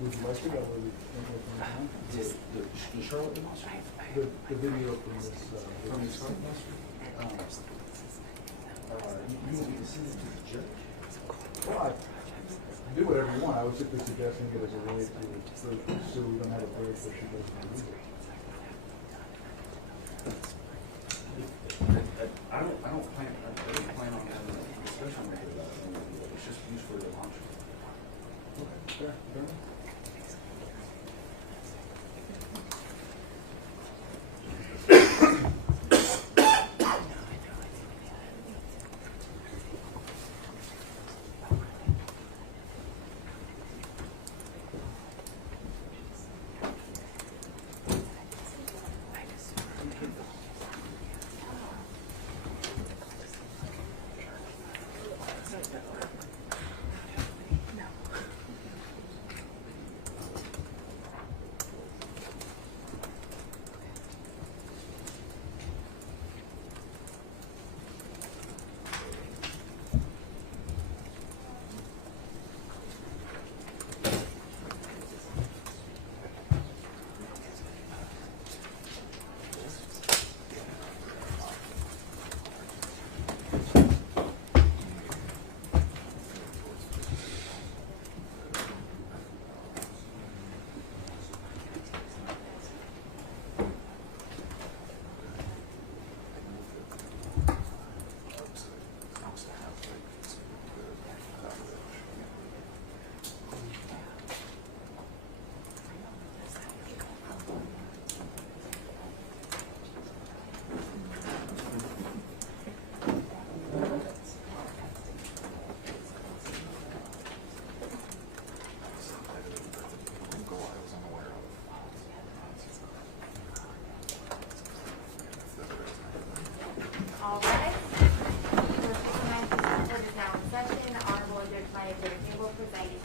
Would you like to go or just the Charlotte demonstration? The video from this From this demonstration? You want me to send it to the judge? Well, do whatever you want. I was simply suggesting it as a way to so we don't have a break so she doesn't use it. I don't plan on having a discussion with her about it. It's just used for the demonstration. Okay, fair enough.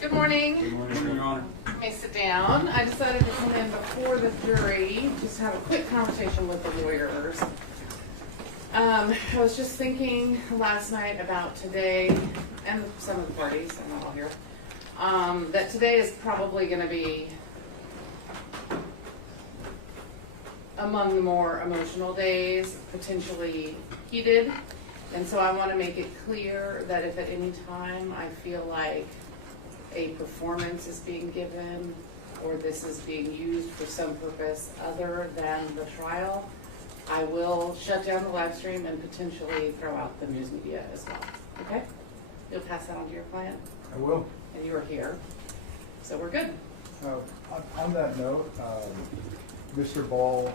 Good morning. Good morning, Your Honor. You may sit down. I decided to come in before the jury, just have a quick conversation with the lawyers. I was just thinking last night about today, and some of the parties, I'm not all here, that today is probably going to be among the more emotional days, potentially heated. And so I want to make it clear that if at any time I feel like a performance is being given or this is being used for some purpose other than the trial, I will shut down the live stream and potentially throw out the news media as well. Okay? You'll pass that on to your client? I will. And you are here. So we're good. On that note, Mr. Ball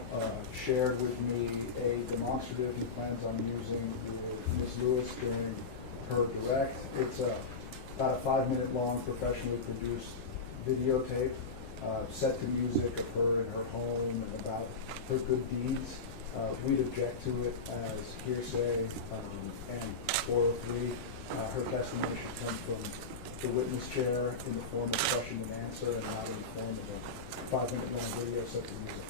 shared with me a demonstrative he plans on using with Ms. Lewis during her direct. It's about a 5-minute long professionally produced videotape set to music of her in her home and about her good deeds. We'd object to it as hearsay and 403. Her testimony should come from the witness chair in the form of question and answer and not in the form of a 5-minute long video set to music.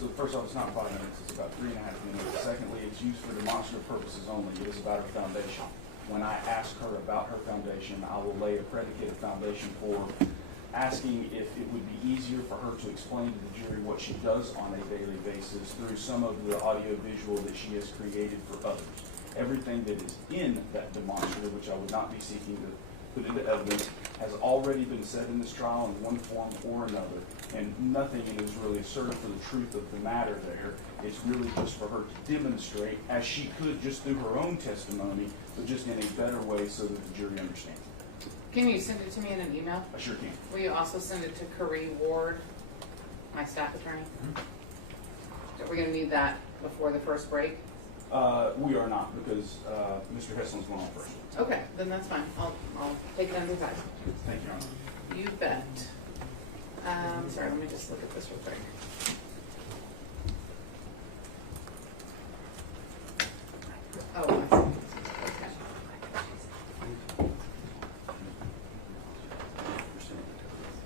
So first off, it's not 5 minutes, it's about 3.5 minutes. Secondly, it's used for demonstrative purposes only. It is about her foundation. When I ask her about her foundation, I will lay a predicated foundation for asking if it would be easier for her to explain to the jury what she does on a daily basis through some of the audio visual that she has created for others. Everything that is in that demonstrative, which I would not be seeking to put into evidence, has already been said in this trial in one form or another, and nothing is really assertive for the truth of the matter there. It's really just for her to demonstrate, as she could just through her own testimony, but just in a better way so that the jury understands. Can you send it to me in an email? I sure can. Will you also send it to Curry Ward, my staff attorney? Are we going to need that before the first break? We are not, because Mr. Heslin's going on first. Okay, then that's fine. I'll take it under advisement. Thank you, Your Honor. You bet. Sorry, let me just look at this real quick. Oh, I see. Okay.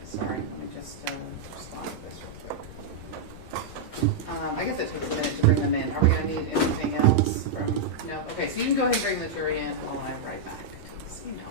Sorry, let me just respond to this real quick. I guess it takes a minute to bring them in. Are we going to need anything else from? No? Okay, so you can go ahead and bring the jury in while I write back. You know.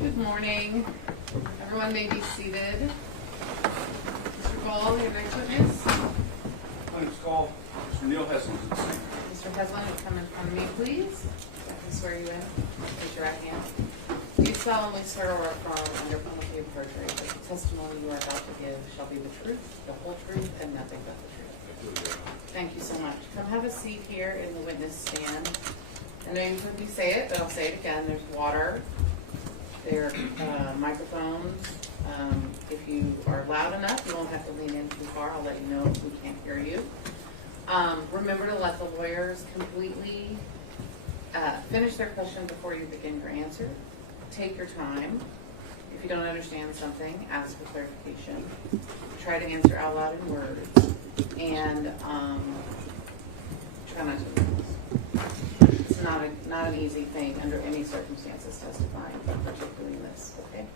Good morning. Everyone may be seated. Mr. Ball, your next witness. My name's called Mr. Neil Heslin. Mr. Heslin, will come in front of me, please. I can swear you in. Raise your right hand. Do you solemnly swear or affirm under penalty of perjury that the testimony you are about to give shall be the truth, the whole truth, and nothing but the truth? Thank you so much. Come have a seat here in the witness stand. I know you've heard me say it, but I'll say it again. There's water. There are microphones. If you are loud enough, you won't have to lean in too far. I'll let you know if we can't hear you. Remember to let the lawyers completely finish their question before you begin your answer. Take your time. If you don't understand something, ask for clarification. Try to answer out loud in words. And try not to. It's not an easy thing under any circumstances testifying, but particularly in this. Okay.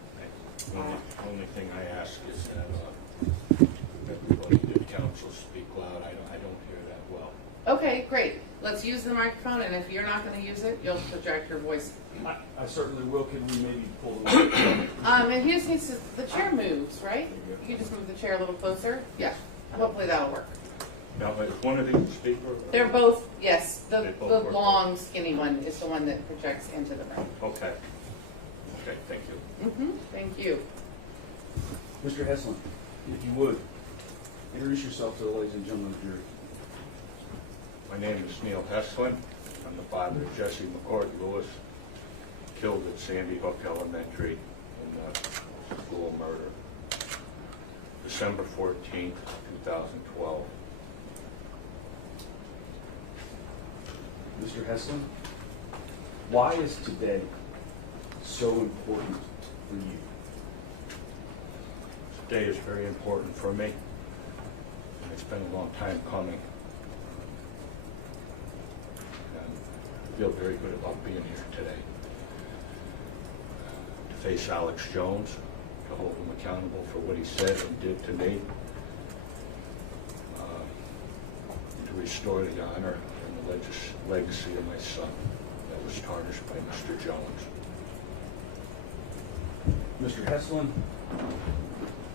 The only thing I ask is that everybody did counsel speak loud. I don't hear that well. Okay, great. Let's use the microphone, and if you're not going to use it, you'll project your voice. I certainly will. Can we maybe pull the mic? And he just needs to, the chair moves, right? You can just move the chair a little closer. Yeah. Hopefully that'll work. Now, is one of these speaker? They're both, yes. The They both work. long, skinny one is the one that projects into the room. Okay. Okay, thank you. Thank you. Mr. Heslin, if you would, introduce yourself to the ladies and gentlemen of the jury. My name is Neil Heslin. I'm the father of Jesse McCord Lewis, killed at Sandy Hook Elementary in a school murder. December 14th, 2012. Mr. Heslin, why is today so important for you? Today is very important for me, and it's been a long time coming. And I feel very good about being here today. To face Alex Jones, to hold him accountable for what he said and did to me, to restore the honor and the legacy of my son that was tarnished by Mr. Jones. Mr. Heslin,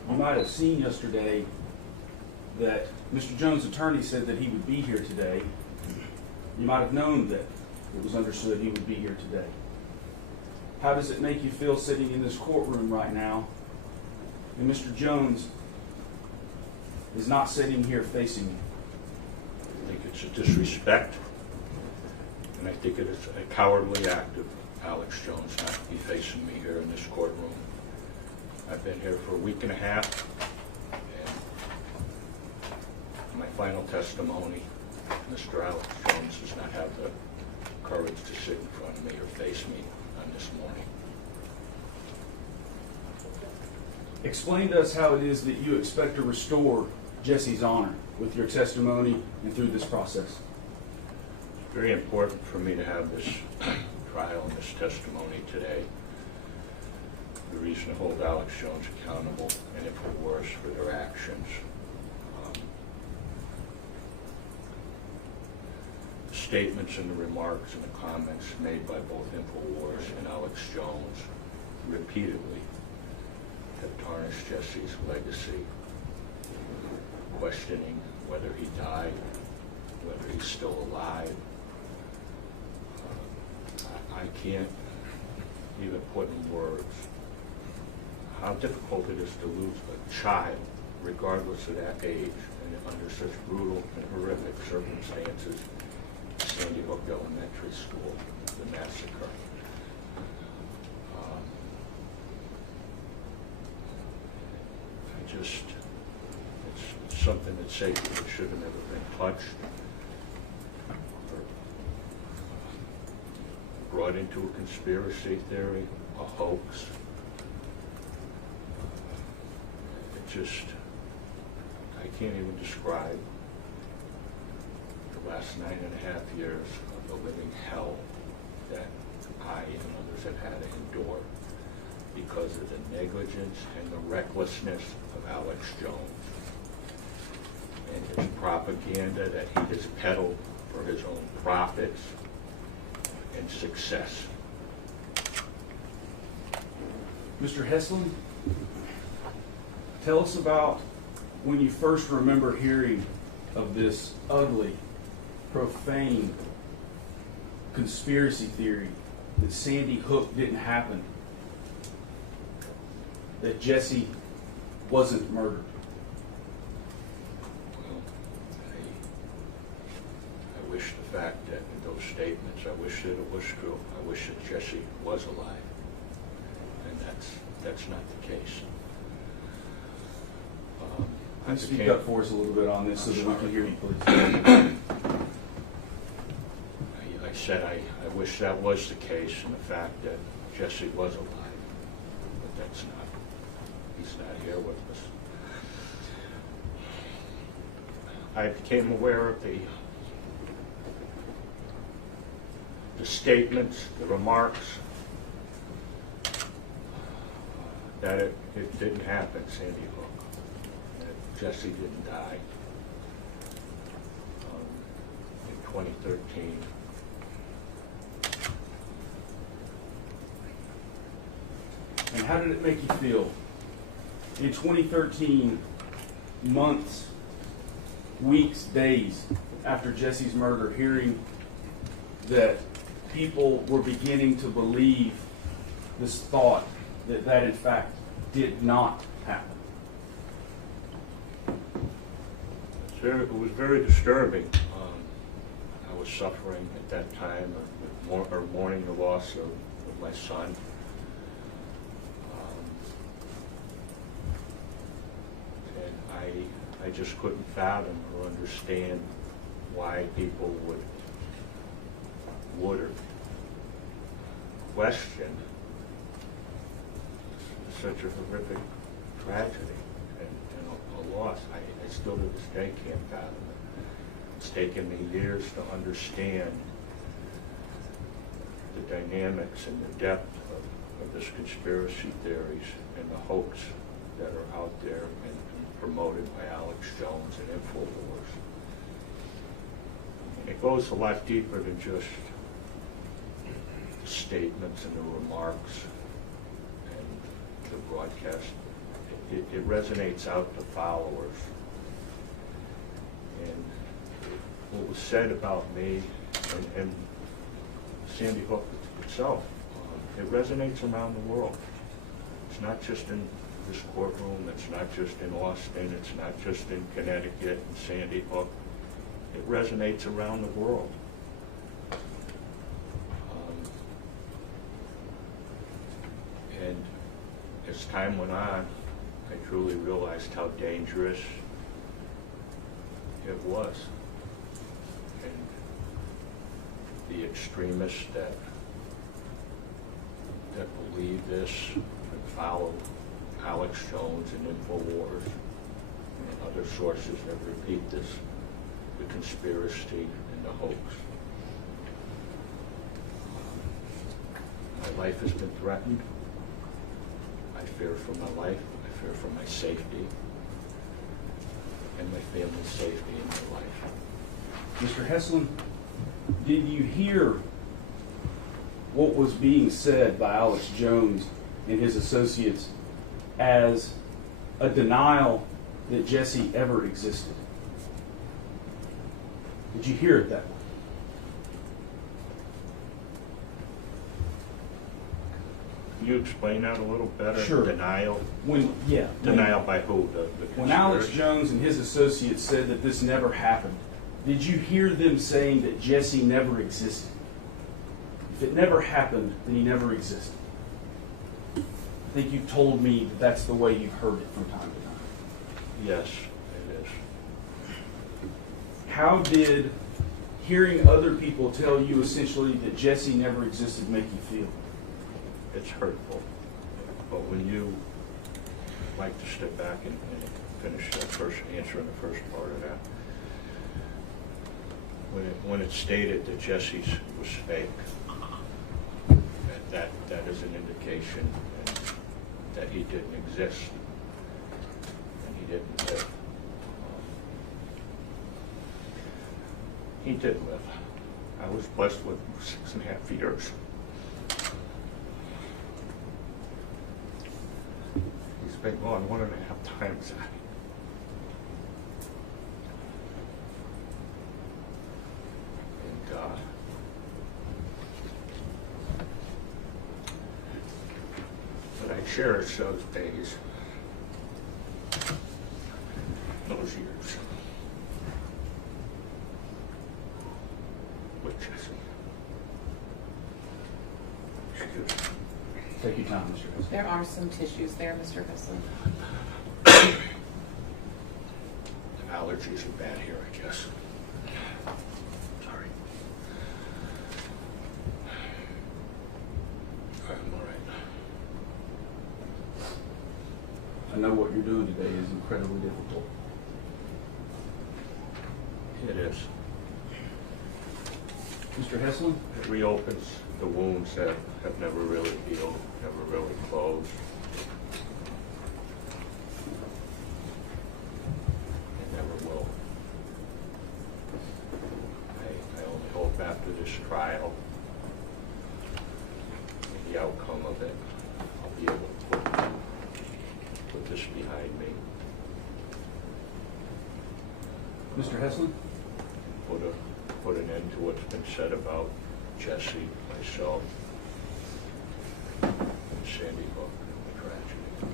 you might have seen yesterday that Mr. Jones' attorney said that he would be here today. You might have known that it was understood he would be here today. How does it make you feel sitting in this courtroom right now and Mr. Jones is not sitting here facing you? I think it's a disrespect, and I think it is a cowardly act of Alex Jones not to be facing me here in this courtroom. I've been here for a week and a half, and my final testimony, Mr. Alex Jones does not have the courage to sit in front of me or face me on this morning. Explain to us how it is that you expect to restore Jesse's honor with your testimony and through this process. It's very important for me to have this trial and this testimony today. The reason to hold Alex Jones accountable and Infowars for their actions. The statements and the remarks and the comments made by both Infowars and Alex Jones repeatedly have tarnished Jesse's legacy, questioning whether he died, whether he's still alive. I can't even put in words how difficult it is to lose a child, regardless of that age, and under such brutal and horrific circumstances. Sandy Hook Elementary School, the massacre. It's something that's sacred that should have never been touched or brought into a conspiracy theory, a hoax. I can't even describe the last 9.5 years of the living hell that I and others have had to endure because of the negligence and the recklessness of Alex Jones and his propaganda that he has peddled for his own profits and success. Mr. Heslin, tell us about when you first remember hearing of this ugly, profane conspiracy theory that Sandy Hook didn't happen, that Jesse wasn't murdered. Well, I wish the fact that in those statements, I wish that it was true. I wish that Jesse was alive. And that's not the case. Can you speak up for us a little bit on this so that we can hear you, please? I said I wish that was the case, and the fact that Jesse was alive, but that's not. He's not here with us. I became aware of the statements, the remarks, that it didn't happen, Sandy Hook, that Jesse didn't die in 2013. And how did it make you feel? In 2013, months, weeks, days after Jesse's murder, hearing that people were beginning to believe this thought that in fact did not happen. It was very disturbing. I was suffering at that time, or mourning the loss of my son. And I just couldn't fathom or understand why people would or question such a horrific tragedy and a loss. I still to this day can't fathom it. It's taken me years to understand the dynamics and the depth of this conspiracy theories and the hoax that are out there and promoted by Alex Jones and Infowars. And it goes a lot deeper than just the statements and the remarks and the broadcast. It resonates out to followers. And what was said about me and Sandy Hook itself, it resonates around the world. It's not just in this courtroom, it's not just in Austin, it's not just in Connecticut and Sandy Hook. It resonates around the world. And as time went on, I truly realized how dangerous it was. And the extremists that believe this and follow Alex Jones and Infowars and other sources that repeat this, the conspiracy and the hoax. My life has been threatened. I fear for my life. I fear for my safety and my family's safety in my life. Mr. Heslin, did you hear what was being said by Alex Jones and his associates as a denial that Jesse ever existed? Did you hear it that way? Can you explain that a little better? Sure. Denial? Denial by who? The When Alex conspiracy? Jones and his associates said that this never happened, did you hear them saying that Jesse never existed? If it never happened, then he never existed. I think you told me that that's the way you've heard it from time to time. Yes, it is. How did hearing other people tell you essentially that Jesse never existed make you feel? It's hurtful. But when you like to step back and finish that first answer in the first part of that, when it's stated that Jesse's was fake, that is an indication that he didn't exist and he didn't live. He did live. I was blessed with 6.5 years. He's been gone 1.5 times that. And but I cherish those days, those years with Jesse. Excuse me. Take your time, Mr. Heslin. There are some tissues there, Mr. Heslin. Allergies are bad here, I guess. Sorry. I'm all right. I know what you're doing today is incredibly difficult. It is. Mr. Heslin? It reopens the wounds that have never really healed, never really closed. It never will. I only hope after this trial, and the outcome of it, I'll be able to put this behind me. Mr. Heslin? Put an end to what's been said about Jesse, myself, and Sandy Hook, and the tragedy.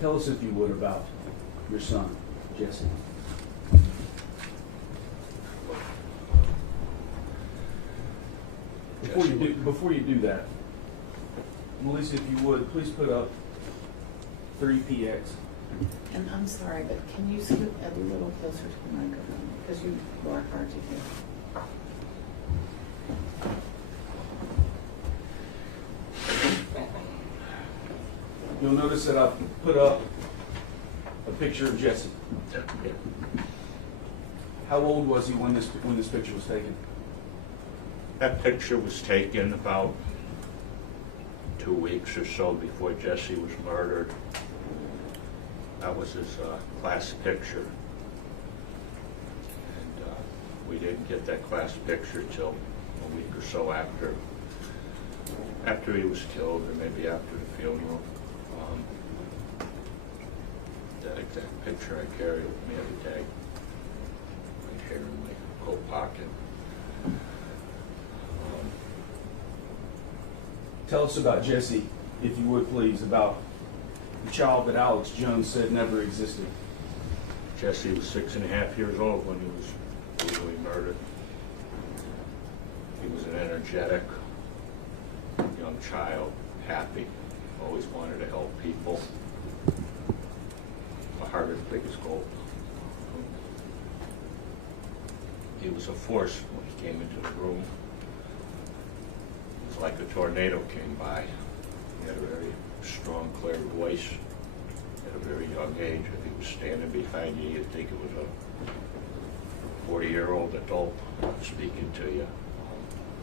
Tell us, if you would, about your son, Jesse. Before you do that, Melissa, if you would, please put up 3PX. And I'm sorry, but can you scoot a little closer to the microphone, because you are hard to hear. You'll notice that I put up a picture of Jesse. How old was he when this picture was taken? That picture was taken about 2 weeks or so before Jesse was murdered. That was his class picture. And we didn't get that class picture till a week or so after he was killed, or maybe after the funeral. That exact picture I carry with me every day, right here in my coat pocket. Tell us about Jesse, if you would please, about the child that Alex Jones said never existed. Jesse was 6.5 years old when he was brutally murdered. He was an energetic young child, happy, always wanted to help people. The heart is biggest goal. He was a force when he came into the room. It was like a tornado came by. He had a very strong, clear voice at a very young age. If he was standing behind you, you'd think it was a 40-year-old adult speaking to you.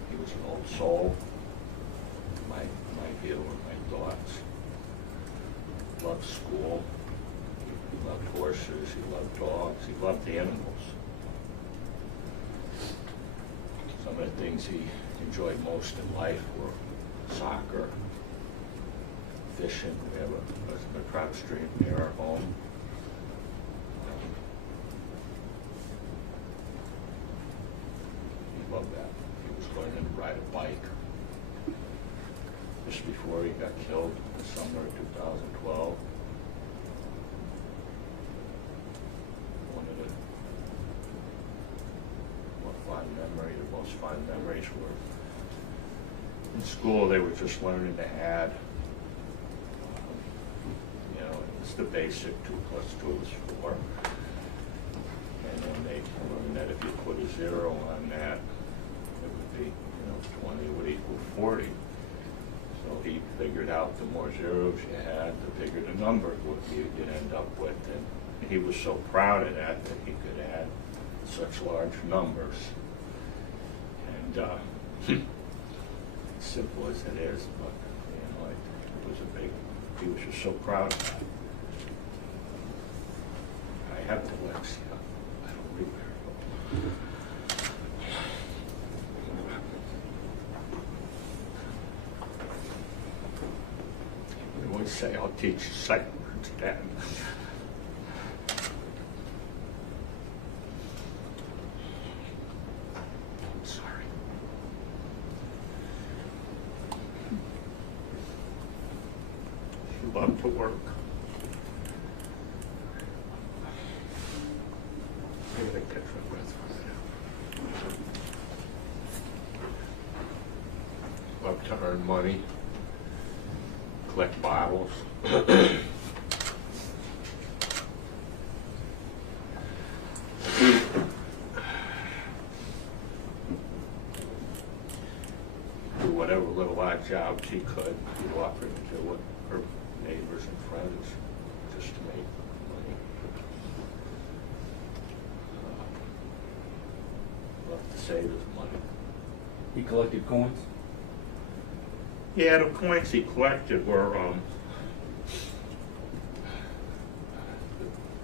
He was an old soul. My view and my thoughts. He loved school. He loved horses. He loved dogs. He loved animals. Some of the things he enjoyed most in life were soccer, fishing. We have a trout stream near our home. He loved that. He was learning to ride a bike. Just before he got killed in the summer of 2012. One of the most fond memories were in school. They were just learning to add. It's the basic 2 + 2 is 4. And then they learned that if you put a 0 on that, it would be, 20 would equal 40. So he figured out the more zeros you had, the bigger the number you'd end up with. And he was so proud of that he could add such large numbers. And simple as it is, but it was he was just so proud of that. I have dyslexia. I don't read very well. I always say I'll teach you sight words, Dad. I'm sorry. You love to work. I'm gonna catch my breath for a minute. Love to earn money. Collect bottles. Do whatever little odd jobs he could. He'd offer to do with her neighbors and friends just to make money. Love to save his money. He collected coins. Yeah, the coins he collected were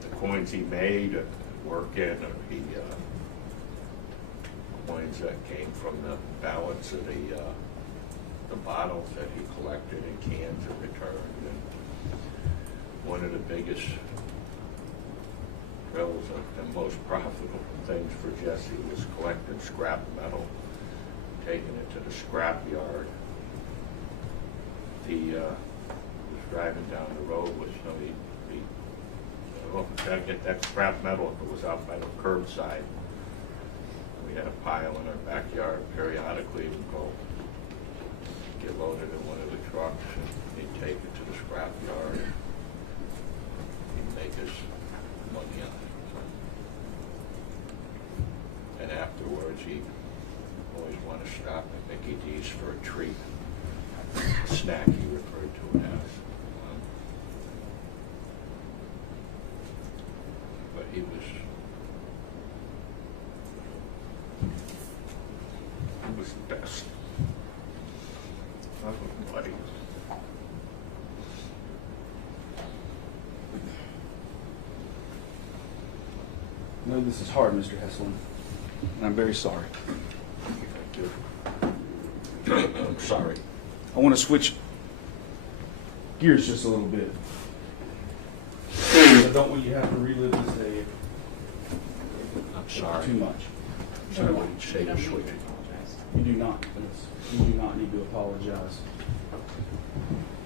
the coins he made at working, or coins that came from the balance of the bottles that he collected in cans and returned. And one of the biggest thrills and most profitable things for Jesse was collecting scrap metal, taking it to the scrap yard. He was driving down the road with somebody. Trying to get that scrap metal if it was out by the curbside. We had a pile in our backyard. Periodically, we'd go get loaded in one of the trucks and he'd take it to the scrap yard. want to stop at Mickey D's for a treat. Snack he referred to it as. But he was the best. I love him, buddy. I know this is hard, Mr. Heslin, and I'm very sorry. I'm sorry. I want to switch gears just a little bit. I don't want you to have to relive this day I'm sorry. too much. I wouldn't say You to don't need switch. to apologize. You do not. Yes. You do not need to apologize.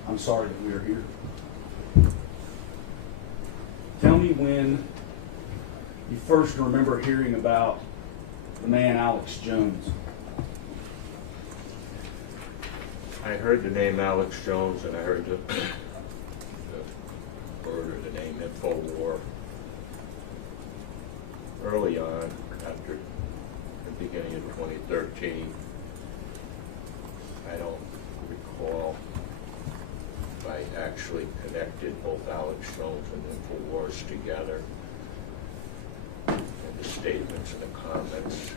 I'm sorry that we are here. Tell me when you first remember hearing about the man Alex Jones. I heard the name Alex Jones, and I heard the word or the name Infowars early on, after the beginning of 2013. I don't recall if I actually connected both Alex Jones and Infowars together, and the statements and the comments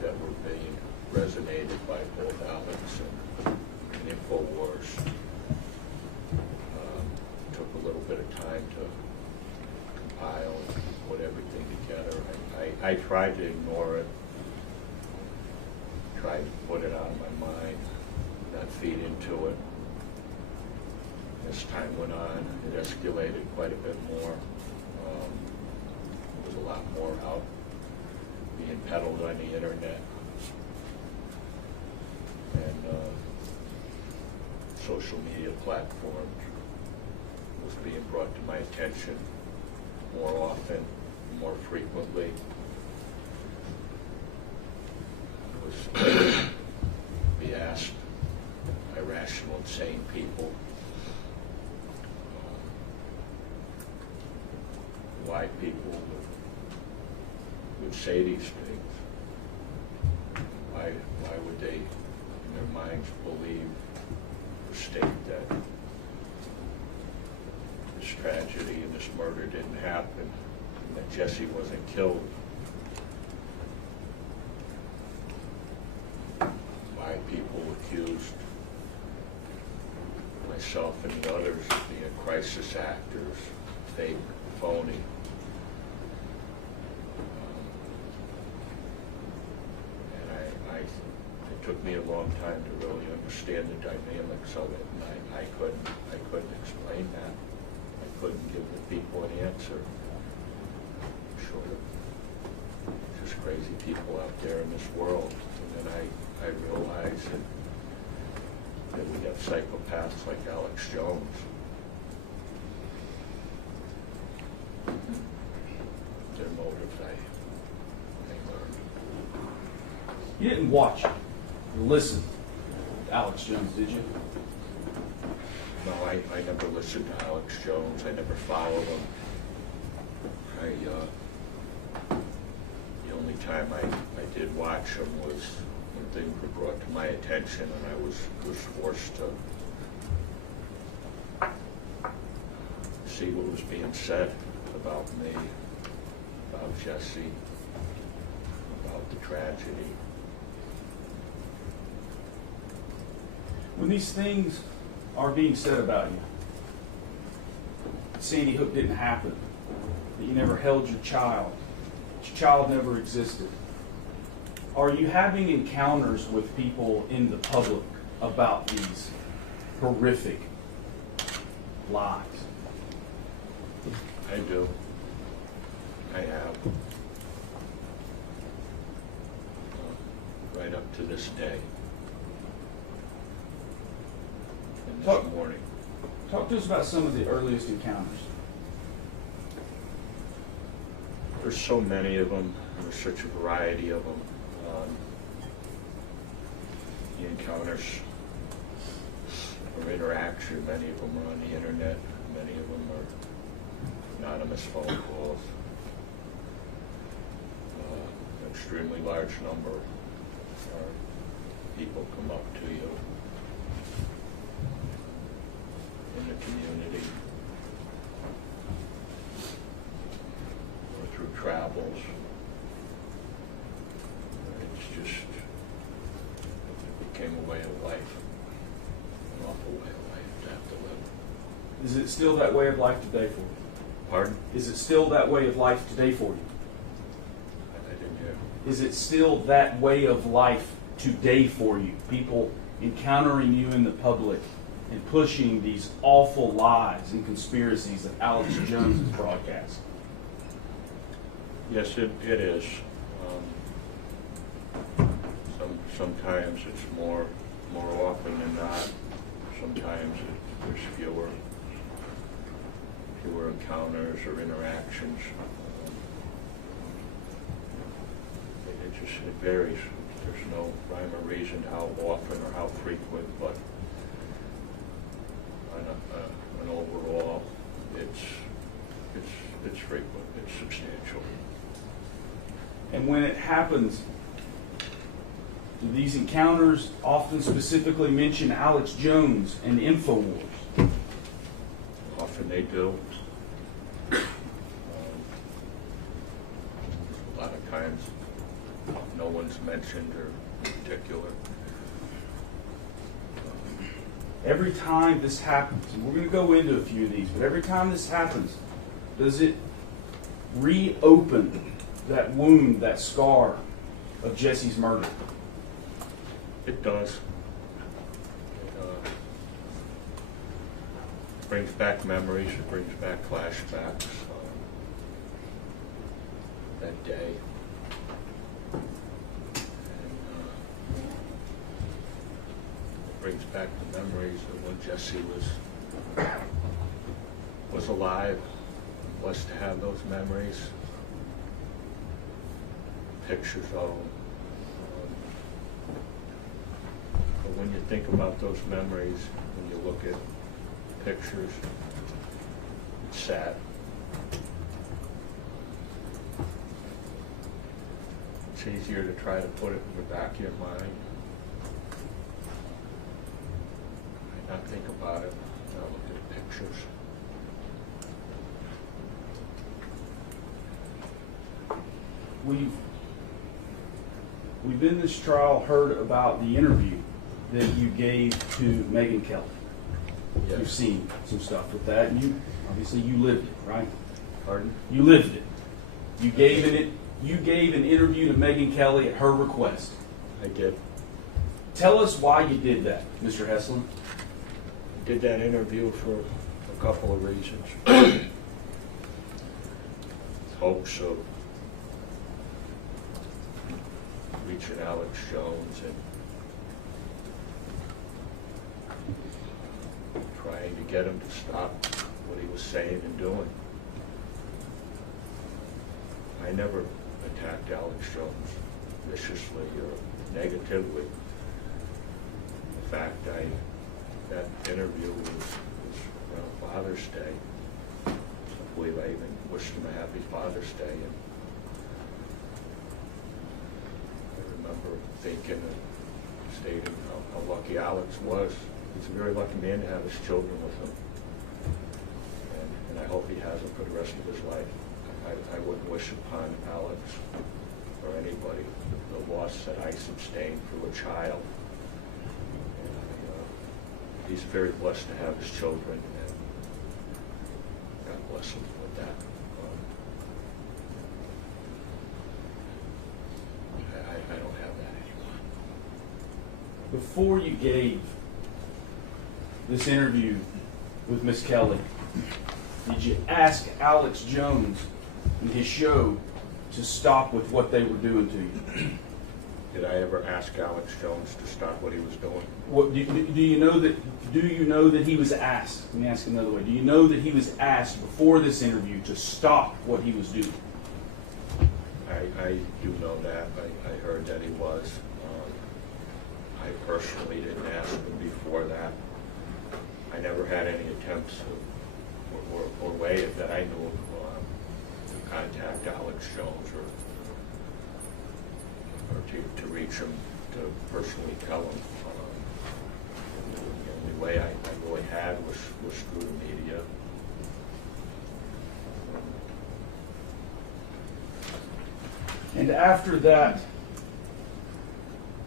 that were being resonated by both Alex and Infowars. Took a little bit of time to compile and put everything together. I tried to ignore it, tried to put it out of my mind, not feed into it. As time went on, it escalated quite a bit more. There was a lot more out being peddled on the internet. And social media platforms was being brought to my attention more often, more frequently. I was be asked by rational and sane people why people would say these things. Why would they, in their minds, believe or state that this tragedy and this murder didn't happen, and that Jesse wasn't killed? Why people accused myself and the others of being crisis actors, fake, phony. It took me a long time to really understand the dynamics of it, and I couldn't explain that. I couldn't give the people an answer. Short of just crazy people out there in this world. And then I realized that we have psychopaths like Alex Jones. Their motives, I learned. You didn't watch or listen to Alex Jones, did you? No, I never listened to Alex Jones. I never followed him. The only time I did watch him was when things were brought to my attention, and I was forced to see what was being said about me, about Jesse, about the tragedy. When these things are being said about you, Sandy Hook didn't happen, that you never held your child never existed, are you having encounters with people in the public about these horrific lies? I do. I have. Right up to this day. And this morning. Talk to us about some of the earliest encounters. There's so many of them. There's such a variety of them. The encounters or interaction, many of them are on the internet. Many of them are anonymous phone calls. An extremely large number are people come up to you in the community or through travels. It's just, it became a way of life, an awful way of life to have to live. Is it still that way of life today for you? Pardon? Is it still that way of life today for you? I didn't hear. Is it still that way of life today for you? People encountering you in the public and pushing these awful lies and conspiracies that Alex Jones has broadcast. Yes, it is. Sometimes it's more often than not. Sometimes there's fewer encounters or interactions. It varies. There's no rhyme or reason how often or how frequent, but on an overall, it's frequent. It's substantial. And when it happens, do these encounters often specifically mention Alex Jones and Infowars? Often they do. A lot of times, no one's mentioned or in particular. Every time this happens, and we're going to go into a few of these, but every time this happens, does it reopen that wound, that scar of Jesse's murder? It does. It brings back memories. It brings back flashbacks. That day. It brings back the memories of when Jesse was alive. Blessed to have those memories. Pictures of them. But when you think about those memories, when you look at pictures, it's sad. It's easier to try to put it in the back of your mind. I not think about it, not look at the pictures. We've in this trial heard about the interview that you gave to Megyn Kelly. Yes. You've seen some stuff with that, and you lived it, right? Pardon? You lived it. You gave an interview to Megyn Kelly at her request. I did. Tell us why you did that, Mr. Heslin. I did that interview for a couple of reasons. Hopes of reaching Alex Jones and trying to get him to stop what he was saying and doing. I never attacked Alex Jones viciously or negatively. In fact, that interview was around Father's Day. I believe I even wished him a happy Father's Day. And I remember thinking and stating how lucky Alex was. He's a very lucky man to have his children with him. And I hope he has them for the rest of his life. I wouldn't wish upon Alex or anybody the loss that I sustained through a child. And, he's very blessed to have his children, and God bless him with that. I don't have that anymore. Before you gave this interview with Miss Kelly, did you ask Alex Jones and his show to stop with what they were doing to you? Did I ever ask Alex Jones to stop what he was doing? What, do you know that he was asked? Let me ask another way. Do you know that he was asked before this interview to stop what he was doing? I do know that. I heard that he was. I personally didn't ask him before that. I never had any attempts or way that I knew of to contact Alex Jones or to reach him to personally tell him. The only way I really had was through the media. And after that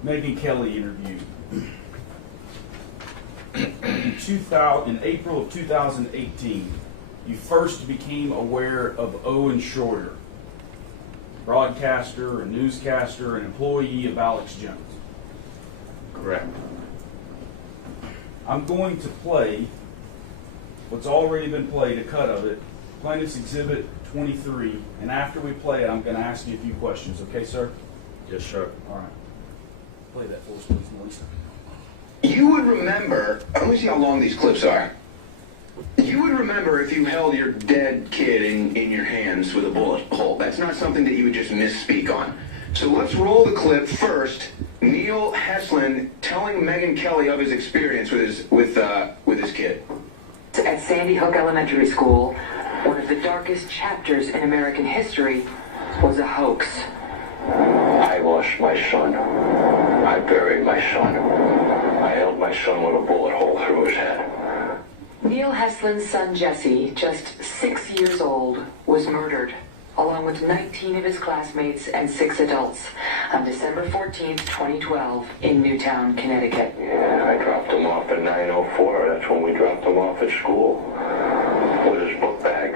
Megyn Kelly interview, in April of 2018, you first became aware of Owen Shorter, broadcaster, a newscaster, an employee of Alex Jones. Correct. I'm going to play what's already been played, a cut of it, Plaintiff's Exhibit 23, and after we play it, I'm going to ask you a few questions. Okay, sir? Yes, sir. All right. Play that for us, please, Melissa. You would remember, let me see how long these clips are. You would remember if you held your dead kid in your hands with a bullet hole. That's not something that you would just misspeak on. So let's roll the clip first. Neil Heslin telling Megyn Kelly of his experience with his kid. At Sandy Hook Elementary School, one of the darkest chapters in American history was a hoax. I lost my son. I buried my son. I held my son with a bullet hole through his head. Neil Heslin's son Jesse, just 6 years old, was murdered, along with 19 of his classmates and 6 adults, on December 14th, 2012, in Newtown, Connecticut. Yeah, I dropped him off at 9:04. That's when we dropped him off at school with his book bag.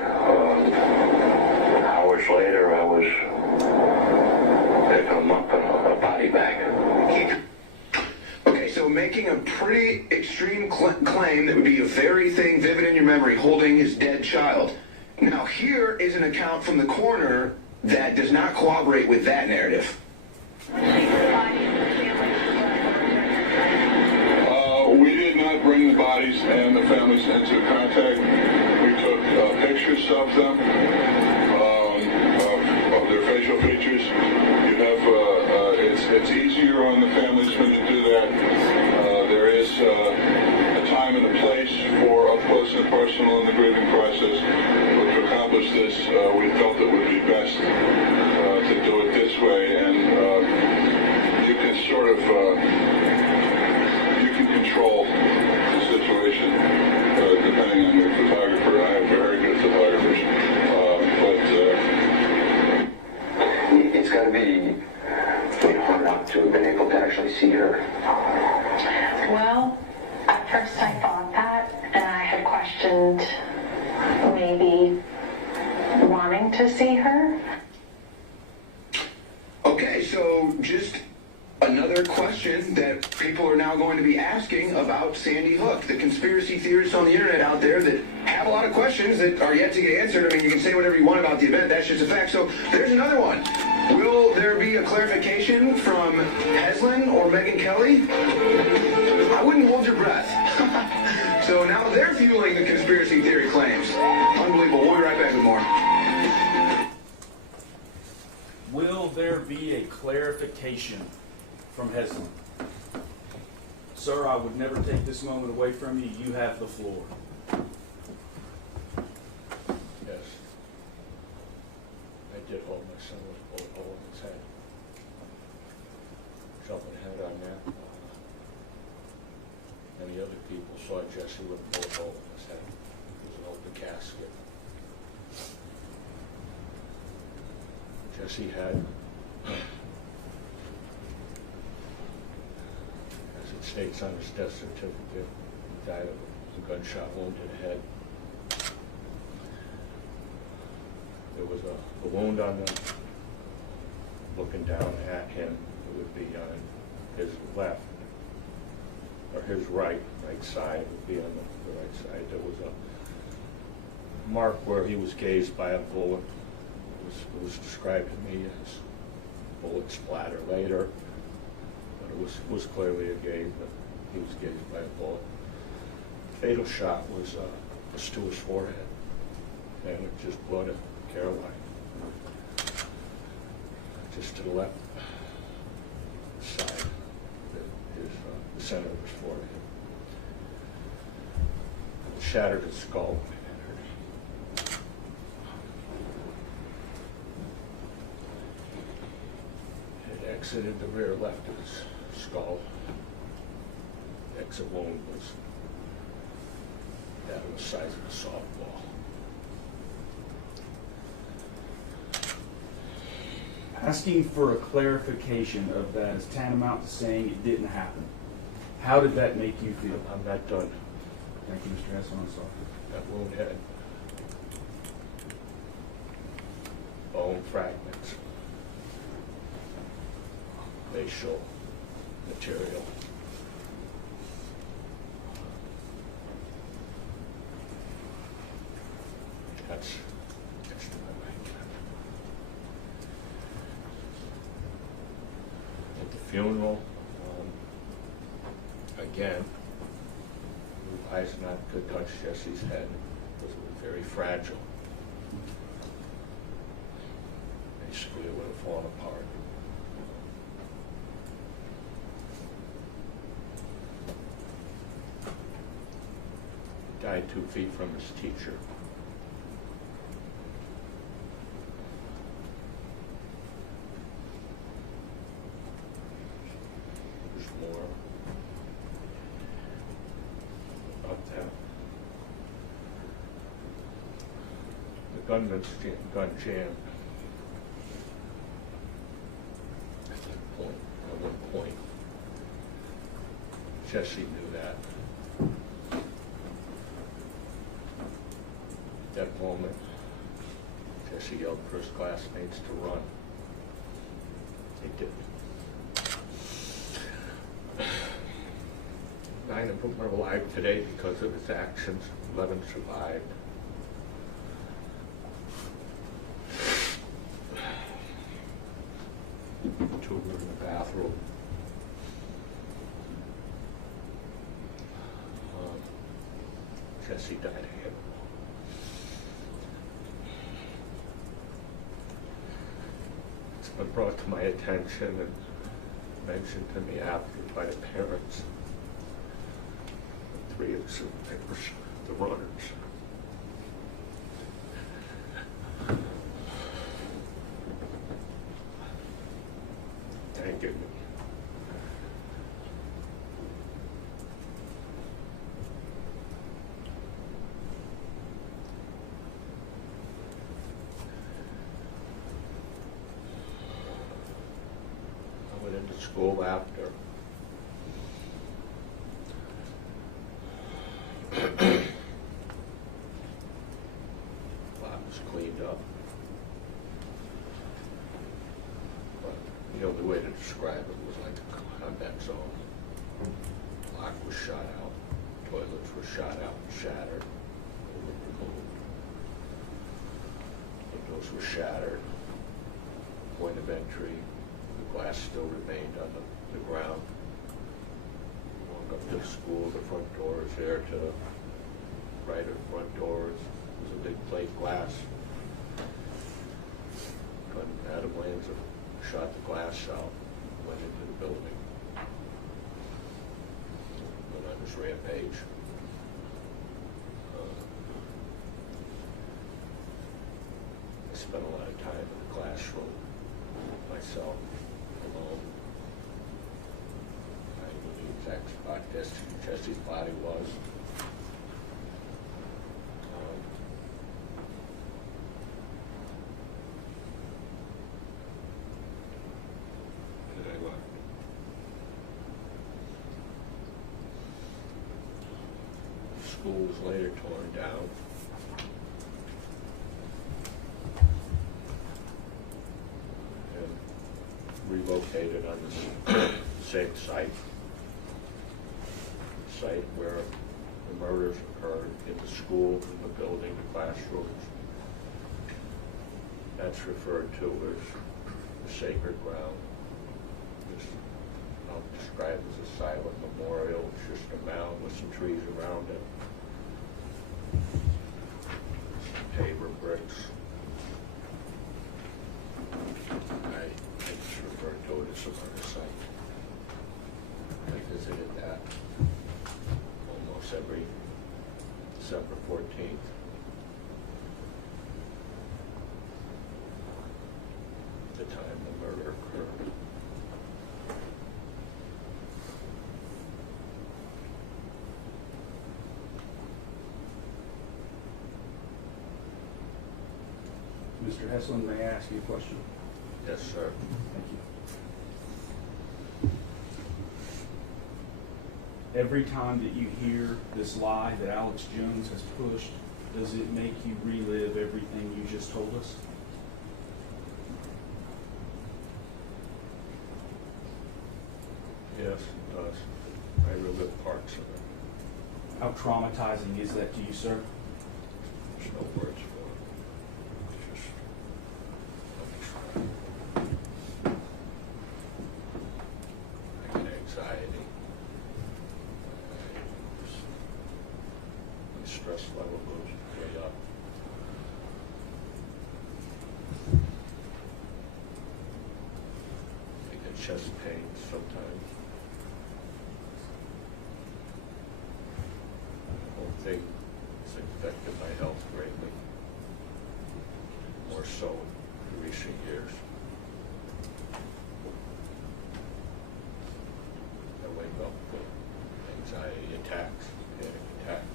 Hours later, I was picking him up in a body bag. Okay, so making a pretty extreme claim that would be a very thing vivid in your memory, holding his dead child. Now, here is an account from the coroner that does not corroborate with that narrative. We did not bring the bodies and the families into contact. We took pictures of them, of their facial features. You have, it's easier on the families when you do that. There is a time and a place for up close and personal in the grieving process. But to accomplish this, we felt it would be best to do it this way, and you can sort of you can control the situation depending on your photographer. I have very good photographers, but It's got to be hard not to have been able to actually see her. Well, at first I thought that, and I had questioned maybe wanting to see her. Okay, so just another question that people are now going to be asking about Sandy Hook. The conspiracy theorists on the internet out there that have a lot of questions that are yet to get answered. I mean, you can say whatever you want about the event. That's just a fact. So there's another one. Will there be a clarification from Heslin or Megyn Kelly? I wouldn't hold your breath. So now they're fueling the conspiracy theory claims. Unbelievable. We'll be right back with more. Will there be a clarification from Heslin? Sir, I would never take this moment away from you. You have the floor. Yes. I did hold my son with a bullet hole in his head. Jumping ahead on that. Many other people saw Jesse with a bullet hole in his head. It was an open casket. Jesse had, as it states on his death certificate, he died of a gunshot wound to the head. There was a wound on the, looking down at him, it would be on his left, or his right side, would be on the right side. There was a mark where he was gazed by a bullet. It was described to me as bullet splatter later, but it was clearly a gaze, but he was gazed by a bullet. The fatal shot was to his forehead, and it just blood of Caroline, just to the left side, the center of his forehead. It shattered his skull. Exited the rear left of his skull. Exit wound was that was the size of a softball. Asking for a clarification of that is tantamount to saying it didn't happen. How did that make you feel? I'm not done. Thank you, Mr. Hassan. That wound had bone fragments, facial material. That's the way. At the funeral, again, eyes not could touch Jesse's head because it was very fragile. Basically, it would have fallen apart. He died 2 feet from his teacher. There's more about that. The gun jammed. At one point, Jesse knew that. At that moment, Jesse yelled for his classmates to run. They did. 9 of them are alive today because of his actions. 11 survived. Two were in the bathroom. Jesse died of him. It's been brought to my attention and mentioned to me after by the parents. 3 of the survivors, the runners. Thanking me. I went into school after. Lot was cleaned up. But the only way to describe it was like a combat zone. Lock was shot out. Toilets were shot out and shattered. Windows were shattered. Point of entry, the glass still remained on the ground. Walk up to the school, the front door is there to the right of the front doors. There's a big plate glass. Adam Lanza shot the glass out, went into the building. Went on his rampage. I spent a lot of time in the classroom myself, alone. I knew the exact spot Jesse's body was. And I left. The school was later torn down. Relocated on the same site where the murders occurred, in the school, in the building, the classrooms. That's referred to as the sacred ground. I'll describe it as a silent memorial. It's just a mound with some trees around it. Some paver bricks. I just refer to it as a murder site. I visited that almost every December 14th. The time the murder occurred. Mr. Heslin, may I ask you a question? Yes, sir. Thank you. Every time that you hear this lie that Alex Jones has pushed, does it make you relive everything you just told us? Yes, it does. I relive parts of it. How traumatizing is that to you, sir? There's no words for it. It's just, I get anxiety. My stress level goes way up. I get chest pain sometimes. The whole thing has affected my health greatly, more so in recent years. I wake up with anxiety attacks, panic attacks.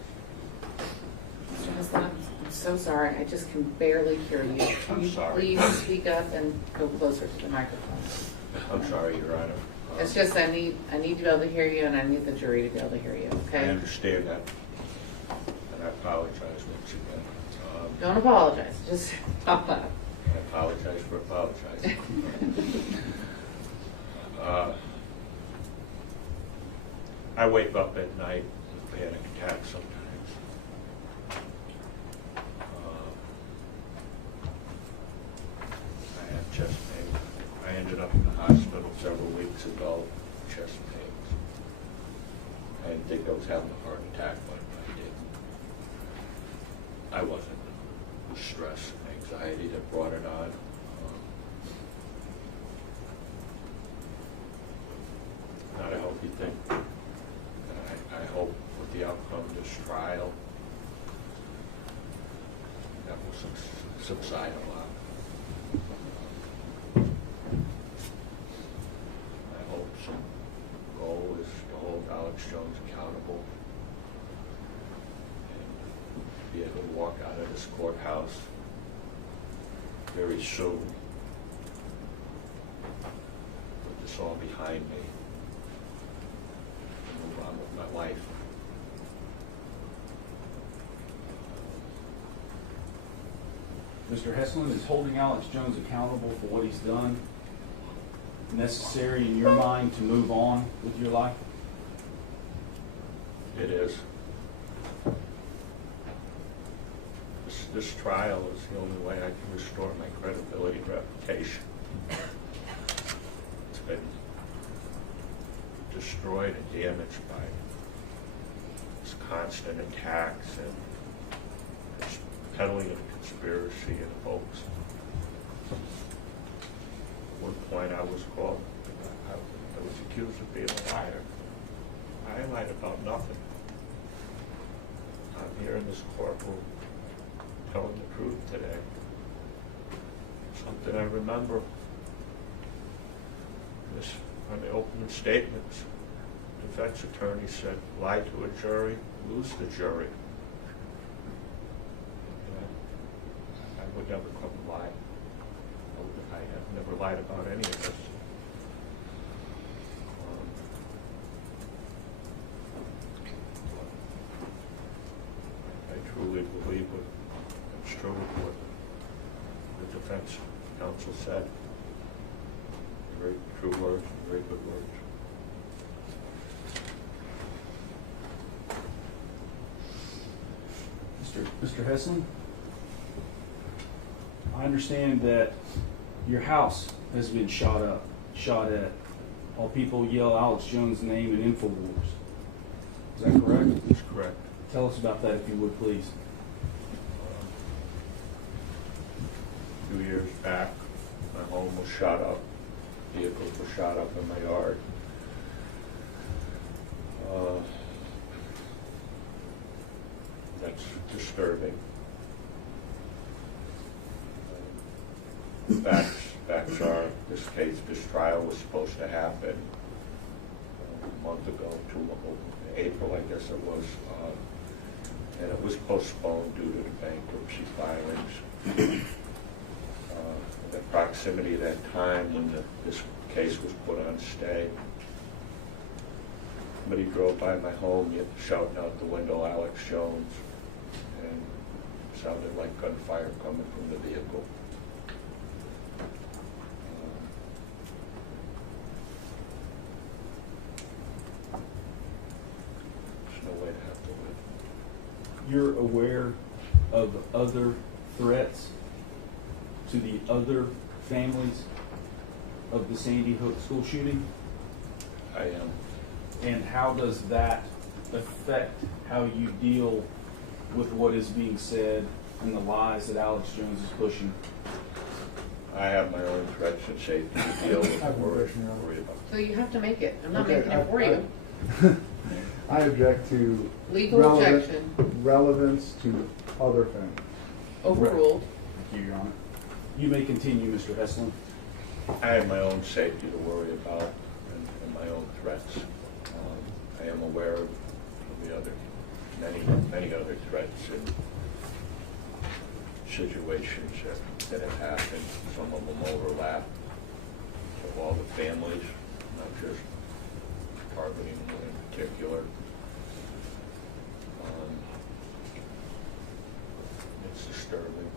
Mr. Heslin, I'm so sorry, I just can barely hear you. Can I'm you sorry. please speak up and go closer to the microphone? I'm sorry, Your Honor. It's just I need to be able to hear you, and I need the jury to be able to hear you, I okay? understand that, and I apologize once again. Don't apologize, just stop that. I apologize for apologizing. I wake up at night with panic attacks sometimes. I have chest pain. I ended up in the hospital several weeks ago, chest pains. I didn't think I was having a heart attack, but I did. I wasn't. It was stress and anxiety that brought it on. Not a healthy thing. And I hope with the outcome of this trial, that will subside a lot. I hope some goal is to hold Alex Jones accountable and be able to walk out of this courthouse very soon with this all behind me and move on with my life. Mr. Heslin, is holding Alex Jones accountable for what he's done necessary in your mind to move on with your life? It is. This trial is the only way I can restore my credibility and reputation. It's been destroyed and damaged by this constant attacks and this peddling of conspiracy and hoax. At one point I was called, I was accused of being a liar. I lied about nothing. I'm here in this courtroom telling the truth today. Something I remember. This, on the opening statements, the defense attorney said, lie to a jury, lose the jury. I would never come and lie. I have never lied about any of this. I truly believe it's true what the defense counsel said. Very true words, very good words. Mr. Heslin, I understand that your house has been shot at, while people yell Alex Jones' name in Infowars. Is that correct? That's correct. Tell us about that if you would, please. A few years back, my home was shot up. Vehicles were shot up in my yard. That's disturbing. Facts are, this trial was supposed to happen a month ago, April, I guess it was, and it was postponed due to the bankruptcy filings. proximity of that time when this case was put on stay. Somebody drove by my home, shouting out the window, "Alex Jones," and it sounded like gunfire coming from the vehicle. There's no way to have to live. You're aware of other threats to the other families of the Sandy Hook school shooting? I am. And how does that affect how you deal with what is being said and the lies that Alex Jones is pushing? I have my own threats and safety to deal with and worry about. So you have to make it. I'm not Okay, making it for you. I object to Legal objection. relevance to other families. Overruled. Thank you, Your Honor. You may continue, Mr. Heslin. I have my own safety to worry about and my own threats. I am aware of the other, many other threats and situations that have happened. Some of them overlap. So all the families, not just targeting one in particular. It's disturbing.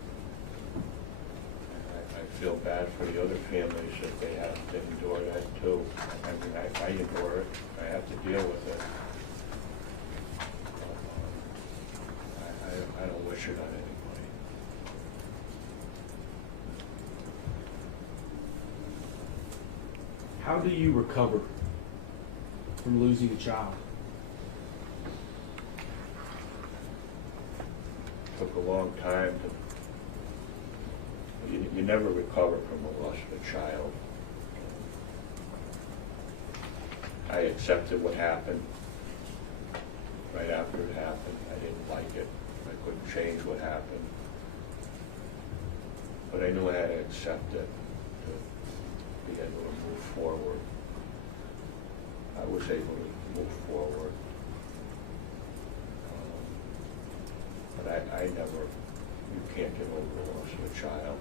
I feel bad for the other families that they have to endure that too. I mean, I endure it. I have to deal with it. I don't wish it on anybody. How do you recover from losing a child? Took a long time to. You never recover from the loss of a child. I accepted what happened right after it happened. I didn't like it. I couldn't change what happened. But I knew I had to accept it to be able to move forward. I was able to move forward. But I never, you can't get over the loss of a child.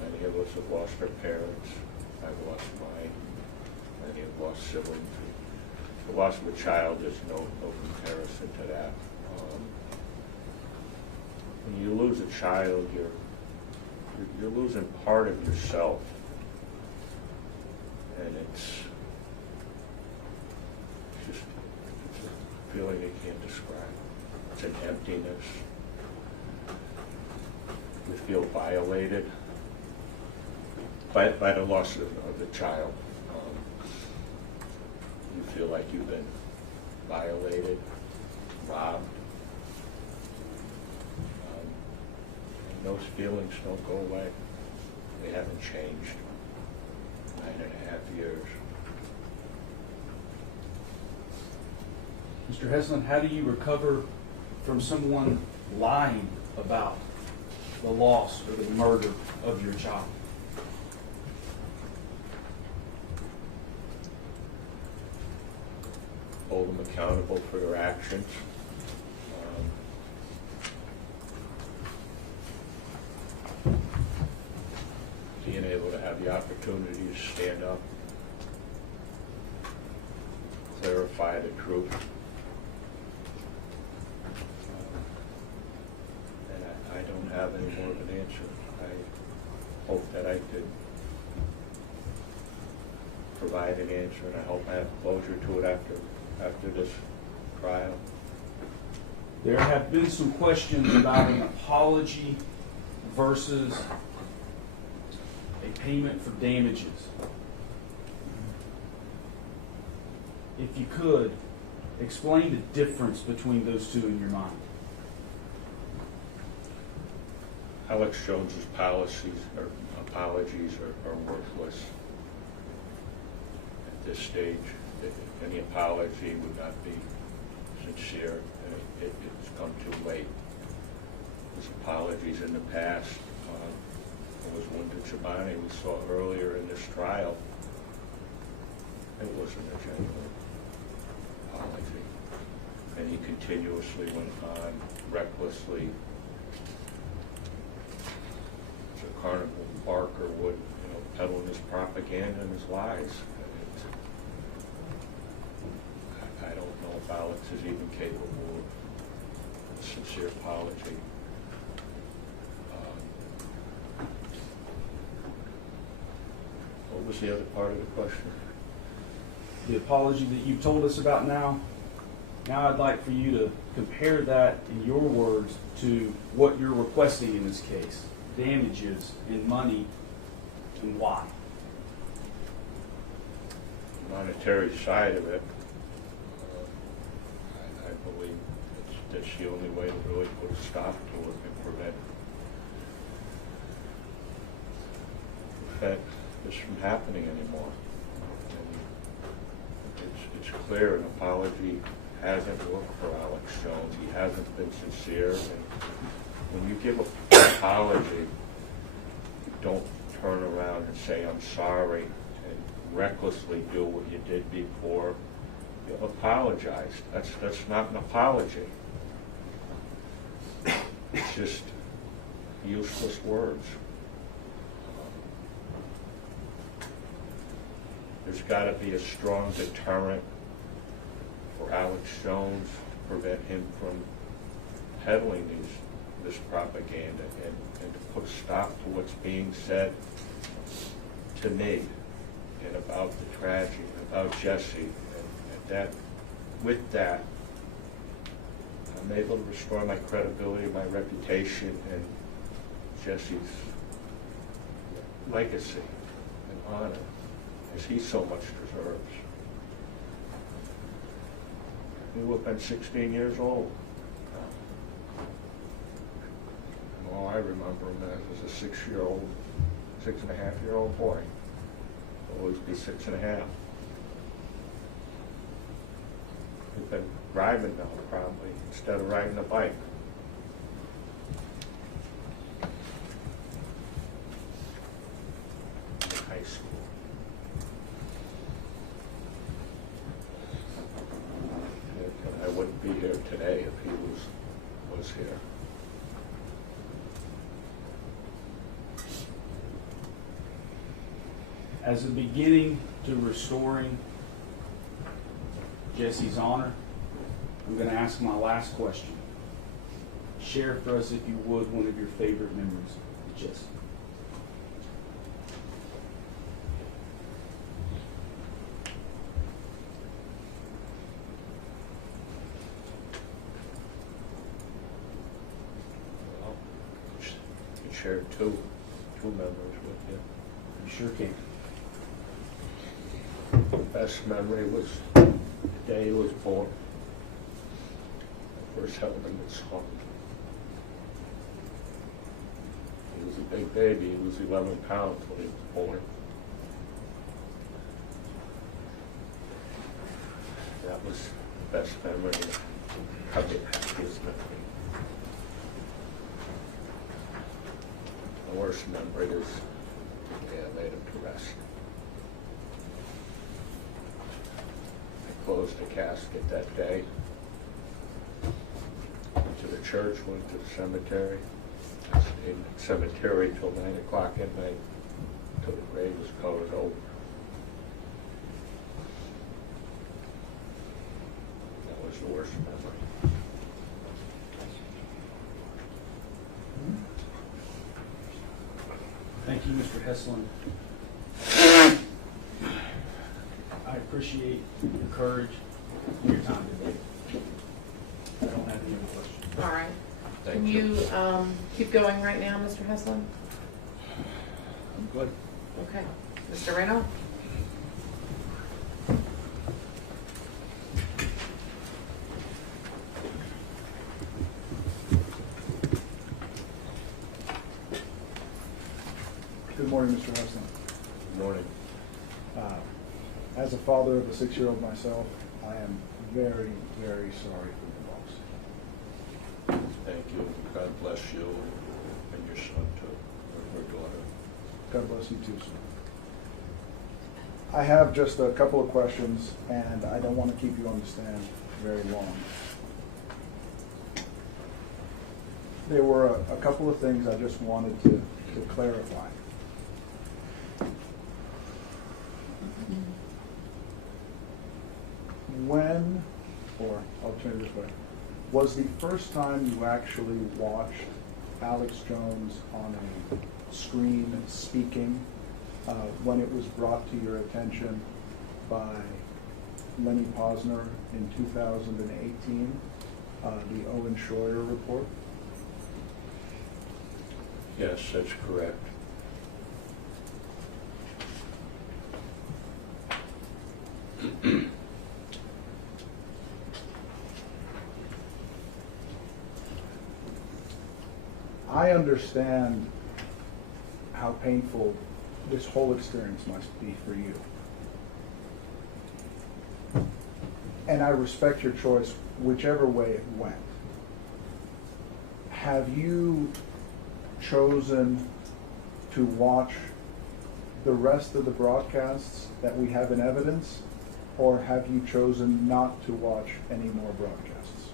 And many of us have lost our parents. I've lost mine. Many have lost siblings. The loss of a child is no comparison to that. When you lose a child, you're losing part of yourself, and it's a feeling you can't describe. It's an emptiness. You feel violated by the loss of the child. You feel like you've been violated, robbed. And those feelings don't go away. They haven't changed. 9.5 years. Mr. Heslin, how do you recover from someone lying about the loss or the murder of your child? Hold them accountable for their actions. Being able to have the opportunity to stand up, clarify the truth. And I don't have any more of an answer. I hope that I could provide an answer, and I hope I have closure to it after this trial. There have been some questions about an apology versus a payment for damages. If you could, explain the difference between those two in your mind. Alex Jones's policies or apologies are worthless at this stage. Any apology would not be sincere, and it's come too late. His apologies in the past, it was Linda Chobani we saw earlier in this trial. It wasn't a genuine apology. And he continuously went on recklessly Carnival Barker would, peddling his propaganda and his lies. I don't know if Alex is even capable of a sincere apology. What was the other part of the question? The apology that you told us about now I'd like for you to compare that in your words to what you're requesting in this case, damages in money, and why. The monetary side of it, I believe that's the only way to really put a stop to it and prevent this from happening anymore. And it's clear an apology hasn't worked for Alex Jones. He hasn't been sincere. And when you give an apology, you don't turn around and say, I'm sorry, and recklessly do what you did before. You apologize. That's not an apology. It's just useless words. There's got to be a strong deterrent for Alex Jones to prevent him from peddling this propaganda and to put a stop to what's being said to me and about the tragedy, about Jesse. And that, with that, I'm able to restore my credibility, my reputation, and Jesse's legacy and honor, as he so much deserves. He would have been 16 years old. And all I remember him as a 6.5-year-old boy. He'll always be 6.5. He'd been driving now, probably, instead of riding a bike. In high school. I wouldn't be here today if he was here. As a beginning to restoring Jesse's honor, I'm going to ask my last question. Share for us, if you would, one of your favorite memories of Jesse. Well, I shared two memories with you. You sure can. The best memory was the day he was born. I first held him in his arms. He was a big baby. He was 11 pounds when he was born. That was the best memory, probably the happiest memory. The worst memory is, I made him to rest. I closed the casket that day. Went to the church, went to the cemetery. I stayed in the cemetery till 9 o'clock at night, till the grave was covered over. That was the worst memory. Thank you, Mr. Heslin. I appreciate your courage and your time today. I don't have any other questions. All right. Thank Can you keep going right now, Mr. Heslin? I'm good. Okay. Mr. Reno? Good morning, Mr. Hudson. Good morning. As a father of a 6-year-old myself, I am very, very sorry for your loss. Thank you. God bless you and your son too, or your daughter. God bless you too, sir. I have just a couple of questions, and I don't want to keep you on the stand very long. There were a couple of things I just wanted to to clarify. When, or I'll turn it this way, was the first time you actually watched Alex Jones on a screen speaking when it was brought to your attention by Lenny Posner in 2018, the Owen Schroyer report? Yes, that's correct. I understand how painful this whole experience must be for you. And I respect your choice, whichever way it went. Have you chosen to watch the rest of the broadcasts that we have in evidence, or have you chosen not to watch any more broadcasts?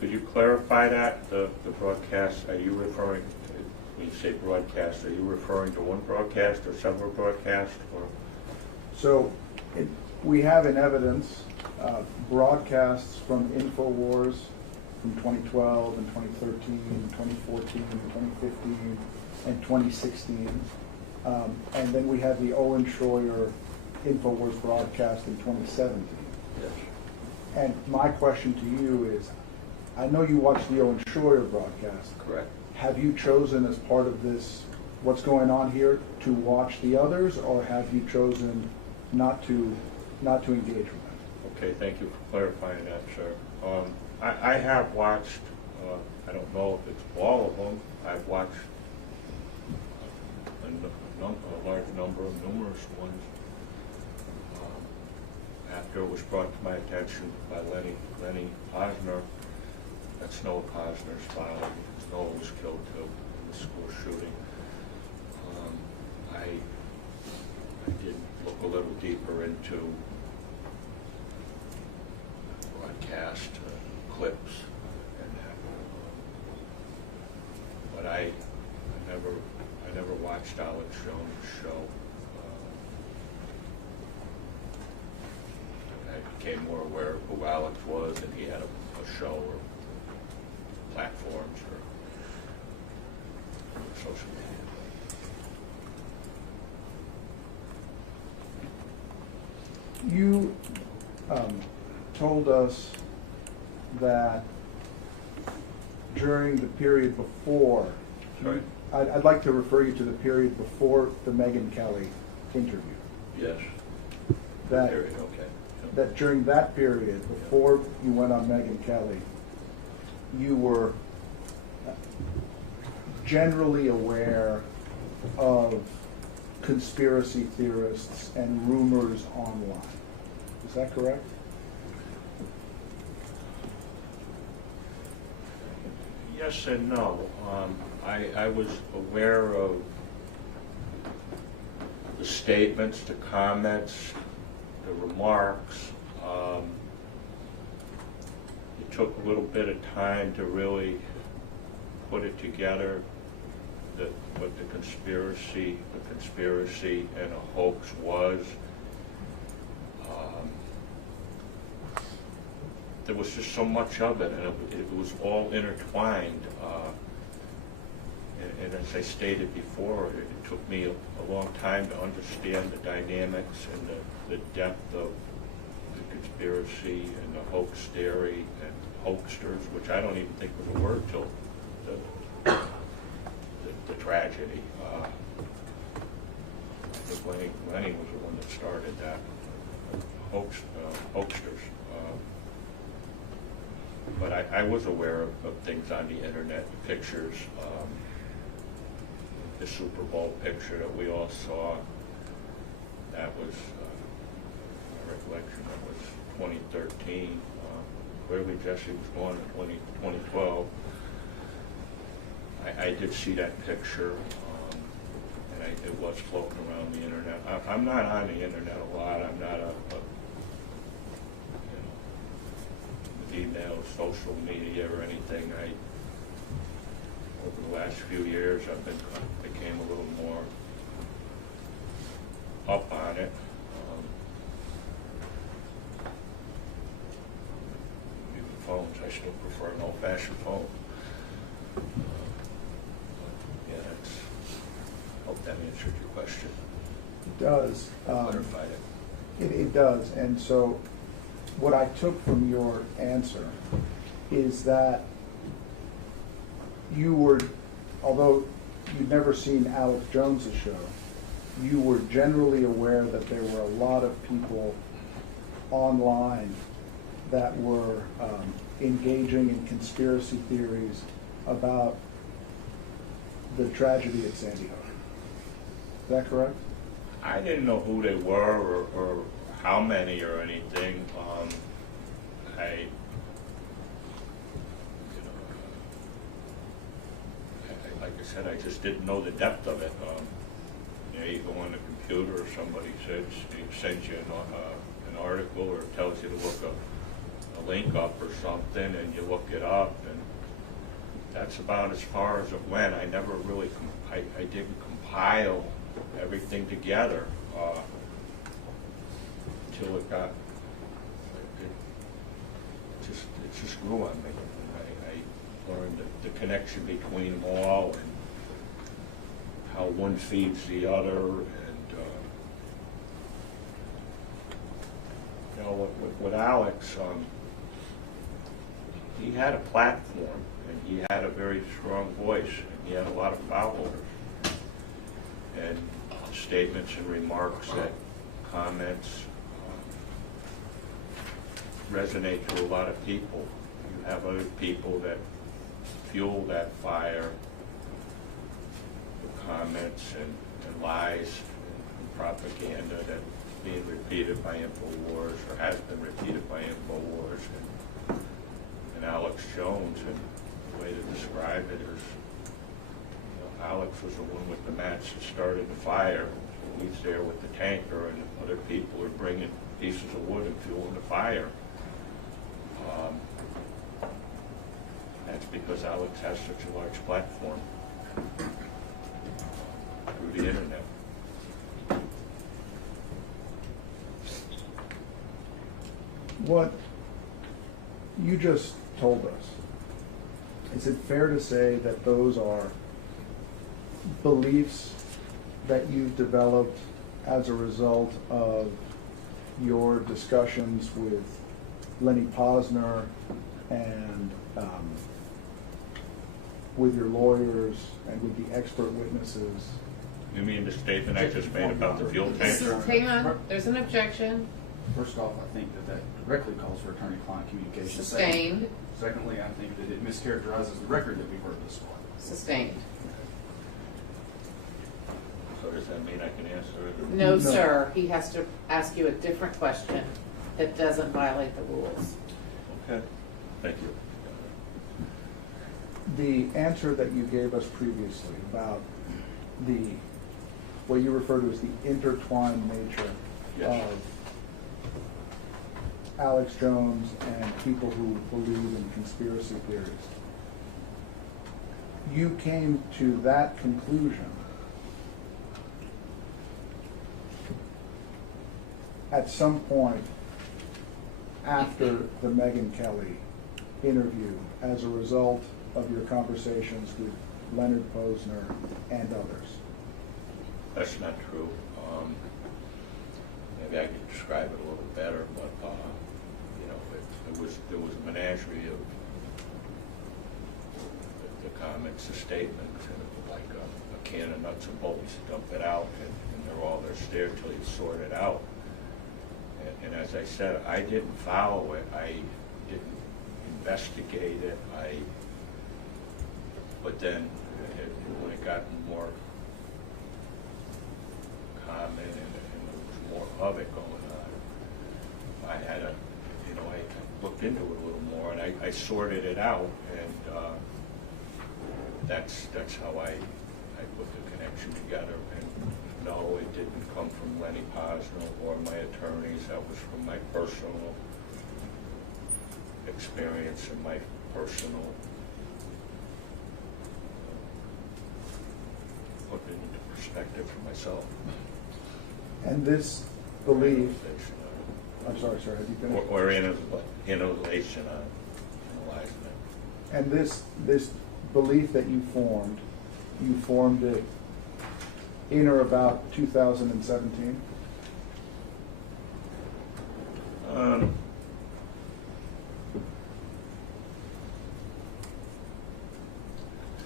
Could you clarify that, the broadcast? Are you referring to, when you say broadcast, are you referring to one broadcast or several broadcasts? Or? So we have in evidence broadcasts from Infowars from 2012 and 2013 and 2014 and 2015 and 2016. And then we have the Owen Schroyer Infowars broadcast in 2017. Yes. And my question to you is, I know you watched the Owen Schroyer broadcast. Correct. Have you chosen as part of this, what's going on here, to watch the others, or have you chosen not to engage with them? Okay, thank you for clarifying that, sir. I have watched, I don't know if it's all of them, I've watched a large number of numerous ones. After it was brought to my attention by Lenny Posner, that Snow Posner's father, Snow was killed too in the school shooting. I did look a little deeper into broadcast clips and that, but I never watched Alex Jones' show. I became more aware of who Alex was, and he had a show or platforms or social media. You told us that during the period before, Sorry? I'd like to refer you to the period before the Megyn Kelly interview. Yes. That, Period, okay. that during that period, before you went on Megyn Kelly, you were generally aware of conspiracy theorists and rumors online. Is that correct? Yes and no. I was aware of the statements, the comments, the remarks. It took a little bit of time to really put it together, what the conspiracy and a hoax was. There was just so much of it, and it was all intertwined. And as I stated before, it took me a long time to understand the dynamics and the depth of the conspiracy and the hoax theory and hoaxsters, which I don't even think was a word till the tragedy. I think Lenny was the one that started that, hoaxsters. But I was aware of things on the internet, pictures, the Super Bowl picture that we all saw. That was, my recollection, that was 2013. Clearly Jesse was born in 2012. I did see that picture, and it was floating around the internet. I'm not on the internet a lot. I'm not email, social media, or anything. Over the the last few years, became a little more up on it. Even phones, I still prefer an old-fashioned phone. Yeah, hope that answered your question. It does. Clarified it. It does. And so what I took from your answer is that you were, although you'd never seen Alex Jones's show, you were generally aware that there were a lot of people online that were engaging in conspiracy theories about the tragedy at Sandy Hook. Is that correct? I didn't know who they were or how many or anything. Like I said, I just didn't know the depth of it. You go on the computer, or somebody sends you an article or tells you to look a link up or something, and you look it up, and that's about as far as it went. I never really, I didn't compile everything together until it just grew on me. I learned the connection between them all and how one feeds the other, and you know, with Alex, he had a platform and he had a very strong voice and he had a lot of followers, and statements and remarks comments resonate to a lot of people. You have other people that fuel that fire with comments and lies and propaganda that's being repeated by Infowars or has been repeated by Infowars and Alex Jones. And the way to describe it is, Alex was the one with the match that started the fire. He's there with the tanker, and other people are bringing pieces of wood and fueling the fire. That's because Alex has such a large platform through the internet. What you just told us, is it fair to say that those are beliefs that you've developed as a result of your discussions with Lenny Posner and with your lawyers and with the expert witnesses? You mean the statement I just made about the fuel tanker? Hang on, there's an objection. First off, I think that directly calls for attorney-client communication. Sustained. Secondly, I think that it mischaracterizes the record that we've heard this far. Sustained. So does that mean I can answer it? Or? No, sir. He has to ask you a different question that doesn't violate the rules. Okay. Thank you. The answer that you gave us previously about what you refer to as the intertwined nature Yes. of Alex Jones and people who believe in conspiracy theories, you came to that conclusion at some point after the Megyn Kelly interview as a result of your conversations with Leonard Posner and others. That's not true. Maybe I could describe it a little better, but there was a menagerie of the comments, the statements, and it was like a can of nuts and bolts. Dump it out, and they're all there till you sort it out. And as I said, I didn't follow it. I didn't investigate it. But then when it got more common and there was more of it going on, I had I looked into it a little more, and I sorted it out, and that's how I put the connection together. And no, it didn't come from Lenny Posner or my attorneys. That was from my personal experience and my personal perspective for myself. And this belief, Analyzation I'm sorry, sir, have you finished? or analyzation on analyzing it. And this belief that you formed it in or about 2017?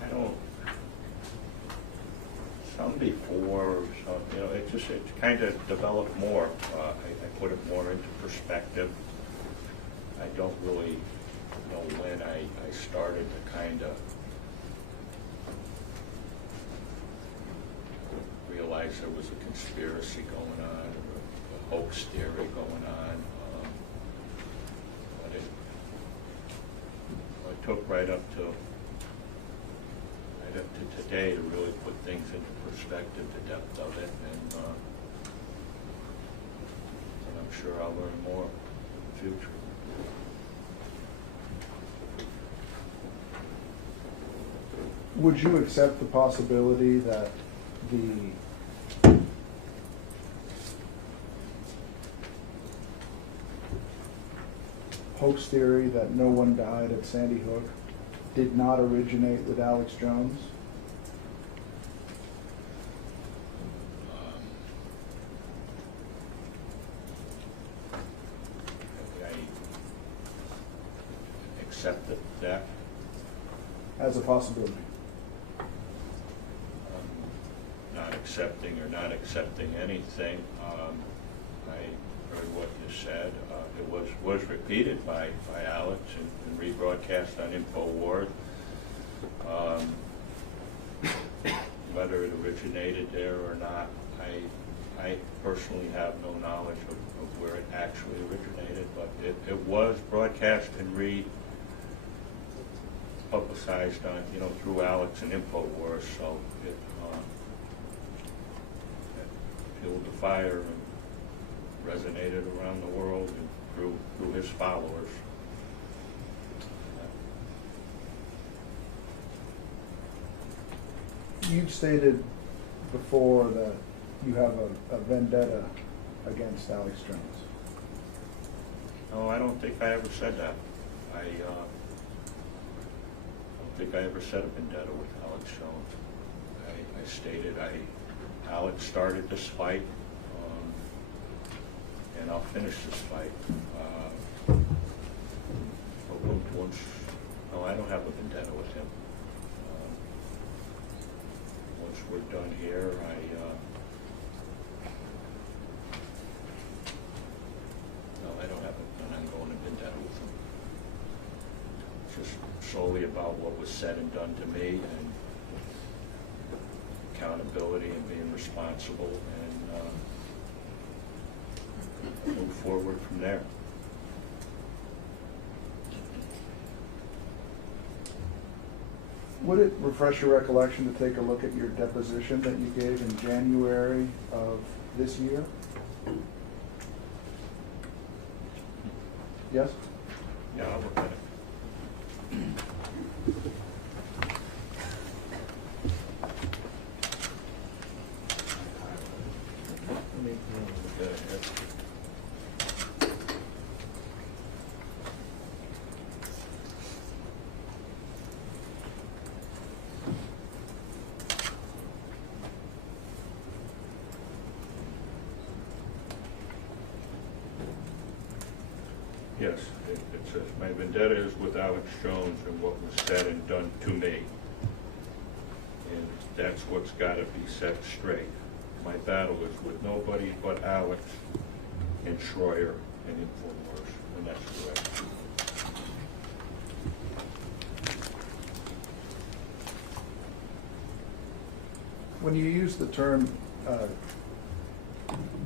I don't, some before, some, it kind of developed more. I put it more into perspective. I don't really know when I started to kind of realize there was a conspiracy going on, or a hoax theory going on. But it took right up to today to really put things into perspective, the depth of it, and I'm sure I'll learn more in the future. Would you accept the possibility that the hoax theory that no one died at Sandy Hook did not originate with Alex Jones? I accept that. As a possibility. Not accepting or not accepting anything. I heard what you said. It was repeated by Alex and rebroadcast on Infowars. Whether it originated there or not, I personally have no knowledge of where it actually originated, but it was broadcast and publicized on, through Alex and Infowars, so it fueled the fire and resonated around the world and through his followers. You've stated before that you have a vendetta against Alex Jones. No, I don't think I ever said that. I don't think I ever said a vendetta with Alex Jones. I stated Alex started this fight, and I'll finish this fight. I don't have a vendetta with him. Once we're done here, I don't have an ongoing vendetta with him. It's just solely about what was said and done to me, and accountability and being responsible, and move forward from there. Would it refresh your recollection to take a look at your deposition that you gave in January of this year? Yes? Yeah, I'll look at it. Yes, it says, my vendetta is with Alex Jones and what was said and done to me. And that's what's got to be set straight. My battle is with nobody but Alex and Schroyer and Infowars, and that's correct. When you use the term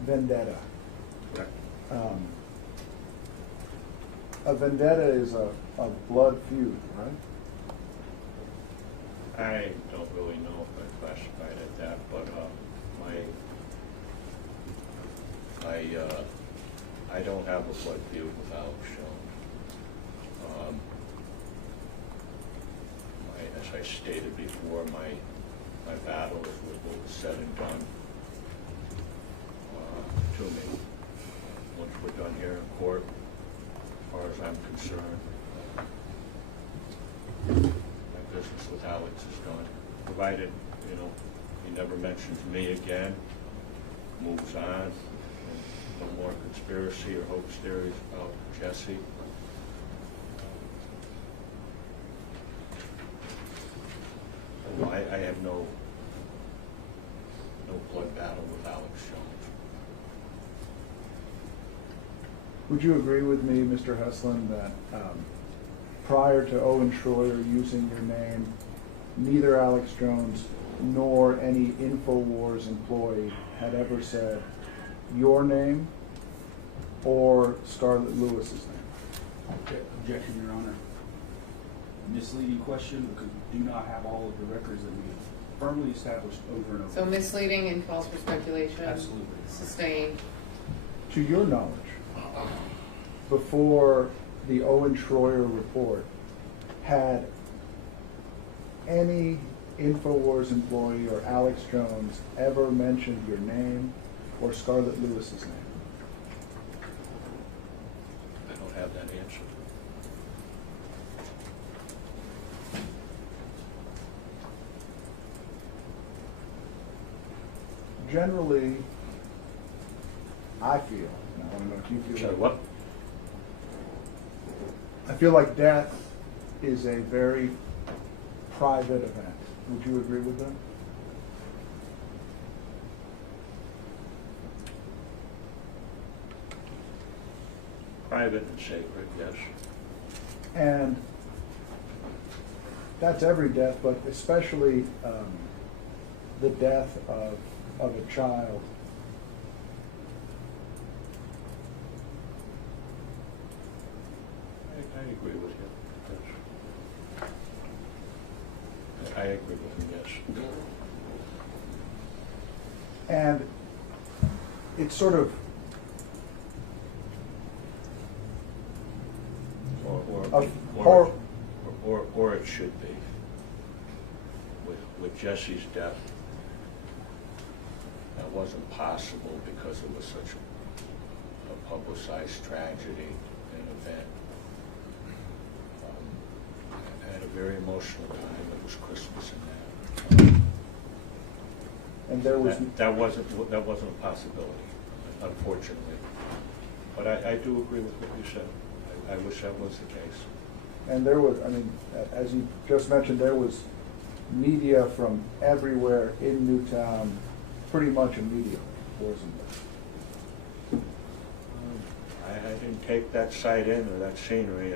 vendetta, Correct. A vendetta is a blood feud, right? I don't really know if I classified it that, but I don't have a blood feud with Alex Jones. As I stated before, my my battle with what was said and done to me. Once we're done here in court, as far as I'm concerned, my business with Alex is done. Provided, you know, he never mentions me again, moves on, and no more conspiracy or hoax theories about Jesse. I have no blood battle with Alex Jones. Would you agree with me, Mr. Heslin, that prior to Owen Schroyer using your name, neither Alex Jones nor any Infowars employee had ever said your name or Scarlett Lewis's name? Objection, Your Honor. Misleading question, because we do not have all of the records that we have firmly established over and over. So misleading and false for speculation. Absolutely. Sustained. To your knowledge, before the Owen Schroyer report, had any Infowars employee or Alex Jones ever mentioned your name or Scarlett Lewis's name? I don't have that answer. Generally, I feel, and I want to know if you feel. Sorry, what? I feel like death is a very private event. Would you agree with that? Private and sacred, yes. And that's every death, but especially the death of a child. I agree with you. I agree with him, yes. And it's sort of or it should be. With Jesse's death, that wasn't possible because it was such a publicized tragedy and event. I had a very emotional time. It was Christmas and that. and there was That wasn't a possibility, unfortunately. But I do agree with what you said. I wish that was the case. and there was, I mean, as you just mentioned, there was media from everywhere in Newtown, pretty much immediately, wasn't there? I didn't take that sight in or that scenery,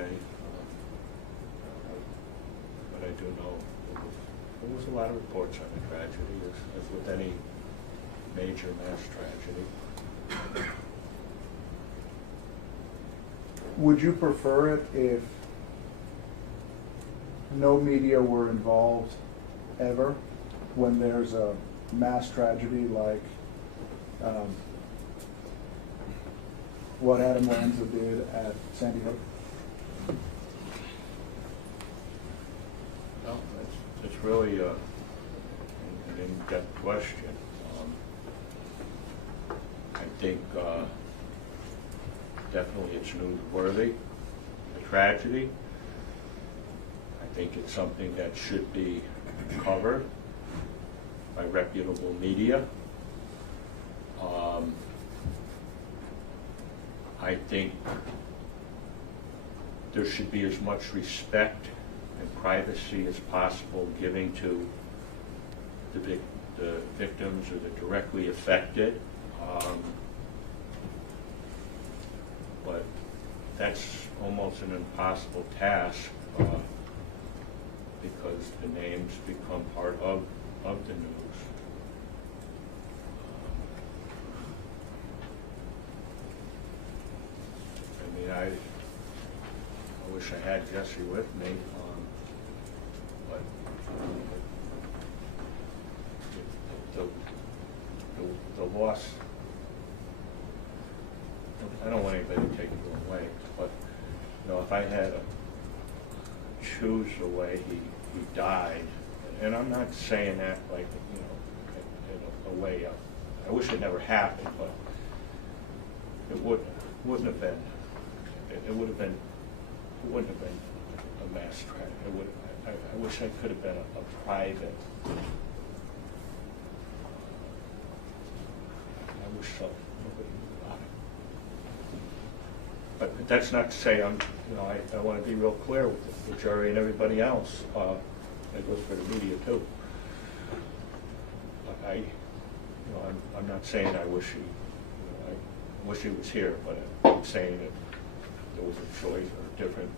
but I do know there was a lot of reports on the tragedy, as with any major mass tragedy. Would you prefer it if no media were involved ever when there's a mass tragedy like what Adam Lanza did at Sandy Hook? No, it's really an in-depth question. I think definitely it's newsworthy, the tragedy. I think it's something that should be covered by reputable media. I think there should be as much respect and privacy as possible given to the victims or the directly affected. But that's almost an impossible task because the names become part of the news. I mean, I wish I had Jesse with me, but the loss, I don't want anybody to take it away, but you know, if I had to choose the way he died, and I'm not saying that like, you know, in a way, I wish it never happened, but it wouldn't have been, it wouldn't have been a mass tragedy. I wish I could have been a private, I wish so, nobody knew about it. But that's not to say I'm, you know, I want to be real clear with the jury and everybody else. That goes for the media too. You know, I'm not saying I wish he, you know, I wish he was here, but I'm saying that there was a choice or different.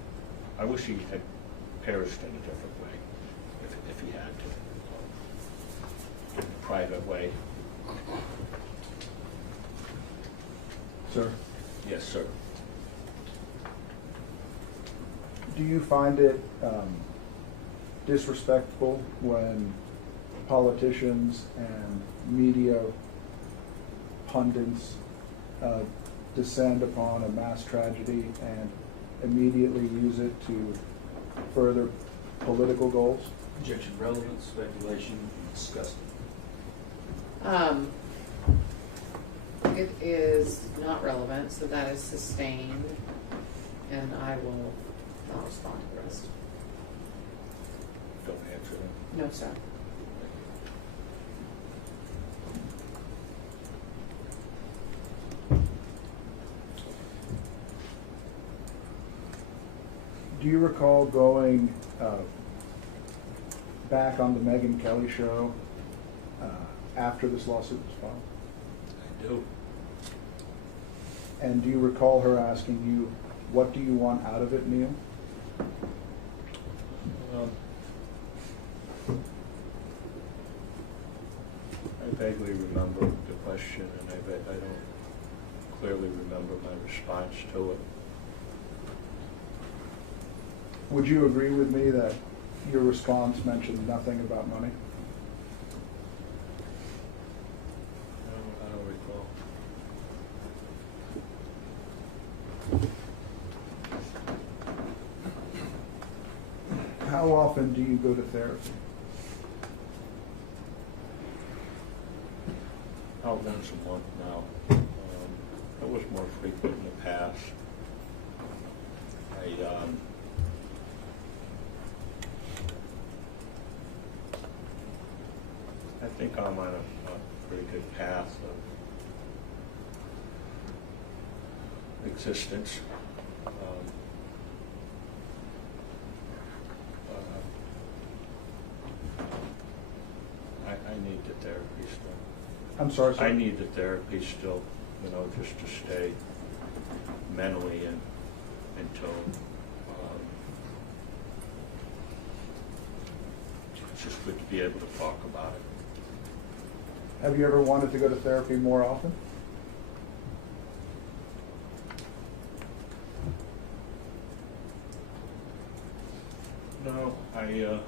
I wish he had perished in a different way, if he had to, in a private way. Sir? Yes, sir. Do you find it disrespectful when politicians and media pundits descend upon a mass tragedy and immediately use it to further political goals? Objection, relevant, speculation, disgusting. It is not relevant, so that is sustained, and I will not respond to the rest. Don't answer that. No, sir. Do you recall going back on the Megyn Kelly show after this lawsuit was filed? I do. And do you recall her asking you, what do you want out of it, Neil? I vaguely remember the question, and I don't clearly remember my response to it. Would you agree with me that your response mentioned nothing about money? I don't recall. How often do you go to therapy? About once a month now. It was more frequent in the past. I think I'm on a pretty good path of existence. I need the therapy still. I'm sorry, sir. I need the therapy still, you know, just to stay mentally in tune. It's just good to be able to talk about it. Have you ever wanted to go to therapy more often? No, I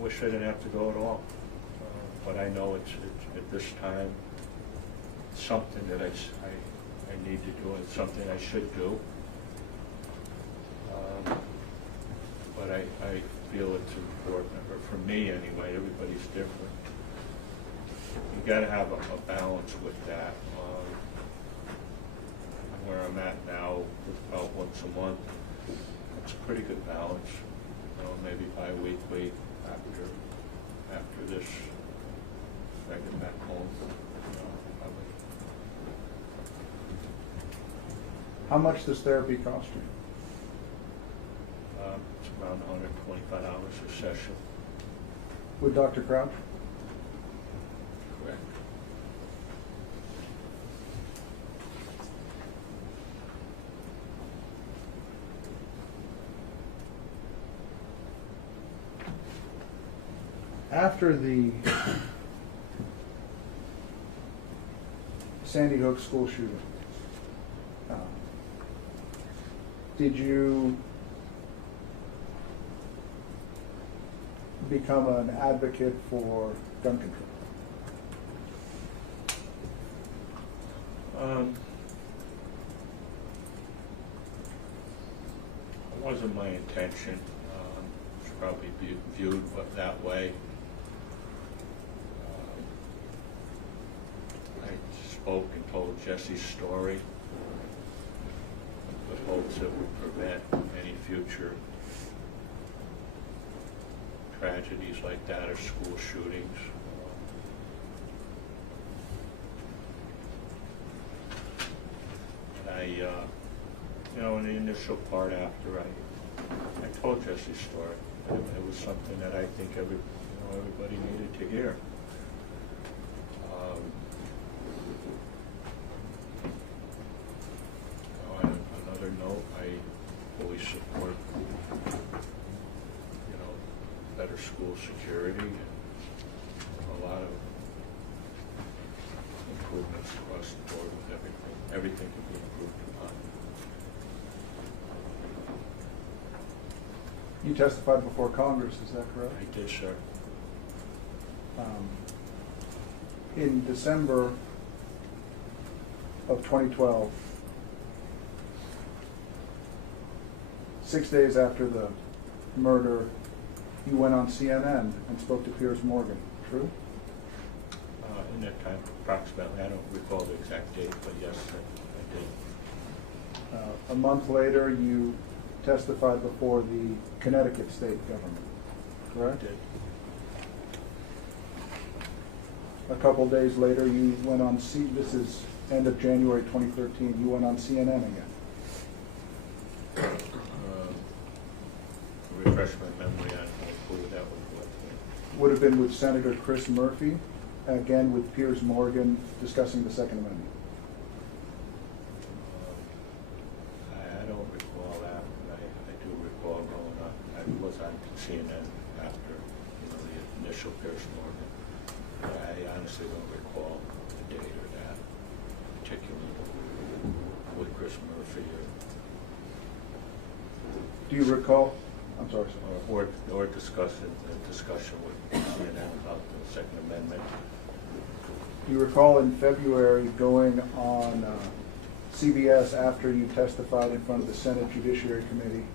wish I didn't have to go at all. But I know it's at this time something that I need to do and something I should do. But I feel it's important, or for me anyway, everybody's different. You gotta have a balance with that. Where I'm at now, with about once a month, it's a pretty good balance. You know, maybe bi-weekly after this, I get back home. Probably. How much does therapy cost you? It's around $125 a session. With Dr. Crouch? Correct. After the Sandy Hook school shooting, did you become an advocate for gun control? It wasn't my intention. It's probably viewed that way. spoke and told Jesse's story with hopes it would prevent any future tragedies like that or school shootings. And I, in the initial part after I told Jesse's story, it was something that I think everybody needed to hear. On another note, I fully support, better school security and a lot of improvements across the board with everything. Everything can be improved upon. You testified before Congress, is that correct? I did, sir. In December of 2012, 6 days after the murder, you went on CNN and spoke to Piers Morgan, true? In that time, approximately. I don't recall the exact date, but yes, I did. A month later, you testified before the Connecticut state government, correct? I did. A couple days later, you went on this is end of January 2013, you went on CNN again. Refresh my memory on who that was with. Would have been with Senator Chris Murphy, again with Piers Morgan discussing the Second Amendment. I don't recall that, but I do recall going on. I was on CNN after the initial Piers Morgan. I honestly don't recall the date or that, particularly with Chris Murphy. Do you recall? I'm sorry, sir. Or discussion with CNN about the Second Amendment. Do you recall in February going on CBS after you testified in front of the Senate Judiciary Committee?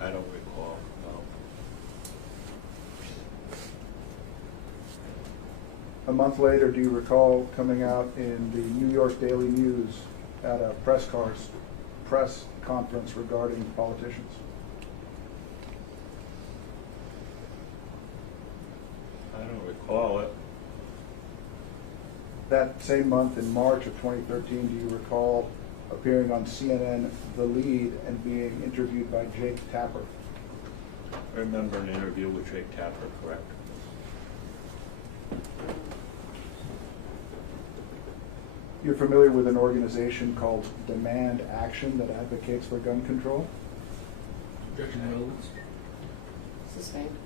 I don't recall, no. A month later, do you recall coming out in the New York Daily News at a press conference regarding politicians? I don't recall it. That same month, in March of 2013, do you recall appearing on CNN, The Lead, and being interviewed by Jake Tapper? I remember an interview with Jake Tapper, correct? You're familiar with an organization called Demand Action that advocates for gun control? Objection relevance. Sustained.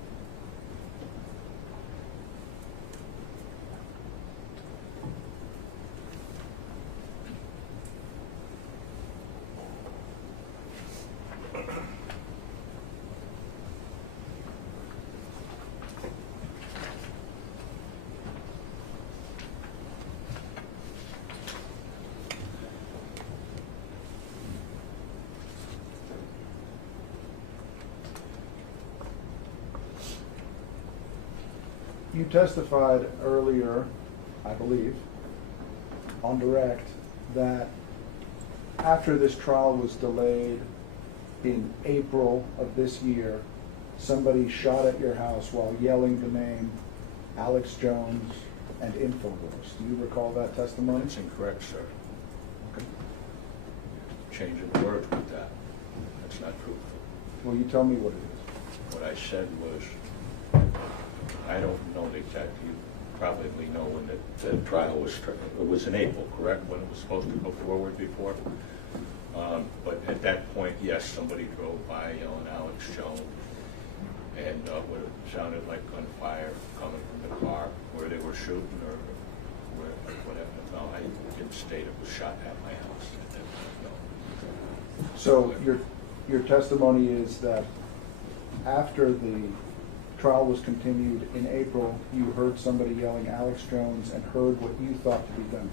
You testified earlier, I believe, on direct, that after this trial was delayed in April of this year, somebody shot at your house while yelling the name Alex Jones and Infowars. Do you recall that testimony? That's incorrect, sir. Okay. Changing words with that. That's not truthful. Will you tell me what it is? What I said was, I don't know the exact, you probably know when the trial was, it was in April, correct, when it was supposed to go forward before? But at that point, yes, somebody drove by yelling Alex Jones, and what it sounded like gunfire coming from the car where they were shooting or where, whatever. No, I didn't state it was shot at my house at that point, no. So your testimony is that after the trial was continued in April, you heard somebody yelling Alex Jones and heard what you thought to be gunfire.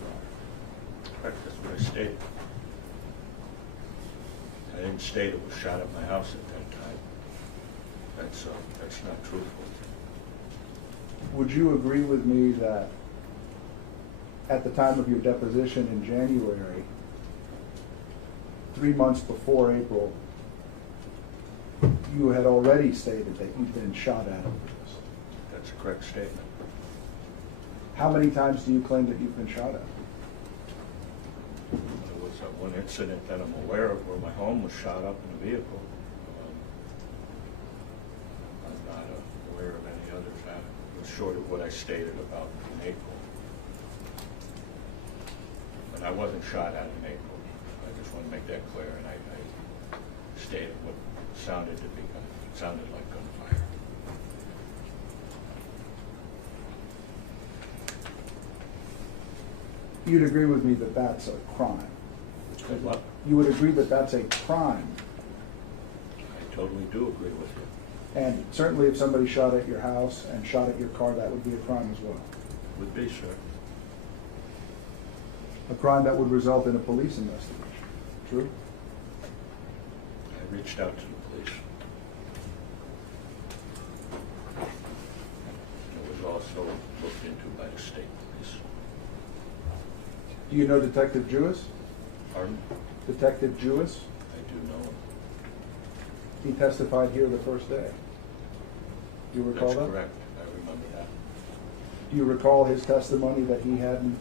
Correct, that's what I stated. I didn't state it was shot at my house at that time. That's not truthful. would you agree with me that at the time of your deposition in January, 3 months before April, you had already stated that you'd been shot at over this? That's a correct statement. How many times do you claim that you've been shot at? There was one incident that I'm aware of where my home was shot up in a vehicle. I'm not aware of any others, short of what I stated about in April. But I wasn't shot at in April. I just want to make that clear, and I stated what sounded like gunfire. You'd agree with me that that's a crime? Good luck. You would agree that that's a crime? I totally do agree with you. And certainly if somebody shot at your house and shot at your car, that would be a crime as well? Would be, sir. A crime that would result in a police investigation, true? I reached out to the police. It was also looked into by the state police. Do you know Detective Jewis? Pardon? Detective Jewis? I do know him. He testified here the first day. Do you recall that? That's correct. I remember that. Do you recall his testimony that he hadn't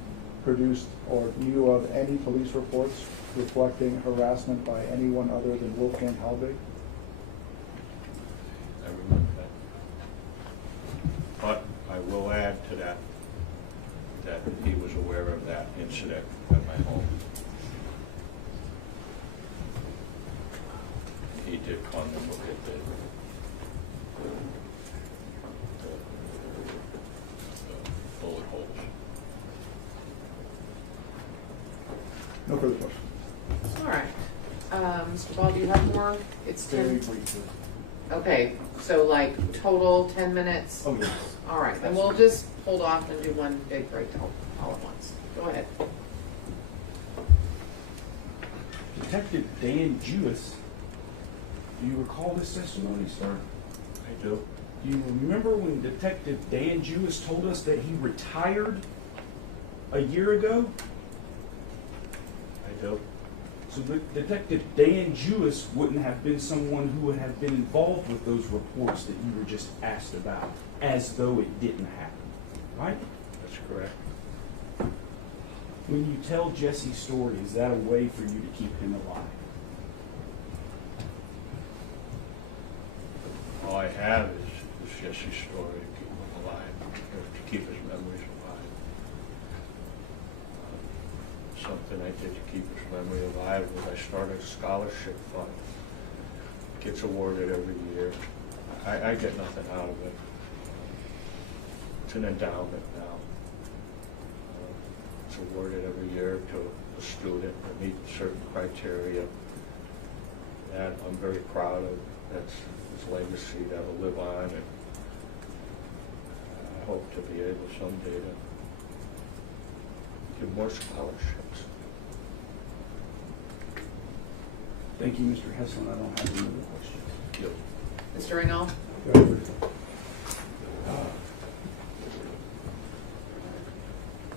produced or knew of any police reports reflecting harassment by anyone other than Wolfgang Halbig? I remember that. But I will add to that he was aware of that incident at my home. He did come and look at the bullet holes. No further questions. All right. Mr. Ball, do you have more? It's Very 10. briefly. Okay, so like total 10 minutes? Oh, yes. All right, then we'll just hold off and do one big break all at once. Go ahead. Detective Dan Jewis, do you recall this testimony, sir? I do. Do you remember when Detective Dan Jewis told us that he retired a year ago? I do. So Detective Dan Jewis wouldn't have been someone who would have been involved with those reports that you were just asked about, as though it didn't happen, right? That's correct. When you tell Jesse's story, is that a way for you to keep him alive? All I have is Jesse's story to keep him alive, to keep his memories alive. Something I did to keep his memory alive was I started a scholarship fund. It gets awarded every year. I get nothing out of it. It's an endowment now. It's awarded every year to a student that meets certain criteria. That I'm very proud of. That's his legacy that will live on, and I hope to be able someday to give more scholarships. Thank you, Mr. Heslin. I don't have any other questions. Thank you. Mr. Ringel?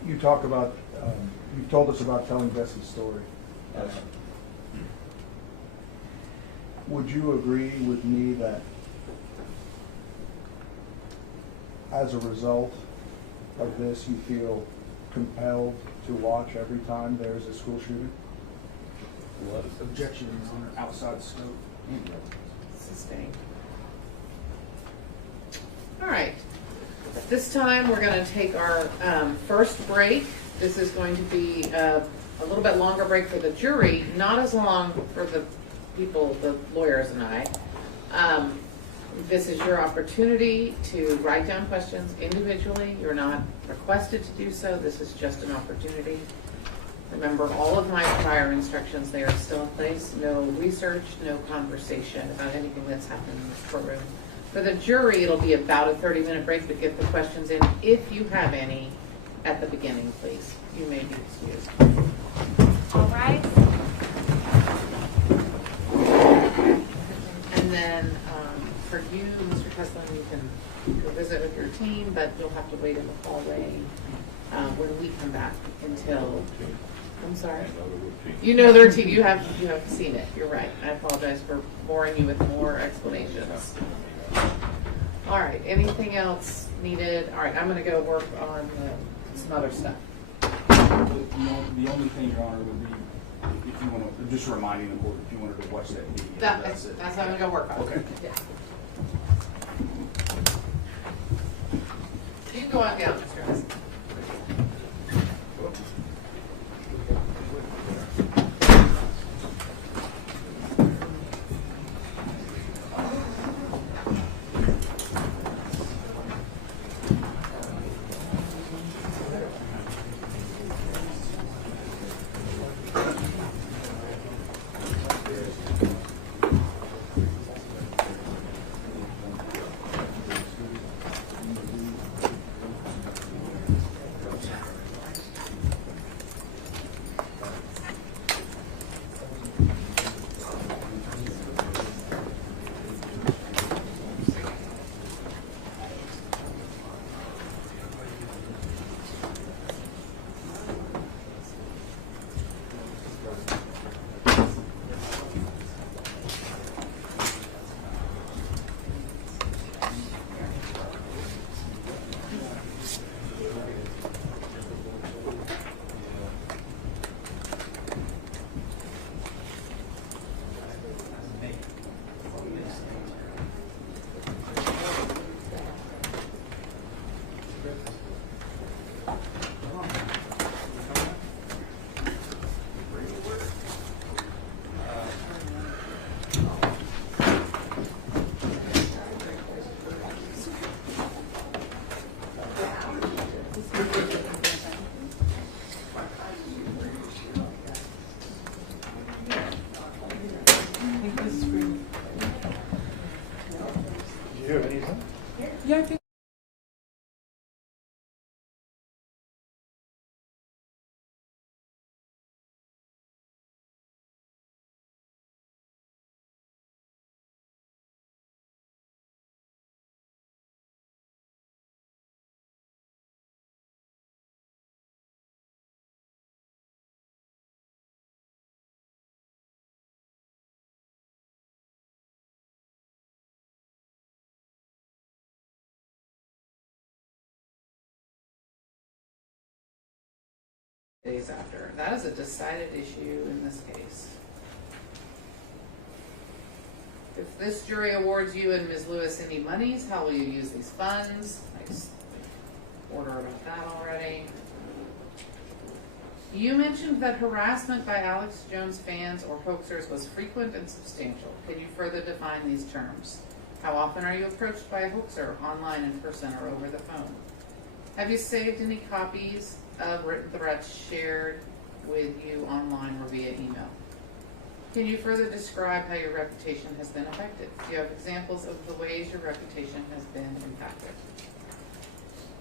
You talk about, you told us about telling Jesse's story. Yes. Would you agree with me that as a result of this, you feel compelled to watch every time there's a school shooting? What? Objection, Your Honor, outside scope. Sustained. All right. At this time, we're going to take our first break. This is going to be a little bit longer break for the jury, not as long for the people, the lawyers and I. This is your opportunity to write down questions individually. You're not requested to do so. This is just an opportunity. Remember, all of my prior instructions, they are still in place. No research, no conversation about anything that's happened in this courtroom. For the jury, it'll be about a 30-minute break, but get the questions in, if you have any, at the beginning, please. You may be excused. All right. And then for you, Mr. Teslin, you can go visit with your team, but you'll have to wait in the hallway when we come back until, I'm sorry. You know the routine, you have seen it, you're right. I apologize for boring you with more explanations. All right, anything else needed? All right, I'm gonna go work on some other stuff. The only thing, Your Honor, would be, if you want to, just reminding the court, if you wanted to watch that video, that's it. That's what I'm gonna go work on. Okay. Yeah. You can go on down, Mr. Hudson. Yeah, I think Days after. That is a decided issue in this case. If this jury awards you and Ms. Lewis any monies, how will you use these funds? I just order about that already. You mentioned that harassment by Alex Jones fans or hoaxers was frequent and substantial. Can you further define these terms? How often are you approached by a hoaxer, online, in person, or over the phone? Have you saved any copies of written threats shared with you online or via email? Can you further describe how your reputation has been affected? Do you have examples of the ways your reputation has been impacted?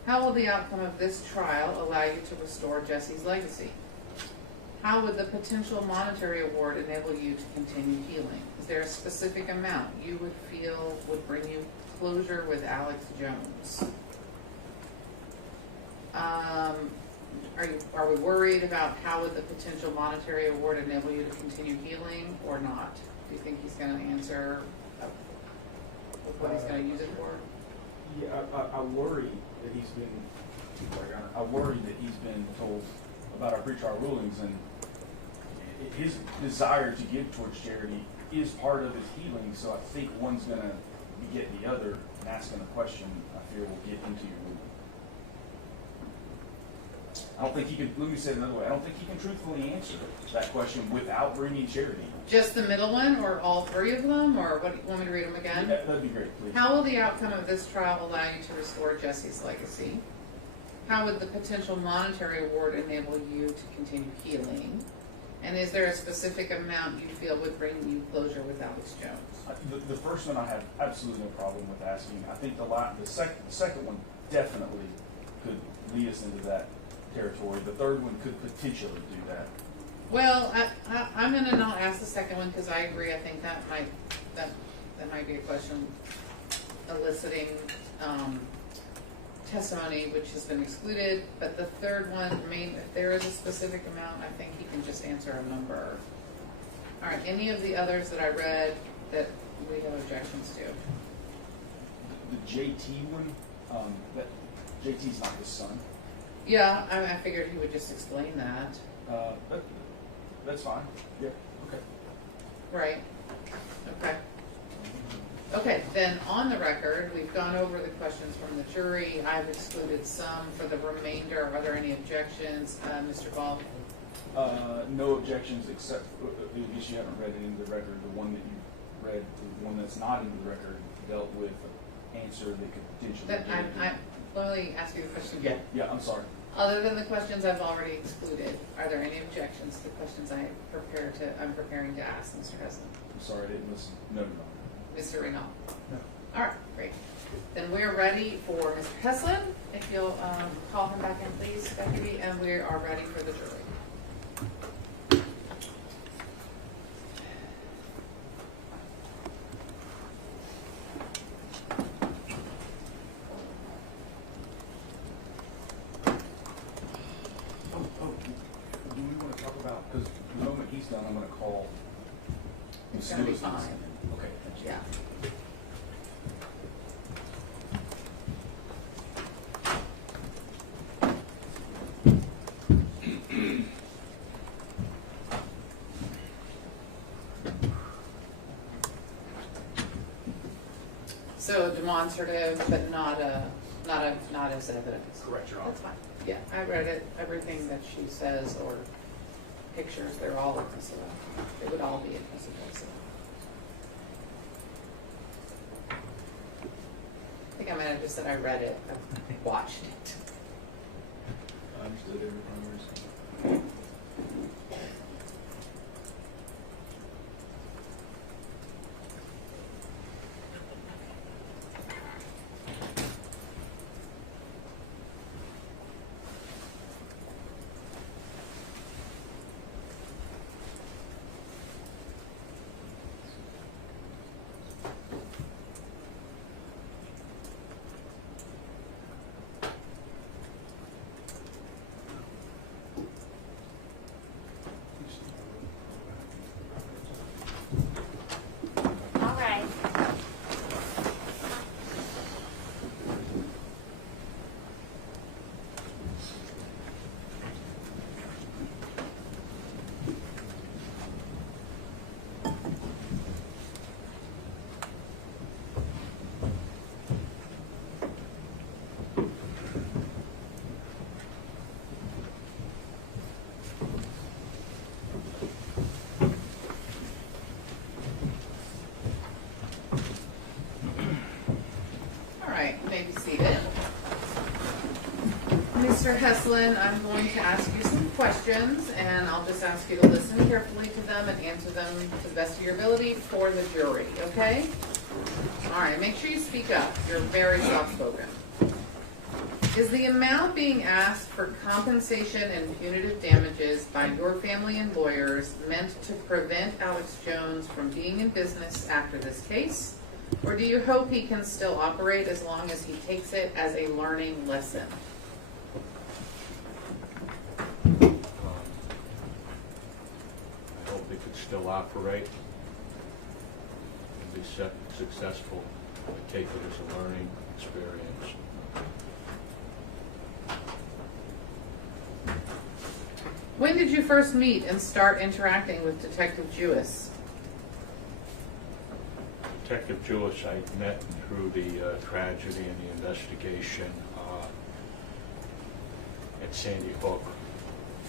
How will the outcome of this trial allow you to restore Jesse's legacy? How would the potential monetary award enable you to continue healing? Is there a specific amount you would feel would bring you closure with Alex Jones? Are we worried about how would the potential monetary award enable you to continue healing or not? Do you think he's going to answer with what he's going to use it for? Yeah, I worry that he's been. I worry that he's been told about our pretrial rulings, and his desire to give towards charity is part of his healing. So I think one's going to beget the other, and asking a question, I fear, will get into your ruling. I don't think he can, let me say it another way, I don't think he can truthfully answer that question without bringing charity. Just the middle one, or all three of them, or what? You want me to read them again? Yeah, that'd be great, please. How will the outcome of this trial allow you to restore Jesse's legacy? How would the potential monetary award enable you to continue healing? And is there a specific amount you feel would bring you closure with Alex Jones? The first one I have absolutely no problem with asking. I think the second one definitely could lead us into that territory. The third one could potentially do that. Well, I'm going to not ask the second one because I agree. I think that might be a question eliciting testimony, which has been excluded, but the third one, if there is a specific amount, I think he can just answer a number. All right, any of the others that I read that we have objections to? The JT one, that JT's not his son. Yeah, I figured he would just explain that. That's fine. Yeah. Okay. Right. Okay. Okay, then on the record, we've gone over the questions from the jury. I've excluded some. For the remainder, are there any objections? Mr. Ball? No objections, except, I guess you haven't read it into the record. The one that you read, the one that's not into the record, dealt with an answer that could potentially... Let me ask you the question again. Yeah, I'm sorry. Other than the questions I've already excluded, are there any objections to the questions I'm preparing to ask, Mr. Heslin? I'm sorry, I didn't listen. No. Mr. Renaud? No. All right, great. Then we're ready for Mr. Heslin. If you'll call him back in, please, Deputy, and we are ready for the jury. Do we want to talk about, because the moment he's done, I'm going to call... It's going to be fine. Okay, thank you. Yeah. So demonstrative, but not as evidence. Correct, Your Honor. That's fine. Yeah, I read it. Everything that she says or pictures, they're all admissible. They would all be admissible. So. I think I might have just said I read it. I watched it. I understood every primary. All right. All right, you may be seated. Mr. Heslin, I'm going to ask you some questions, and I'll just ask you to listen carefully to them and answer them to the best of your ability for the jury, okay? All right, make sure you speak up. You're very soft-spoken. Is the amount being asked for compensation and punitive damages by your family and lawyers meant to prevent Alex Jones from being in business after this case? Or do you hope he can still operate as long as he takes it as a learning lesson? I hope they could still operate and be successful, take it as a learning experience. When did you first meet and start interacting with Detective Jewis? Detective Jewis, I met through the tragedy and the investigation at Sandy Hook.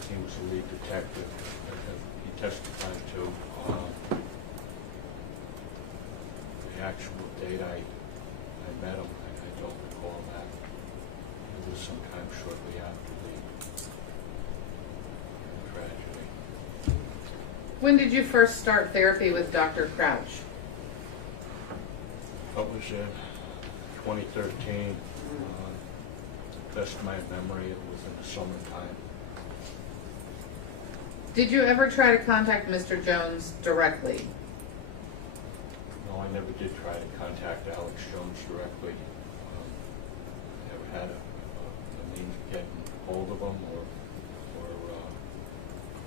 He was the lead detective that he testified to. The actual date I met him, I don't recall that. It was sometime shortly after the tragedy. When did you first start therapy with Dr. Crouch? That was in 2013. Best of my memory, it was in the summertime. Did you ever try to contact Mr. Jones directly? No, I never did try to contact Alex Jones directly. had a means of getting hold of them or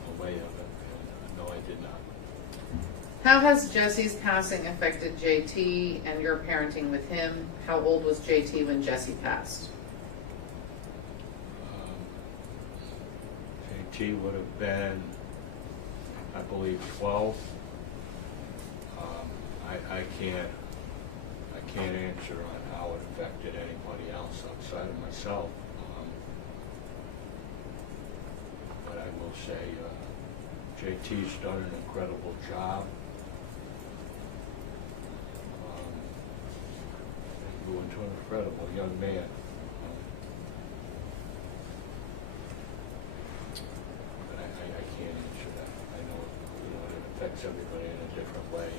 a way of it. And no, I did not. How has Jesse's passing affected JT and your parenting with him? How old was JT when Jesse passed? JT would have been, I believe, 12. I can't answer on how it affected anybody else outside of myself. But I will say JT's done an incredible job. He grew into an incredible young man. But I can't answer that. I know, it affects everybody in a different way.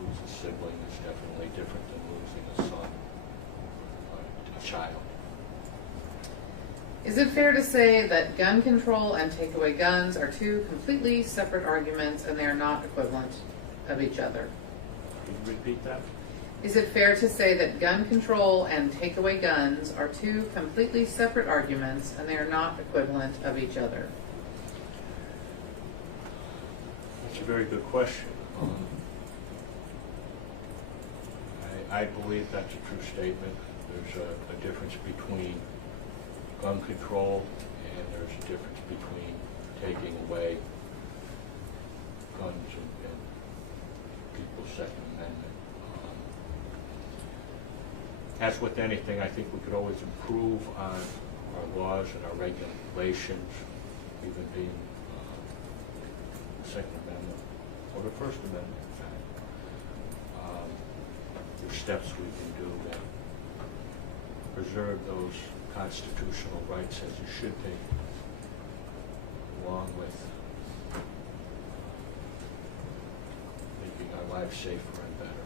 Losing a sibling is definitely different than losing a son, a child. Is it fair to say that gun control and take away guns are two completely separate arguments and they are not equivalent of each other? Can you repeat that? Is it fair to say that gun control and take away guns are two completely separate arguments and they are not equivalent of each other? That's a very good question. I believe that's a true statement. There's a difference between gun control and there's a difference between taking away guns and people's Second Amendment. As with anything, I think we could always improve on our laws and our regulations, even being the Second Amendment or the First Amendment, in fact. There's steps we can do to preserve those constitutional rights as it should be, along with making our lives safer and better.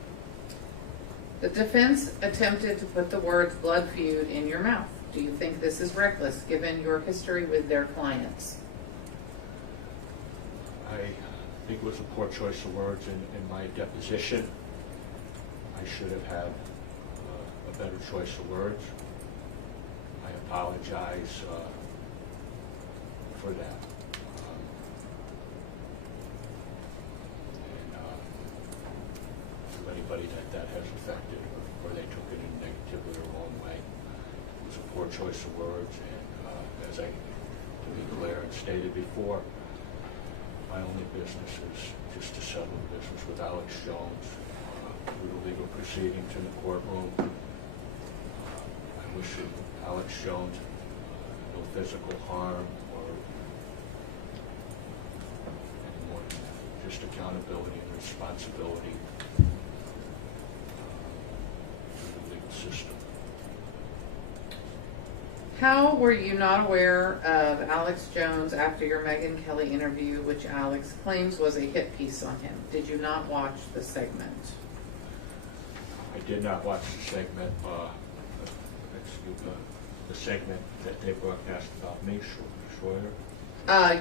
The defense attempted to put the words blood feud in your mouth. Do you think this is reckless given your history with their clients? I think it was a poor choice of words in my deposition. I should have had a better choice of words. I apologize for that. To anybody that has affected or they took it in negatively or wrong way, it was a poor choice of words. And as I, to be clear and stated before, my only business is just to settle the business with Alex Jones through the legal proceedings in the courtroom. I wish Alex Jones no physical harm or any more than that, just accountability and responsibility to the legal system. How were you not aware of Alex Jones after your Megyn Kelly interview, which Alex claims was a hit piece on him? Did you not watch the segment? I did not watch the segment, the segment that they broadcast about me, Schroeder.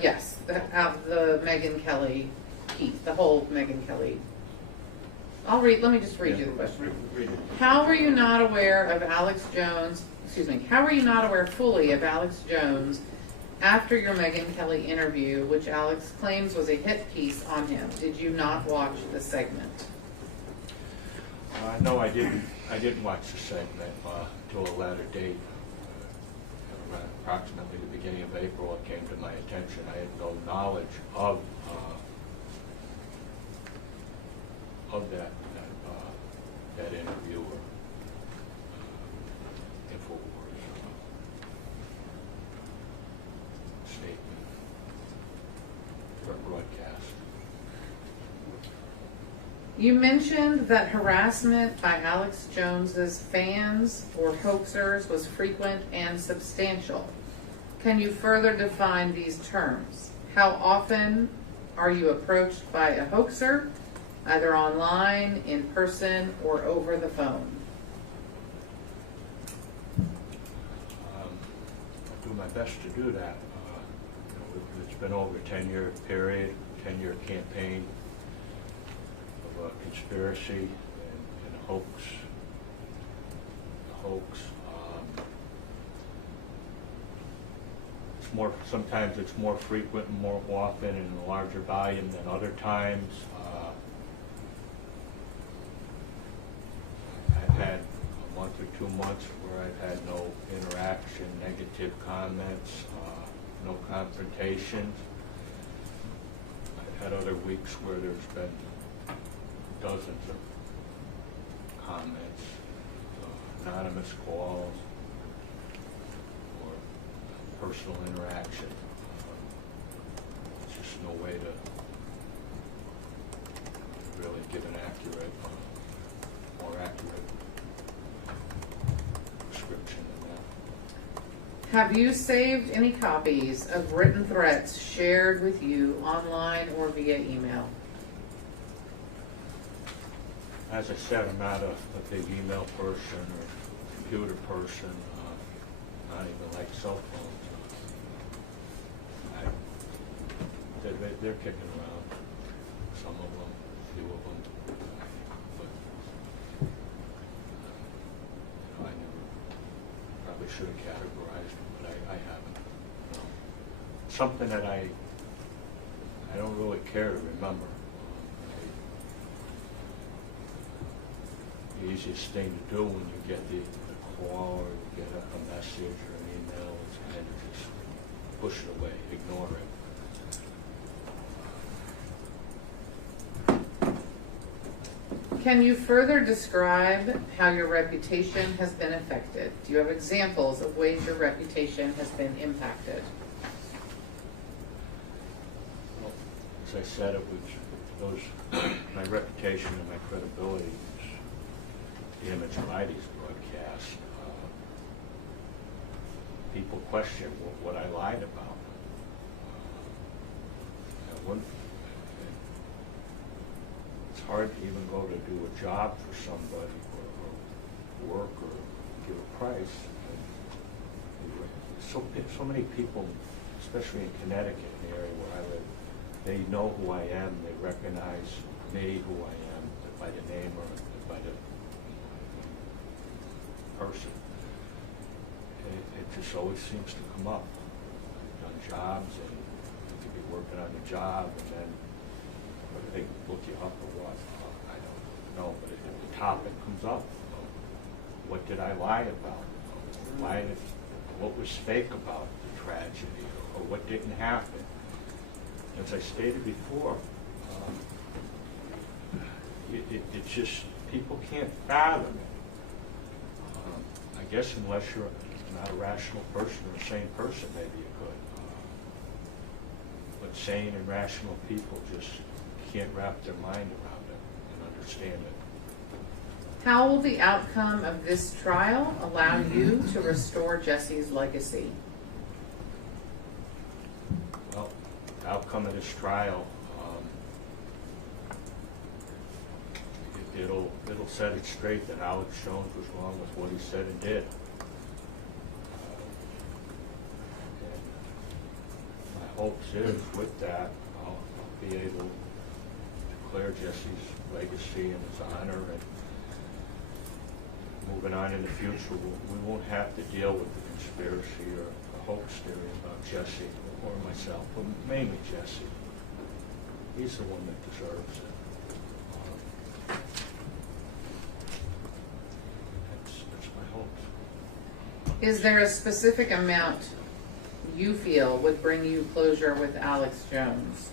Yes, the Megyn Kelly piece, the whole Megyn Kelly. Let me just read you the question. Read it. How were you not aware of Alex Jones, how were you not aware fully of Alex Jones after your Megyn Kelly interview, which Alex claims was a hit piece on him? Did you not watch the segment? No, I didn't. I didn't watch the segment till a later date. Approximately the beginning of April, it came to my attention. I had no knowledge of that interview or Infowars statement or broadcast. You mentioned that harassment by Alex Jones's fans or hoaxers was frequent and substantial. Can you further define these terms? How often are you approached by a hoaxer, either online, in person, or over the phone? I do my best to do that. It's been over a 10-year period, 10-year campaign of conspiracy and hoax hoax. It's more, sometimes it's more frequent and more often and in a larger volume than other times. I've had a month or 2 months where I've had no interaction, negative comments, no confrontations. I've had other weeks where there's been dozens of comments, anonymous calls, or personal interaction. There's just no way to really give an accurate, more accurate description than that. Have you saved any copies of written threats shared with you online or via email? As I said, I'm not a big email person or computer person, not even like cell phones. They're kicking around, some of them, a few of them, but I never, probably should have categorized them, but I haven't. No. Something that I don't really care to remember. The easiest thing to do when you get the call or you get a message or an email is kind of just push it away, ignore it. Can you further describe how your reputation has been affected? Do you have examples of ways your reputation has been impacted? Well, as I said, it was my reputation and my credibility, the image of these broadcasts. People question what I lied about. It's hard to even go to do a job for somebody or work or give a price. So many people, especially in Connecticut, the area where I live, they know who I am, they recognize me, who I am, by the name or by the person. It just always seems to come up. I've done jobs and you could be working on the job and then whether they look you up or what, I don't know, but if the topic comes up, what did I lie about? What was fake about the tragedy or what didn't happen? As I stated before, it just, people can't fathom it. I guess unless you're not a rational person or a sane person, maybe you could. But sane and rational people just can't wrap their mind around it and understand it. How will the outcome of this trial allow you to restore Jesse's legacy? Well, the outcome of this trial, it'll set it straight that Alex Jones was wrong with what he said and did. And my hopes is with that, I'll be able to declare Jesse's legacy and his honor, and moving on in the future, we won't have to deal with the conspiracy or the hoax theory about Jesse or myself, but mainly Jesse. He's the one that deserves it. That's my hopes. Is there a specific amount you feel would bring you closure with Alex Jones?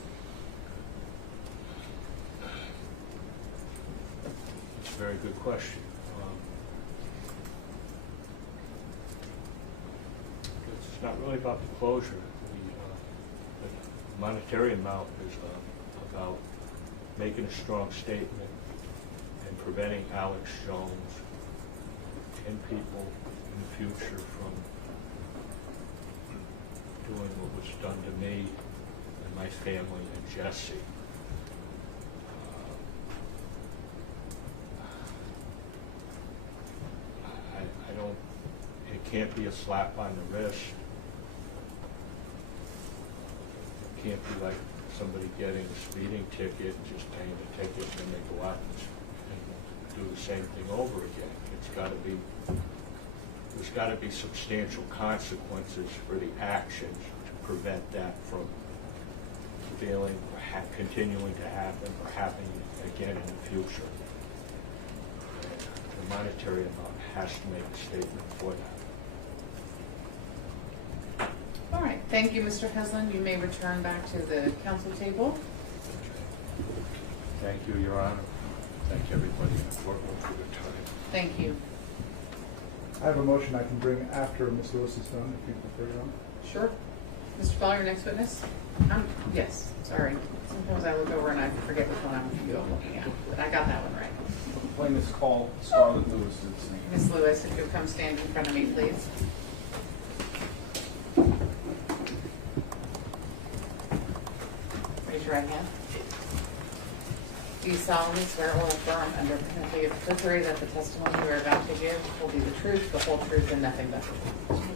That's a very good question. It's not really about the closure. The monetary amount is about making a strong statement and preventing Alex Jones and people in the future from doing what was done to me and my family and Jesse. I don't, it can't be a slap on the wrist. It can't be like somebody getting a speeding ticket and just paying the ticket and then they go out and do the same thing over again. It's got to be there's got to be substantial consequences for the actions to prevent that from failing or continuing to happen or happening again in the future. The monetary amount has to make a statement for that. All right, thank you, Mr. Heslin. You may return back to the council table. Thank you, Your Honor. Thank everybody in the courtroom for their time. Thank you. I have a motion I can bring after Ms. Lewis is done, if you prefer, Your Honor. Sure. Mr. Ball, your next witness? Yes, sorry. Sometimes I look over and I forget which one I'm looking at, but I got that one right. Plaintiff's call Scarlett Lewis is its name. Ms. Lewis, if you'll come stand in front of me, please. Raise your right hand. Do you solemnly swear or affirm under penalty of perjury that the testimony you are about to give will be the truth, the whole truth, and nothing but the truth?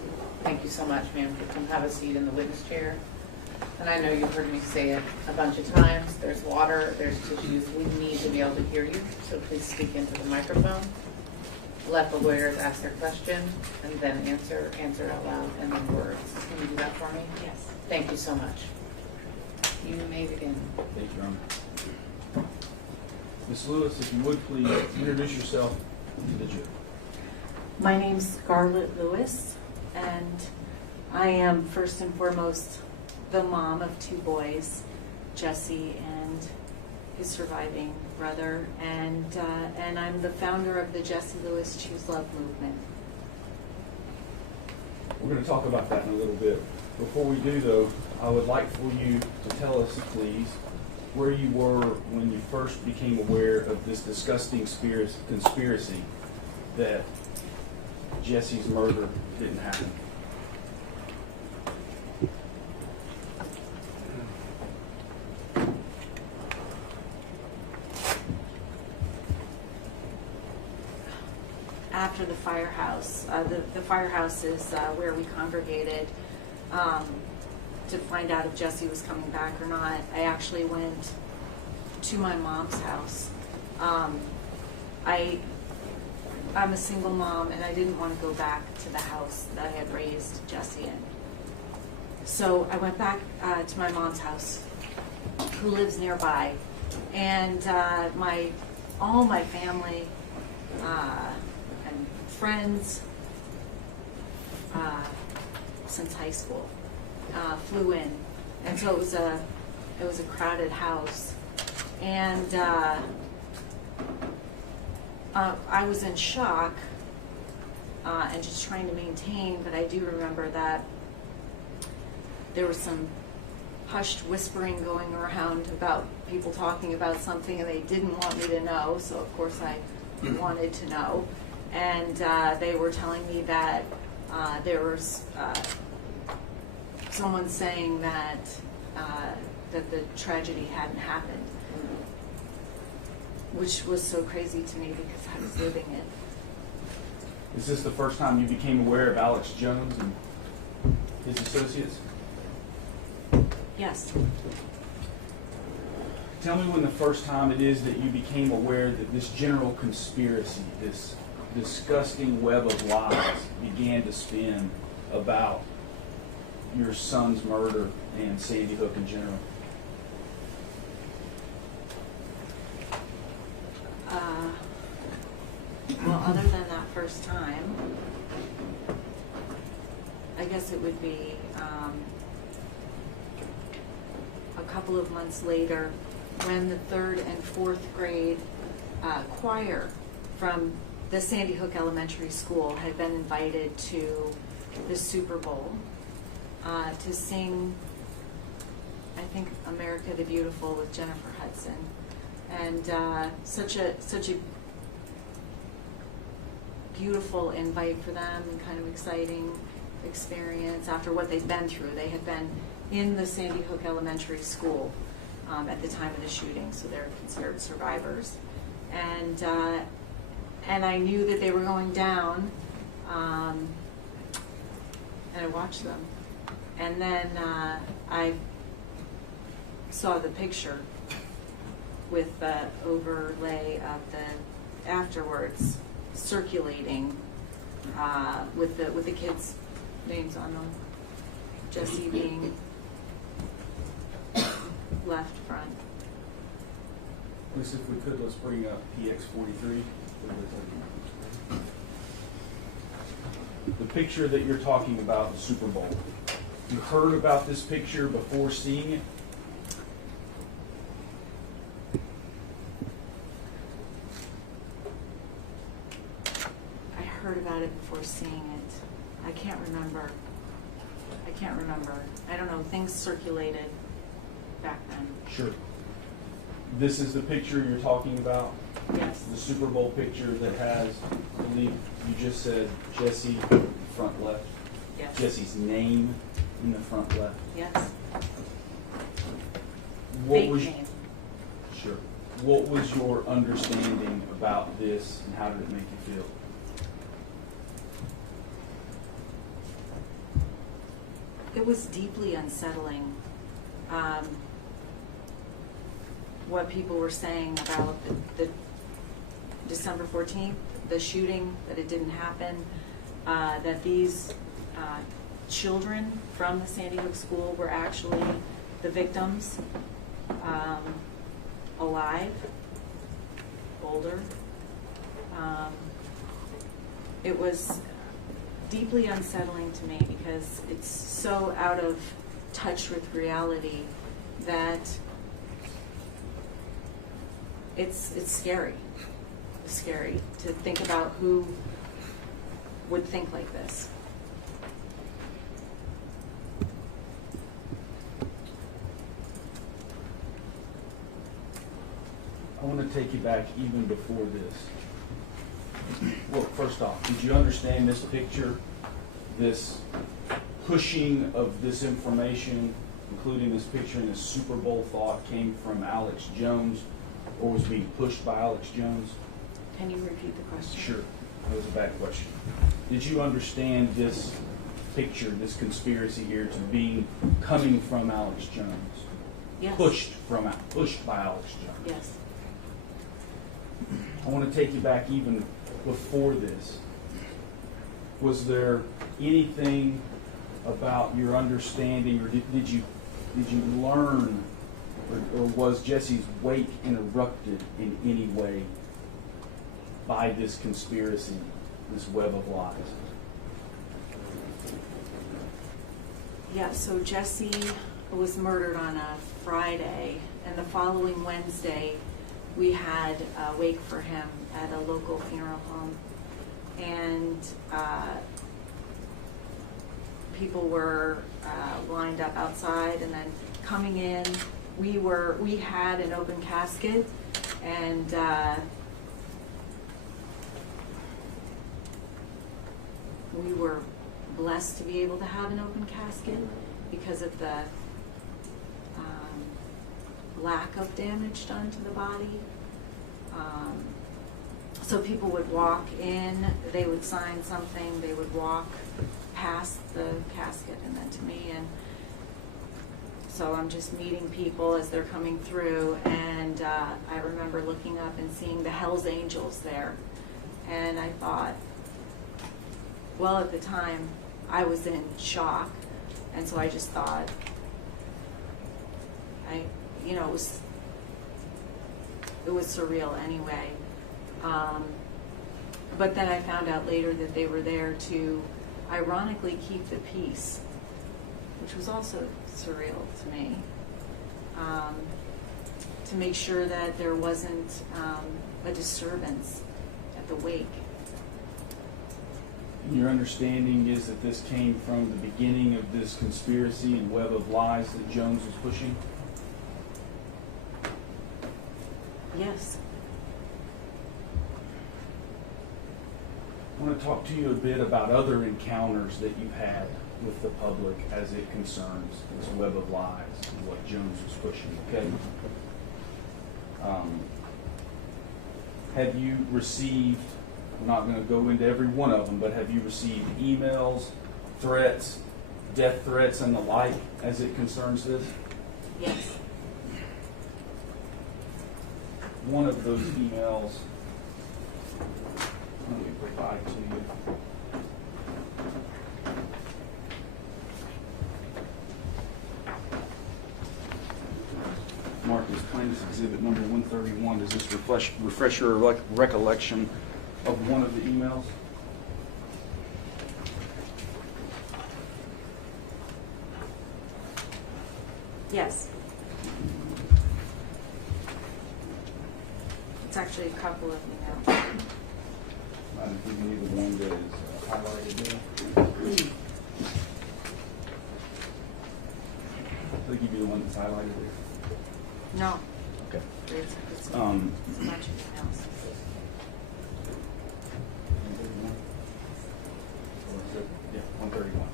Thank you so much, ma'am. Come have a seat in the witness chair. And I know you've heard me say it a bunch of times. There's water, there's tissues. We need to be able to hear you, so please speak into the microphone. Let the lawyers ask their question, and then answer out loud, and then words. Can you do that for me? Yes. Thank you so much. You may begin. Thank you, Your Honor. Ms. Lewis, if you would please introduce yourself to the jury. My name's Scarlett Lewis, and I am first and foremost the mom of two boys, Jesse and his surviving brother, and I'm the founder of the Jesse Lewis Choose Love movement. We're going to talk about that in a little bit. Before we do, though, I would like for you to tell us, please, where you were when you first became aware of this disgusting conspiracy that Jesse's murder didn't happen. After the firehouse, the firehouse is where we congregated to find out if Jesse was coming back or not. I actually went to my mom's house. I'm a single mom, and I didn't want to go back to the house that I had raised Jesse in. So I went back to my mom's house, who lives nearby, and all my family and friends since high school flew in, and so it was a crowded house, and I was in shock and just trying to maintain, but I do remember that there was some hushed whispering going around about people talking about something, and they didn't want me to know, so of course I wanted to know. And they were telling me that there was someone saying that that the tragedy hadn't happened, which was so crazy to me because I was living it. Is this the first time you became aware of Alex Jones and his associates? Yes. Tell me when the first time it is that you became aware that this general conspiracy, this disgusting web of lies began to spin about your son's murder and Sandy Hook in general. Well, other than that first time, I guess it would be a couple of months later when the 3rd and 4th grade choir from the Sandy Hook Elementary School had been invited to the Super Bowl to sing, I think, America the Beautiful with Jennifer Hudson. And such a beautiful invite for them, and kind of exciting experience after what they'd been through. They had been in the Sandy Hook Elementary School at the time of the shooting, so they're considered survivors. And I knew that they were going down, and I watched them. And then I saw the picture with the overlay of the afterwards circulating with the kids' names on them. Jesse being left front. Lisa, if we could, let's bring up PX43. The picture that you're talking about, the Super Bowl. You heard about this picture before seeing it? I heard about it before seeing it. I can't remember. I don't know, things circulated back then. Sure. This is the picture you're talking about? Yes. The Super Bowl picture that has, I believe you just said Jesse front left. Yes. Jesse's name in the front left. Yes. What Fake was name. Sure. What was your understanding about this, and how did it make you feel? It was deeply unsettling. What people were saying about the December 14th, the shooting, that it didn't happen, that these children from the Sandy Hook school were actually the victims, alive, older. It was deeply unsettling to me because it's so out of touch with reality that it's scary. It's scary to think about who would think like this. I want to take you back even before this. Well, first off, did you understand this picture, this pushing of this information, including this picture in the Super Bowl thought came from Alex Jones, or was being pushed by Alex Jones? Can you repeat the question? Sure. That was a bad question. Did you understand this picture, this conspiracy here, to coming from Alex Jones? Yes. Pushed by Alex Jones? Yes. I want to take you back even before this. Was there anything about your understanding, or did you learn, or was Jesse's wake interrupted in any way by this conspiracy, this web of lies? Yeah, so Jesse was murdered on a Friday, and the following Wednesday we had a wake for him at a local funeral home. And people were lined up outside and then coming in. We had an open casket, and we were blessed to be able to have an open casket because of the lack of damage done to the body. So people would walk in, they would sign something, they would walk past the casket and then to me, and so I'm just meeting people as they're coming through, and I remember looking up and seeing the Hells Angels there, and I thought, well, at the time I was in shock, and so I just thought, it was surreal anyway. But then I found out later that they were there to ironically keep the peace, which was also surreal to me, to make sure that there wasn't a disturbance at the wake. Your understanding is that this came from the beginning of this conspiracy and web of lies that Jones was pushing? Yes. I want to talk to you a bit about other encounters that you've had with the public as it concerns this web of lies and what Jones was pushing, okay? Have you received, I'm not going to go into every one of them, but have you received emails, threats, death threats, and the like as it concerns this? Yes. One of those emails, let me provide to you. marked as plaintiff's exhibit number 131. Does this refresh your recollection of one of the emails? Yes. It's actually a couple of emails. I'm giving you the one that is highlighted there. I'll give you the one that's highlighted there. No. Okay. It's a bunch of emails. Yeah, 131.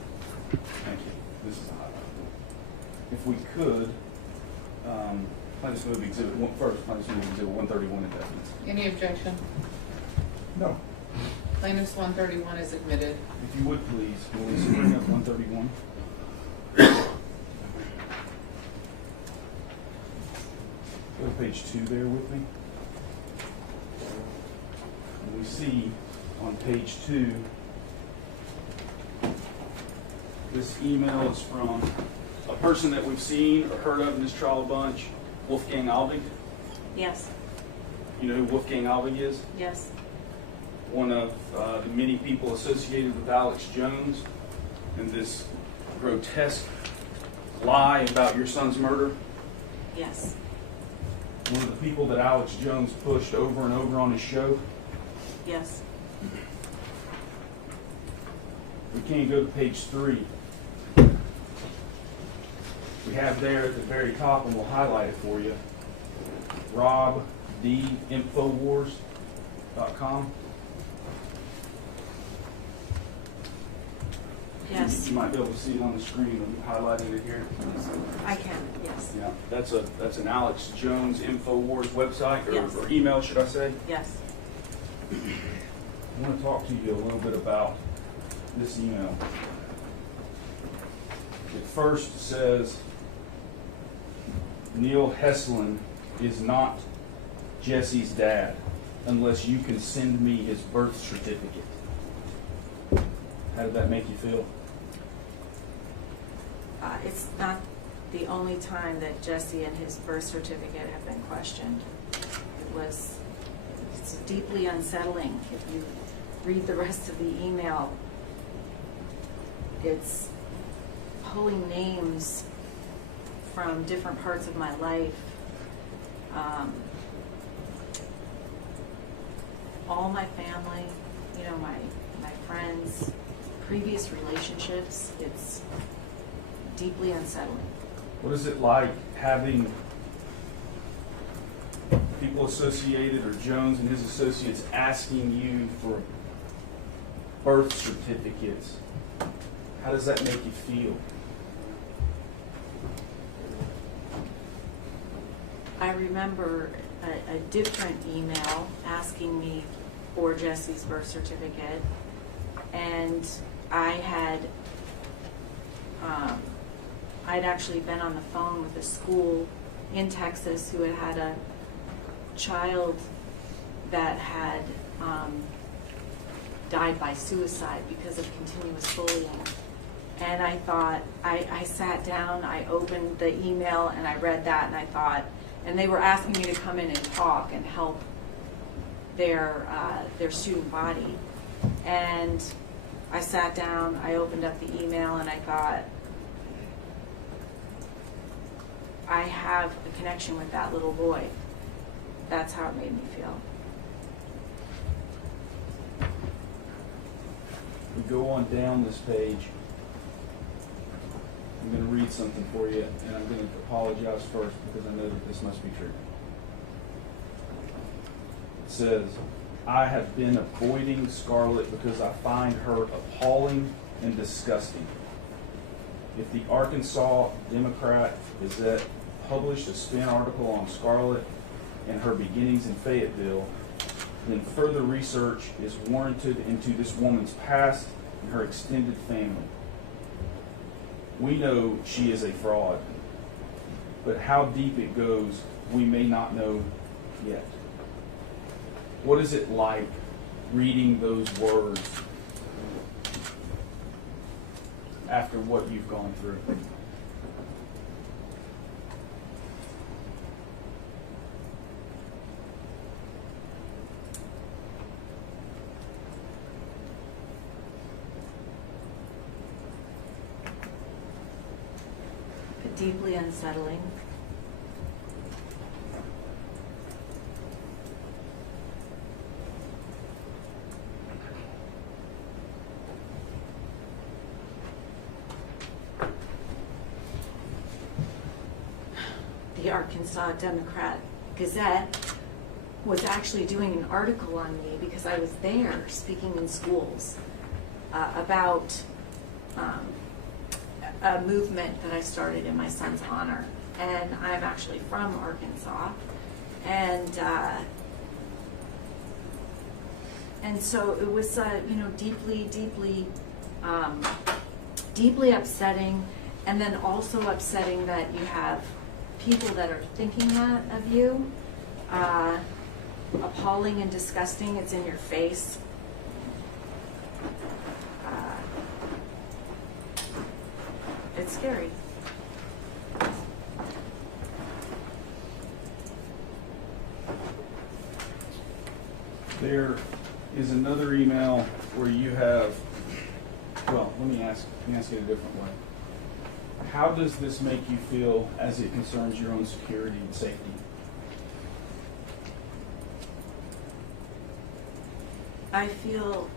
Thank you. This is a highlight. If we could, plaintiff's move exhibit one first. Plaintiff's move exhibit 131 indictments. Any objection? No. Plaintiff's 131 is admitted. If you would please, Melissa, bring up 131. Go to page 2 there with me. And we see on page 2, this email is from a person that we've seen or heard of in this trial a bunch, Wolfgang Albig. Yes. You know who Wolfgang Albig is? Yes. One of the many people associated with Alex Jones and this grotesque lie about your son's murder. Yes. One of the people that Alex Jones pushed over and over on his show. Yes. We can't go to page 3. We have there at the very top, and we'll highlight it for you, Rob D. Infowars.com. Yes. You might be able to see it on the screen. I'm highlighting it here. I can, yes. Yeah, that's an Alex Jones Infowars website, Yes. or email, should I say? Yes. I want to talk to you a little bit about this email. It first says, Neil Heslin is not Jesse's dad unless you can send me his birth certificate. How did that make you feel? It's not the only time that Jesse and his birth certificate have been questioned. It's deeply unsettling. If you read the rest of the email, it's pulling names from different parts of my life. All my family, you know, my friends, previous relationships, it's deeply unsettling. What is it like having people associated, or Jones and his associates, asking you for birth certificates? How does that make you feel? I remember a different email asking me for Jesse's birth certificate, and I'd actually been on the phone with a school in Texas who had a child that had died by suicide because of continuous bullying. And I thought, I sat down, I opened the email, and I read that, and I thought, and they were asking me to come in and talk and help their student body. And I sat down, I opened up the email, and I thought, I have a connection with that little boy. That's how it made me feel. We go on down this page. I'm going to read something for you, and I'm going to apologize first because I know that this must be true. It says, I have been avoiding Scarlett because I find her appalling and disgusting. If the Arkansas Democrat-Gazette published a spin article on Scarlett and her beginnings in Fayetteville, then further research is warranted into this woman's past and her extended family. We know she is a fraud, but how deep it goes, we may not know yet. What is it like reading those words after what you've gone through? deeply unsettling. The Arkansas Democrat Gazette was actually doing an article on me because I was there speaking in schools about a movement that I started in my son's honor. And I'm actually from Arkansas. And so it was, deeply, deeply upsetting, and then also upsetting that you have people that are thinking that of you. Appalling and disgusting. It's in your face. It's scary. There is another email where you have, well, let me ask it a different way. How does this make you feel as it concerns your own security and safety? I feel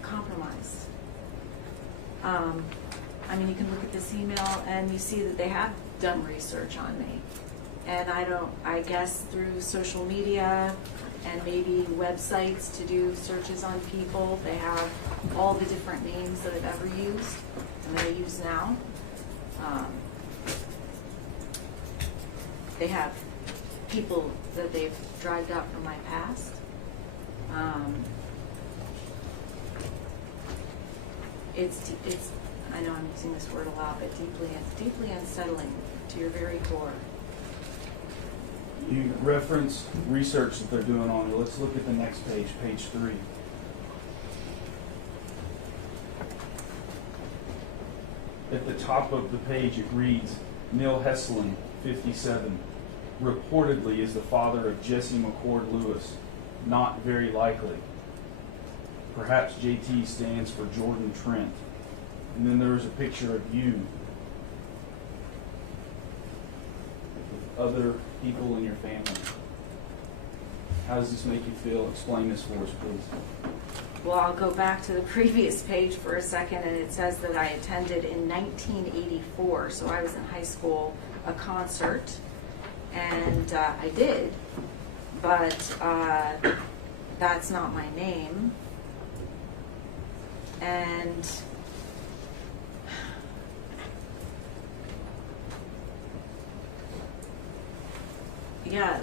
compromised. You can look at this email and you see that they have done research on me. And I guess through social media and maybe websites to do searches on people, they have all the different names that I've ever used and that I use now. They have people that they've dragged up from my past. It's I know I'm using this word a lot, but deeply unsettling to your very core. You reference research that they're doing on you. Let's look at the next page, page 3. At the top of the page it reads, Neil Heslin, 57, reportedly is the father of Jesse McCord Lewis. Not very likely. Perhaps JT stands for Jordan Trent. And then there is a picture of you with other people in your family. How does this make you feel? Explain this for us, please. Well, I'll go back to the previous page for a second, and it says that I attended in 1984, so I was in high school, a concert, and I did, but that's not my name. And yeah,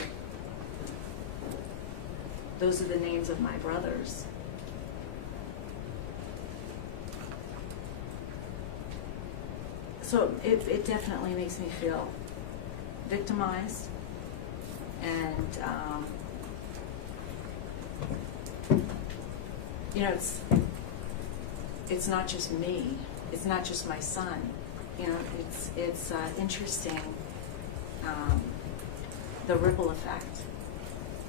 those are the names of my brothers. So it definitely makes me feel victimized, and it's not just me. It's not just my son. It's interesting, the ripple effect.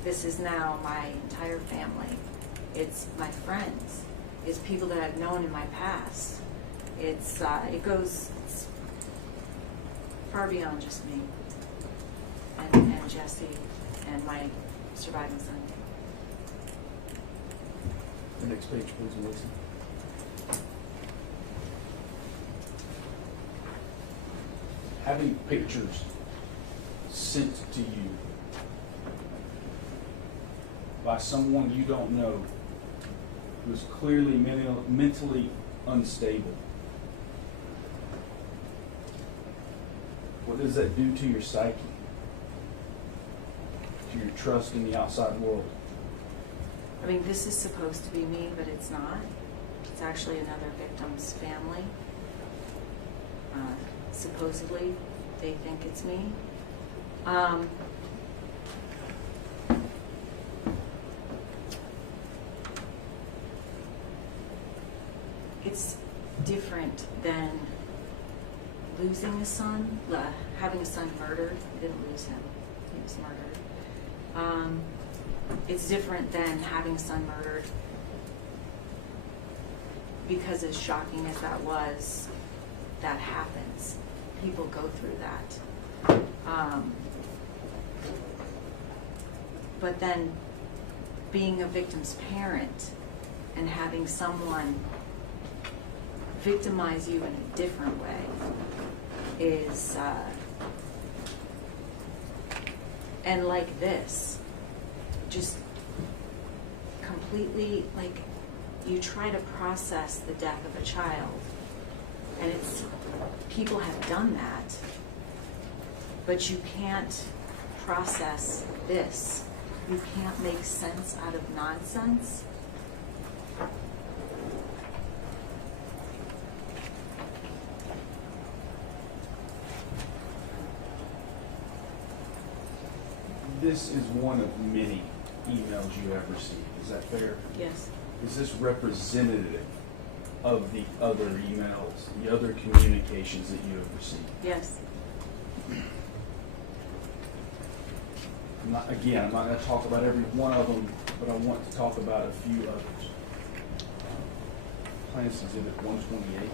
This is now my entire family. It's my friends. It's people that I've known in my past. It goes far beyond just me and Jesse and my surviving son. The next page, please, Melissa. Having pictures sent to you by someone you don't know who is clearly mentally unstable. What does that do to your psyche? To your trust in the outside world? This is supposed to be me, but it's not. It's actually another victim's family. Supposedly, they think it's me. It's different than losing a son, having a son murdered. I didn't lose him. He was murdered. It's different than having a son murdered, because as shocking as that was, that happens. people go through that. But then being a victim's parent and having someone victimize you in a different way is, and like this, just completely, like, you try to process the death of a child, and it's, people have done that, but you can't process this. You can't make sense out of nonsense. This is one of many emails you have received. Is that fair? Yes. Is this representative of the other emails, the other communications that you have received? Yes. I'm not going to talk about every one of them, but I want to talk about a few others. Plaintiff's Exhibit 128.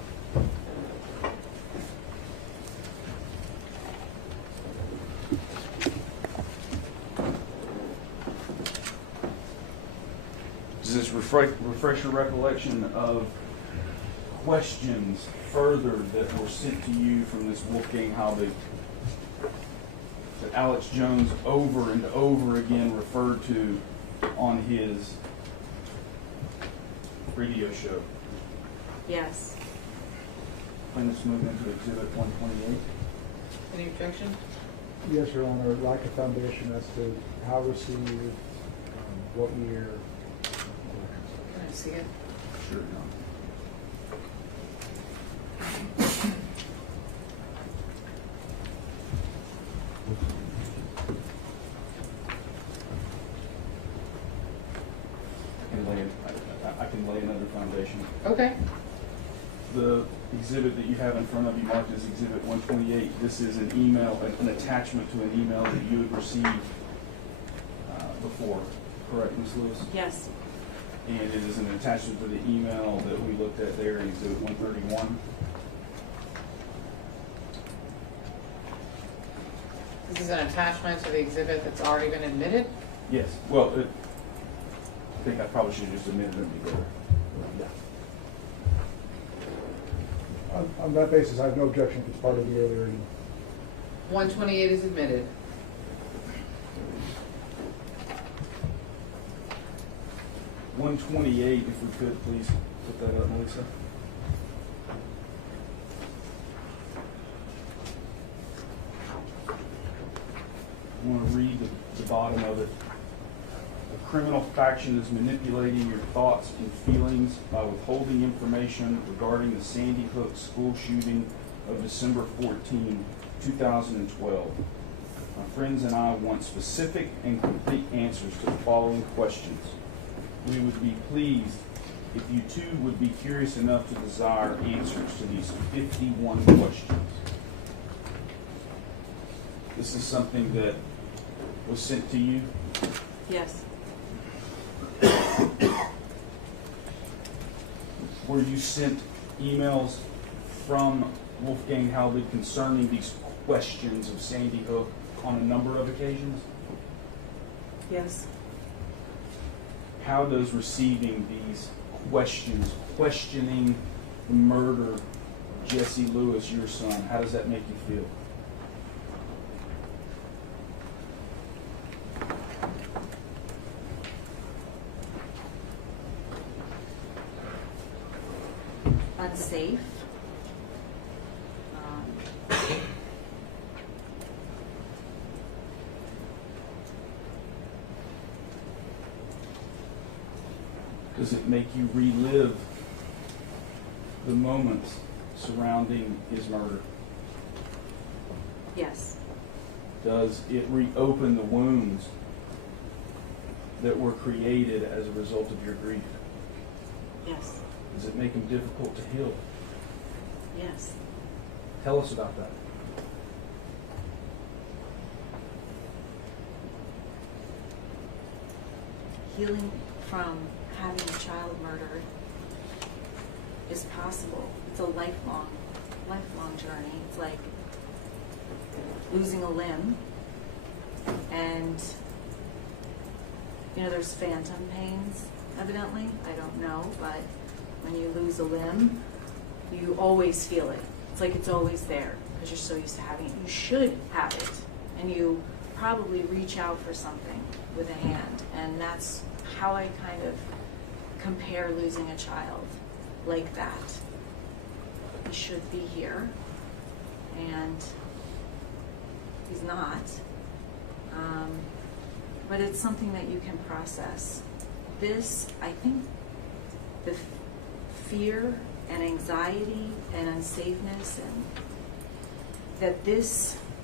Does this refresh your recollection of questions further that were sent to you from this Wolfgang Halbig that Alex Jones over and over again referred to on his radio show? Yes. Plaintiff's moving into Exhibit 128. Any objection? Yes, Your Honor, like a foundation as to how received, what year. Can I see it? Sure, no. I can lay another foundation. Okay. The exhibit that you have in front of you marked as Exhibit 128, this is an email, an attachment to an email that you had received before, correct, Ms. Lewis? Yes. And it is an attachment to the email that we looked at there in Exhibit 131. This is an attachment to the exhibit that's already been admitted? Yes, well, I think I probably should have just admitted them together. Yeah. On that basis, I have no objection if it's part of the earlier. 128 is admitted. $128, if we could, please put that up, Melissa. I want to read the bottom of it. A criminal faction is manipulating your thoughts and feelings by withholding information regarding the Sandy Hook school shooting of December 14, 2012. My friends and I want specific and complete answers to the following questions. We would be pleased if you too would be curious enough to desire answers to these 51 questions. This is something that was sent to you? Yes. Were you sent emails from Wolfgang Halbig concerning these questions of Sandy Hook on a number of occasions? Yes. How does receiving these questions, questioning the murder of Jesse Lewis, your son, how does that make you feel? Unsafe. Does it make you relive the moments surrounding his murder? Yes. Does it reopen the wounds that were created as a result of your grief? Yes. Does it make them difficult to heal? Yes. Tell us about that. Healing from having a child murdered is possible. It's a lifelong journey. It's like losing a limb, and there's phantom pains, evidently. I don't know, but when you lose a limb, you always feel it. It's like it's always there because you're so used to having it. You should have it, and you probably reach out for something with a hand, and that's how I kind of compare losing a child like that. He should be here, and he's not. But it's something that you can process. This, I think, the fear and anxiety and unsafeness, and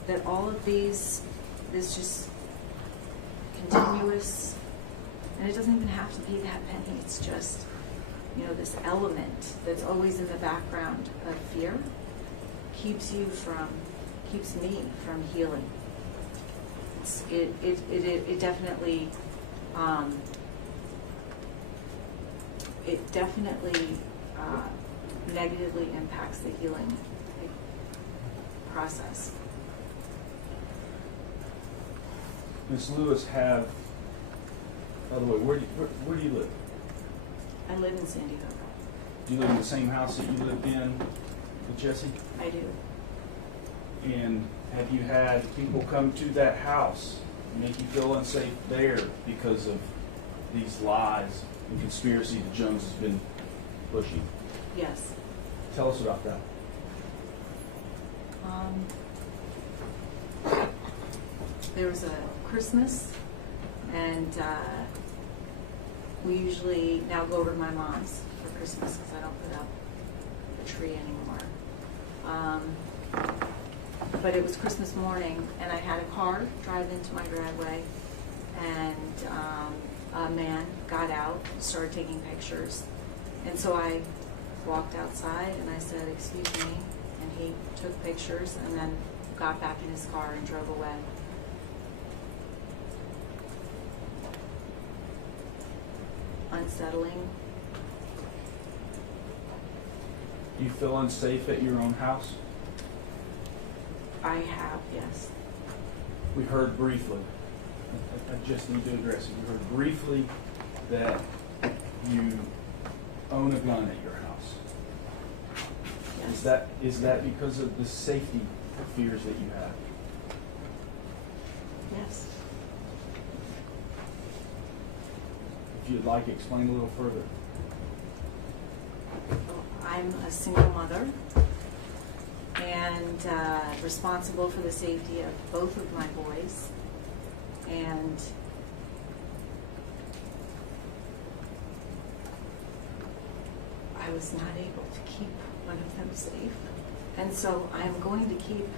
that all of this just continuous, and it doesn't even have to be that many, it's just, this element that's always in the background of fear keeps me from healing. It definitely negatively impacts the healing process. Ms. Lewis, by the way, where do you live? I live in Sandy Hook. Do you live in the same house that you lived in with Jesse? I do. And have you had people come to that house and make you feel unsafe there because of these lies and conspiracy that Jones has been pushing? Yes. Tell us about that. There was a Christmas, and we usually now go over to my mom's for Christmas because I don't put up a tree anymore. But it was Christmas morning, and I had a car drive into my driveway, and a man got out, started taking pictures. And so I walked outside, and I said, "Excuse me," and he took pictures, and then got back in his car and drove away. Unsettling. Do you feel unsafe at your own house? I have, yes. We heard briefly, I just need to address it, we heard briefly that you own a gun at your house. Yes. Is that because of the safety fears that you have? Yes. If you'd like, explain a little further. I'm a single mother and responsible for the safety of both of my boys. And I was not able to keep one of them safe. And so I'm going to keep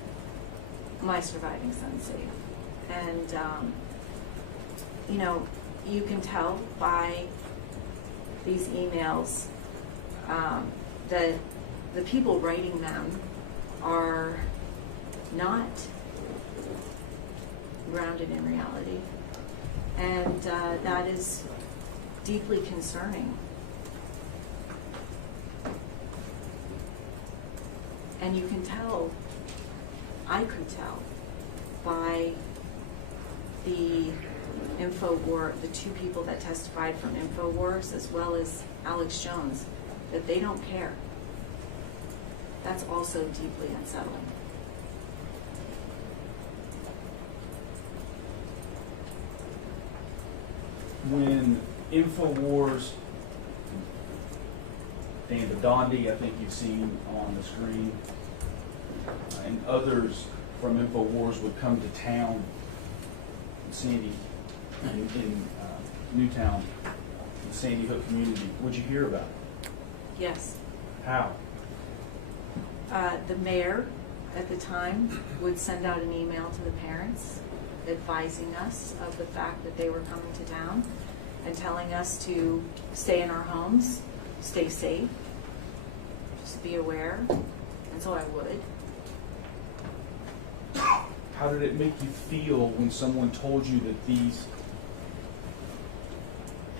my surviving son safe. And, you can tell by these emails that the people writing them are not grounded in reality. And that is deeply concerning. And you can tell, I could tell, by the the two people that testified from Infowars, as well as Alex Jones, that they don't care. That's also deeply unsettling. When Infowars and the Dondi, I think you've seen on the screen, and others from Infowars would come to town in Sandy, in Newtown, the Sandy Hook community, would you hear about it? Yes. How? The mayor at the time would send out an email to the parents advising us of the fact that they were coming to town and telling us to stay in our homes, stay safe, just be aware, and so I would. How did it make you feel when someone told you that these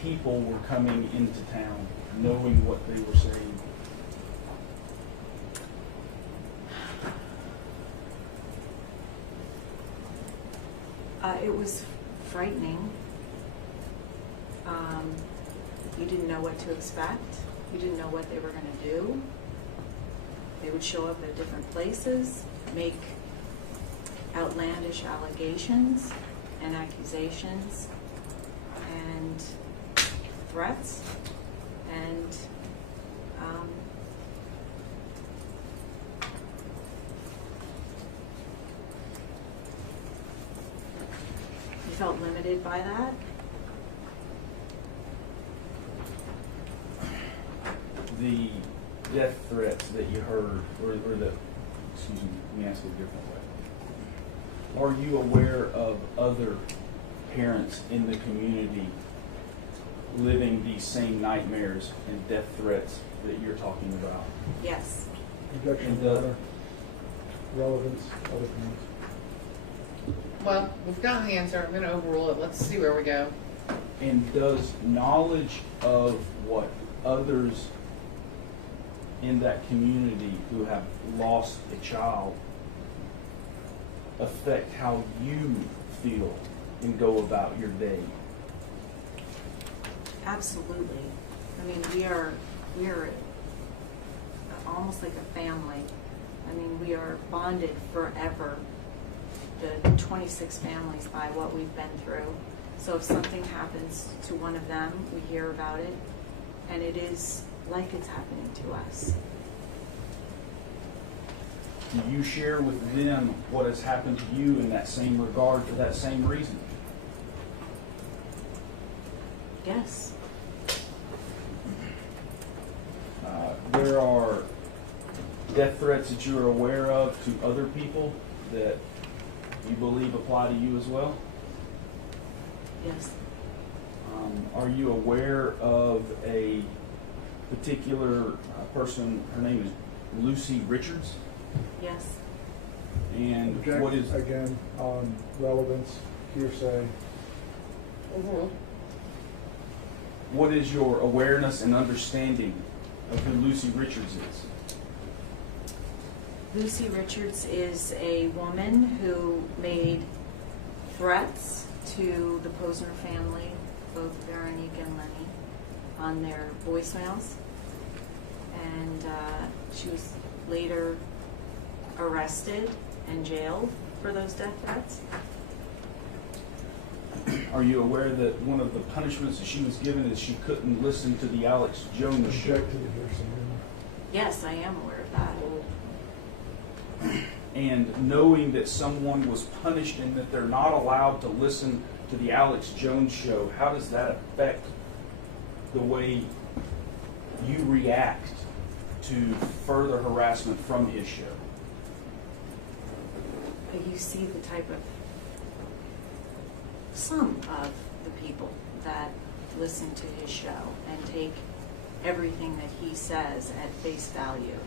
people were coming into town, knowing what they were saying? It was frightening. You didn't know what to expect. You didn't know what they were going to do. They would show up at different places, make outlandish allegations and accusations and threats, and you felt limited by that. The death threats that you heard, or the, excuse me, let me ask it a different way. Are you aware of other parents in the community living these same nightmares and death threats that you're talking about? Yes. Objection, And, Your Honor. Relevance, other comments. Well, we've gotten the answer. I'm going to overrule it. Let's see where we go. And does knowledge of what others in that community who have lost a child affect how you feel and go about your day? Absolutely. I mean, we are almost like a family. I mean, we are bonded forever, the 26 families, by what we've been through. So if something happens to one of them, we hear about it, and it is like it's happening to us. Do you share with them what has happened to you in that same regard for that same reason? Yes. There are death threats that you are aware of to other people that you believe apply to you as well? Yes. Are you aware of a particular person, her name is Lucy Richards? Yes. And Object, what is, again, on relevance, hearsay. Overruled. what is your awareness and understanding of who Lucy Richards is? Lucy Richards is a woman who made threats to the Posner family, both Veronique and Lenny, on their voicemails. And she was later arrested and jailed for those death threats. Are you aware that one of the punishments that she was given is she couldn't listen to the Alex Jones show? Object to the hearsay. Yes, I am aware of that. And knowing that someone was punished and that they're not allowed to listen to the Alex Jones show, how does that affect the way you react to further harassment from his show? You see the type of, some of the people that listen to his show and take everything that he says at face value.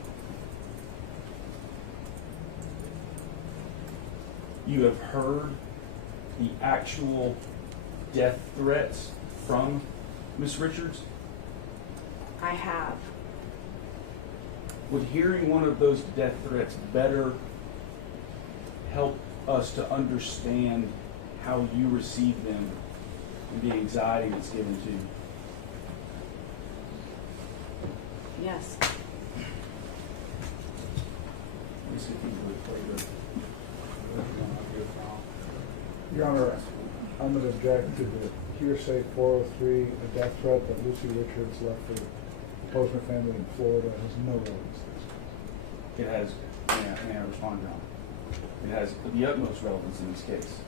You have heard the actual death threats from Miss Richards? I have. Would hearing one of those death threats better help us to understand how you receive them and the anxiety that's given to you? Yes. Let me see if we can play the. Your Honor, I'm going to object to the hearsay 403, a death threat that Lucy Richards left for the Posner family in Florida has no relevance to this case. It has, may I respond, John? It has the utmost relevance in this case.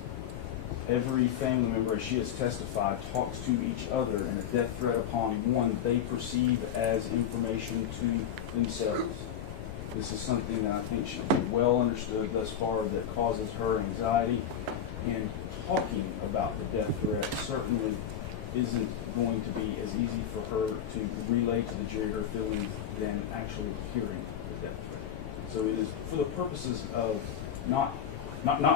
Every family member, as she has testified, talks to each other, and a death threat upon one they perceive as information to themselves. This is something that I think should be well understood thus far that causes her anxiety, and talking about the death threat certainly isn't going to be as easy for her to relay to the jury her feelings than actually hearing the death threat. So it is for the purposes of not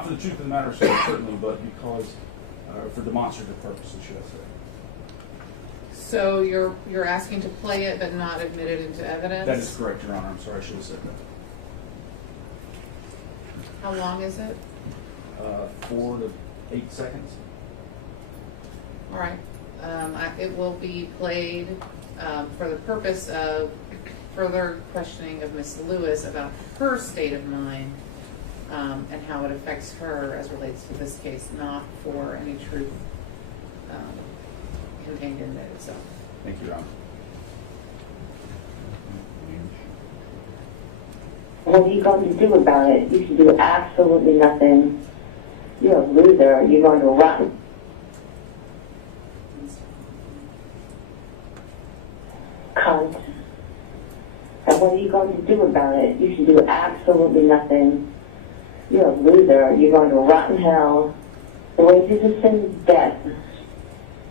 for the truth of the matter, certainly, but because for demonstrative purposes, should I say. So you're asking to play it but not admit it into evidence? That is correct, Your Honor. I'm sorry, I should have said that. How long is it? 4 to 8 seconds. All right. It will be played for the purpose of further questioning of Ms. Lewis about her state of mind and how it affects her as relates to this case, not for any truth contained in it itself. Thank you, Your Honor. What are you going to do about it? You should do absolutely nothing. You're a loser. You're going to run. Cunt. And what are you going to do about it? You should do absolutely nothing. You're a loser. You're going to rot in hell. The wages of sin is death.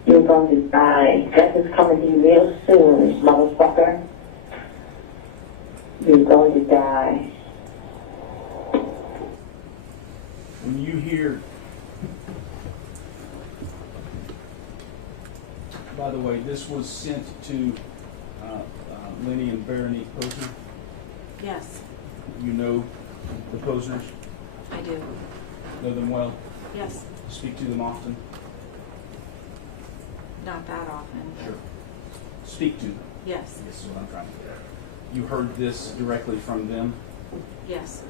You're going to die. Death is coming to you real soon, motherfucker. You're going to die. When you hear, by the way, this was sent to Lenny and Veronique Posner. Yes, You know the Posners? I do. Know them well? Yes, Speak to them often? not that often. Sure. Speak to them. Yes, This is what I'm trying to get at. You heard this directly from them? yes,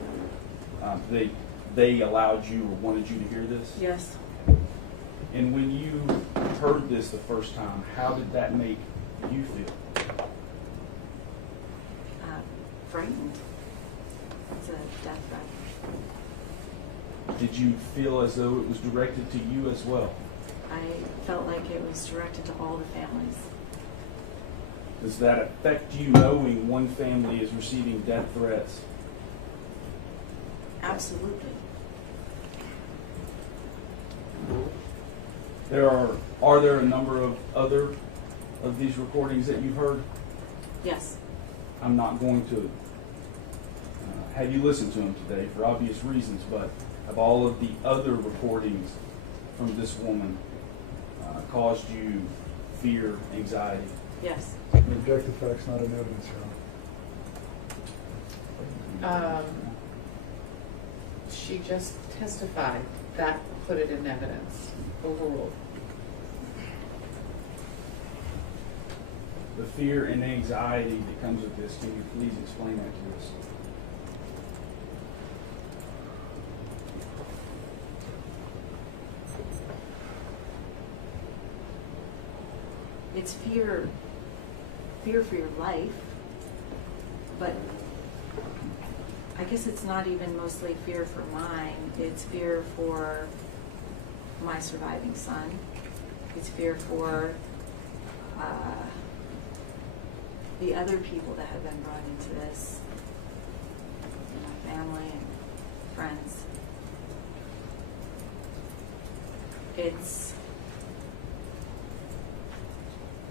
They allowed you or wanted you to hear this? yes. And when you heard this the first time, how did that make you feel? Frightened. It's a death threat. Did you feel as though it was directed to you as well? I felt like it was directed to all the families. Does that affect you knowing one family is receiving death threats? Absolutely. Are there a number of other of these recordings that you've heard? Yes, I'm not going to have you listen to them today for obvious reasons, but have all of the other recordings from this woman caused you fear, anxiety? yes. The objective fact's not an evidence, Your Honor. She just testified. That put it in evidence. Overruled. The fear and anxiety that comes with this, can you please explain that to us? It's fear for your life, but I guess it's not even mostly fear for mine. It's fear for my surviving son. It's fear for the other people that have been brought into this, my family and friends.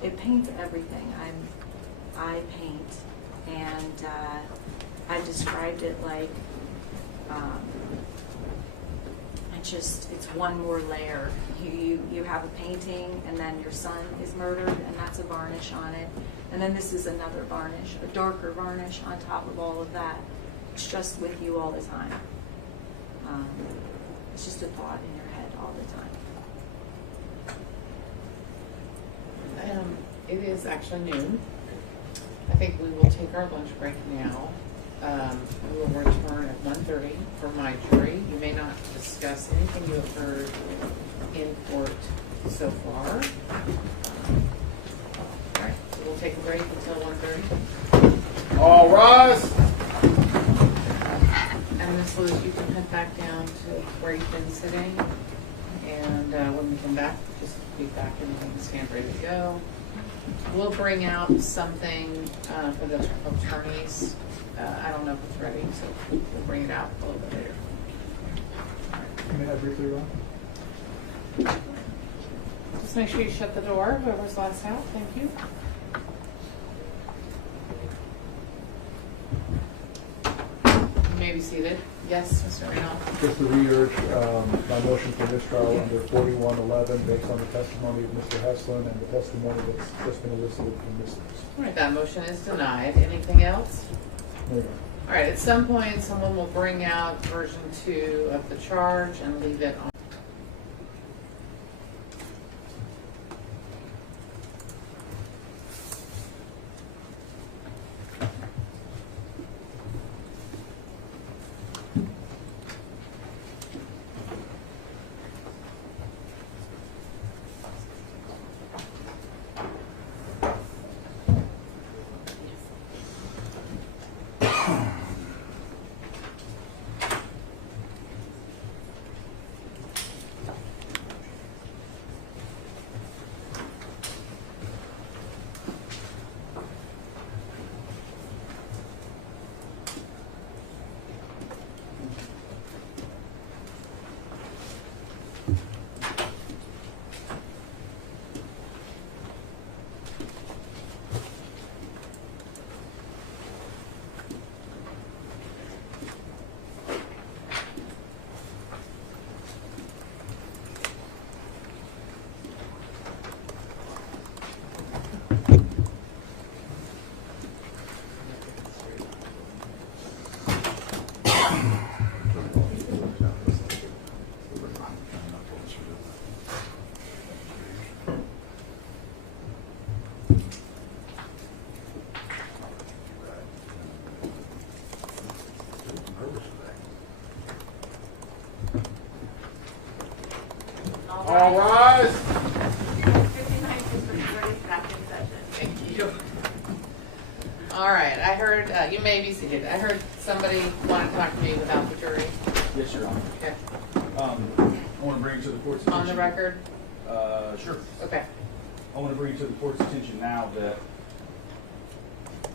It paints everything. I paint, and I've described it like it's one more layer. You have a painting, and then your son is murdered, and that's a varnish on it, and then this is another varnish, a darker varnish on top of all of that. It's just with you all the time. It's just a thought in your head all the time. It is actually noon. I think we will take our lunch break now. We will return at 1:30 for my jury. You may not discuss anything you have heard in court so far. All right, so we'll take a break until 1:30. All rise. And Ms. Lewis, you can head back down to where you've been sitting. And when we come back, just be back and stand ready to go. We'll bring out something for the attorneys. I don't know if it's ready, so we'll bring it out a little bit later. Can I have briefly, Ron? Just make sure you shut the door, whoever's last out. Thank you. You may be seated. Yes, Mr. Randolph. Just to re-urge my motion for mistrial under 4111 based on the testimony of Mr. Heslin and the testimony that's just been elicited from Ms. Lewis. All right, that motion is denied. Anything else? No. All right, at some point, someone will bring out version 2 of the charge and leave it on. All rise. 59 districts ready back in session. Thank you. All right, I heard, you may be seated. I heard somebody want to talk to me about the jury. Yes, Your Honor. Okay. I want to bring it to the court's attention. On the record? Sure. Okay. I want to bring it to the court's attention now that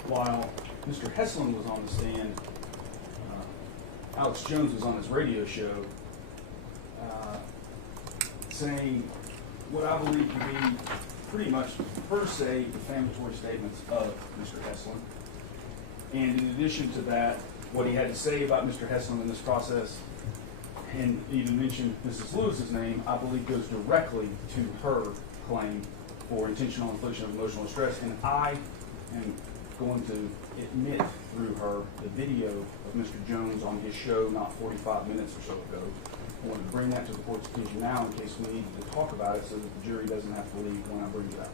while Mr. Heslin was on the stand, Alex Jones was on his radio show saying what I believe to be pretty much per se defamatory statements of Mr. Heslin. And in addition to that, what he had to say about Mr. Heslin in this process, and even mentioned Mrs. Lewis's name, I believe goes directly to her claim for intentional infliction of emotional distress. And I am going to admit through her the video of Mr. Jones on his show not 45 minutes or so ago. I want to bring that to the court's attention now in case we need to talk about it so that the jury doesn't have to leave when I bring it up.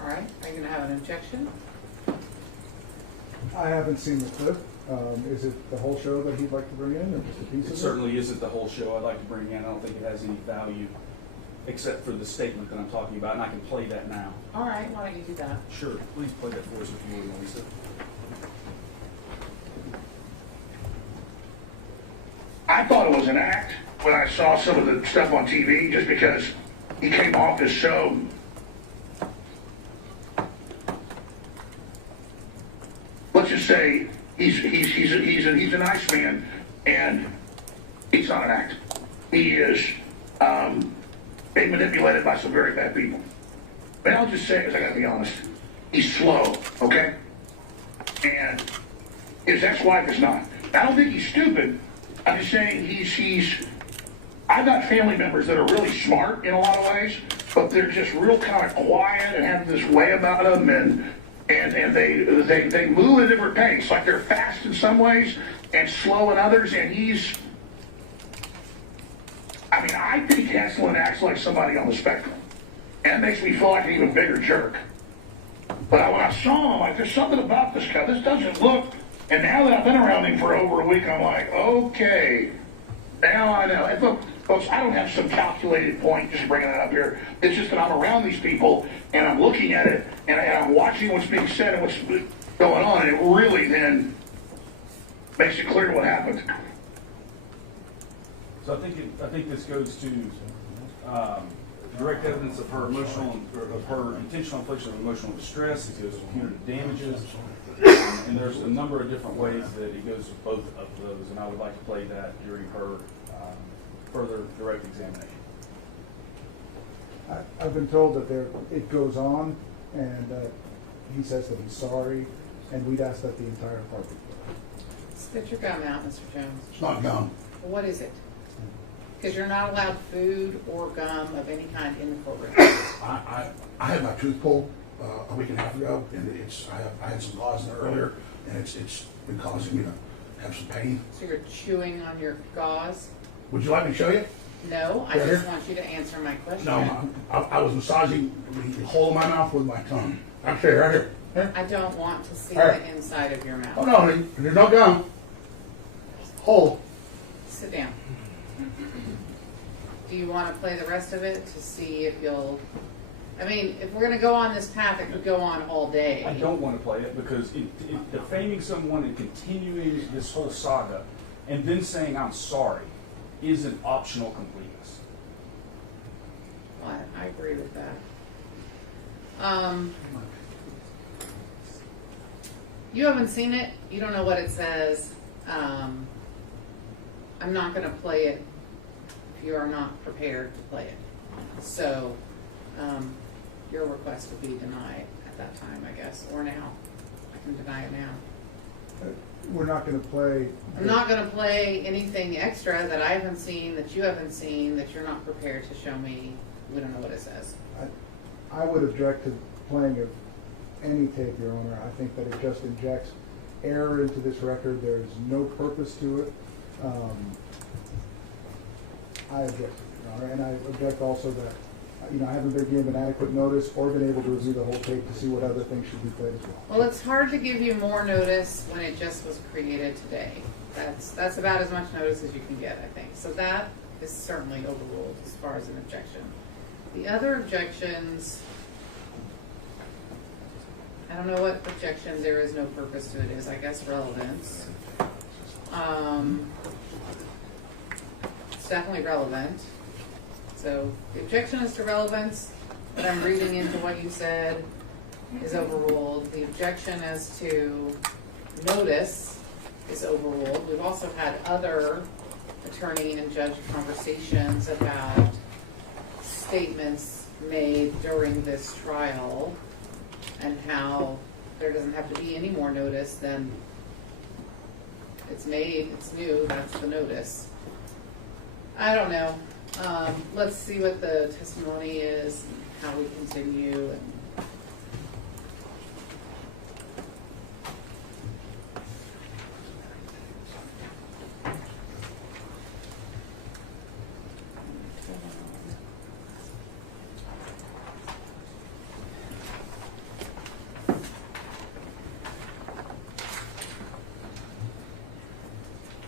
All right. Are you going to have an objection? I haven't seen the clip. Is it the whole show that he'd like to bring in, or just a piece of It it? certainly isn't the whole show I'd like to bring in. I don't think it has any value except for the statement that I'm talking about, and I can play that now. All right. Why don't you do that? Sure. Please play that for us if you would, Melissa. I thought it was an act when I saw some of the stuff on TV, just because he came off his show. Let's just say he's a nice man, and he's not an act. He is being manipulated by some very bad people. And I'll just say, because I gotta be honest, he's slow, okay? And his ex-wife is not. I don't think he's stupid. I'm just saying I've got family members that are really smart in a lot of ways, but they're just real kind of quiet and have this way about them, and they move at a different pace. Like they're fast in some ways and slow in others, and I think Heslin acts like somebody on the spectrum. And it makes me feel like an even bigger jerk. But when I saw him, I'm like, there's something about this guy. This doesn't look... And now that I've been around him for over a week, I'm like, okay, now I know. And look, folks, I don't have some calculated point just bringing that up here. It's just that I'm around these people, and I'm looking at it, and I'm watching what's being said and what's going on, and it really then makes it clear what happened. So I think this goes to direct evidence of her intentional infliction of emotional distress. It goes to punitive damages. And there's a number of different ways that it goes with both of those, and I would like to play that during her further direct examination. I've been told that it goes on, and he says that he's sorry, and we'd ask that the entire part be put. Spit your gum out, Mr. Jones. It's not gum. What is it? Because you're not allowed food or gum of any kind in the courtroom. I had my tooth pulled a week and a half ago, and I had some gauze in there earlier, and it's been causing me to have some pain. So you're chewing on your gauze? Would you like me to show you? No, I Right just here? want you to answer my question. No, I was massaging the hole in my mouth with my tongue. I'll show you right here. Here. I don't want to see All right. the inside of your mouth. Oh no, honey, there's no gum. Hole. Sit down. Do you want to play the rest of it to see if you'll... I mean, if we're going to go on this path, it could go on all day. I don't want to play it because defaming someone and continuing this whole saga and then saying I'm sorry is an optional completeness. Well, I agree with that. You haven't seen it. You don't know what it says. I'm not going to play it. If you are not prepared to play it. So, your request would be denied at that time, I guess, or now. I can deny it now. We're not gonna play. I'm not gonna play anything extra that I haven't seen, that you haven't seen, that you're not prepared to show me. We don't know what it says. I would object to playing of any tape, Your Honor. I think that it just injects error into this record. There is no purpose to it. I object, Your Honor, and I object also that, I haven't been given adequate notice or been able to review the whole tape to see what other things should be played as well. Well, it's hard to give you more notice when it just was created today. That's about as much notice as you can get, I think. So that is certainly overruled as far as an objection. The other objections, I don't know what objection there is no purpose to it is. I guess relevance. It's definitely relevant. So the objection is to relevance, what I'm reading into what you said is overruled. The objection as to notice is overruled. We've also had other attorney and judge conversations about statements made during this trial and how there doesn't have to be any more notice than it's made, it's new, that's the notice. I don't know. Let's see what the testimony is, and how we continue. And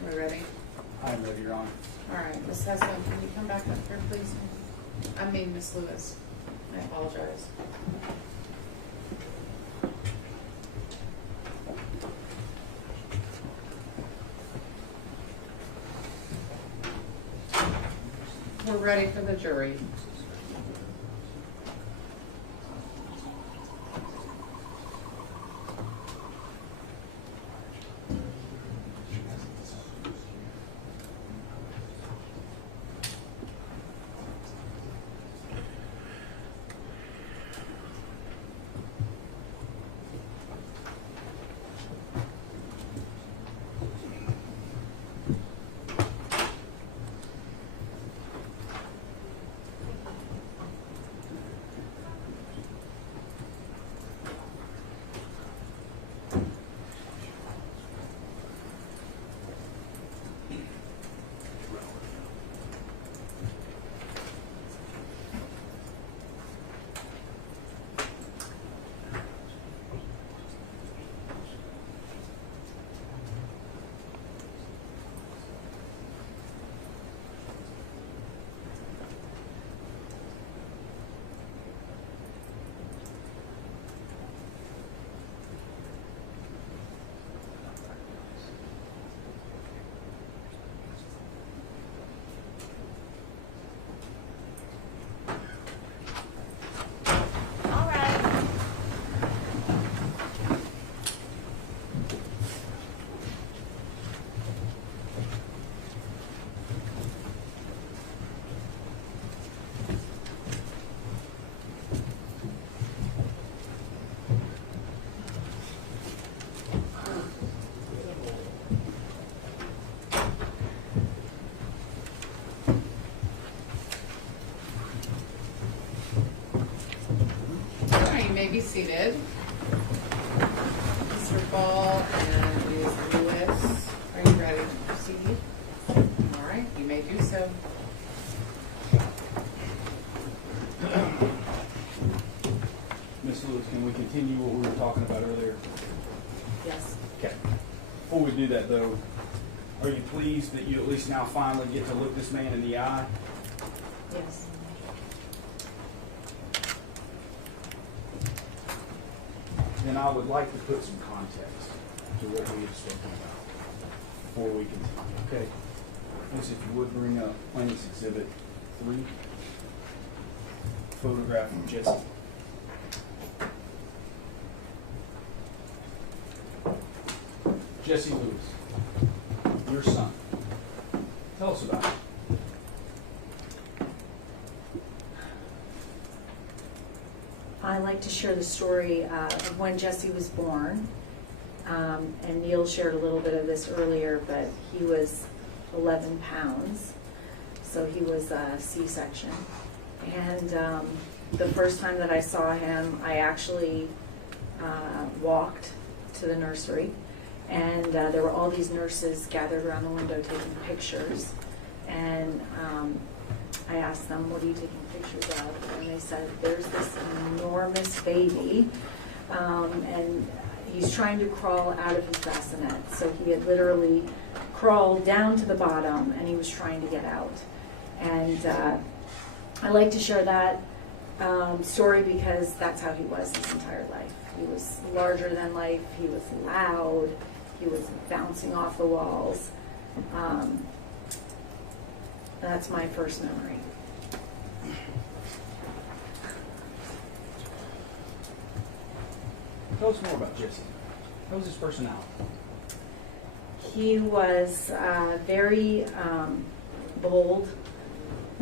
are we ready? I'm ready, Your Honor. All right, Ms. Heston, can you come back up here, please? I mean, Ms. Lewis. I apologize. We're ready for the jury. May be seated. Mr. Ball and Ms. Lewis, are you ready to proceed? All right, you may do so. Ms. Lewis, can we continue what we were talking about earlier? Yes. Okay. Before we do that, though, are you pleased that you at least now finally get to look this man in the eye? Yes. Then I would like to put some context to what we have spoken about before we continue, okay? Please, if you would bring up Plaintiff's Exhibit 3, photograph of Jesse. Jesse Lewis, your son. Tell us about it. I like to share the story of when Jesse was born. And Neil shared a little bit of this earlier, but he was 11 pounds, so he was a C-section. And the first time that I saw him, I actually walked to the nursery, and there were all these nurses gathered around the window taking pictures. And I asked them, "What are you taking pictures of?" And they said, "There's this enormous baby, and he's trying to crawl out of his bassinet." So he had literally crawled down to the bottom, and he was trying to get out. And I like to share that story because that's how he was his entire life. He was larger than life. He was loud. He was bouncing off the walls. That's my first memory. Tell us more about Jesse. What was his personality? He was very bold.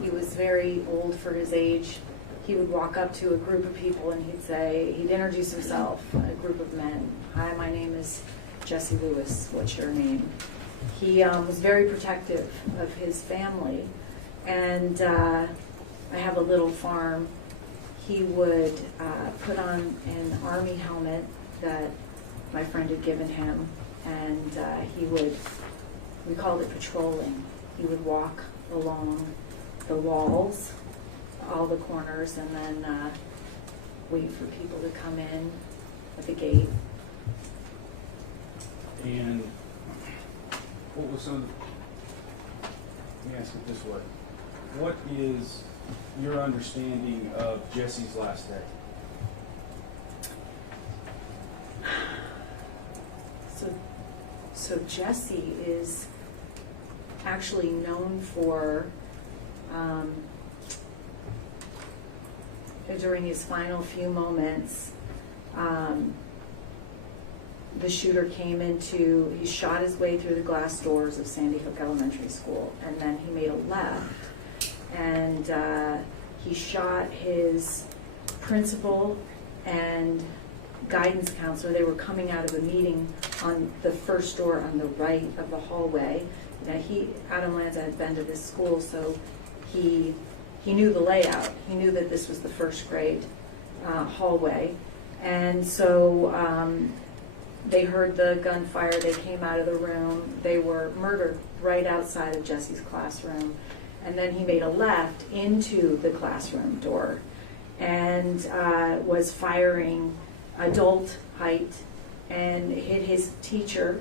He was very old for his age. He would walk up to a group of people and he'd introduce himself, a group of men. "Hi, my name is Jesse Lewis. What's your name?" He was very protective of his family. And I have a little farm. He would put on an army helmet that my friend had given him, and he would, we called it patrolling. He would walk along the walls, all the corners, and then wait for people to come in at the gate. And what was some of the, let me ask it this way. What is your understanding of Jesse's last day? So Jesse is actually known for, during his final few moments, the shooter came into, he shot his way through the glass doors of Sandy Hook Elementary School, and then he made a left, and he shot his principal and guidance counselor. They were coming out of a meeting on the first door on the right of the hallway. Now Adam Lanza had been to this school, so he knew the layout. He knew that this was the first grade hallway, and so they heard the gunfire. They came out of the room. They were murdered right outside of Jesse's classroom, and then he made a left into the classroom door and was firing adult height and hit his teacher,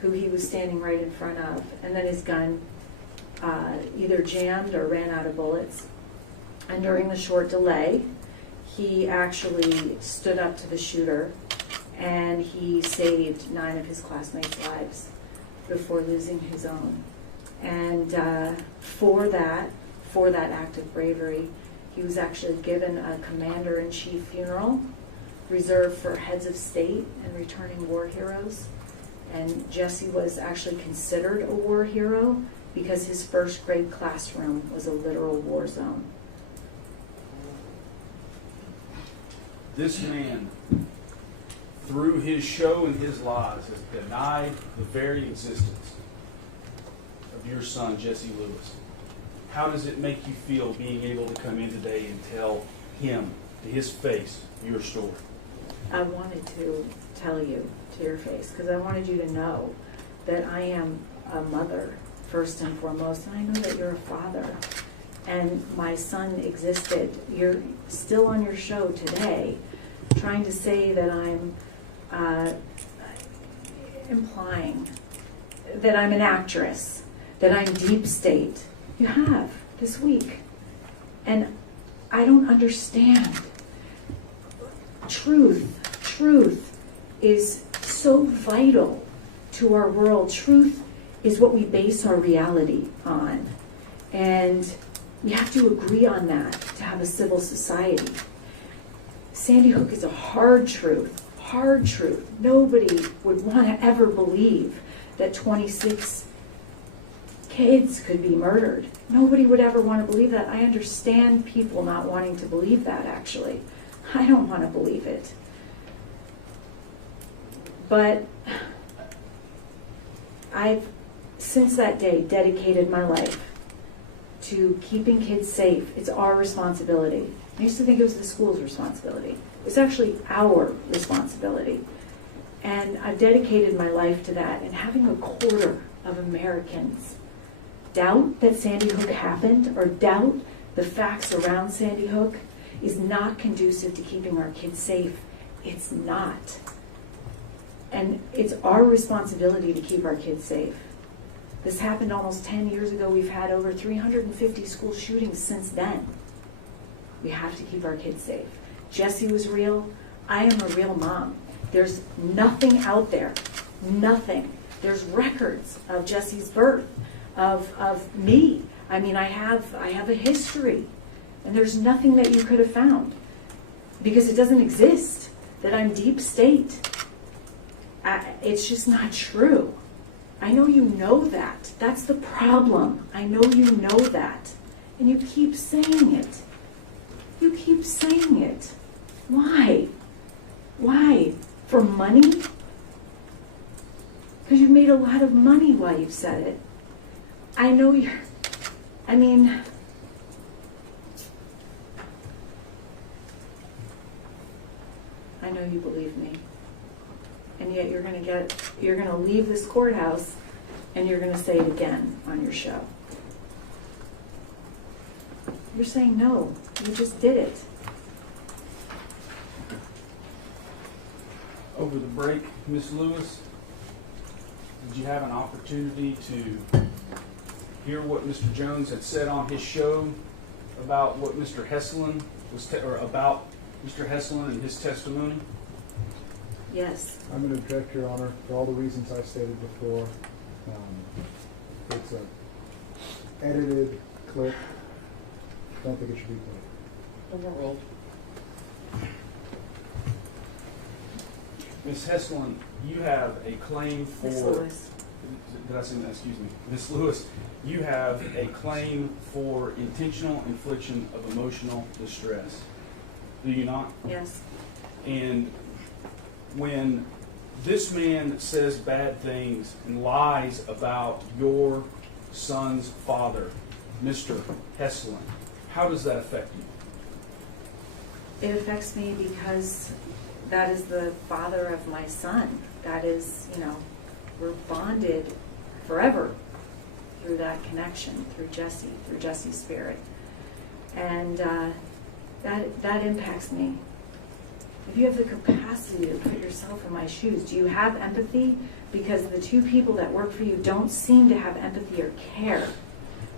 who he was standing right in front of, and then his gun either jammed or ran out of bullets. And during the short delay, he actually stood up to the shooter, and he saved 9 of his classmates' lives before losing his own. And for that act of bravery, he was actually given a commander-in-chief funeral reserved for heads of state and returning war heroes. And Jesse was actually considered a war hero because his first grade classroom was a literal war zone. This man, through his show and his lies, has denied the very existence of your son, Jesse Lewis. How does it make you feel being able to come in today and tell him, to his face, your story? I wanted to tell you to your face because I wanted you to know that I am a mother first and foremost, and I know that you're a father. And my son existed. You're still on your show today trying to say that I'm implying that I'm an actress, that I'm deep state. You have this week. And I don't understand. Truth is so vital to our world. Truth is what we base our reality on. And we have to agree on that to have a civil society. Sandy Hook is a hard truth. Nobody would want to ever believe that 26 kids could be murdered. Nobody would ever want to believe that. I understand people not wanting to believe that, actually. I don't want to believe it. But I've, since that day, dedicated my life to keeping kids safe. It's our responsibility. I used to think it was the school's responsibility. It's actually our responsibility. And I've dedicated my life to that. And having a quarter of Americans doubt that Sandy Hook happened or doubt the facts around Sandy Hook is not conducive to keeping our kids safe. It's not. And it's our responsibility to keep our kids safe. This happened almost 10 years ago. We've had over 350 school shootings since then. We have to keep our kids safe. Jessie was real. I am a real mom. There's nothing out there, nothing. There's records of Jessie's birth, of me. I mean, I have a history, and there's nothing that you could have found because it doesn't exist, that I'm deep state. It's just not true. I know you know that. That's the problem. I know you know that. And you keep saying it. You keep saying it. Why? Why? For money? Because you've made a lot of money while you've said it. I know you're, I mean, I know you believe me. And yet you're going to leave this courthouse and you're going to say it again on your show. You're saying no, you just did it. Over the break, Ms. Lewis, did you have an opportunity to hear what Mr. Jones had said on his show about what Mr. Heslin about Mr. Heslin and his testimony? Yes. I'm going to object, Your Honor, for all the reasons I stated before. It's an edited clip. Don't think it should be played. Overruled. Ms. Heslin, you have a claim for... Ms. Lewis. Did I say that? Excuse me. Ms. Lewis, you have a claim for intentional infliction of emotional distress. Do you not? Yes. And when this man says bad things and lies about your son's father, Mr. Heslin, how does that affect you? It affects me because that is the father of my son. That is, we're bonded forever through that connection, through Jessie's spirit. And that impacts me. If you have the capacity to put yourself in my shoes, do you have empathy? Because the two people that work for you don't seem to have empathy or care.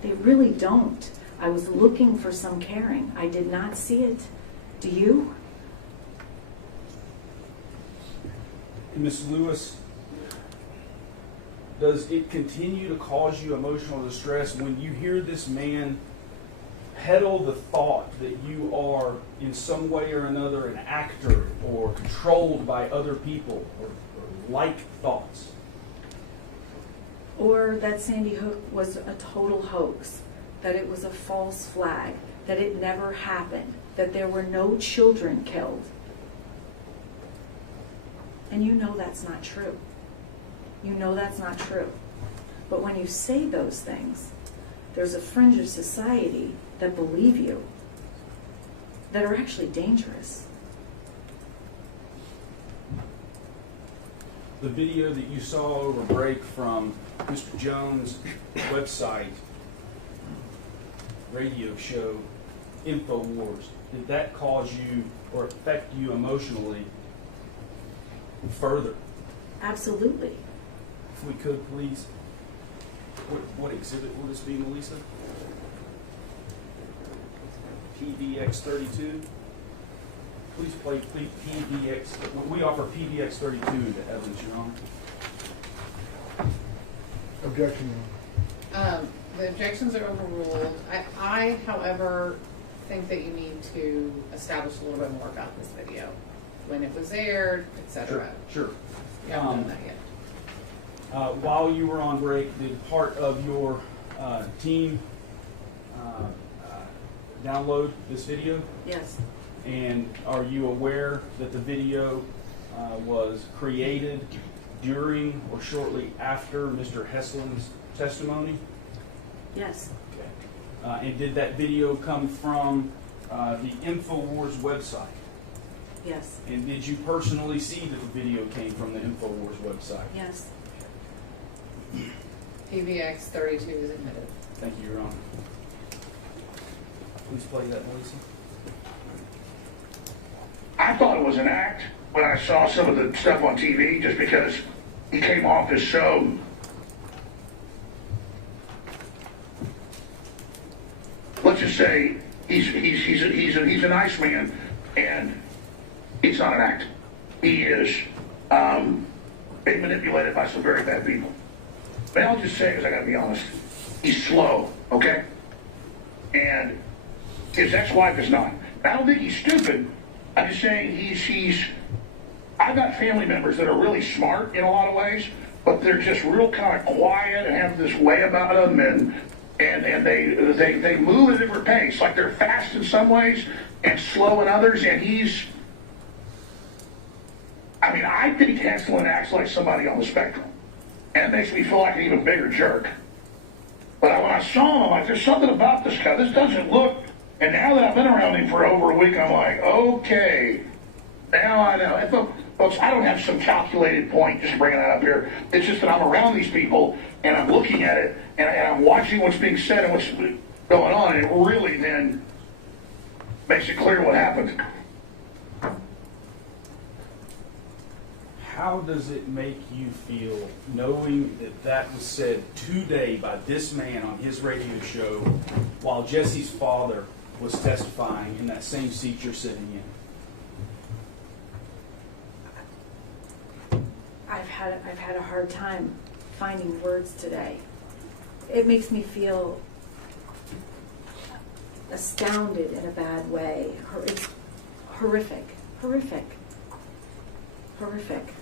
They really don't. I was looking for some caring. I did not see it. Do you? Ms. Lewis, does it continue to cause you emotional distress when you hear this man peddle the thought that you are in some way or another an actor or controlled by other people or like thoughts? Or that Sandy Hook was a total hoax, that it was a false flag, that it never happened, that there were no children killed. And you know that's not true. You know that's not true. But when you say those things, there's a fringe of society that believe you, that are actually dangerous. The video that you saw over break from Mr. Jones' website, radio show, Infowars, did that cause you or affect you emotionally further? Absolutely. If we could, please. What exhibit will this be, Melissa? PDX 32. Please play PDX. We offer PDX 32 into evidence, Your Honor. Objection, Your Honor. The objections are overruled. I, however, think that you need to establish a little bit more about this video, when it was aired, etc. Sure. You haven't done that yet. While you were on break, did part of your team download this video? Yes. And are you aware that the video was created during or shortly after Mr. Heslin's testimony? Yes. Okay. And did that video come from the Infowars website? Yes. And did you personally see that the video came from the Infowars website? Yes. PBX 32 is admitted. Thank you, Your Honor. Please play that, Melissa. I thought it was an act when I saw some of the stuff on TV, just because he came off as so let's just say he's a nice man, and it's not an act. He is being manipulated by some very bad people. But I'll just say, because I got to be honest, he's slow, okay? And his ex-wife is not. I don't think he's stupid. I'm just saying I've got family members that are really smart in a lot of ways, but they're just real kind of quiet and have this way about them, and they move at a different pace. Like they're fast in some ways and slow in others, and I think Heslin acts like somebody on the spectrum. And it makes me feel like an even bigger jerk. But when I saw him, I'm like, there's something about this guy. This doesn't look... And now that I've been around him for over a week, I'm like, okay, now I know. And folks, I don't have some calculated point just bringing that up here. It's just that I'm around these people, and I'm looking at it, and I'm watching what's being said and what's going on, and it really then makes it clear what happened. How does it make you feel knowing that that was said today by this man on his radio show while Jesse's father was testifying in that same seat you're sitting in? I've had a hard time finding words today. It makes me feel astounded in a bad way. It's horrific. Horrific. Horrific.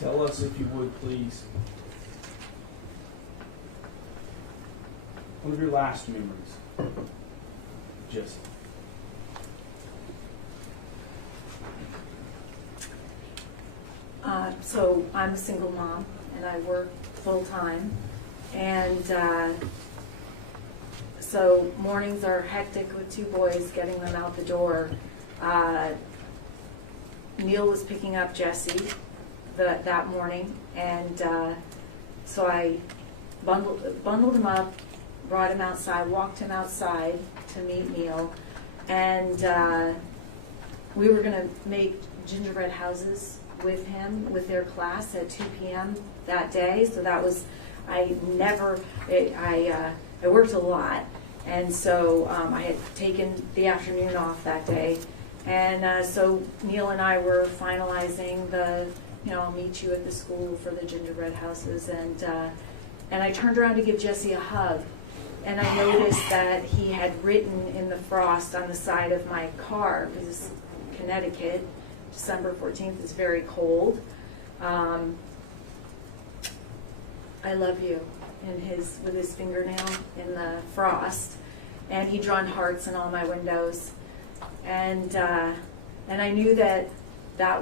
Tell us, if you would, please, one of your last memories, Jesse. So I'm a single mom, and I work full-time, and so mornings are hectic with two boys, getting them out the door. Neil was picking up Jesse that morning, and so I bundled him up, brought him outside, walked him outside to meet Neil, and we were going to make gingerbread houses with him, with their class at 2 p.m. that day. So that was, I worked a lot, and so I had taken the afternoon off that day, and so Neil and I were finalizing I'll meet you at the school for the gingerbread houses, and I turned around to give Jesse a hug, and I noticed that he had written in the frost on the side of my car, because it's Connecticut, December 14th is very cold, I love you, with his fingernail in the frost, and he'd drawn hearts in all my windows, and I knew that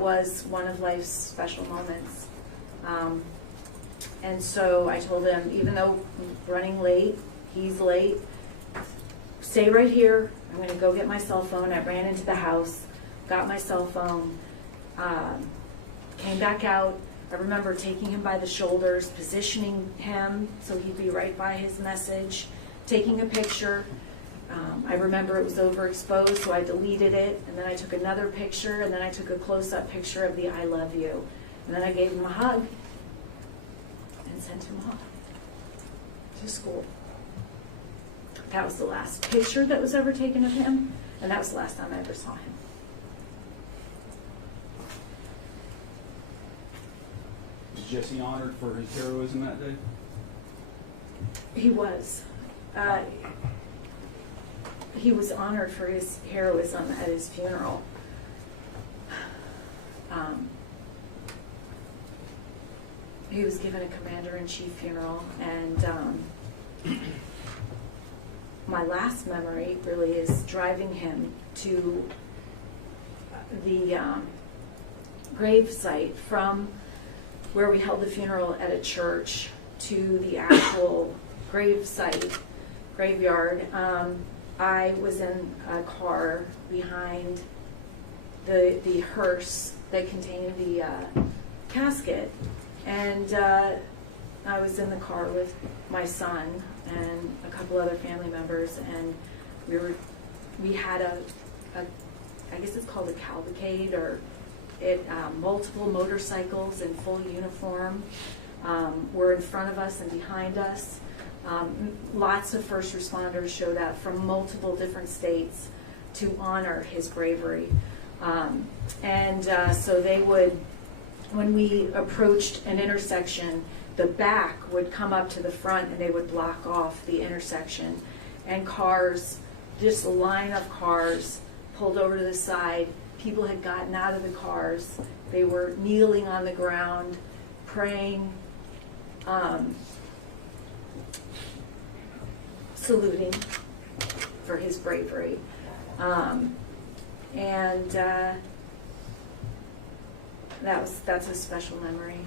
was one of life's special moments. And so I told him, even though I'm running late, he's late, stay right here. I'm going to go get my cell phone. I ran into the house, got my cell phone, came back out. I remember taking him by the shoulders, positioning him so he'd be right by his message, taking a picture. I remember it was overexposed, so I deleted it, and then I took another picture, and then I took a close-up picture of the I love you. And then I gave him a hug and sent him off to school. That was the last picture that was ever taken of him, and that was the last time I ever saw him. Was Jesse honored for his heroism that day? He was. he was honored for his heroism at his funeral. He was given a commander-in-chief funeral, and my last memory really is driving him to the grave site from where we held the funeral at a church to the actual grave site, graveyard. I was in a car behind the hearse that contained the casket, and I was in the car with my son and a couple other family members, and we had a I guess it's called a cavalcade, or multiple motorcycles in full uniform were in front of us and behind us. Lots of first responders showed up from multiple different states to honor his bravery. So they would, when we approached an intersection, the back would come up to the front and they would block off the intersection. And cars, just a line of cars, pulled over to the side. People had gotten out of the cars. They were kneeling on the ground, praying, saluting for his bravery. That's a special memory.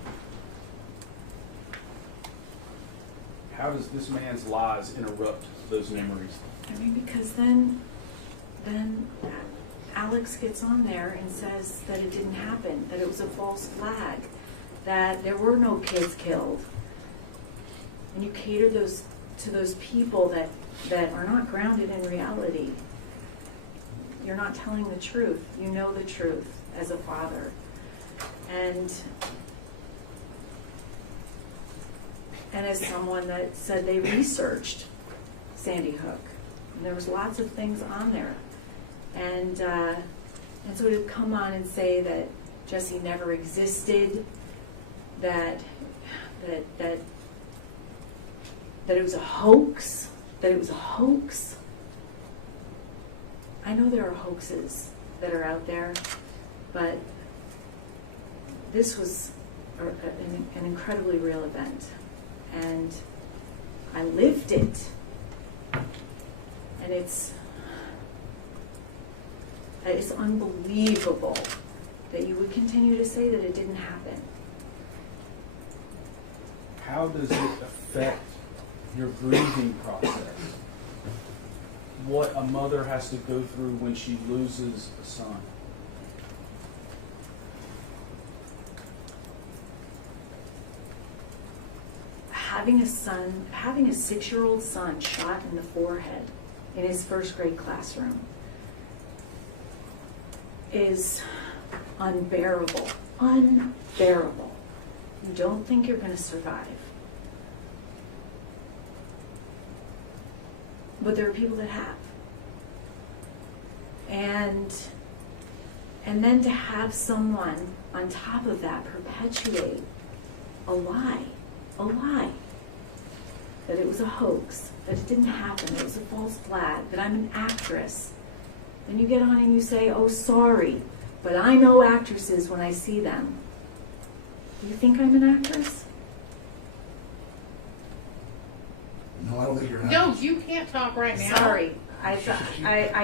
How does this man's lies interrupt those memories? I mean, because then Alex gets on there and says that it didn't happen, that it was a false flag, that there were no kids killed. And you cater to those people that are not grounded in reality. You're not telling the truth. You know the truth as a father. And as someone that said they researched Sandy Hook, and there was lots of things on there. And so to come on and say that Jesse never existed, that it was a hoax, I know there are hoaxes that are out there, but this was an incredibly real event, and I lived it, and it's unbelievable that you would continue to say that it didn't happen. How does it affect your grieving process? What a mother has to go through when she loses a son. Having a 6-year-old son shot in the forehead in his first grade classroom is unbearable. Unbearable. You don't think you're going to survive. But there are people that have. And then to have someone on top of that perpetuate a lie, that it was a hoax, that it didn't happen, that it was a false flag, that I'm an actress. Then you get on and you say, oh, sorry, but I know actresses when I see them. Do you think I'm an actress? No, I don't think you're an No, actress. you can't talk right now. Sorry, I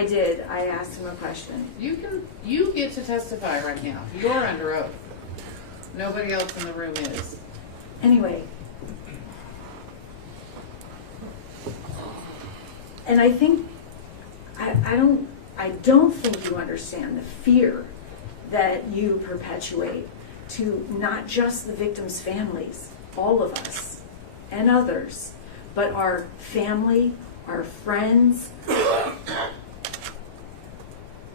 did. I asked him a question. You get to testify right now. You're under oath. Nobody else in the room is. Anyway. And I think, I don't think you understand the fear that you perpetuate to not just the victims' families, all of us and others, but our family, our friends,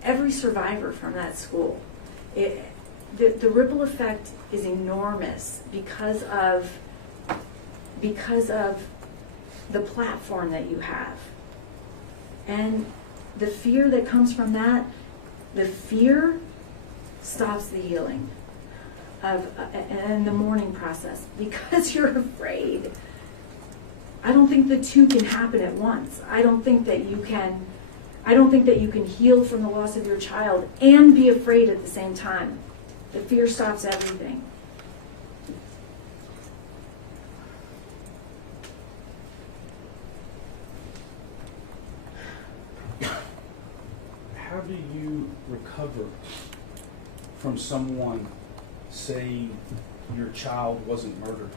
every survivor from that school. The ripple effect is enormous because of the platform that you have. And the fear that comes from that, the fear stops the healing and the mourning process because you're afraid. I don't think the two can happen at once. I don't think that you can I don't think that you can heal from the loss of your child and be afraid at the same time. The fear stops everything. How do you recover from someone saying your child wasn't murdered?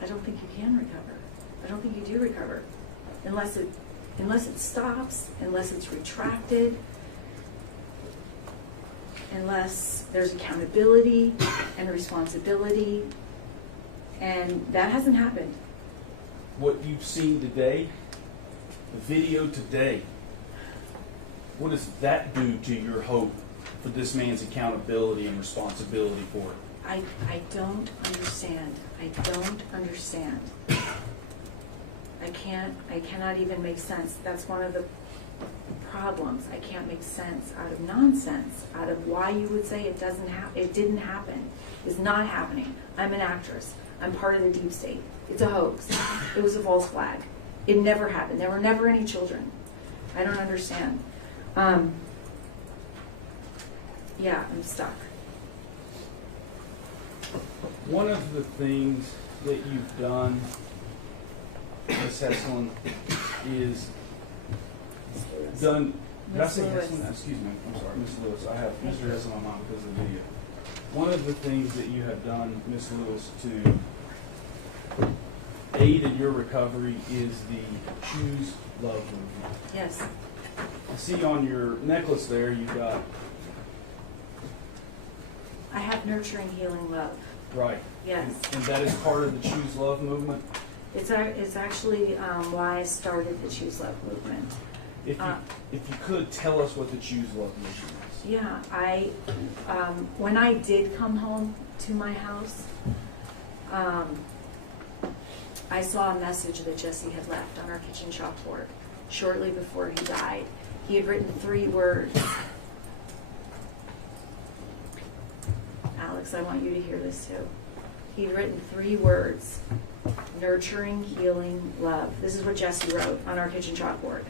I don't think you can recover. I don't think you do recover unless it stops, unless it's retracted, unless there's accountability and responsibility, and that hasn't happened. What you've seen today, the video today, what does that do to your hope for this man's accountability and responsibility for it? I don't understand. I don't understand. I cannot even make sense. That's one of the problems. I can't make sense out of nonsense, out of why you would say it didn't happen, is not happening. I'm an actress. I'm part of the deep state. It's a hoax. It was a false flag. It never happened. There were never any children. I don't understand. Yeah, I'm stuck. One of the things that you've done, Ms. Heslin, is done. Did I say Heslin? Excuse me. I'm sorry, Ms. Lewis. I have Mr. Heslin on mine because of the video. One of the things that you have done, Ms. Lewis, to aid in your recovery is the Choose Love movement. Yes. I see on your necklace there you've got. I have nurturing, healing love. Right. Yes. And that is part of the Choose Love movement? It's actually why I started the Choose Love movement. If you could tell us what the Choose Love movement is. Yeah, when I did come home to my house, I saw a message that Jesse had left on our kitchen chalkboard shortly before he died. He had written 3 words. Alex, I want you to hear this too. He'd written 3 words: nurturing, healing, love. This is what Jesse wrote on our kitchen chalkboard.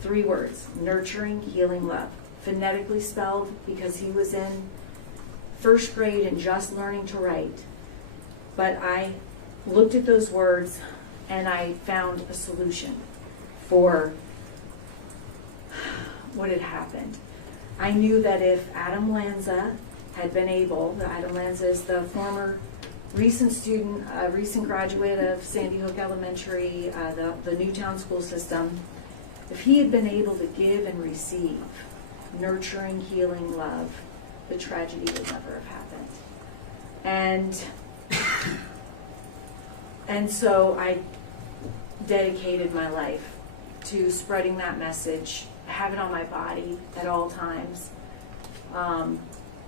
3 words: nurturing, healing, love. Phonetically spelled because he was in 1st grade and just learning to write. But I looked at those words and I found a solution for what had happened. I knew that if Adam Lanza had been able, Adam Lanza is the former recent student, recent graduate of Sandy Hook Elementary, the Newtown school system, if he had been able to give and receive nurturing, healing love, the tragedy would never have happened. And so I dedicated my life to spreading that message, have it on my body at all times.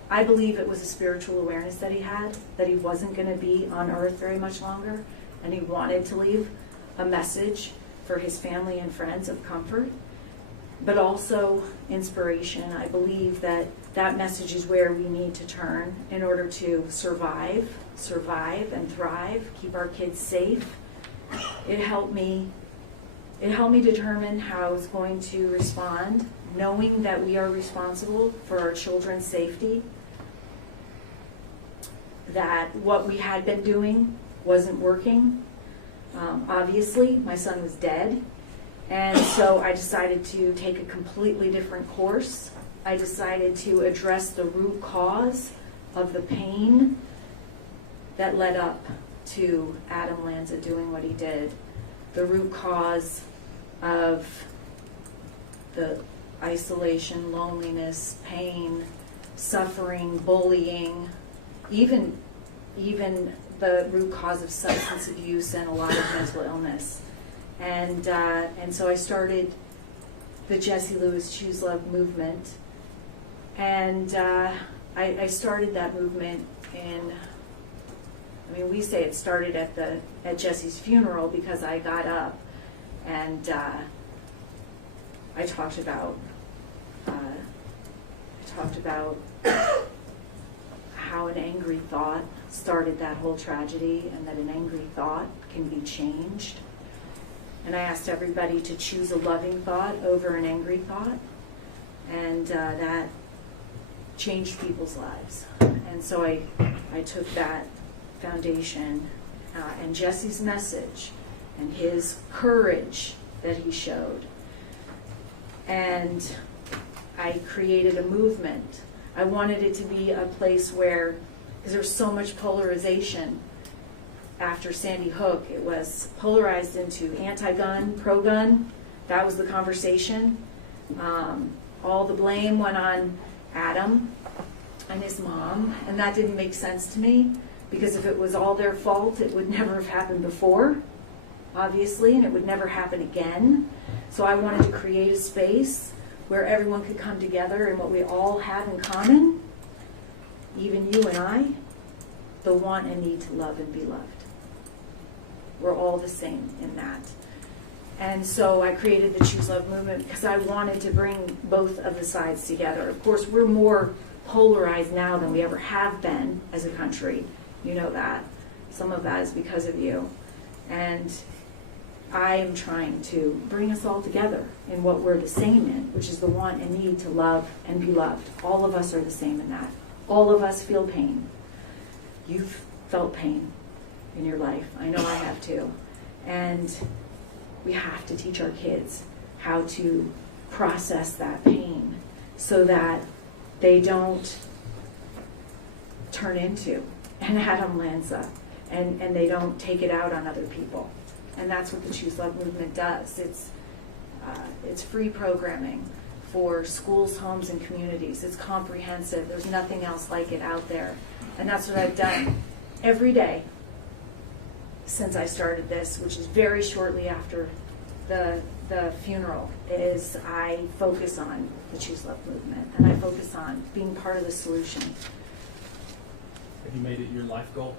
I believe it was a spiritual awareness that he had, that he wasn't going to be on earth very much longer, and he wanted to leave a message for his family and friends of comfort, but also inspiration. I believe that that message is where we need to turn in order to survive and thrive, keep our kids safe. It helped me determine how I was going to respond, knowing that we are responsible for our children's safety, that what we had been doing wasn't working. Obviously, my son was dead, and so I decided to take a completely different course. I decided to address the root cause of the pain that led up to Adam Lanza doing what he did, the root cause of the isolation, loneliness, pain, suffering, bullying, even the root cause of substance abuse and a lot of mental illness. And so I started the Jessie Lewis Choose Love movement. And I started that movement we say it started at Jesse's funeral, because I got up and I talked about how an angry thought started that whole tragedy, and that an angry thought can be changed. And I asked everybody to choose a loving thought over an angry thought, and that changed people's lives. And so I took that foundation and Jesse's message and his courage that he showed, and I created a movement. I wanted it to be a place where, because there's so much polarization after Sandy Hook, it was polarized into anti-gun, pro-gun. That was the conversation. All the blame went on Adam and his mom, and that didn't make sense to me, because if it was all their fault, it would never have happened before, obviously, and it would never happen again. So I wanted to create a space where everyone could come together, and what we all have in common, even you and I, the want and need to love and be loved. We're all the same in that. And so I created the Choose Love movement because I wanted to bring both of the sides together. Of course, we're more polarized now than we ever have been as a country. You know that. Some of that is because of you. And I am trying to bring us all together in what we're the same in, which is the want and need to love and be loved. All of us are the same in that. All of us feel pain. You've felt pain in your life. I know I have too. And we have to teach our kids how to process that pain so that they don't turn into an Adam Lanza and they don't take it out on other people. And that's what the Choose Love movement does. It's free programming for schools, homes, and communities. It's comprehensive. There's nothing else like it out there. And that's what I've done every day since I started this, which is very shortly after the funeral, is I focus on the Choose Love movement, and I focus on being part of the solution. Have you made it your life goal?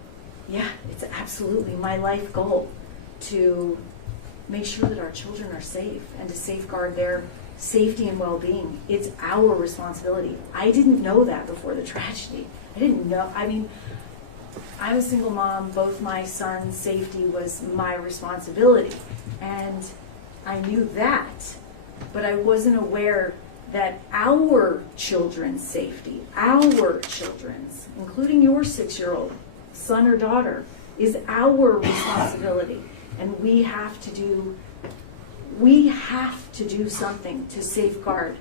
Yeah, it's absolutely my life goal to make sure that our children are safe and to safeguard their safety and well-being. It's our responsibility. I didn't know that before the tragedy. I didn't know. I mean, I'm a single mom. Both my sons' safety was my responsibility. And I knew that, but I wasn't aware that our children's safety, our children's, including your 6-year-old son or daughter, is our responsibility. And we have to do something to safeguard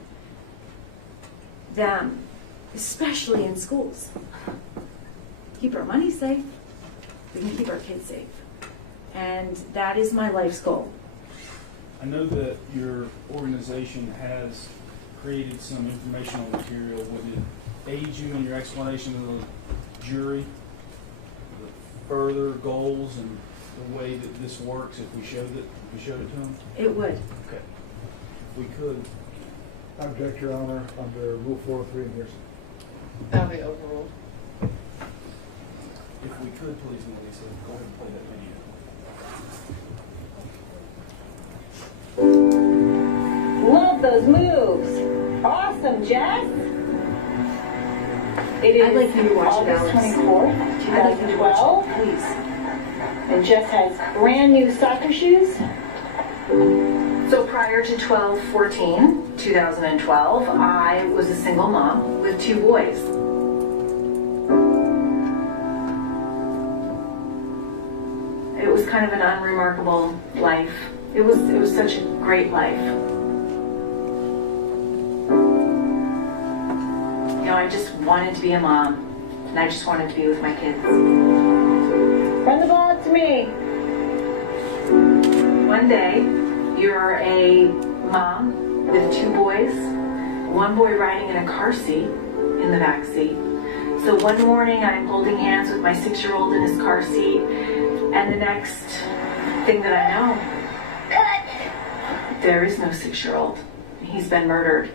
them, especially in schools. Keep our money safe, we can keep our kids safe. And that is my life's goal. I know that your organization has created some informational material. Would it aid you in your explanation to the jury, the further goals and the way that this works if we showed it to them? It would. Okay. If we could. I object, Your Honor, under Rule 403 and hearsay. That'll be overruled. If we could, please, Melissa, go ahead and play that video. Love those moves. Awesome, Jess. It is I'd like you to watch August it, Alex. 24th, I'd like you to watch 2012. it, please. And Jess has brand new soccer shoes. So prior to 12/14/2012, I was a single mom with 2 boys. It was kind of an unremarkable life. It was such a great life. You know, I just wanted to be a mom, and I just wanted to be with my kids. Run the ball to me. One day, you're a mom with 2 boys, 1 boy riding in a car seat in the back seat. So one morning I'm holding hands with my 6-year-old in his car seat, and the next thing that I know, there is no 6-year-old. He's been murdered.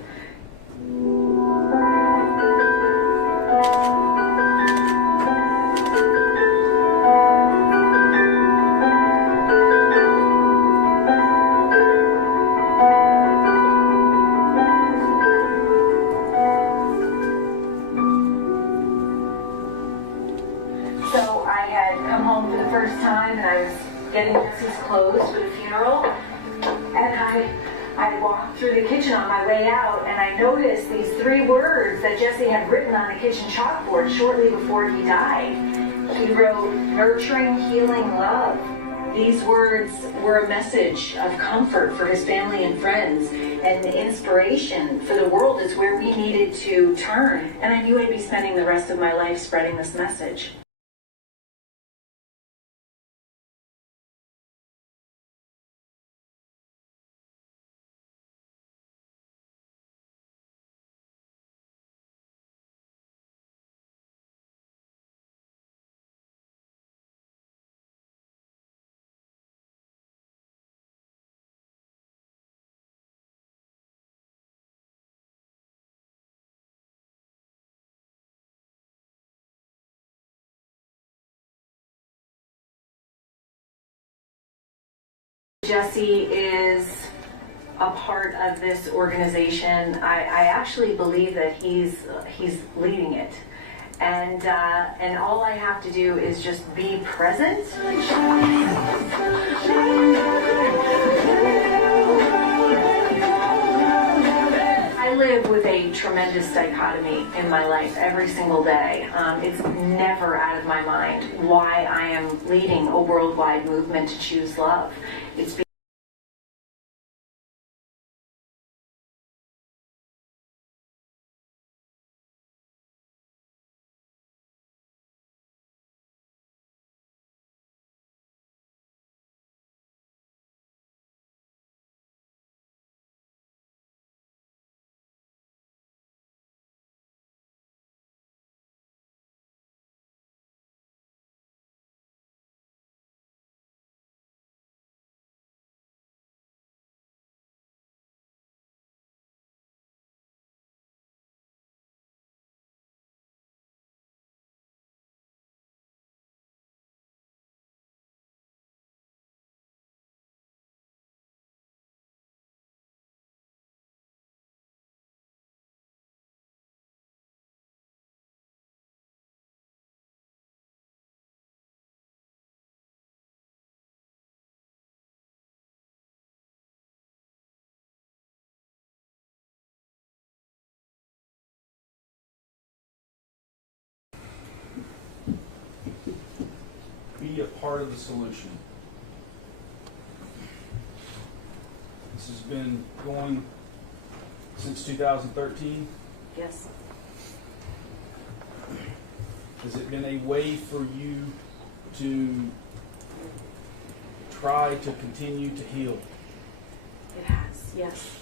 had come home for the first time and I was getting Jesse's clothes for the funeral. And I walked through the kitchen on my way out and I noticed these 3 words that Jesse had written on the kitchen chalkboard shortly before he died. He wrote, "Nurturing, healing, love." These words were a message of comfort for his family and friends and inspiration for the world is where we needed to turn. And I knew I'd be spending the rest of my life spreading this message. Jesse is a part of this organization. I actually believe that he's leading it, and all I have to do is just be present. I live with a tremendous dichotomy in my life every single day. It's never out of my mind why I am leading a worldwide movement to choose love. It's be a part of the solution. This has been going since 2013. Yes. Has it been a way for you to try to continue to heal? It has, yes.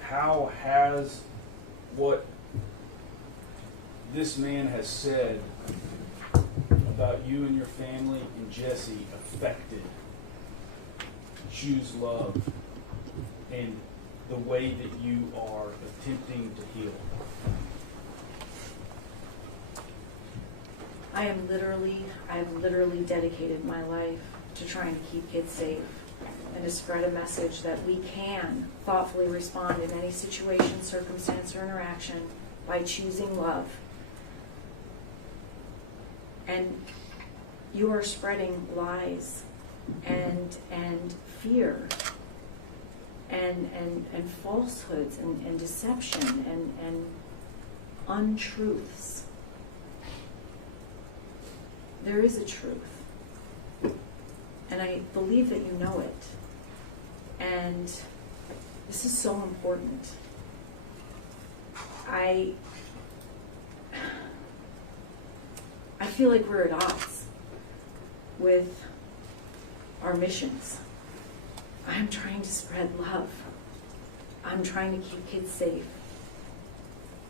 How has what this man has said about you and your family and Jesse affected Choose Love and the way that you are attempting to heal? I've literally dedicated my life to trying to keep kids safe and to spread a message that we can thoughtfully respond in any situation, circumstance, or interaction by choosing love. And you are spreading lies and fear and falsehoods and deception and untruths. There is a truth, and I believe that you know it, and this is so important. I feel like we're at odds with our missions. I'm trying to spread love. I'm trying to keep kids safe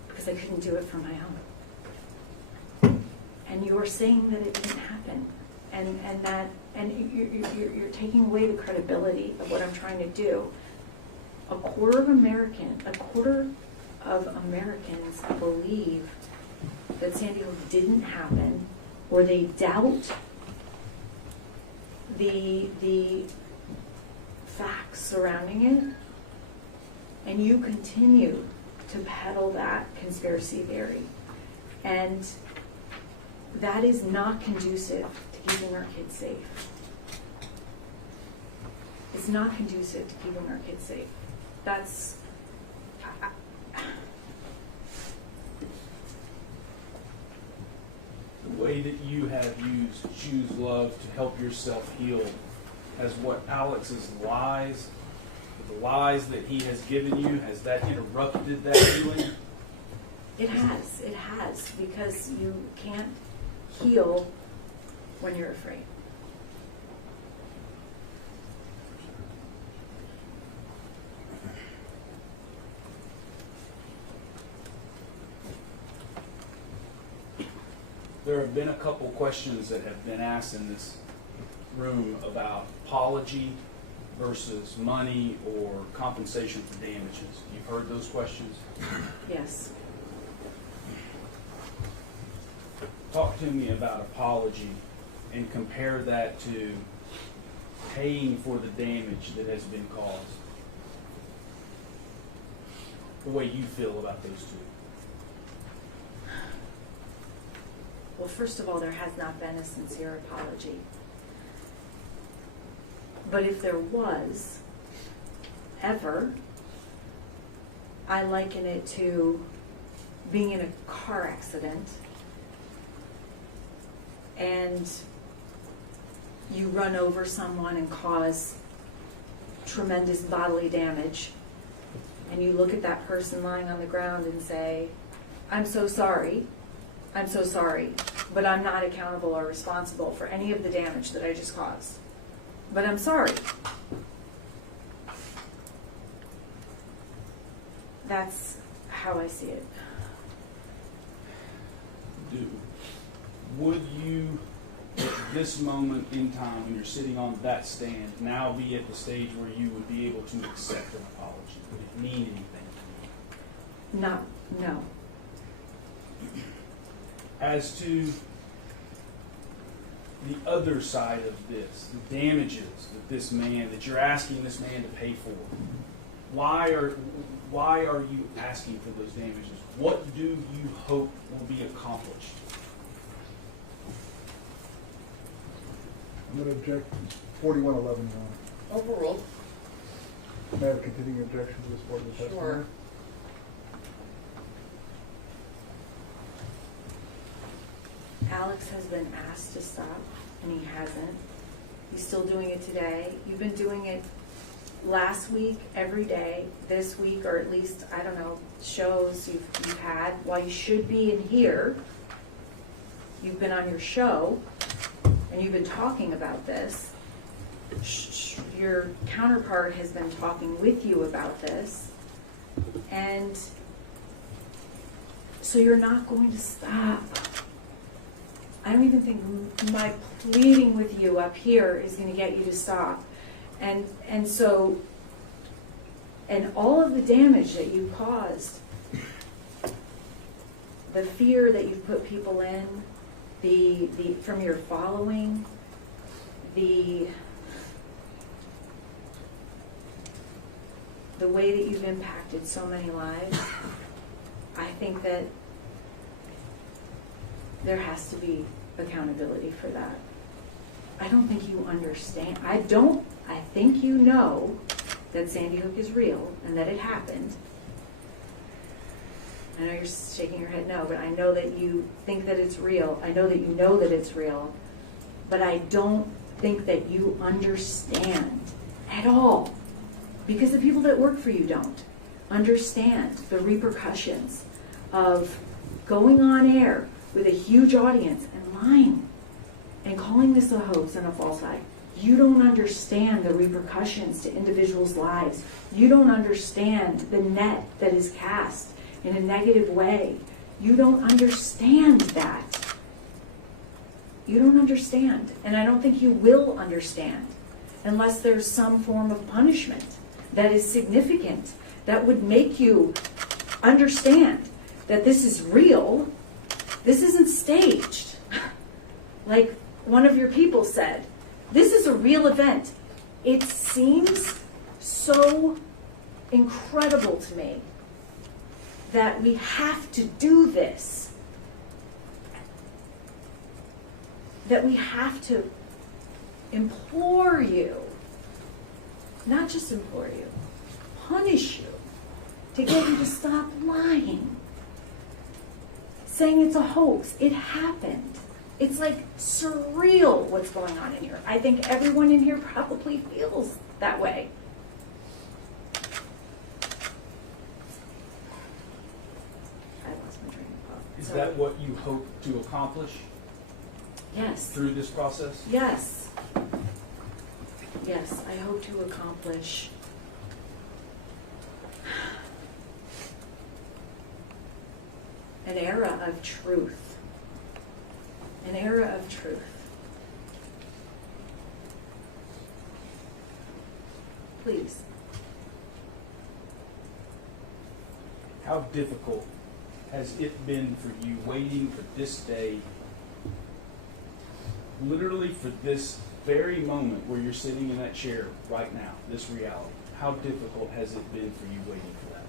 because I couldn't do it for my own. And you're saying that it didn't happen, and you're taking away the credibility of what I'm trying to do. A quarter of Americans believe that Sandy Hook didn't happen, or they doubt the facts surrounding it, and you continue to peddle that conspiracy theory. And that is not conducive to keeping our kids safe. It's not conducive to keeping our kids safe. That's, The way that you have used choose love to help yourself heal, has what Alex's lies, the lies that he has given you, has that interrupted that healing? it has, because you can't heal when you're afraid. There have been a couple questions that have been asked in this room about apology versus money or compensation for damages. You've heard those questions? Yes. Talk to me about apology and compare that to paying for the damage that has been caused. The way you feel about those two. Well, first of all, there has not been a sincere apology. But if there was, ever, I liken it to being in a car accident and you run over someone and cause tremendous bodily damage, and you look at that person lying on the ground and say, I'm so sorry, but I'm not accountable or responsible for any of the damage that I just caused. But I'm sorry. That's how I see it. Would you, at this moment in time, when you're sitting on that stand, now be at the stage where you would be able to accept an apology? Would it mean anything to you? No. As to the other side of this, the damages that you're asking this man to pay for, why are you asking for those damages? What do you hope will be accomplished? I'm going to object 4111, Your Honor. Overruled. May I have a continuing objection to this part of the testimony? Sure. Alex has been asked to stop, and he hasn't. He's still doing it today. You've been doing it last week, every day, this week, or at least, I don't know, shows you've had. While you should be in here, you've been on your show, and you've been talking about this. Your counterpart has been talking with you about this, and so you're not going to stop. I don't even think my pleading with you up here is going to get you to stop. And so, and all of the damage that you caused, the fear that you've put people in, the from your following, the way that you've impacted so many lives, I think that there has to be accountability for that. I don't think you understand. I think you know that Sandy Hook is real and that it happened. I know you're shaking your head no, but I know that you think that it's real. I know that you know that it's real. But I don't think that you understand at all, because the people that work for you don't understand the repercussions of going on air with a huge audience and lying and calling this a hoax and a false lie. You don't understand the repercussions to individuals' lives. You don't understand the net that is cast in a negative way. You don't understand that. You don't understand. And I don't think you will understand unless there's some form of punishment that is significant, that would make you understand that this is real. This isn't staged. Like one of your people said, this is a real event. It seems so incredible to me that we have to do this that we have to implore you, not just implore you, punish you, to get you to stop lying, saying it's a hoax. It happened. It's like surreal what's going on in here. I think everyone in here probably feels that way. I lost my train of thought. Is Sorry. that what you hope to accomplish Yes. through this process? Yes. Yes, I hope to accomplish an era of truth. An era of truth. Please. How difficult has it been for you waiting for this day, literally for this very moment where you're sitting in that chair right now, this reality? How difficult has it been for you waiting for that?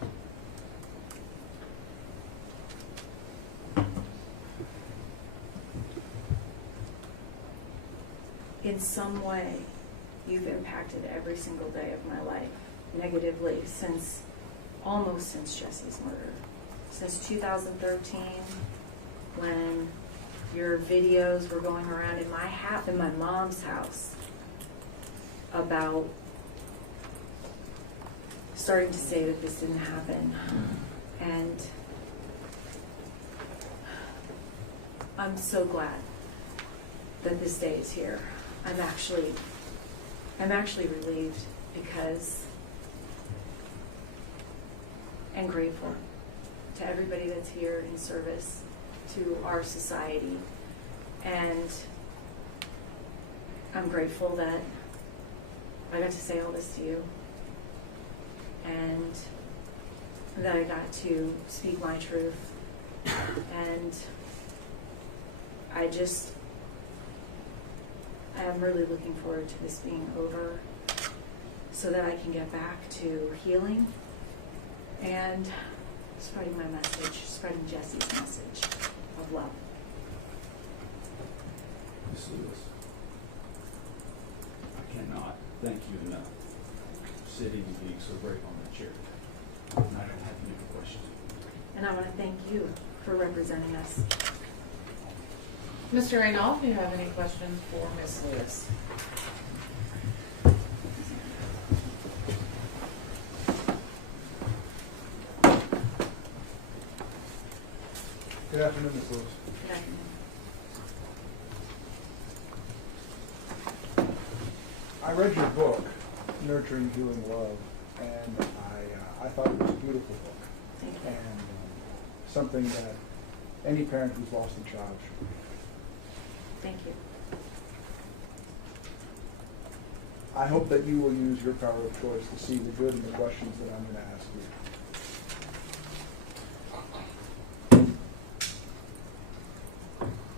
In some way, you've impacted every single day of my life negatively almost since Jesse's murder. Since 2013, when your videos were going around in my mom's house about starting to say that this didn't happen. And I'm so glad that this day is here. I'm actually relieved because, and grateful to everybody that's here in service to our society. And I'm grateful that I got to say all this to you and that I got to speak my truth. And I'm really looking forward to this being over so that I can get back to healing and spreading my message, spreading Jesse's message of love. Ms. Lewis, I cannot thank you enough for sitting and being so brave on that chair. And I don't have any other questions. And I want to thank you for representing us. Mr. Randolph, do you have any questions for Ms. Lewis? Good afternoon, Ms. Lewis. Good afternoon. I read your book, Nurturing Healing Love, and I thought it was a beautiful book. Thank you. And something that any parent who's lost a child should read. Thank you. I hope that you will use your power of choice to see the good in the questions that I'm going to ask you.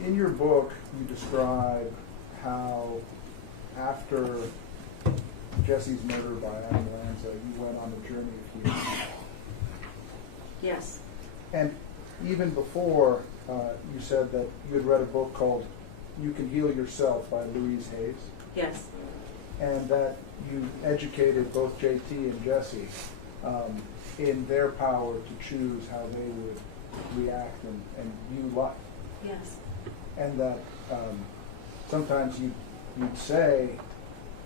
In your book, you describe how after Jesse's murder by Adam Lanza, you went on a journey of healing. Yes. And even before, you said that you had read a book called You Can Heal Yourself by Louise Hayes. Yes. And that you educated both JT and Jesse in their power to choose how they would react and view life. Yes. And that sometimes you'd say,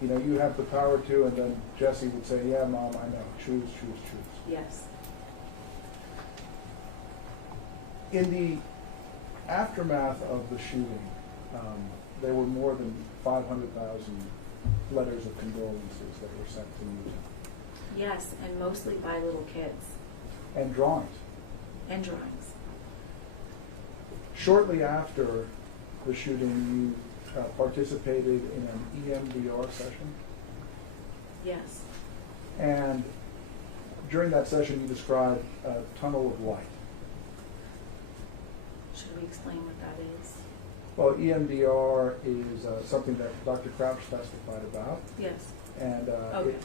you know, you have the power to, and then Jesse would say, yeah, Mom, I know, choose, choose, choose. Yes. In the aftermath of the shooting, there were more than 500,000 letters of condolences that were sent to you. Yes, and mostly by little kids. And drawings. And drawings. Shortly after the shooting, you participated in an EMDR session. Yes. And during that session, you described a tunnel of light. Should we explain what that is? Well, EMDR is something that Dr. Crouch testified about. Yes. And Okay.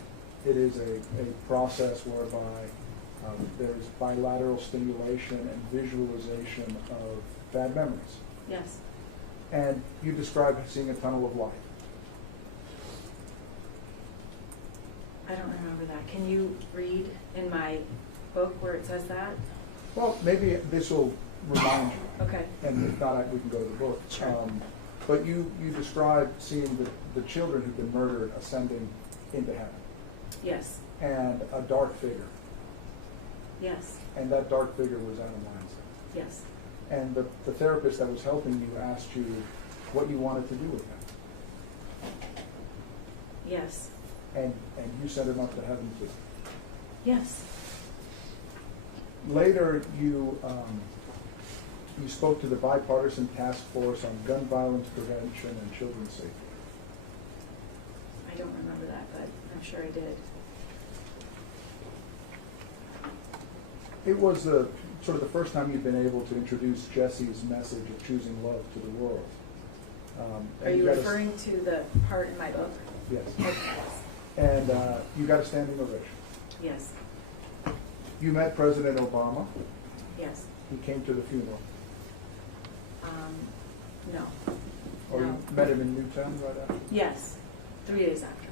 it is a process whereby there's bilateral stimulation and visualization of bad memories. Yes. And you described seeing a tunnel of light. I don't remember that. Can you read in my book where it says that? Well, maybe this will remind you. Okay. And if not, we can go to the book. Sure. But you described seeing the children who've been murdered ascending into heaven. Yes. And a dark figure. Yes. And that dark figure was Adam Weinstein. Yes. And the therapist that was helping you asked you what you wanted to do with him. Yes. And you sent him up to heaven too. Yes. Later, you spoke to the bipartisan task force on gun violence prevention and children's safety. I don't remember that, but I'm sure I did. It was sort of the first time you've been able to introduce Jesse's message of choosing love to the world. Are you referring to the part in my book? Yes. Okay. And you got a standing ovation. Yes. You met President Obama. Yes. He came to the funeral. No. Or No. you met him in Newtown right after? Yes. 3 days after.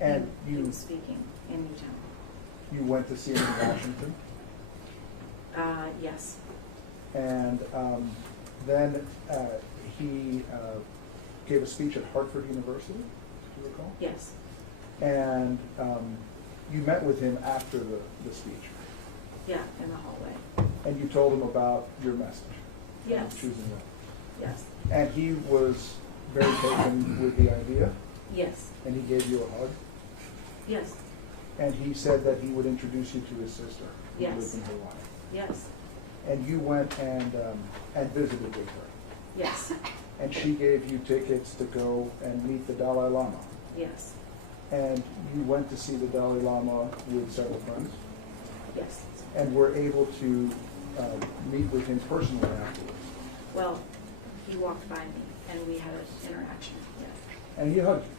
And he you was speaking in Newtown. You went to see him in Washington. Yes. And then he gave a speech at Hartford University, do you recall? Yes. And you met with him after the speech. Yeah, in the hallway. And you told him about your message. Yes. Of choosing love. Yes. And he was very taken with the idea. Yes. And he gave you a hug. Yes. And he said that he would introduce you to his sister, who Yes. lived in Hawaii. Yes. And you went and visited with her. Yes. And she gave you tickets to go and meet the Dalai Lama. Yes. And you went to see the Dalai Lama with several friends. Yes. And were able to meet with him personally afterwards. Well, he walked by me and we had an interaction. Yes. And he hugged you.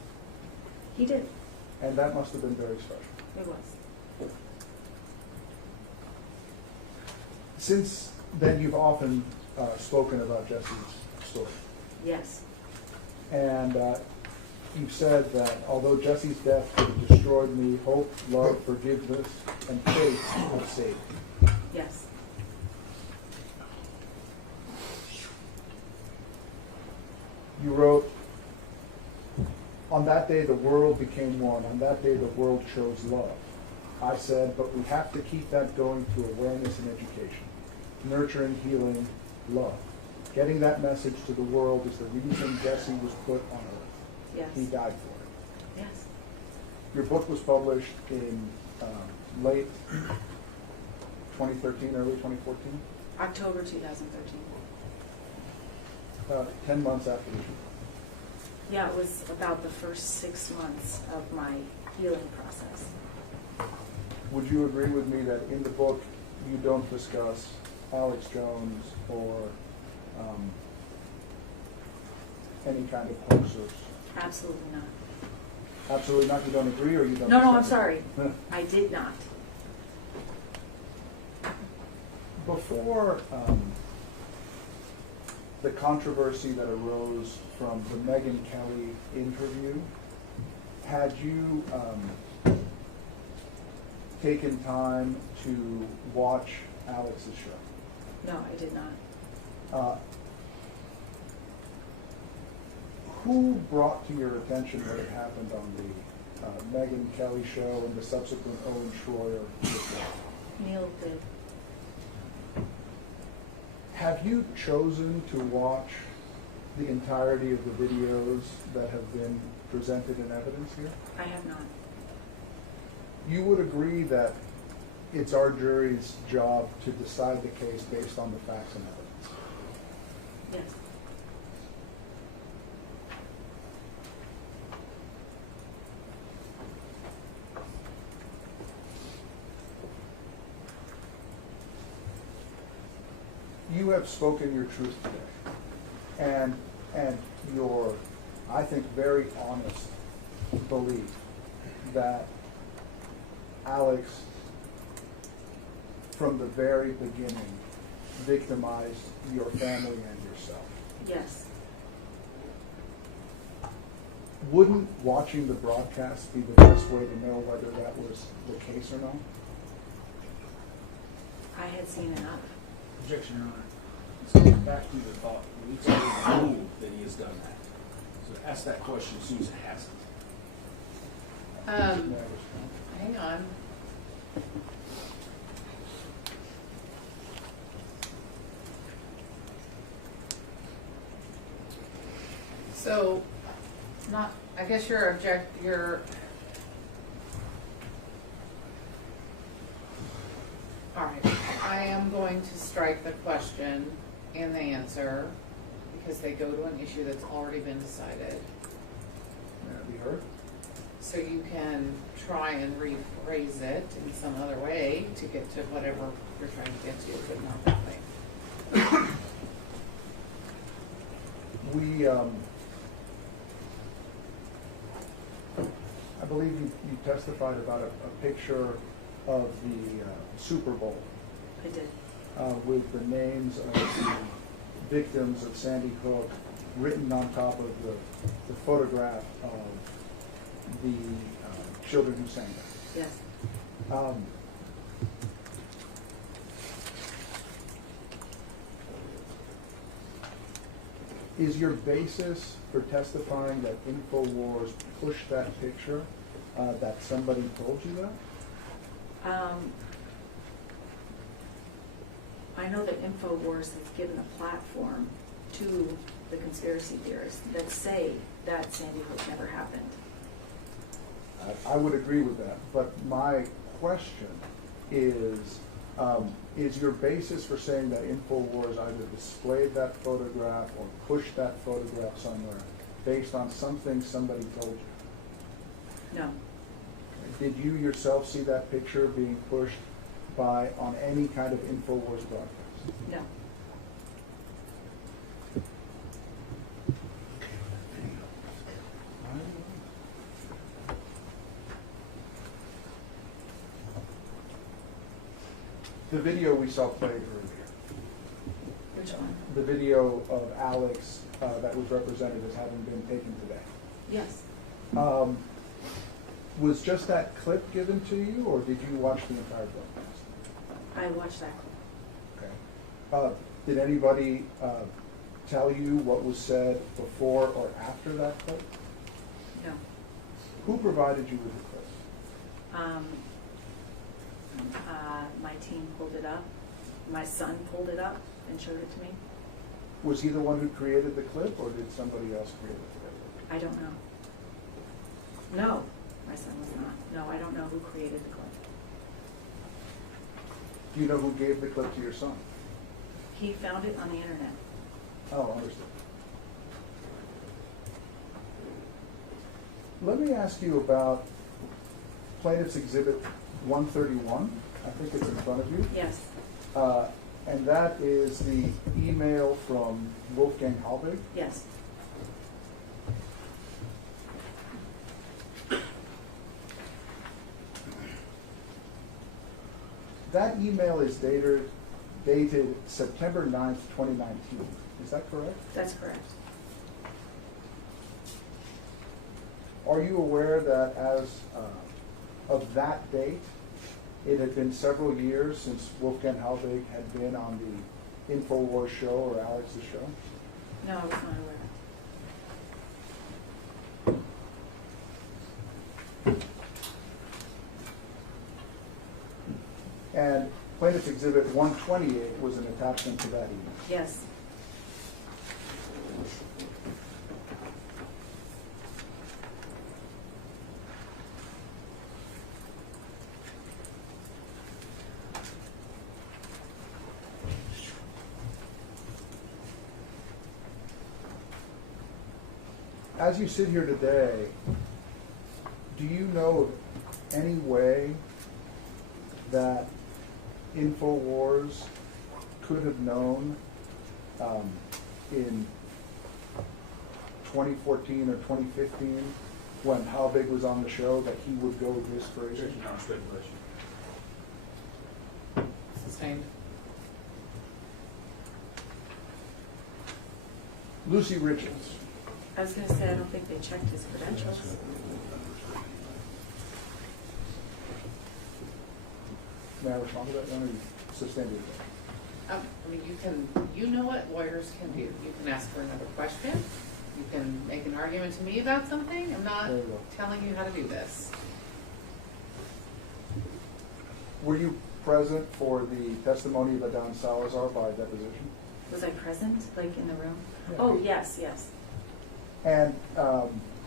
He did. And that must have been very special. It was. Since then, you've often spoken about Jesse's story. Yes. And you've said that although Jesse's death could have destroyed me, hope, love, forgiveness, and faith have saved me. Yes. You wrote, on that day the world became one. On that day the world chose love. I said, but we have to keep that going through awareness and education. Nurturing, healing, love. Getting that message to the world is the reason Jesse was put on earth. Yes. He died for it. Yes. Your book was published in late 2013, early 2014? October 2013. 10 months after the shooting. Yeah, it was about the first 6 months of my healing process. Would you agree with me that in the book you don't discuss Alex Jones or any kind of hoaxers? Absolutely not. Absolutely not? You don't agree, or you don't? No, I'm discuss sorry. it? I did not. Before the controversy that arose from the Megyn Kelly interview, had you taken time to watch Alex's show? No, I did not. Who brought to your attention what had happened on the Megyn Kelly show and the subsequent Owen Schroyer show? Neil did. Have you chosen to watch the entirety of the videos that have been presented in evidence here? I have not. You would agree that it's our jury's job to decide the case based on the facts and evidence? Yes. You have spoken your truth today, and your, I think, very honest belief that Alex, from the very beginning, victimized your family and yourself. Yes. Wouldn't watching the broadcast be the best way to know whether that was the case or not? I had seen enough. Objection, Your Honor. Let's go back to the thought. It's already ruled that he has done that. So ask that question as soon as it hasn't. Hang on. So, I guess all right, I am going to strike the question and the answer because they go to an issue that's already been decided. May I be heard? So you can try and rephrase it in some other way to get to whatever you're trying to get to, but not that way. I believe you testified about a picture of the Super Bowl. I did. With the names of the victims of Sandy Hook written on top of the photograph of the children who sang that. Yes. Is your basis for testifying that Infowars pushed that picture, that somebody told you that? I know that Infowars has given a platform to the conspiracy theorists that say that Sandy Hook never happened. I would agree with that, but my question is your basis for saying that Infowars either displayed that photograph or pushed that photograph somewhere based on something somebody told you? No. Did you yourself see that picture being pushed on any kind of Infowars broadcast? No. The video we saw played earlier. Which one? The video of Alex that was represented as having been taken today. Yes. Was just that clip given to you, or did you watch the entire broadcast? I watched that clip. Okay. Did anybody tell you what was said before or after that clip? No. Who provided you with the clip? My team pulled it up. My son pulled it up and showed it to me. Was he the one who created the clip, or did somebody else create the clip? I don't know. No, my son was not. No, I don't know who created the clip. Do you know who gave the clip to your son? He found it on the internet. Oh, understood. Let me ask you about Plaintiff's Exhibit 131. I think it's in front of you. Yes. And that is the email from Wolfgang Halbig. Yes. That email is dated September 9th, 2019. Is that correct? That's correct. Are you aware that as of that date, it had been several years since Wolfgang Halbig had been on the Infowars show or Alex's show? No, I was not aware. And Plaintiff's Exhibit 128 was an attachment to that email. Yes. As you sit here today, do you know of any way that Infowars could have known in 2014 or 2015 when Halbig was on the show that he would go this crazy? Speculation. Sustained. Lucy Richards. I was gonna say, I don't think they checked his credentials. May I respond to that? Let me sustain it. I mean, you know what lawyers can do. You can ask for another question. You can make an argument to me about something. I'm not There you go. telling you how to do this. Were you present for the testimony of Adon Salazar by deposition? Was I present, like in the room? Yeah. Oh, yes, yes. And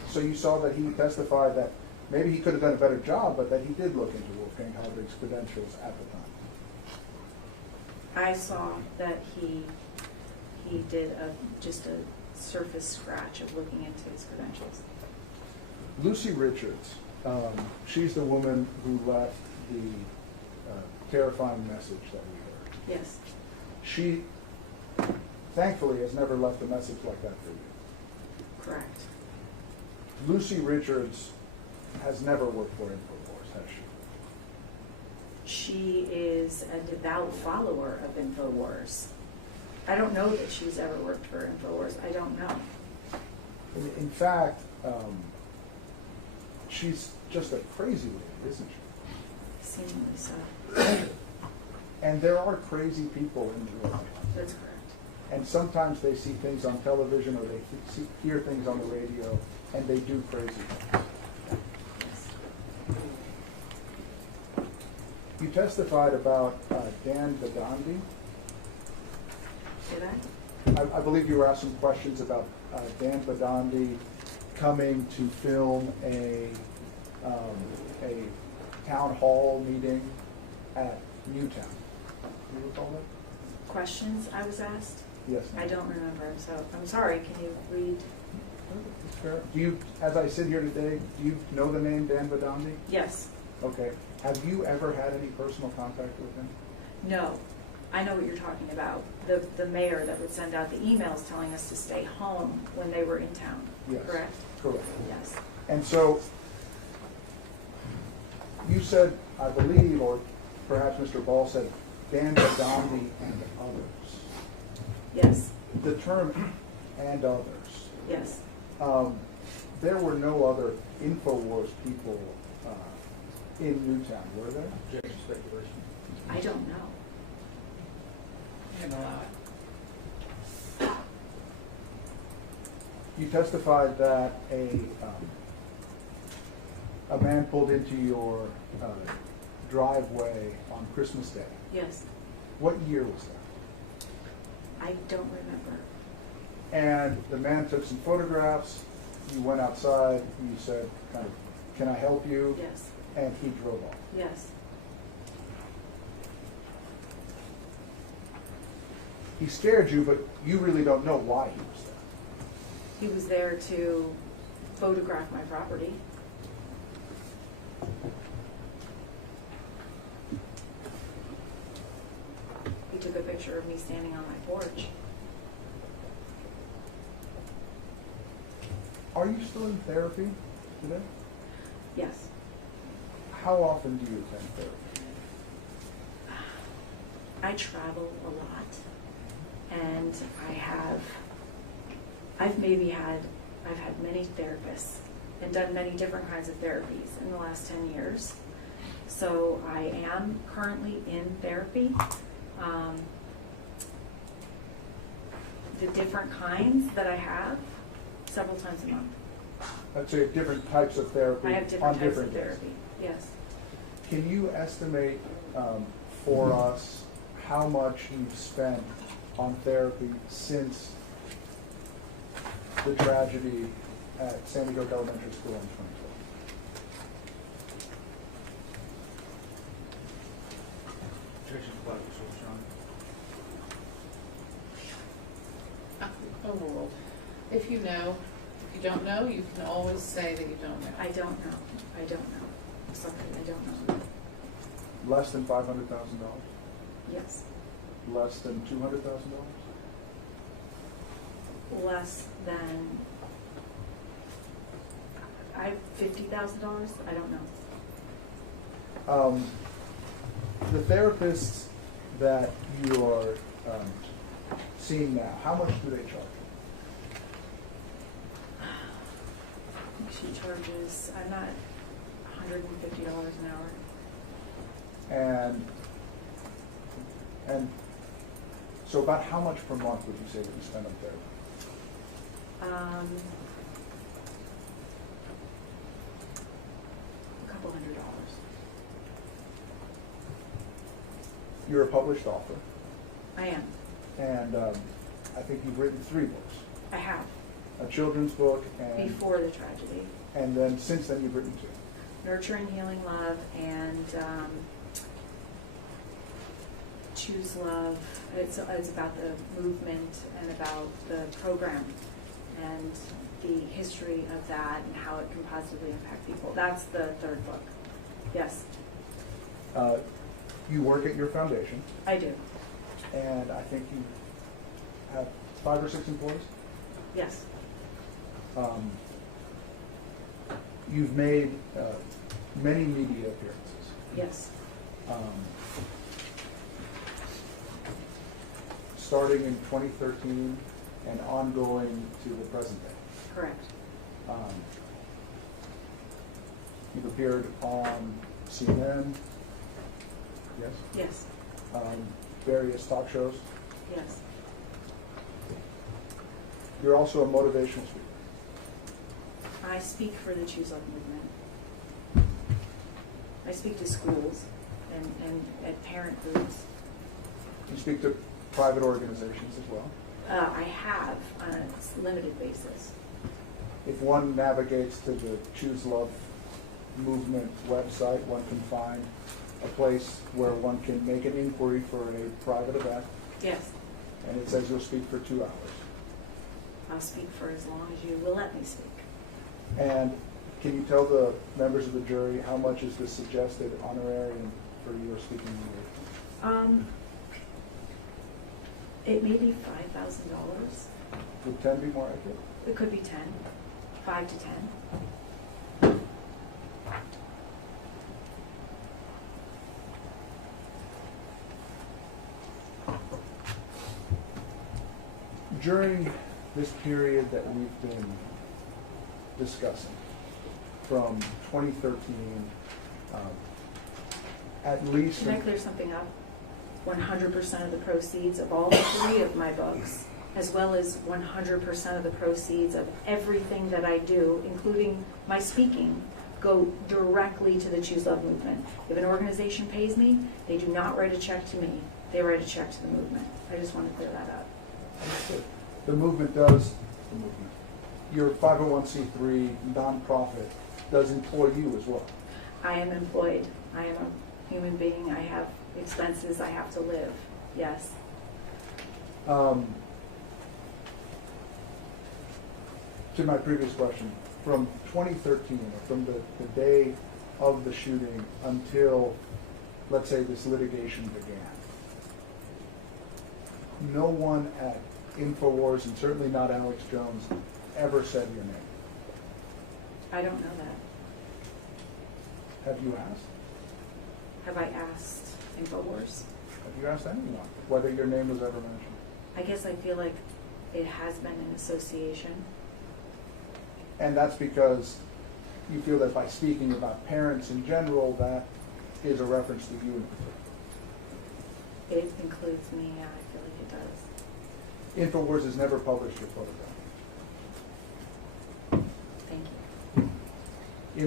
so you saw that he testified that maybe he could have done a better job, but that he did look into Wolfgang Heidrich's credentials at the time. I saw that he did just a surface scratch of looking into his credentials. Lucy Richards, she's the woman who left the terrifying message that we heard. Yes. She, thankfully, has never left a message like that for you. Correct. Lucy Richards has never worked for Infowars, has she? She is a devout follower of Infowars. I don't know that she's ever worked for Infowars. I don't know. In fact, she's just a crazy lady, isn't she? Seemingly so. And there are crazy people in the world. That's correct. And sometimes they see things on television or they hear things on the radio, and they do crazy things. You testified about Dan Badandi. Did I believe you were asked some questions about Dan Badandi coming to film a town hall meeting at Newtown. Do you recall that? Questions I was asked? Yes. I don't remember, so I'm sorry. Can you read? It's fair. Do you, as I sit here today, do you know the name Dan Badandi? Yes. Okay. Have you ever had any personal contact with him? No. I know what you're talking about. The mayor that would send out the emails telling us to stay home when they were in town. Yes. Correct? Correct. Yes. And so you said, I believe, or perhaps Mr. Ball said, Dan Badandi and others. Yes. The term "and others." Yes. There were no other Infowars people in Newtown, were there? Just speculation. I don't know. I'm allowed. You testified that a man pulled into your driveway on Christmas Day. Yes. What year was that? I don't remember. And the man took some photographs. You went outside. You said, kind of, "Can I help you?" Yes. And he drove off. Yes. He scared you, but you really don't know why he was there. He was there to photograph my property. He took a picture of me standing on my porch. Are you still in therapy today? Yes. How often do you attend therapy? I travel a lot, and I've had many therapists and done many different kinds of therapies in the last 10 years. So I am currently in therapy. The different kinds that I have, several times a month. I'd say different types of therapy I have different on types different of days. therapy, yes. Can you estimate for us how much you've spent on therapy since the tragedy at Sandy Hook Elementary School in 2012? Overruled. If you know, if you don't know, you can always say that you don't know. I don't know. I don't know. I'm sorry, I don't know. Less than $500,000? Yes. Less than $200,000? Less than $50,000? I don't know. The therapists that you are seeing now, how much do they charge? she charges, I'm not $150 an hour. And so about how much per month would you say that you spend up there? A couple $100. You're a published author, I am. and I think you've written 3 books. I have. A children's book, and Before the tragedy. and then since then you've written 2. Nurturing Healing Love and Choose Love. It's about the movement and about the program and the history of that and how it can positively impact people. That's the 3rd book. Yes, You work at your foundation, I do. and I think you have 5 or 6 employees. Yes. You've made many media appearances. Yes. Starting in 2013 and ongoing to the present day. Correct. You've appeared on CNN, yes? Yes. Various talk shows. Yes. You're also a motivational speaker. I speak for the Choose Love movement. I speak to schools and at parent groups. You speak to private organizations as well. I have on a limited basis. If one navigates to the Choose Love movement website, one can find a place where one can make an inquiry for a private event. Yes. And it says you'll speak for 2 hours. I'll speak for as long as you will let me speak. And can you tell the members of the jury how much is the suggested honorarium for your speaking engagement? It may be $5,000. Would 10 be more accurate? It could be 10, 5 to 10. During this period that we've been discussing, from 2013, at least... Can I clear something up? 100% of the proceeds of all 3 of my books, as well as 100% of the proceeds of everything that I do, including my speaking, go directly to the Choose Love movement. If an organization pays me, they do not write a check to me. They write a check to the movement. I just want to clear that up. Understood. The movement does, the movement, your 501c3 nonprofit does employ you as well. I am employed. I am a human being. I have expenses. I have to live. Yes. To my previous question, from 2013, from the day of the shooting until, let's say, this litigation began, no one at Infowars, and certainly not Alex Jones, ever said your name. I don't know that. Have you asked? Have I asked Infowars? Have you asked anyone whether your name was ever mentioned? I guess I feel like it has been an association. And that's because you feel that by speaking about parents in general, that is a reference to you in particular. It includes me, yeah, I feel like it does. Infowars has never published your photograph. Thank you.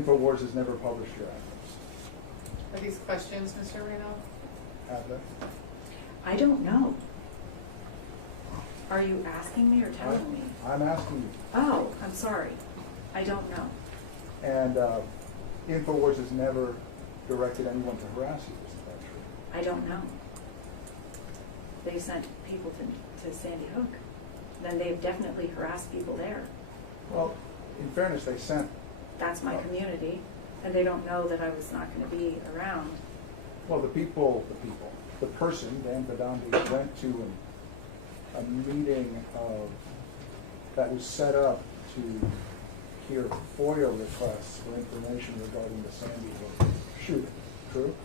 Infowars has never published your address. Are these questions, Mr. Reno? Have they? I don't know. Are you asking me or telling me? I'm asking you. Oh, I'm sorry. I don't know. And Infowars has never directed anyone to harass you, isn't that true? I don't know. They sent people to Sandy Hook. Then they've definitely harassed people there. Well, in fairness, they sent... That's my community, and they don't know that I was not going to be around. Well, the person, Dan Badandi, went to a meeting that was set up to hear FOIA requests for information regarding the Sandy Hook shooting. True?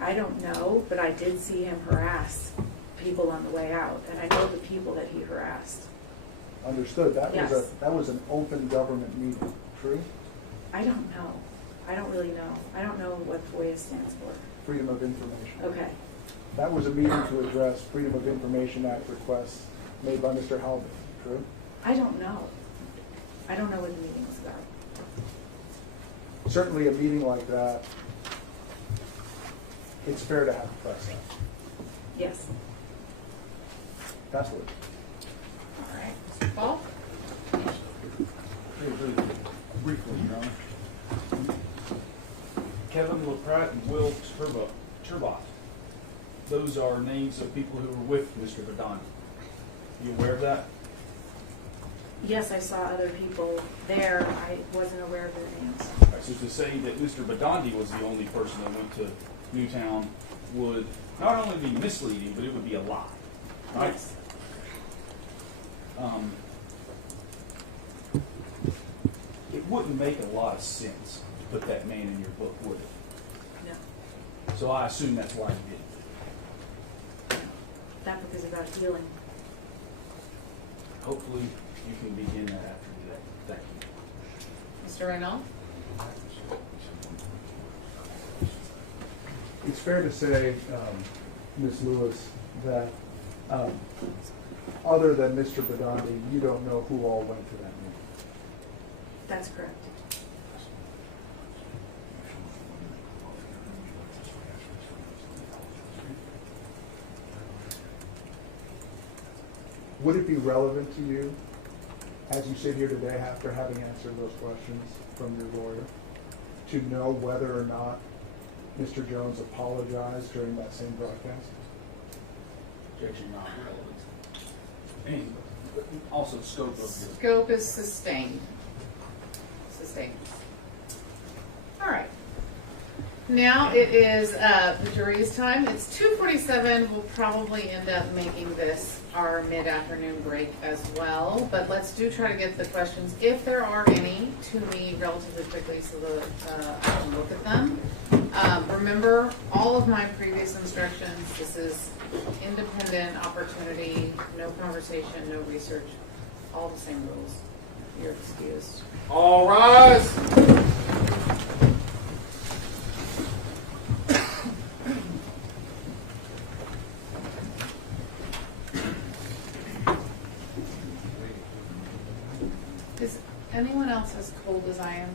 I don't know, but I did see him harass people on the way out, and I know the people that he harassed. Understood. That was Yes. that was an open government meeting, true? I don't know. I don't really know. I don't know what FOIA stands for. Freedom of Information. Okay. That was a meeting to address Freedom of Information Act requests made by Mr. Halvin, true? I don't know. I don't know what the meeting was about. Certainly a meeting like that, it's fair to have a press out. Yes. That's what. All right, Mr. Paul? Very briefly, Your Honor. Kevin LaPratte and Will Turbot. Those are names of people who were with Mr. Badani. You aware of that? Yes, I saw other people there. I wasn't aware of their names. All right, so to say that Mr. Badani was the only person that went to Newtown would not only be misleading, but it would be a lie. Right? Yes. It wouldn't make a lot of sense to put that man in your book, would it? No. So I assume that's why you did it. That book is about healing. Hopefully you can begin that after today. Thank you. Mr. Reynolds? It's fair to say, Ms. Lewis, that other than Mr. Badani, you don't know who all went to that meeting. That's correct. Would it be relevant to you, as you sit here today after having answered those questions from your lawyer, to know whether or not Mr. Jones apologized during that same broadcast? Objection not relevant. And also scope of the Scope is sustained. Sustained. All right. Now it is the jury's time. It's 2:47. We'll probably end up making this our mid-afternoon break as well. But let's try to get the questions, if there are any, to me relatively quickly so that I can look at them. Remember all of my previous instructions. This is independent opportunity, no conversation, no research, all the same rules. You're excused. All rise. Is anyone else as cold as I am?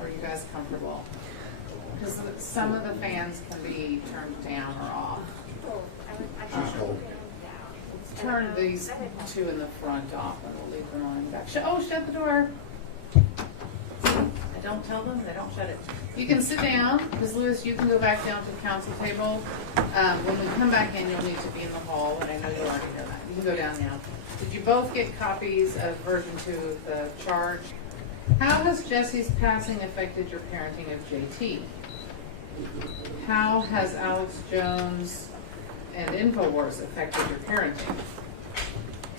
Or are you guys comfortable? Because some of the fans can be turned down or off. Turn these two in the front off and we'll leave them on in the back. Shut the door. I don't tell them, they don't shut it. You can sit down. Ms. Lewis, you can go back down to the council table. When we come back in, you'll need to be in the hall, and I know you already know that. You can go down now. Did you both get copies of version 2 of the charge? How has Jesse's passing affected your parenting of JT? How has Alex Jones and Infowars affected your parenting?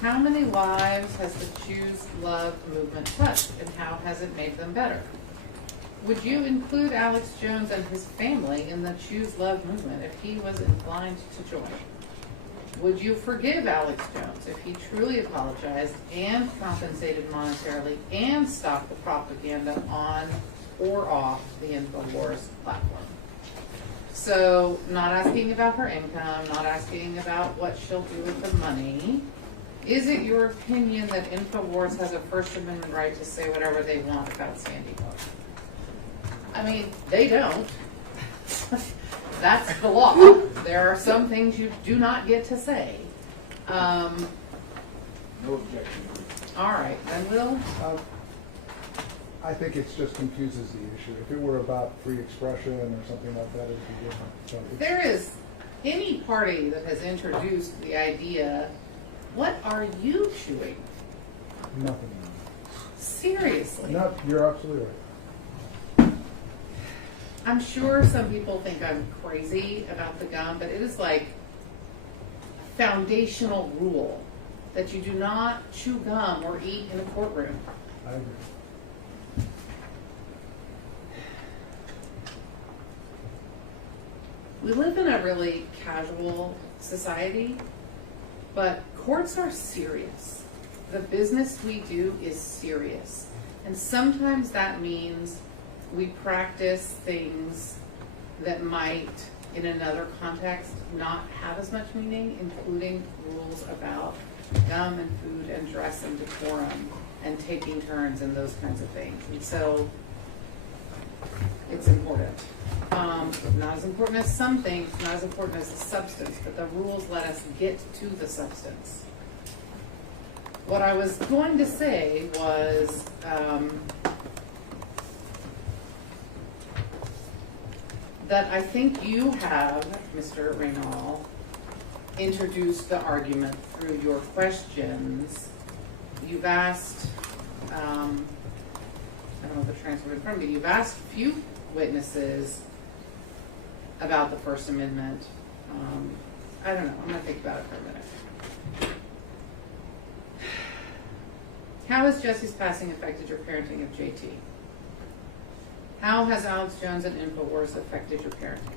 How many lives has the Choose Love movement touched, and how has it made them better? Would you include Alex Jones and his family in the Choose Love movement if he was inclined to join? Would you forgive Alex Jones if he truly apologized and compensated monetarily and stopped the propaganda on or off the Infowars platform? So, not asking about her income, not asking about what she'll do with the money. Is it your opinion that Infowars has a First Amendment right to say whatever they want about Sandy Hook? I mean, they don't. That's the law. There are some things you do not get to say. No objection. All right, then we'll. I think it just confuses the issue. If it were about free expression or something like that, it would be different. So There is any party that has introduced the idea, what are you chewing? nothing. Seriously. No, you're absolutely right. I'm sure some people think I'm crazy about the gum, but it is like a foundational rule that you do not chew gum or eat in a courtroom. I agree. We live in a really casual society, but courts are serious. the business we do is serious. And sometimes that means we practice things that might, in another context, not have as much meaning, including rules about gum and food and dress and decorum and taking turns and those kinds of things. And so it's important. Not as important as some things, not as important as the substance, but the rules let us get to the substance. What I was going to say was, that I think you have, Mr. Reynal, introduced the argument through your questions. You've asked, I don't know if the transcript in front of me, you've asked a few witnesses about the First Amendment. I don't know, I'm gonna think about it for a minute. How has Jesse's passing affected your parenting of JT? How has Alex Jones and Infowars affected your parenting?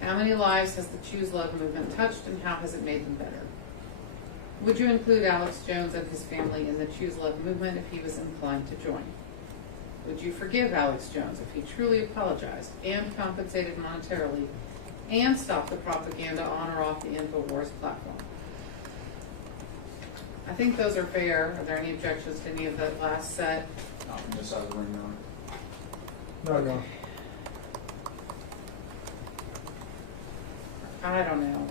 How many lives has the Choose Love movement touched, and how has it made them better? Would you include Alex Jones and his family in the Choose Love movement if he was inclined to join? Would you forgive Alex Jones if he truly apologized and compensated monetarily and stopped the propaganda on or off the Infowars platform? I think those are fair. Are there any objections to any of that last set? Not from this side of the room, Your Honor. No. I don't know.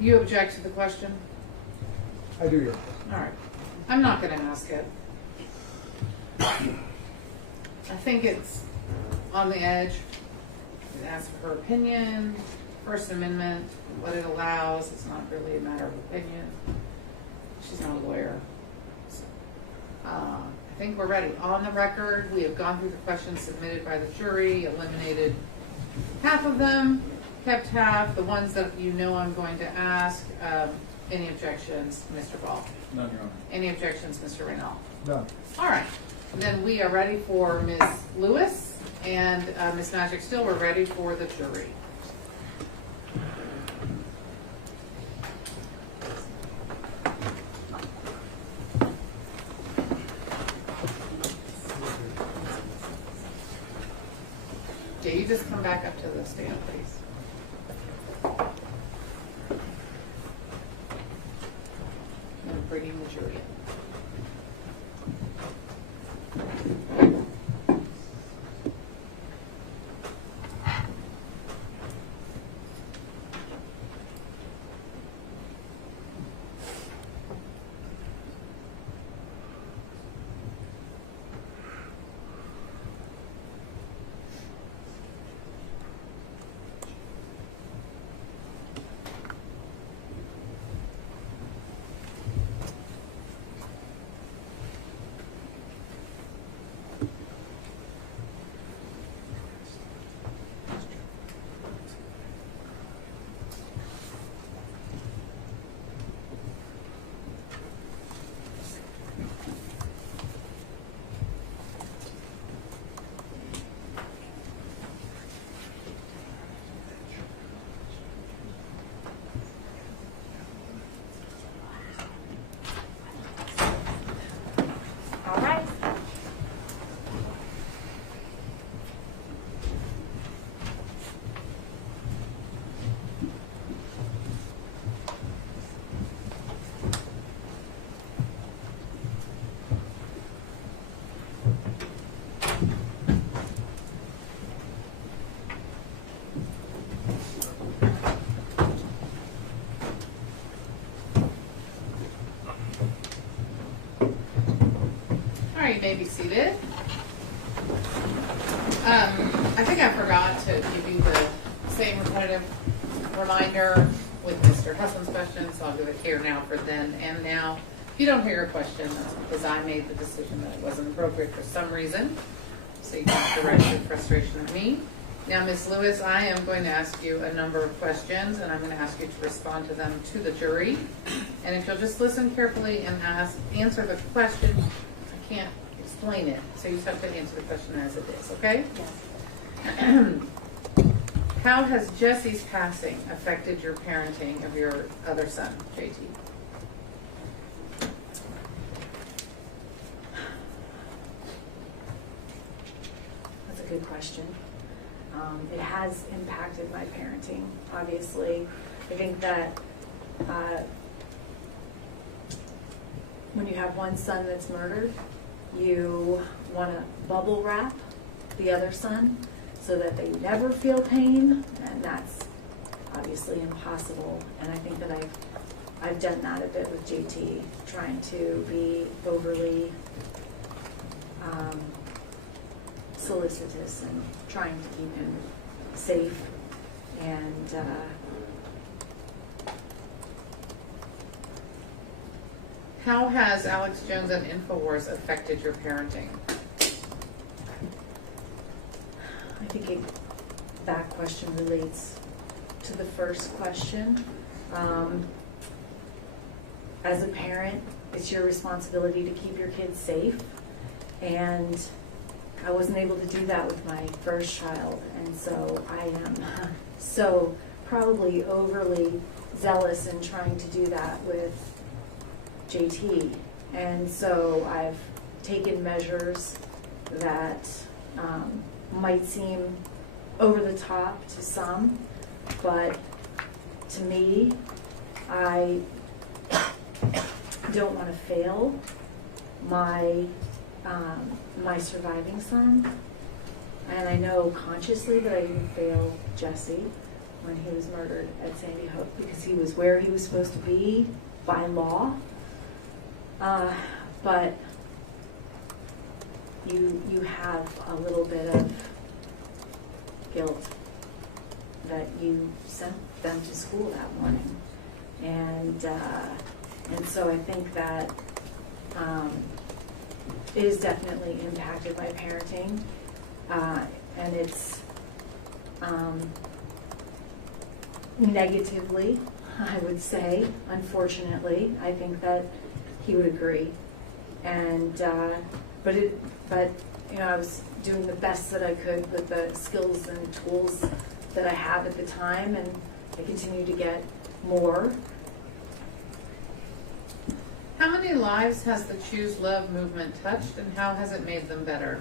You object to the question? I do, yeah. All right. I'm not going to ask it. I think it's on the edge. It asks for her opinion, First Amendment, what it allows. It's not really a matter of opinion. She's not a lawyer. So, I think we're ready. On the record, we have gone through the questions submitted by the jury, eliminated half of them, kept half. The ones that you know I'm going to ask. Any objections, Mr. Ball? None, Your Honor. Any objections, Mr. Reynal? None. All right. Then we are ready for Ms. Lewis and Ms. Magic Still. We're ready for the jury. Yeah, you just come back up to the stand, please. I'm bringing the jury in. All right. All right, you may be seated. I think I forgot to give you the same repetitive reminder with Mr. Huslin's question, so I'll do it here now for then and now. If you don't hear a question, that's because I made the decision that it wasn't appropriate for some reason. so you don't have to rest your frustration at me. Now, Ms. Lewis, I am going to ask you a number of questions, and I'm going to ask you to respond to them to the jury. And if you'll just listen carefully and answer the question, I can't explain it, so you just have to answer the question as it is, okay? Yes. How has Jesse's passing affected your parenting of your other son, JT? That's a good question. It has impacted my parenting, obviously. I think that when you have one son that's murdered, you want to bubble wrap the other son so that they never feel pain, and that's obviously impossible. And I think that I've done that a bit with JT, trying to be overly solicitous and trying to keep him safe. And how has Alex Jones and Infowars affected your parenting? I think that question relates to the first question. As a parent, it's your responsibility to keep your kids safe, and I wasn't able to do that with my first child, and so I am so probably overly zealous in trying to do that with JT. And so I've taken measures that might seem over the top to some, but to me, I don't want to fail my my surviving son, and I know consciously that I didn't fail Jesse when he was murdered at Sandy Hook, because he was where he was supposed to be by law. But you have a little bit of guilt that you sent them to school that morning, and so I think that it has definitely impacted my parenting, and it's negatively, I would say. Unfortunately, I think that he would agree, and but you know, I was doing the best that I could with the skills and tools that I have at the time, and I continue to get more. How many lives has the Choose Love movement touched, and how has it made them better?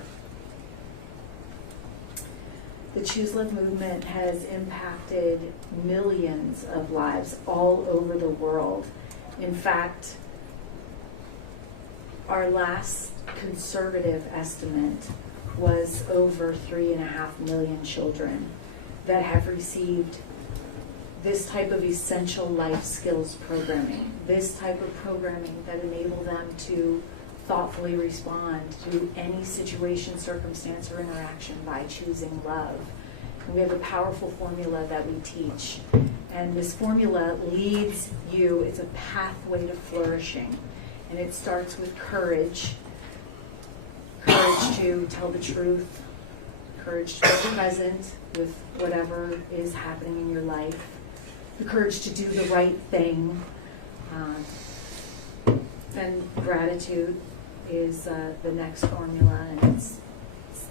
The Choose Love movement has impacted millions of lives all over the world. In fact, our last conservative estimate was over 3.5 million children that have received this type of essential life skills programming, this type of programming that enable them to thoughtfully respond to any situation, circumstance, or interaction by choosing love. And we have a powerful formula that we teach. And this formula leads you, it's a pathway to flourishing. And it starts with courage. Courage to tell the truth. Courage to be present with whatever is happening in your life. The courage to do the right thing. Then gratitude is the next formula, and it's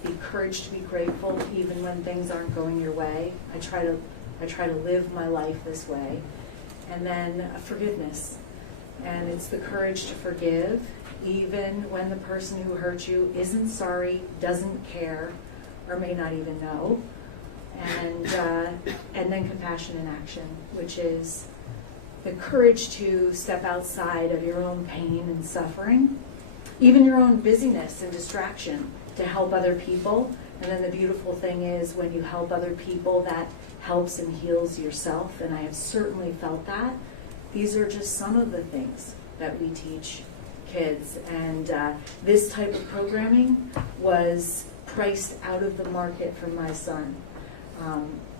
the courage to be grateful even when things aren't going your way. I try to live my life this way. And then forgiveness, and it's the courage to forgive even when the person who hurt you isn't sorry, doesn't care, or may not even know. And then compassion in action, which is the courage to step outside of your own pain and suffering, even your own busyness and distraction, to help other people. And then the beautiful thing is when you help other people, that helps and heals yourself, and I have certainly felt that. These are just some of the things that we teach kids, and this type of programming was priced out of the market for my son.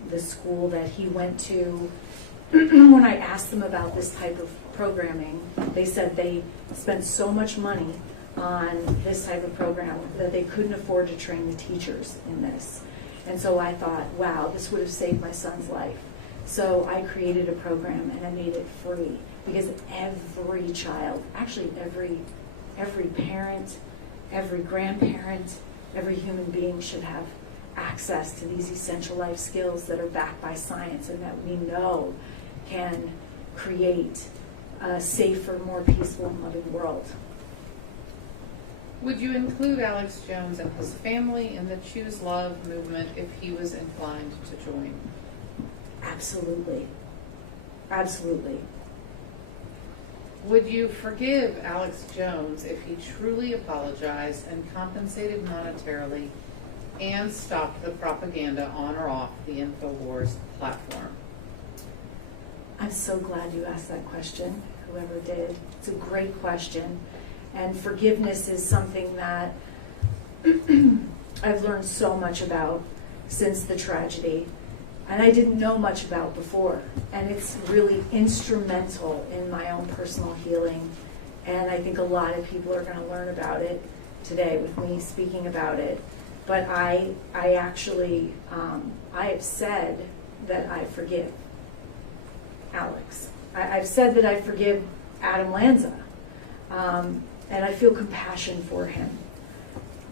The school that he went to, when I asked them about this type of programming, they said they spent so much money on this type of program, that they couldn't afford to train the teachers in this. And so I thought, wow, this would have saved my son's life. So I created a program and I made it free, because every child, actually every parent, every grandparent, every human being should have access to these essential life skills that are backed by science and that we know can create a safer, more peaceful and loving world. Would you include Alex Jones and his family in the Choose Love movement if he was inclined to join? Absolutely. Absolutely. Would you forgive Alex Jones if he truly apologized and compensated monetarily and stopped the propaganda on or off the Infowars platform? I'm so glad you asked that question, whoever did. It's a great question. And forgiveness is something that I've learned so much about since the tragedy. And I didn't know much about before. And it's really instrumental in my own personal healing. And I think a lot of people are going to learn about it today with me speaking about it. But I actually, I have said that I forgive Alex. I've said that I forgive Adam Lanza. And I feel compassion for him.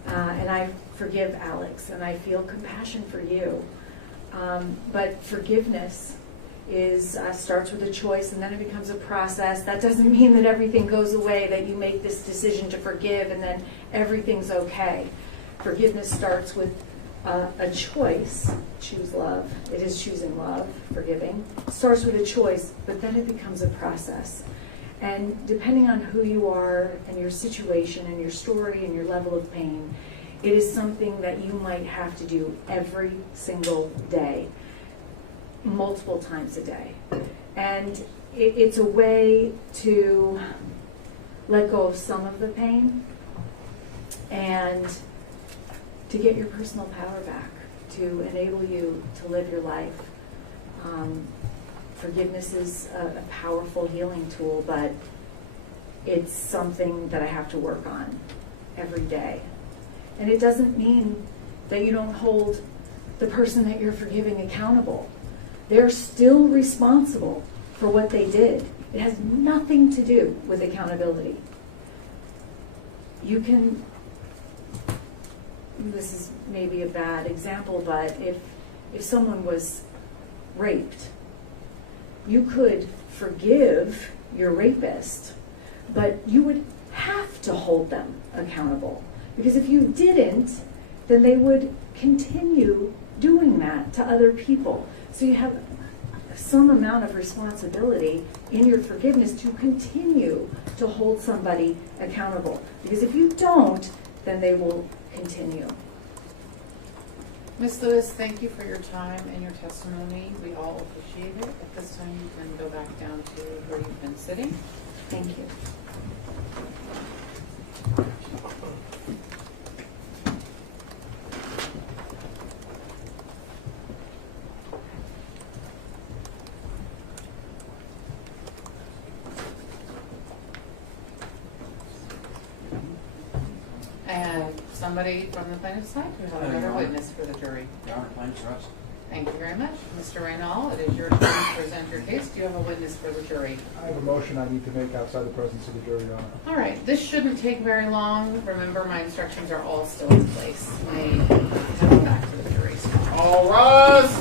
And I forgive Alex, and I feel compassion for you. But forgiveness is starts with a choice, and then it becomes a process. That doesn't mean that everything goes away, that you make this decision to forgive, and then everything's okay. Forgiveness starts with a choice. Choose love. It is choosing love, forgiving. It starts with a choice, but then it becomes a process. And depending on who you are and your situation and your story and your level of pain, it is something that you might have to do every single day, multiple times a day. And it's a way to let go of some of the pain and to get your personal power back, to enable you to live your life. Forgiveness is a powerful healing tool, but it's something that I have to work on every day. And it doesn't mean that you don't hold the person that you're forgiving accountable. They're still responsible for what they did. It has nothing to do with accountability. You can, this is maybe a bad example, but if someone was raped, you could forgive your rapist, but you would have to hold them accountable. Because if you didn't, then they would continue doing that to other people. So you have some amount of responsibility in your forgiveness to continue to hold somebody accountable. Because if you don't, then they will continue. Ms. Lewis, thank you for your time and your testimony. We all appreciate it. At this time, you can go back down to where you've been sitting. Thank you. And somebody from the plaintiff's side, we have another witness for the jury. Your Honor, plaintiff's rights. Thank you very much. Mr. Reynal, it is your turn to present your case. Do you have a witness for the jury? I have a motion I need to make outside the presence of the jury, Your Honor. All right, this shouldn't take very long. Remember, my instructions are all still in place. I have to go back to the jury. All rise.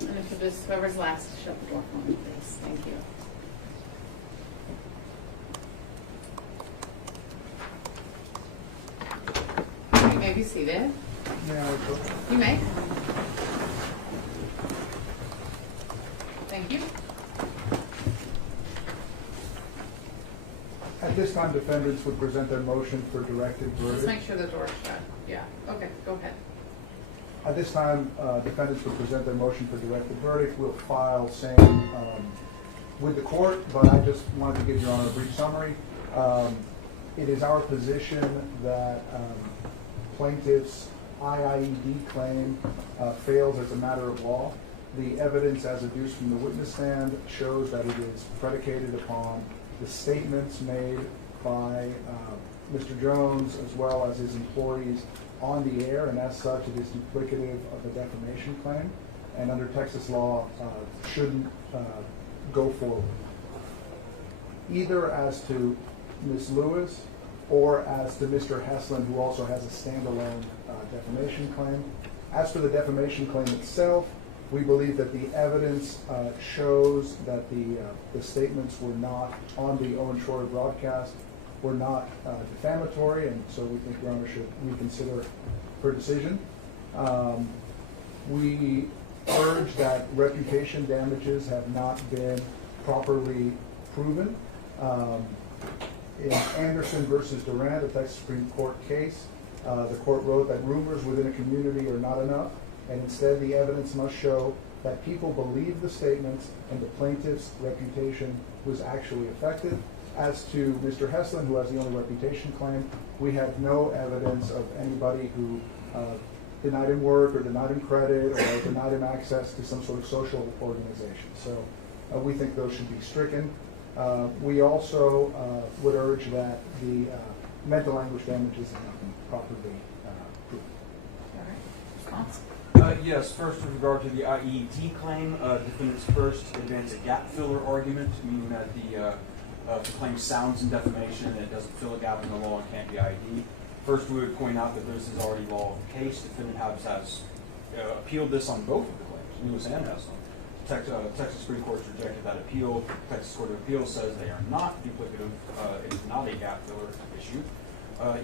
And if you just, whoever's last, shut the door for me, please. Thank you. You may be seated. You may. Thank you. At this time, defendants would present their motion for directed verdict. Just make sure the door's shut. Yeah, okay, go ahead. At this time, defendants would present their motion for directed verdict. We'll file same with the court, but I just wanted to give Your Honor a brief summary. It is our position that plaintiff's IIED claim fails as a matter of law. The evidence as adduced from the witness stand shows that it is predicated upon the statements made by Mr. Jones as well as his employees on the air, and as such it is duplicative of the defamation claim, and under Texas law shouldn't go forward. Either as to Ms. Lewis or as to Mr. Heslin, who also has a standalone defamation claim. As for the defamation claim itself, we believe that the evidence shows that the statements were not on the Owen Shroyer broadcast, were not defamatory, and so we think Your Honor should reconsider her decision. We urge that reputation damages have not been properly proven. In Anderson versus Durant, a Texas Supreme Court case, the court wrote that rumors within a community are not enough, and instead the evidence must show that people believe the statements and the plaintiff's reputation was actually affected. As to Mr. Heslin, who has the only reputation claim, we have no evidence of anybody who denied him work or denied him credit or denied him access to some sort of social organization. So we think those should be stricken. We also would urge that the mental anguish damages have not been properly proven. All right. Response? Yes, first with regard to the IED claim, defendants first advance a gap filler argument, meaning that the claim sounds in defamation and it doesn't fill a gap in the law and can't be IED. First, we would point out that this is already law of the case. Defendant has appealed this on both of the claims, Lewis and Heslin. Texas Supreme Court rejected that appeal. Texas Court of Appeals says they are not duplicative. It is not a gap filler issue.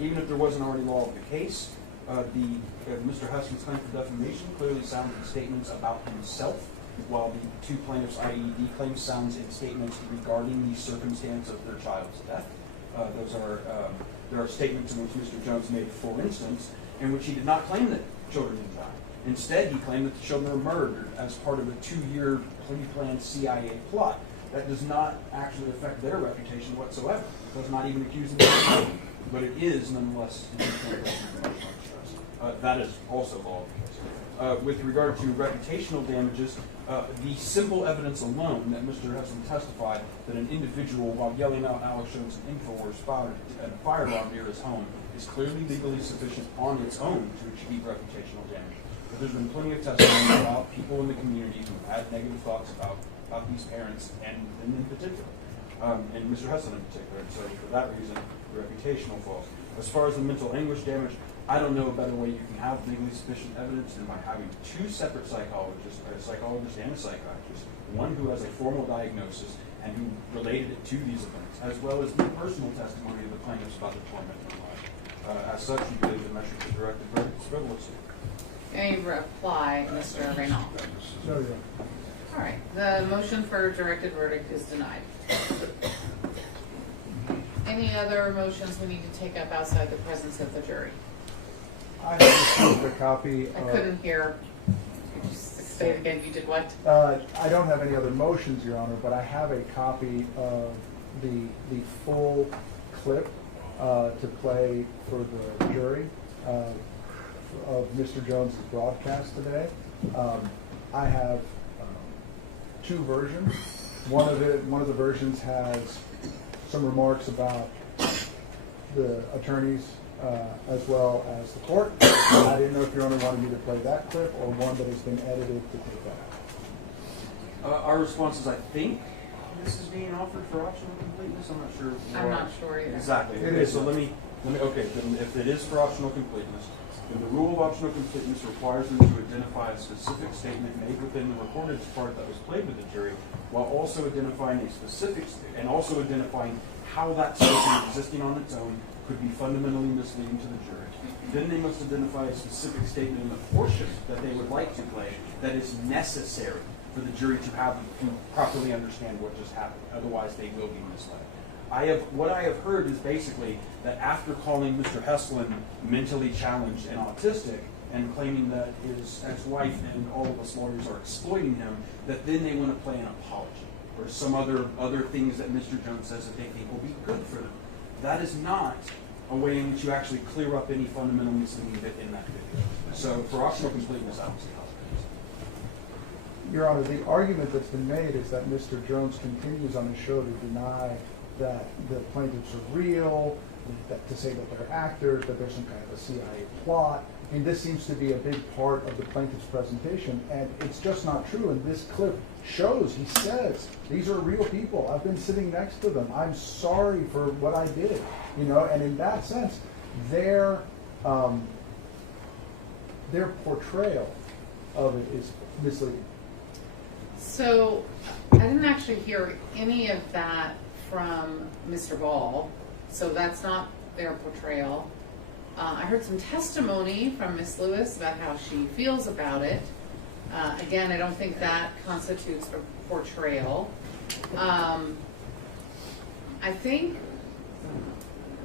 Even if there wasn't already law of the case, Mr. Heslin's claim for defamation clearly sounds in statements about himself, while the two plaintiffs' IED claims sounds in statements regarding the circumstance of their child's death. There are statements in which Mr. Jones made, for instance, in which he did not claim that children had died. Instead, he claimed that the children were murdered as part of a 2-year pre-planned CIA plot. That does not actually affect their reputation whatsoever. It does not even accuse them of killing, but it is nonetheless that is also law of the case. With regard to reputational damages, the simple evidence alone that Mr. Heslin testified that an individual, while yelling out Alex Jones and Infowars fired a firearm near his home, is clearly legally sufficient on its own to achieve reputational damage. But there's been plenty of testimony about people in the community who had negative thoughts about these parents and them in particular, and Mr. Heslin in particular. And so for that reason, the reputational falls. As far as the mental anguish damage, I don't know a better way you can have legally sufficient evidence than by having two separate psychologists, a psychologist and a psychiatrist, one who has a formal diagnosis and who related it to these events, as well as the personal testimony of the plaintiffs about the torment in their life. As such, we believe the measure to directed verdict is frivolous. Any reply, Mr. Reynolds? No, Your Honor. All right. The motion for directed verdict is denied. Any other motions we need to take up outside the presence of the jury? I have received a copy. I couldn't hear. Could you say it again? You did what? I don't have any other motions, Your Honor, but I have a copy of the full clip to play for the jury of Mr. Jones' broadcast today. I have two versions. One of the versions has some remarks about the attorneys as well as the court. I didn't know if Your Honor wanted me to play that clip or one that has been edited to take that out. Our response is, I think this is being offered for optional completeness. I'm not sure. I'm not sure either. Exactly. It Okay, is. so let me. Okay. Then if it is for optional completeness, then the rule of optional completeness requires them to identify a specific statement made within the recorded part that was played with the jury, while also identifying a specific and also identifying how that statement existing on its own could be fundamentally misleading to the jury. Then they must identify a specific statement in the portion that they would like to play that is necessary for the jury to properly understand what just happened. Otherwise, they will be misled. What I have heard is basically that after calling Mr. Heslin mentally challenged and autistic and claiming that his ex-wife and all of us lawyers are exploiting him, that then they want to play an apology or some other things that Mr. Jones says that they think will be good for them. That is not a way in which you actually clear up any fundamental misleading bit in that video. So for optional completeness, I don't see how it is. Your Honor, the argument that's been made is that Mr. Jones continues on his show to deny that the plaintiffs are real, to say that they're actors, that there's some kind of a CIA plot. And this seems to be a big part of the plaintiff's presentation, and it's just not true. And this clip shows, he says, these are real people. I've been sitting next to them. I'm sorry for what I did. You know, and in that sense, their portrayal of it is misleading. So I didn't actually hear any of that from Mr. Ball, so that's not their portrayal. I heard some testimony from Ms. Lewis about how she feels about it. Again, I don't think that constitutes a portrayal. I think,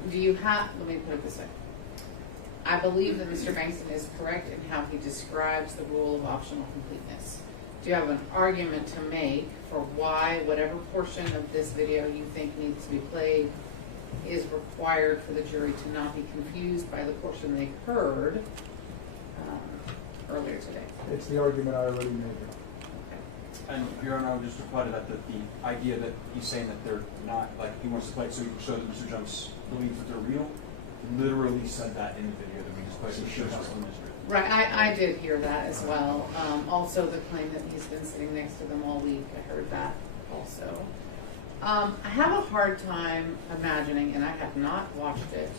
let me put it this way. I believe that Mr. Bankston is correct in how he describes the rule of optional completeness. Do you have an argument to make for why whatever portion of this video you think needs to be played is required for the jury to not be confused by the portion they heard earlier today? It's the argument I already made. And Your Honor, I would just reply to that, that the idea that he's saying that they're not, like he wants to play it so he can show that Mr. Jones believes that they're real, he literally said that in the video that we just played. So it shows how someone is real. Right, I did hear that as well. Also the claim that he's been sitting next to them all week, I heard that also. I have a hard time imagining, and I have not watched it,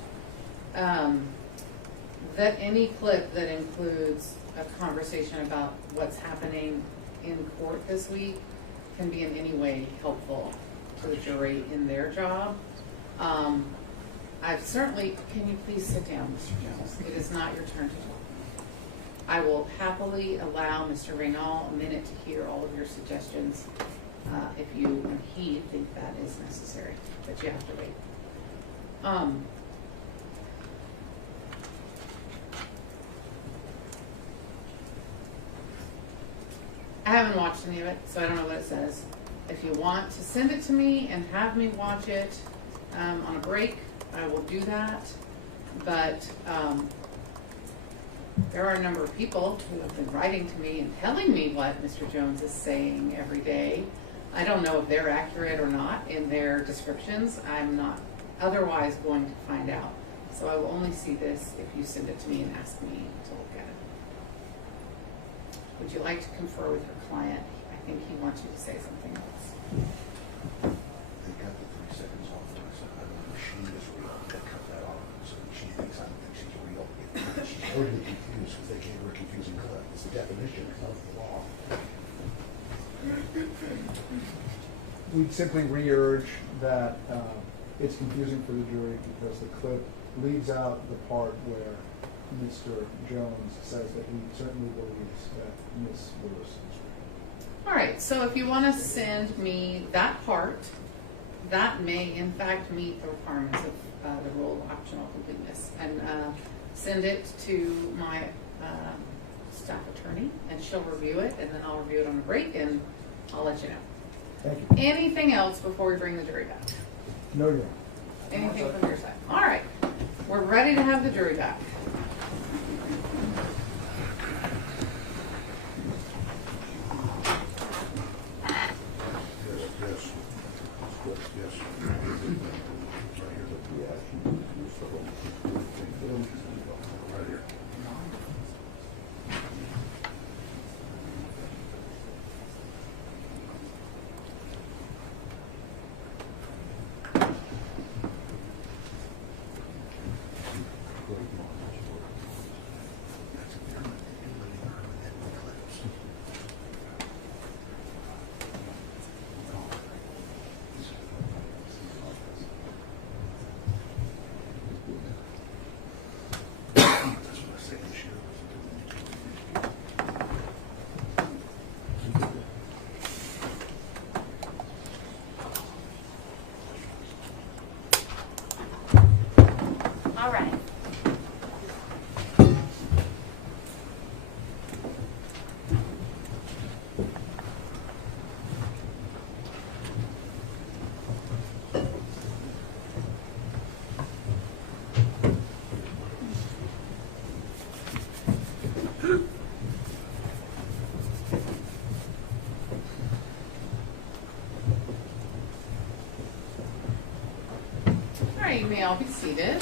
that any clip that includes a conversation about what's happening in court this week can be in any way helpful to the jury in their job. I've certainly, can you please sit down, Mr. Jones? It is not your turn to talk. I will happily allow Mr. Reynal a minute to hear all of your suggestions if you and he think that is necessary, but you have to wait. I haven't watched any of it, so I don't know what it says. If you want to send it to me and have me watch it on a break, I will do that. But there are a number of people who have been writing to me and telling me what Mr. Jones is saying every day. I don't know if they're accurate or not in their descriptions. I'm not otherwise going to find out. So I will only see this if you send it to me and ask me to look at it. Would you like to confer with your client? I think he wants you to say something else. They got the 3 seconds off. I said, I don't know, she is real. They cut that off. So she thinks I don't think she's real. She's totally confused because they gave her a confusing clip. It's the definition of the law. We'd simply re-urge that it's confusing for the jury because the clip leaves out the part where Mr. Jones says that he certainly believes that Ms. Lewis is real. All right, so if you want to send me that part, that may in fact meet the requirements of the rule of optional completeness, and send it to my staff attorney, and she'll review it, and then I'll review it on a break, and I'll let you know. Thank you. Anything else before we bring the jury back? No, Your Honor. Anything from your side? All right, we're ready to have the jury back. right, you may all be seated.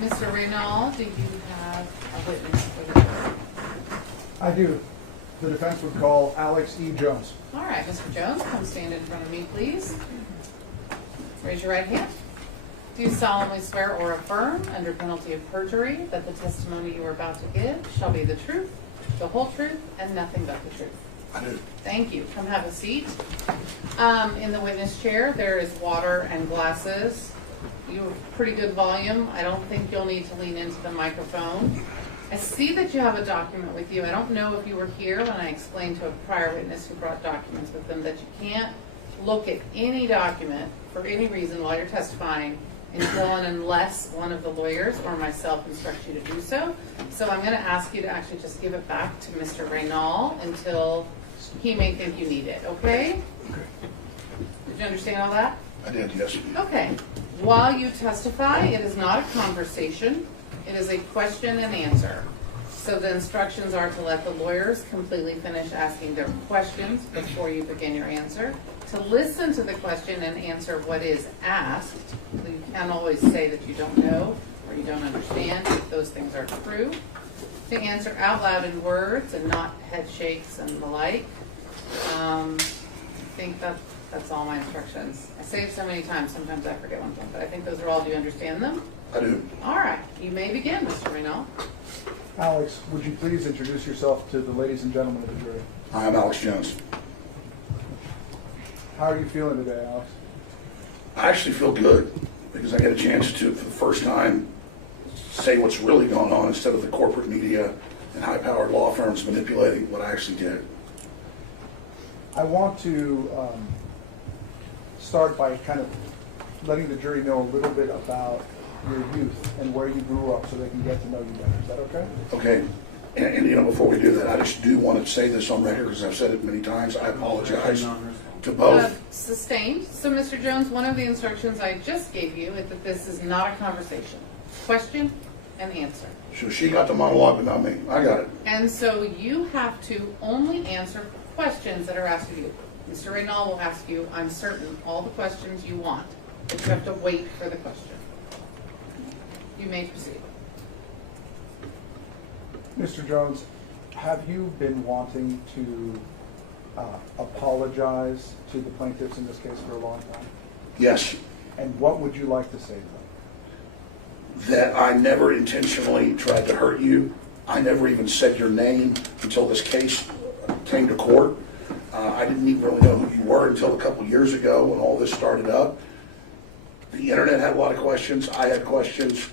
Mr. Reynal, do you have a witness for the jury? I do. The defense would call Alex E. Jones. All right, Mr. Jones, come stand in front of me, please. Raise your right hand. Do you solemnly swear or affirm, under penalty of perjury, that the testimony you are about to give shall be the truth, the whole truth, and nothing but the truth? I do. Thank you. Come have a seat. In the witness chair, there is water and glasses. You have pretty good volume. I don't think you'll need to lean into the microphone. I see that you have a document with you. I don't know if you were here when I explained to a prior witness who brought documents with them that you can't look at any document for any reason while you're testifying until and unless one of the lawyers or myself instructs you to do so. So I'm going to ask you to actually just give it back to Mr. Reynal until he may think you need it, okay? Okay. Did you understand all that? I did, yes. Okay. While you testify, it is not a conversation. It is a question and answer. So the instructions are to let the lawyers completely finish asking their questions before you begin your answer, to listen to the question and answer what is asked. So you can't always say that you don't know or you don't understand if those things are true. To answer out loud in words and not head shakes and the like. I think that's all my instructions. I say it so many times, sometimes I forget one thing, but I think those are all. Do you understand them? I do. All right. You may begin, Mr. Reynal. Alex, would you please introduce yourself to the ladies and gentlemen of the jury? I am Alex Jones. How are you feeling today, Alex? I actually feel good because I get a chance to, for the first time, say what's really going on instead of the corporate media and high-powered law firms manipulating what I actually did. I want to start by kind of letting the jury know a little bit about your youth and where you grew up so they can get to know you better. Is that okay? Okay. And you know, before we do that, I just do want to say this on record because I've said it many times. I apologize to both. Sustained. So, Mr. Jones, one of the instructions I just gave you is that this is not a conversation. Question and answer. So she got the monologue, but not me. I got it. And so you have to only answer questions that are asked of you. Mr. Reynal will ask you, I'm certain, all the questions you want, but you have to wait for the question. You may proceed. Mr. Jones, have you been wanting to apologize to the plaintiffs in this case for a long time? Yes. And what would you like to say to them? That I never intentionally tried to hurt you. I never even said your name until this case came to court. I didn't even really know who you were until a couple years ago when all this started up. The internet had a lot of questions. I had questions.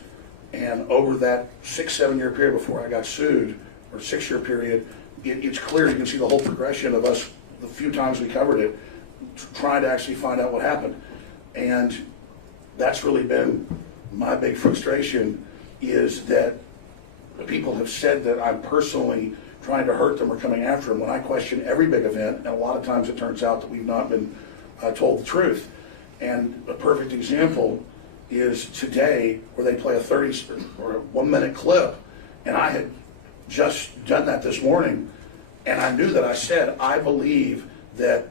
And over that 6-7 year period before I got sued, or 6-year period, it's clear you can see the whole progression of us, the few times we covered it, trying to actually find out what happened. And that's really been my big frustration, is that people have said that I'm personally trying to hurt them or coming after them when I question every big event, and a lot of times it turns out that we've not been told the truth. And a perfect example is today, where they play a 30 or a 1 minute clip, and I had just done that this morning, and I knew that I said, I believe that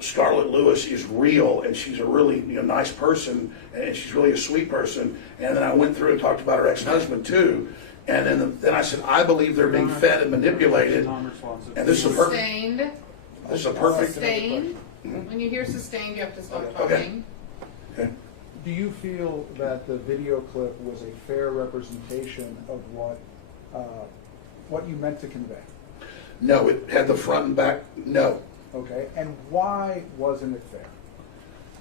Scarlett Lewis is real, and she's a really nice person, and she's really a sweet person. And then I went through and talked about her ex-husband too, and then I said, I believe they're being fed and manipulated. And this is a perfect. This is a perfect. Sustained. When you hear sustained, you have to stop talking. Okay. Do you feel that the video clip was a fair representation of what you meant to convey? No, it had the front and back. No. Okay, and why wasn't it fair?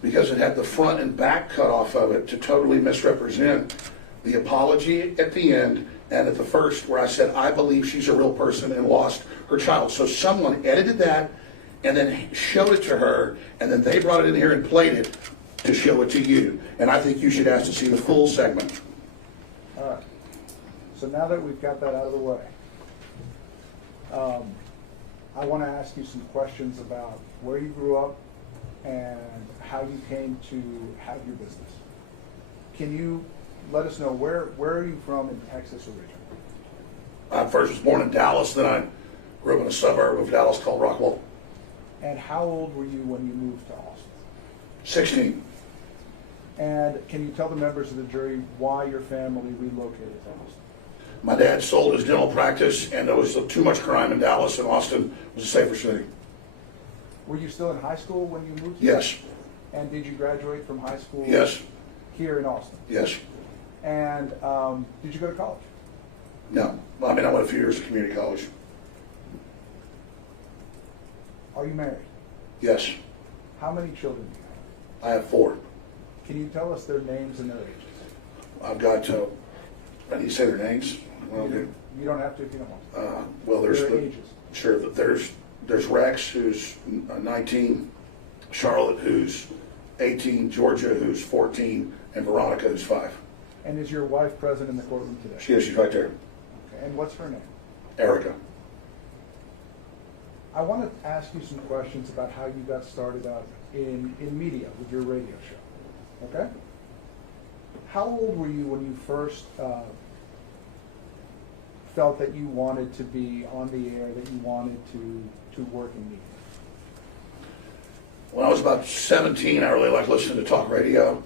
Because it had the front and back cut off of it to totally misrepresent the apology at the end and at the first, where I said, I believe she's a real person and lost her child. So someone edited that and then showed it to her, and then they brought it in here and played it to show it to you. And I think you should ask to see the full segment. All right. So now that we've got that out of the way, I want to ask you some questions about where you grew up and how you came to have your business. Can you let us know where are you from in Texas originally? I first was born in Dallas, then I grew up in a suburb of Dallas called Rockwall. And how old were you when you moved to Austin? 16. And can you tell the members of the jury why your family relocated to Austin? My dad sold his dental practice, and there was too much crime in Dallas, and Austin was a safer city. Were you still in high school when you moved? Yes. And did you graduate from high school? Yes. Here in Austin? Yes. And did you go to college? No. I mean, I went a few years to community college. Are you married? Yes. How many children do you have? I have 4. Can you tell us their names and their ages? I've got, I need to say their names? Well, You don't have to if you don't want to. well, there's Their the, ages. sure, there's Rex, who's 19, Charlotte, who's 18, Georgia, who's 14, and Veronica, who's 5. And is your wife present in the courtroom today? She is, she's right there. Okay. And what's her name? Erica. I want to ask you some questions about how you got started out in media with your radio show. Okay? How old were you when you first felt that you wanted to be on the air, that you wanted to work in media? When I was about 17, I really liked listening to talk radio.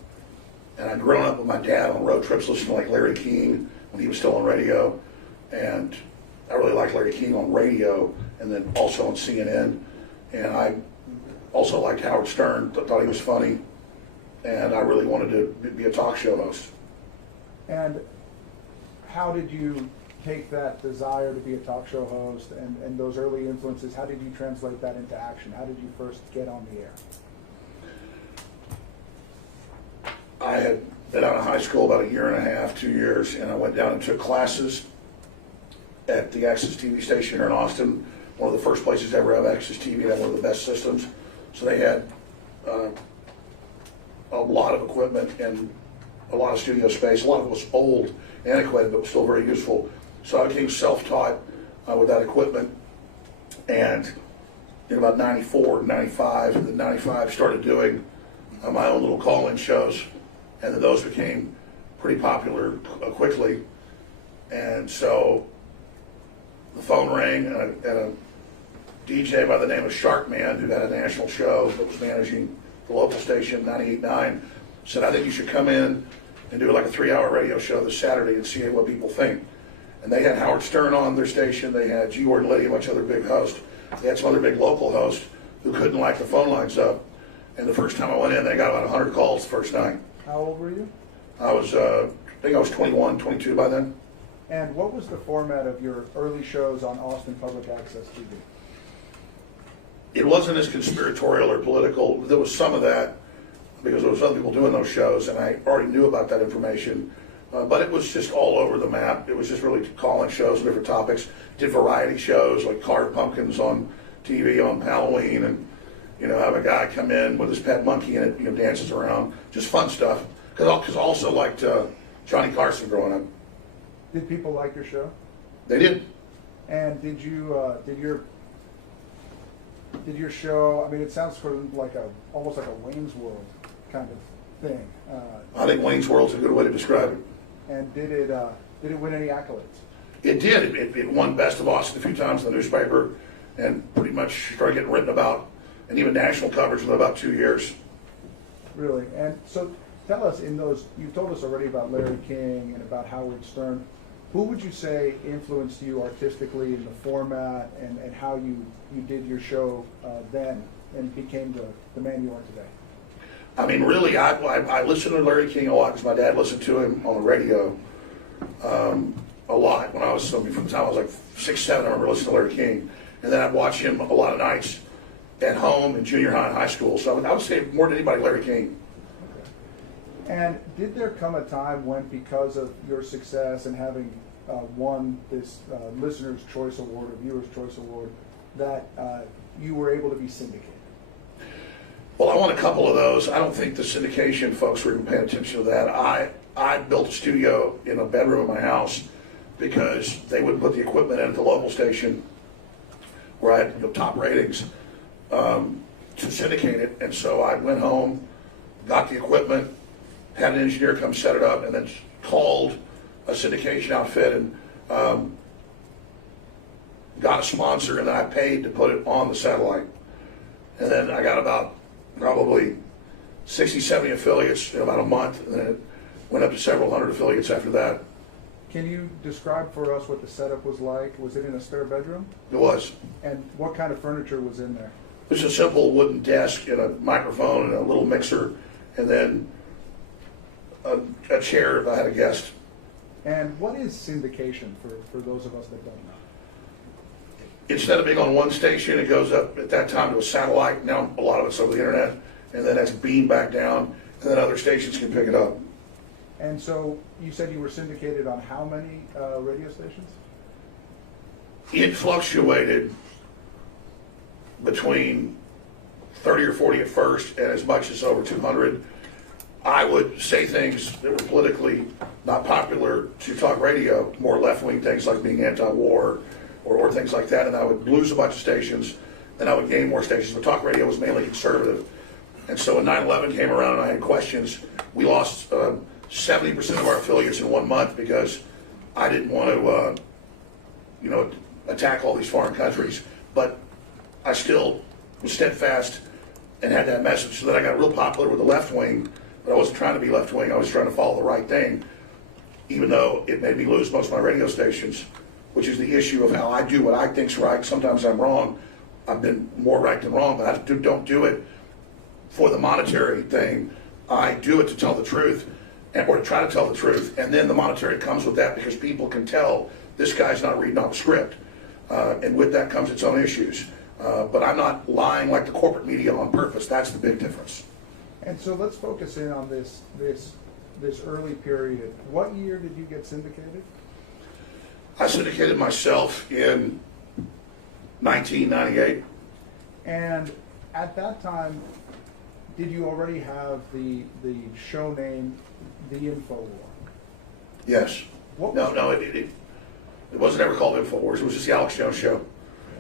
And I'd grown up with my dad on road trips listening to like Larry King when he was still on radio. And I really liked Larry King on radio and then also on CNN. And I also liked Howard Stern, thought he was funny. And I really wanted to be a talk show host. And how did you take that desire to be a talk show host and those early influences, how did you translate that into action? How did you first get on the air? I had been out of high school about 1.5 years, 2 years, and I went down and took classes at the Access TV station here in Austin, one of the first places to ever have Access TV. They had one of the best systems. So they had a lot of equipment and a lot of studio space. A lot of it was old, antiquated, but still very useful. So I became self-taught with that equipment. And in about 94, 95, and then 95 started doing my own little call-in shows. And then those became pretty popular quickly. And so the phone rang, and a DJ by the name of Sharkman, who had a national show that was managing the local station, 98.9, said, I think you should come in and do like a 3-hour radio show this Saturday and see what people think. And they had Howard Stern on their station. They had G. Ward and Liddy, a bunch of other big hosts. They had some other big local hosts who couldn't light the phone lines up. And the first time I went in, they got about 100 calls the first night. How old were you? I was, I think I was 21, 22 by then. And what was the format of your early shows on Austin Public Access TV? It wasn't as conspiratorial or political. There was some of that because there was other people doing those shows, and I already knew about that information. But it was just all over the map. It was just really call-in shows on different topics. Did variety shows like carved pumpkins on TV on Halloween, and have a guy come in with his pet monkey and it dances around. Just fun stuff. Because I also liked Johnny Carson growing up. Did people like your show? They did. And did your show? I mean, it sounds sort of like almost like a Wayne's World kind of thing. I think Wayne's World's a good way to describe it. And did it win any accolades? It did. It won Best of Austin a few times in the newspaper, and pretty much started getting written about, and even national coverage within about 2 years. Really? And so tell us, you've told us already about Larry King and about Howard Stern. Who would you say influenced you artistically in the format and how you did your show then and became the man you are today? I mean, really, I listened to Larry King a lot because my dad listened to him on the radio a lot when I was, from the time I was like 6, 7, I remember listening to Larry King. And then I'd watch him a lot of nights at home in junior high and high school. So I would say more than anybody, Larry King. Okay. And did there come a time when, because of your success and having won this Listener's Choice Award or Viewer's Choice Award, that you were able to be syndicated? Well, I won a couple of those. I don't think the syndication folks were even paying attention to that. I built a studio in a bedroom in my house because they wouldn't put the equipment in at the local station where I had top ratings to syndicate it. And so I went home, got the equipment, had an engineer come set it up, and then called a syndication outfit and got a sponsor, and then I paid to put it on the satellite. And then I got about probably 60, 70 affiliates in about a month, and then it went up to several hundred affiliates after that. Can you describe for us what the setup was like? Was it in a spare bedroom? It was. And what kind of furniture was in there? Just a simple wooden desk and a microphone and a little mixer, and then a chair if I had a guest. And what is syndication for those of us that don't know? Instead of being on one station, it goes up at that time to a satellite. Now a lot of it's over the internet, and then that's beamed back down, and then other stations can pick it up. And so you said you were syndicated on how many radio stations? It fluctuated between 30 or 40 at first, and as much as over 200. I would say things that were politically not popular to talk radio, more left-wing things like being anti-war or things like that, and I would lose a bunch of stations, and I would gain more stations. But talk radio was mainly conservative. And so when 9/11 came around and I had questions, we lost 70% of our affiliates in 1 month because I didn't want to, attack all these foreign countries. But I still was steadfast and had that message. So then I got real popular with the left wing, but I wasn't trying to be left wing. I was trying to follow the right thing, even though it made me lose most of my radio stations, which is the issue of how I do what I think's right. Sometimes I'm wrong. I've been more right than wrong, but I don't do it for the monetary thing. I do it to tell the truth, or to try to tell the truth, and then the monetary comes with that because people can tell this guy's not reading off a script, and with that comes its own issues. But I'm not lying like the corporate media on purpose. That's the big difference. And so let's focus in on this early period. What year did you get syndicated? I syndicated myself in 1998. And at that time, did you already have the show name, The Infowar? Yes. It wasn't ever called Infowars. It was just the Alex Jones Show.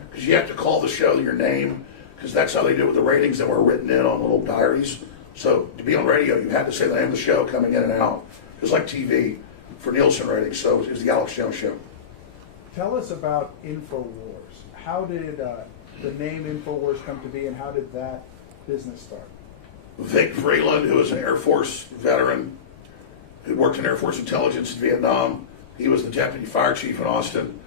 Because you have to call the show your name, because that's how they do it with the ratings that were written in on little diaries. So to be on radio, you had to say the name of the show coming in and out. It was like TV for Nielsen ratings, so it was the Alex Jones Show. Tell us about Infowars. How did the name Infowars come to be, and how did that business start? Vic Freeland, who was an Air Force veteran, who worked in Air Force intelligence in Vietnam, he was the deputy fire chief in Austin,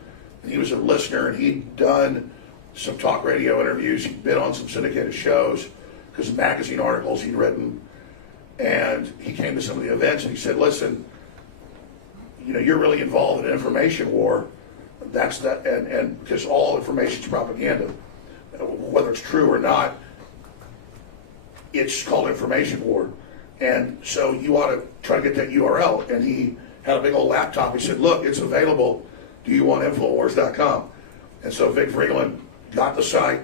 and he was a listener, and he'd done some talk radio interviews. He'd been on some syndicated shows because of magazine articles he'd written, and he came to some of the events, and he said, listen, you're really involved in an information war. That's that, and because all information is propaganda, whether it's true or not, it's called information war. And so you ought to try to get that URL. And he had a big old laptop. He said, look, it's available. Do you want Infowars.com? And so Vic Freeland got the site.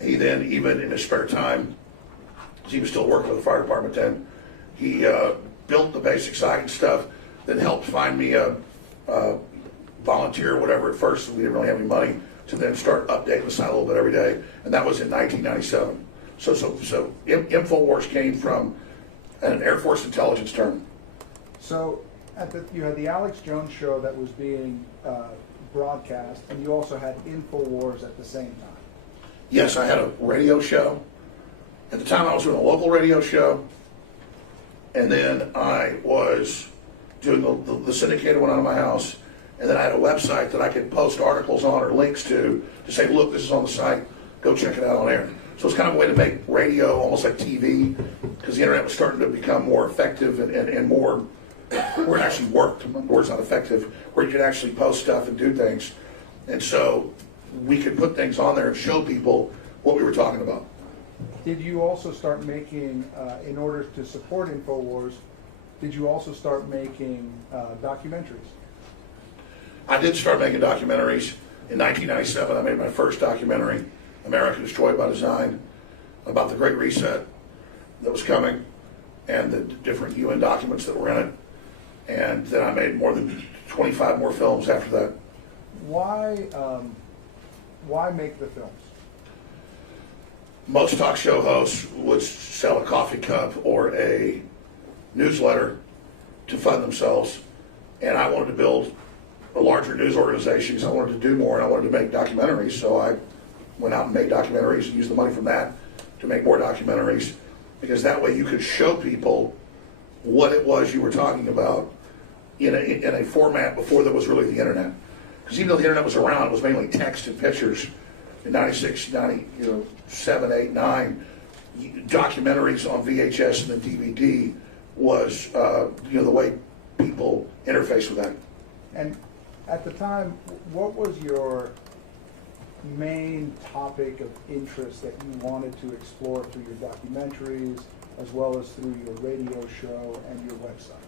He then, even in his spare time, he was still working with the fire department then, he built the basic site and stuff, then helped find me a volunteer or whatever at first. We didn't really have any money to then start updating the site a little bit every day. And that was in 1997. So Infowars came from an Air Force intelligence term. So you had the Alex Jones Show that was being broadcast, and you also had Infowars at the same time. Yes, I had a radio show. At the time I was doing a local radio show, and then I was doing the syndicated one out of my house, and then I had a website that I could post articles on or links to say, look, this is on the site, go check it out on air. So it's kind of a way to make radio almost like TV, because the internet was starting to become more effective and more, where it actually worked. The word's not effective, where you could actually post stuff and do things. And so we could put things on there and show people what we were talking about. Did you also start making, in order to support Infowars, did you also start making documentaries? I did start making documentaries. In 1997, I made my first documentary, America Destroyed by Design, about the Great Reset that was coming and the different UN documents that were in it. And then I made more than 25 more films after that. Why make the films? Most talk show hosts would sell a coffee cup or a newsletter to fund themselves, and I wanted to build a larger news organization because I wanted to do more and I wanted to make documentaries. So I went out and made documentaries and used the money from that to make more documentaries, because that way you could show people what it was you were talking about in a format before there was really the internet. Because even though the internet was around, it was mainly text and pictures. In 96, 97, 8, 9, documentaries on VHS and then DVD was the way people interface with that. And at the time, what was your main topic of interest that you wanted to explore through your documentaries, as well as through your radio show and your website?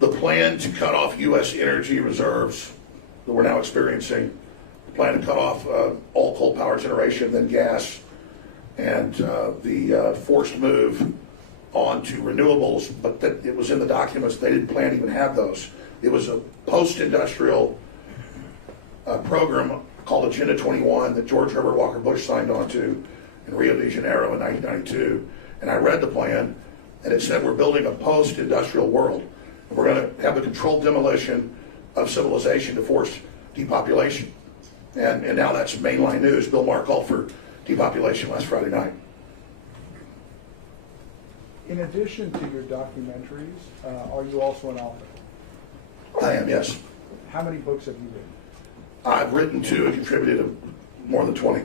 The plan to cut off U.S. energy reserves that we're now experiencing, the plan to cut off all coal power generation, then gas, and the forced move onto renewables, but that it was in the documents. They didn't plan to even have those. It was a post-industrial program called Agenda 21 that George Herbert Walker Bush signed on to in Rio de Janeiro in 1992. And I read the plan, and it said we're building a post-industrial world. We're going to have a controlled demolition of civilization to force depopulation. And now that's mainline news. Bill Maher called for depopulation last Friday night. In addition to your documentaries, are you also an author? I am, yes. How many books have you written? I've written 2 and contributed more than 20.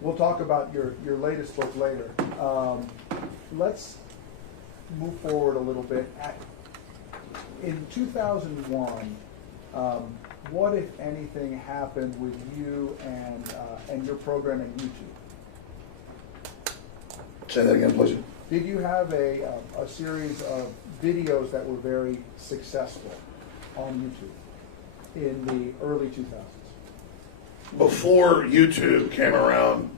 We'll talk about your latest book later. Let's move forward a little bit. In 2001, what, if anything, happened with you and your program at YouTube? Say that again, please. Did you have a series of videos that were very successful on YouTube in the early 2000s? Before YouTube came around,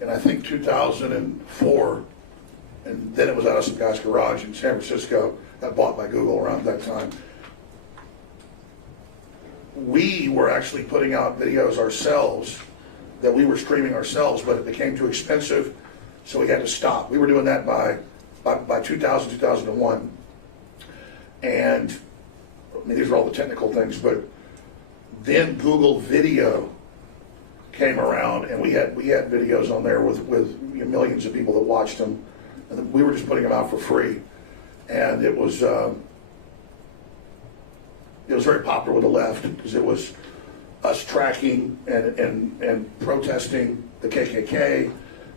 in I think 2004, and then it was out of some guy's garage in San Francisco, got bought by Google around that time. We were actually putting out videos ourselves that we were streaming ourselves, but it became too expensive, so we had to stop. We were doing that by 2000, 2001. And I mean, these are all the technical things, but then Google Video came around, and we had videos on there with millions of people that watched them. And we were just putting them out for free, and it was very popular with the left because it was us tracking and protesting the KKK.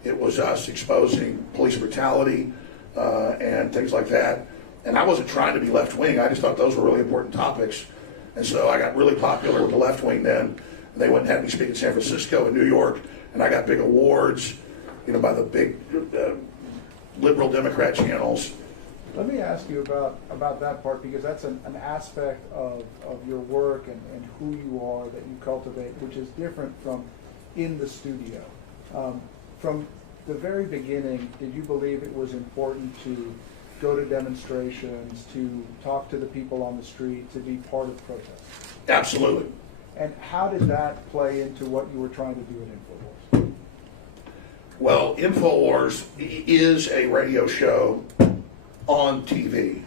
It was us exposing police brutality and things like that. And I wasn't trying to be left wing. I just thought those were really important topics. And so I got really popular with the left wing then. And they went and had me speak in San Francisco and New York, and I got big awards, by the big liberal Democrat channels. Let me ask you about that part, because that's an aspect of your work and who you are that you cultivate, which is different from in the studio. From the very beginning, did you believe it was important to go to demonstrations, to talk to the people on the street, to be part of protests? Absolutely. And how did that play into what you were trying to do at Infowars? Well, Infowars is a radio show on TV.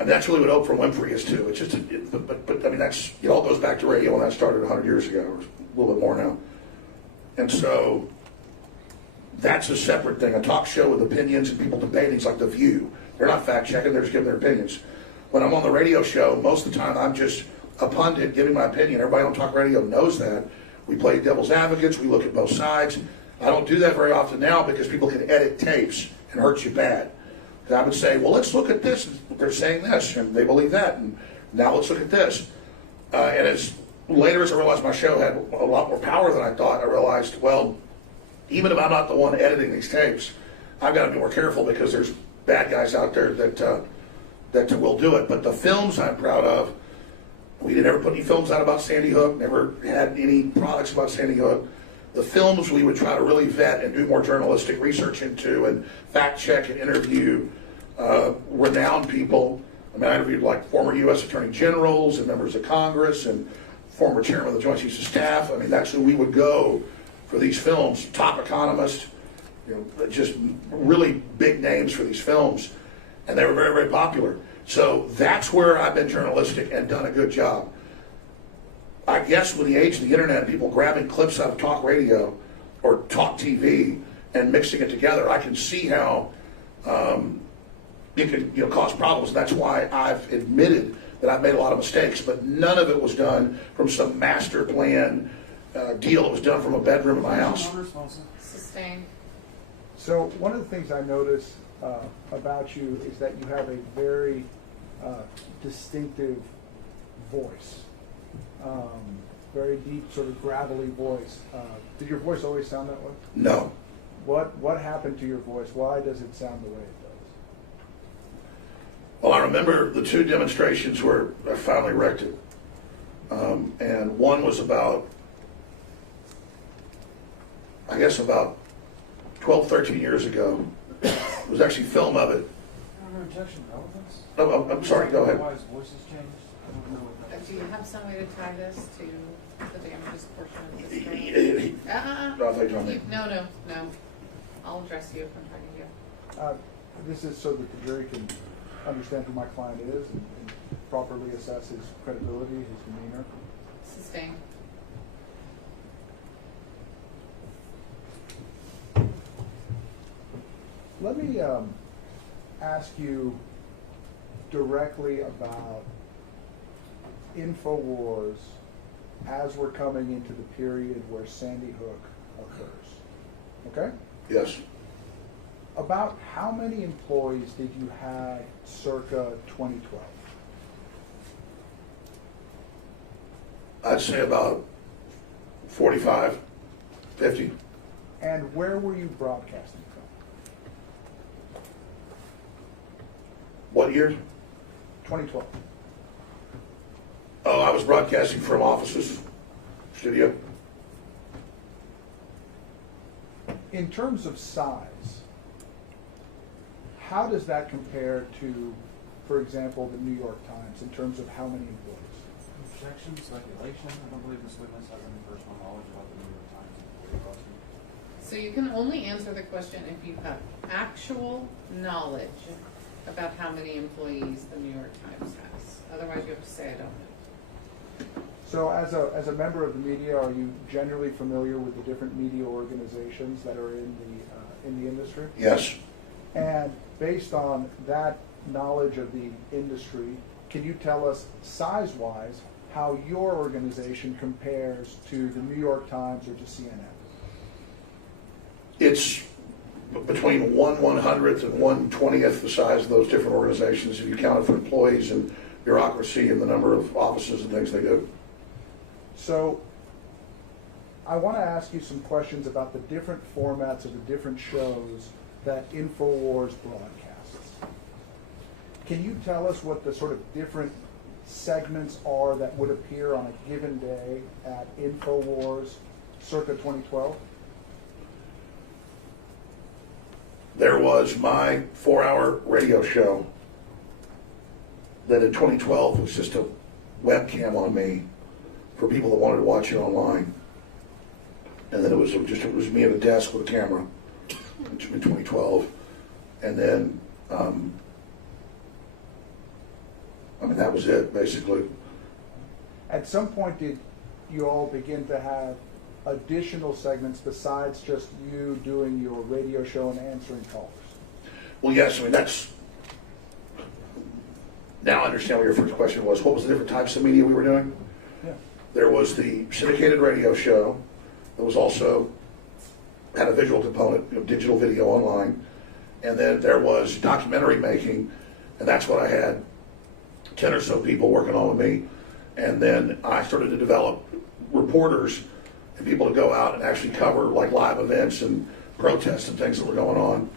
And that's really what Oprah Winfrey is too. It's just, but I mean, it all goes back to radio, and that started 100 years ago, or a little bit more now. And so that's a separate thing. A talk show with opinions and people debating. It's like The View. They're not fact checking, they're just giving their opinions. When I'm on the radio show, most of the time I'm just a pundit giving my opinion. Everybody on talk radio knows that. We play devil's advocates, we look at both sides. I don't do that very often now because people can edit tapes and hurt you bad. I would say, well, let's look at this. They're saying this, and they believe that, and now let's look at this. And later as I realized my show had a lot more power than I thought, I realized, well, even if I'm not the one editing these tapes, I've got to be more careful because there's bad guys out there that will do it. But the films I'm proud of, we didn't ever put any films out about Sandy Hook, never had any products about Sandy Hook. The films we would try to really vet and do more journalistic research into and fact check and interview renowned people. I mean, I interviewed like former U.S. Attorney Generals and members of Congress and former chairman of the Joint Chiefs of Staff. I mean, that's who we would go for these films. Top economists, just really big names for these films. And they were very, very popular. So that's where I've been journalistic and done a good job. I guess with the age of the internet, people grabbing clips out of talk radio or talk TV and mixing it together, I can see how it can cause problems. That's why I've admitted that I've made a lot of mistakes, but none of it was done from some master plan deal. It was done from a bedroom in my house. Sustained. So one of the things I notice about you is that you have a very distinctive voice, very deep, sort of gravelly voice. Did your voice always sound that way? No. What happened to your voice? Why does it sound the way it does? Well, I remember the two demonstrations where I finally wrecked it. And one was about 12, 13 years ago. It was actually film of it. Oh, I'm sorry, go ahead. Do you have some way to tie this to the damages portion of this? No. I'll address you if I'm talking to you. This is so that the jury can understand who my client is and properly assess his credibility, his demeanor. Sustained. Let me ask you directly about Infowars as we're coming into the period where Sandy Hook occurs. Okay? Yes. About how many employees did you have circa 2012? I'd say about 45, 50. And where were you broadcasting from? What year? 2012. Oh, I was broadcasting from offices, studio. In terms of size, how does that compare to, for example, the New York Times in terms of how many employees? Objection, speculation. I don't believe this witness has any personal knowledge about the New York Times. So you can only answer the question if you have actual knowledge about how many employees the New York Times has. Otherwise, you have to say I don't know. So as a member of the media, are you generally familiar with the different media organizations that are in the industry? Yes. And based on that knowledge of the industry, can you tell us size-wise how your organization compares to the New York Times or to CNN? It's between 1/100th and 1/20th the size of those different organizations if you count it for employees and bureaucracy and the number of offices and things they do. So I want to ask you some questions about the different formats of the different shows that Infowars broadcasts. Can you tell us what the sort of different segments are that would appear on a given day at Infowars circa 2012? There was my 4-hour radio show that in 2012 was just a webcam on me for people that wanted to watch it online. And then it was me at a desk with a camera in 2012. And then, that was it, basically. At some point, did you all begin to have additional segments besides just you doing your radio show and answering callers? Well, yes, that's... Now I understand what your first question was. What was the different types of media we were doing? Yeah. There was the syndicated radio show. There was also had a visual component, digital video online. And then there was documentary making, and that's what I had 10 or so people working on with me. And then I started to develop reporters and people to go out and actually cover like live events and protests and things that were going on.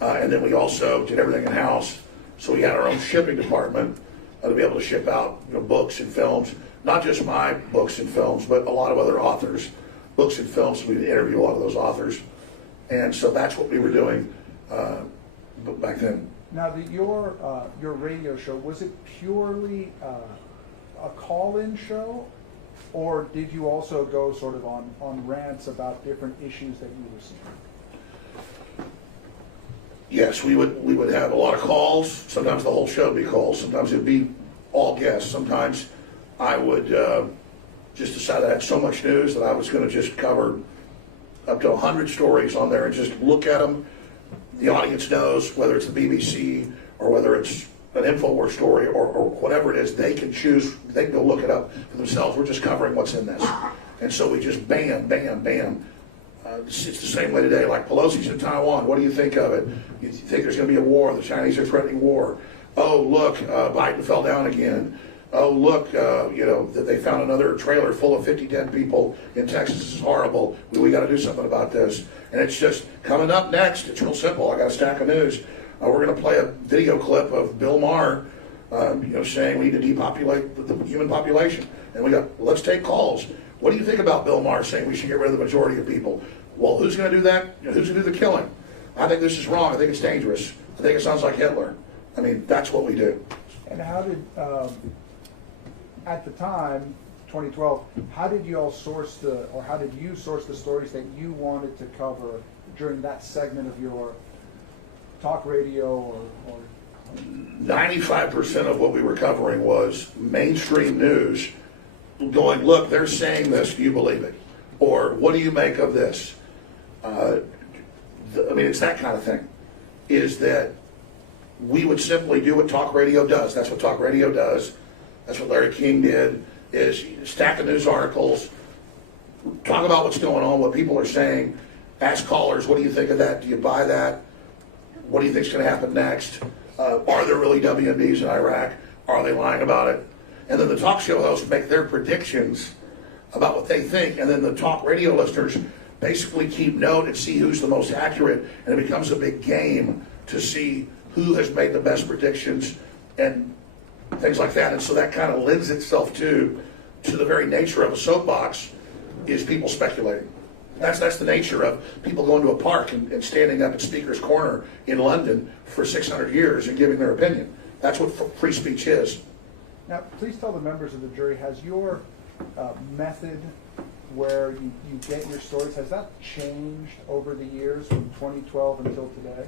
And then we also did everything in-house. So we had our own shipping department to be able to ship out books and films, not just my books and films, but a lot of other authors' books and films. So we interview a lot of those authors. And so that's what we were doing back then. Now, your radio show, was it purely a call-in show, or did you also go sort of on rants about different issues that you were seeing? Yes, we would have a lot of calls. Sometimes the whole show would be calls. Sometimes it would be all guests. Sometimes I would just decide I had so much news that I was going to just cover up to 100 stories on there and just look at them. The audience knows whether it's the BBC or whether it's an Infowars story or whatever it is, they can choose, they can go look it up for themselves. We're just covering what's in this. And so we just bam, bam, bam. It's the same way today, like Pelosi's in Taiwan. What do you think of it? You think there's going to be a war? The Chinese are threatening war. Oh, look, Biden fell down again. Oh, look, that they found another trailer full of 50 dead people in Texas. This is horrible. We got to do something about this. And it's just coming up next. It's real simple. I got a stack of news. We're going to play a video clip of Bill Maher, saying we need to depopulate the human population. And we got, let's take calls. What do you think about Bill Maher saying we should get rid of the majority of people? Well, who's going to do that? Who's going to do the killing? I think this is wrong. I think it's dangerous. I think it sounds like Hitler. I mean, that's what we do. And how did, at the time, 2012, how did you source the stories that you wanted to cover during that segment of your talk radio or 95% of what we were covering was mainstream news going, look, they're saying this, do you believe it? Or what do you make of this? It's that kind of thing. Is that we would simply do what talk radio does. That's what talk radio does. That's what Larry King did, is stack of news articles, talk about what's going on, what people are saying, ask callers, what do you think of that? Do you buy that? What do you think is going to happen next? Are there really WMDs in Iraq? Are they lying about it? And then the talk show hosts make their predictions about what they think, and then the talk radio listeners basically keep note and see who's the most accurate, and it becomes a big game to see who has made the best predictions and things like that. And so that kind of lends itself to the very nature of a soapbox, is people speculating. That's the nature of people going to a park and standing up at Speaker's Corner in London for 600 years and giving their opinion. That's what free speech is. Now, please tell the members of the jury, has your method where you get your stories, has that changed over the years from 2012 until today?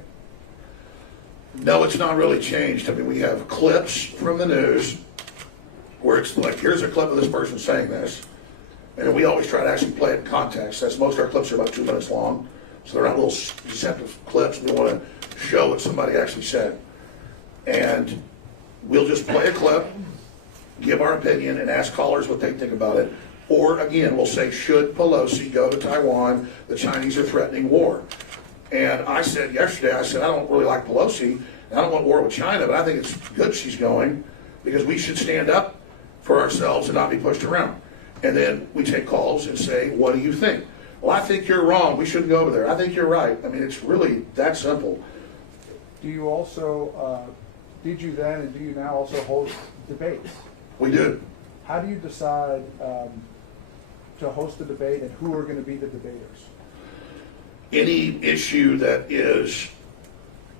No, it's not really changed. I mean, we have clips from the news where it's like, here's a clip of this person saying this. And we always try to actually play it in context. Most of our clips are about 2 minutes long, so they're not little deceptive clips. We want to show what somebody actually said. And we'll just play a clip, give our opinion, and ask callers what they think about it. Or, again, we'll say, should Pelosi go to Taiwan? The Chinese are threatening war. And I said yesterday, I don't really like Pelosi. I don't want war with China, but I think it's good she's going, because we should stand up for ourselves and not be pushed around. And then we take calls and say, what do you think? Well, I think you're wrong. We shouldn't go over there. I think you're right. I mean, it's really that simple. Do you also, did you then and do you now also host debates? We do. How do you decide to host a debate, and who are going to be the debaters? Any issue that is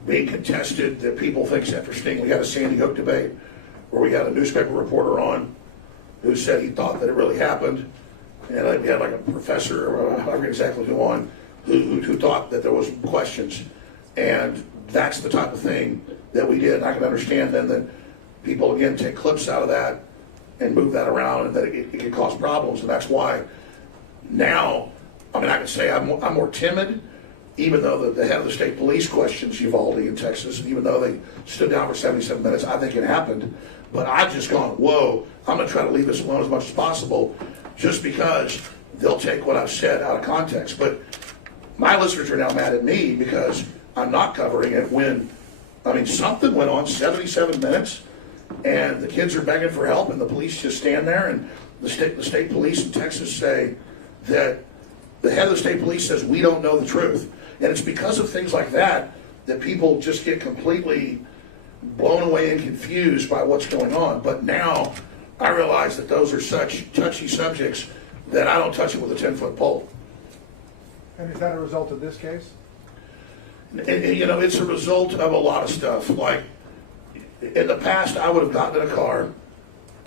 being contested that people think is interesting. We had a Sandy Hook debate where we had a newspaper reporter on who said he thought that it really happened, and we had like a professor, or I forget exactly who on, who thought that there was questions, and that's the type of thing that we did. And I can understand then that people again take clips out of that and move that around, and that it can cause problems, and that's why now, I mean, I can say I'm more timid, even though the head of the state police questions Uvalde in Texas, and even though they stood down for 77 minutes, I think it happened. But I've just gone, whoa, I'm going to try to leave this alone as much as possible, just because they'll take what I've said out of context. But my listeners are now mad at me because I'm not covering it when, I mean, something went on 77 minutes, and the kids are begging for help, and the police just stand there, and the state police in Texas say that the head of the state police says we don't know the truth. And it's because of things like that that people just get completely blown away and confused by what's going on. But now I realize that those are such touchy subjects that I don't touch it with a 10-foot pole. And is that a result of this case? And, it's a result of a lot of stuff. Like, in the past, I would have gotten in a car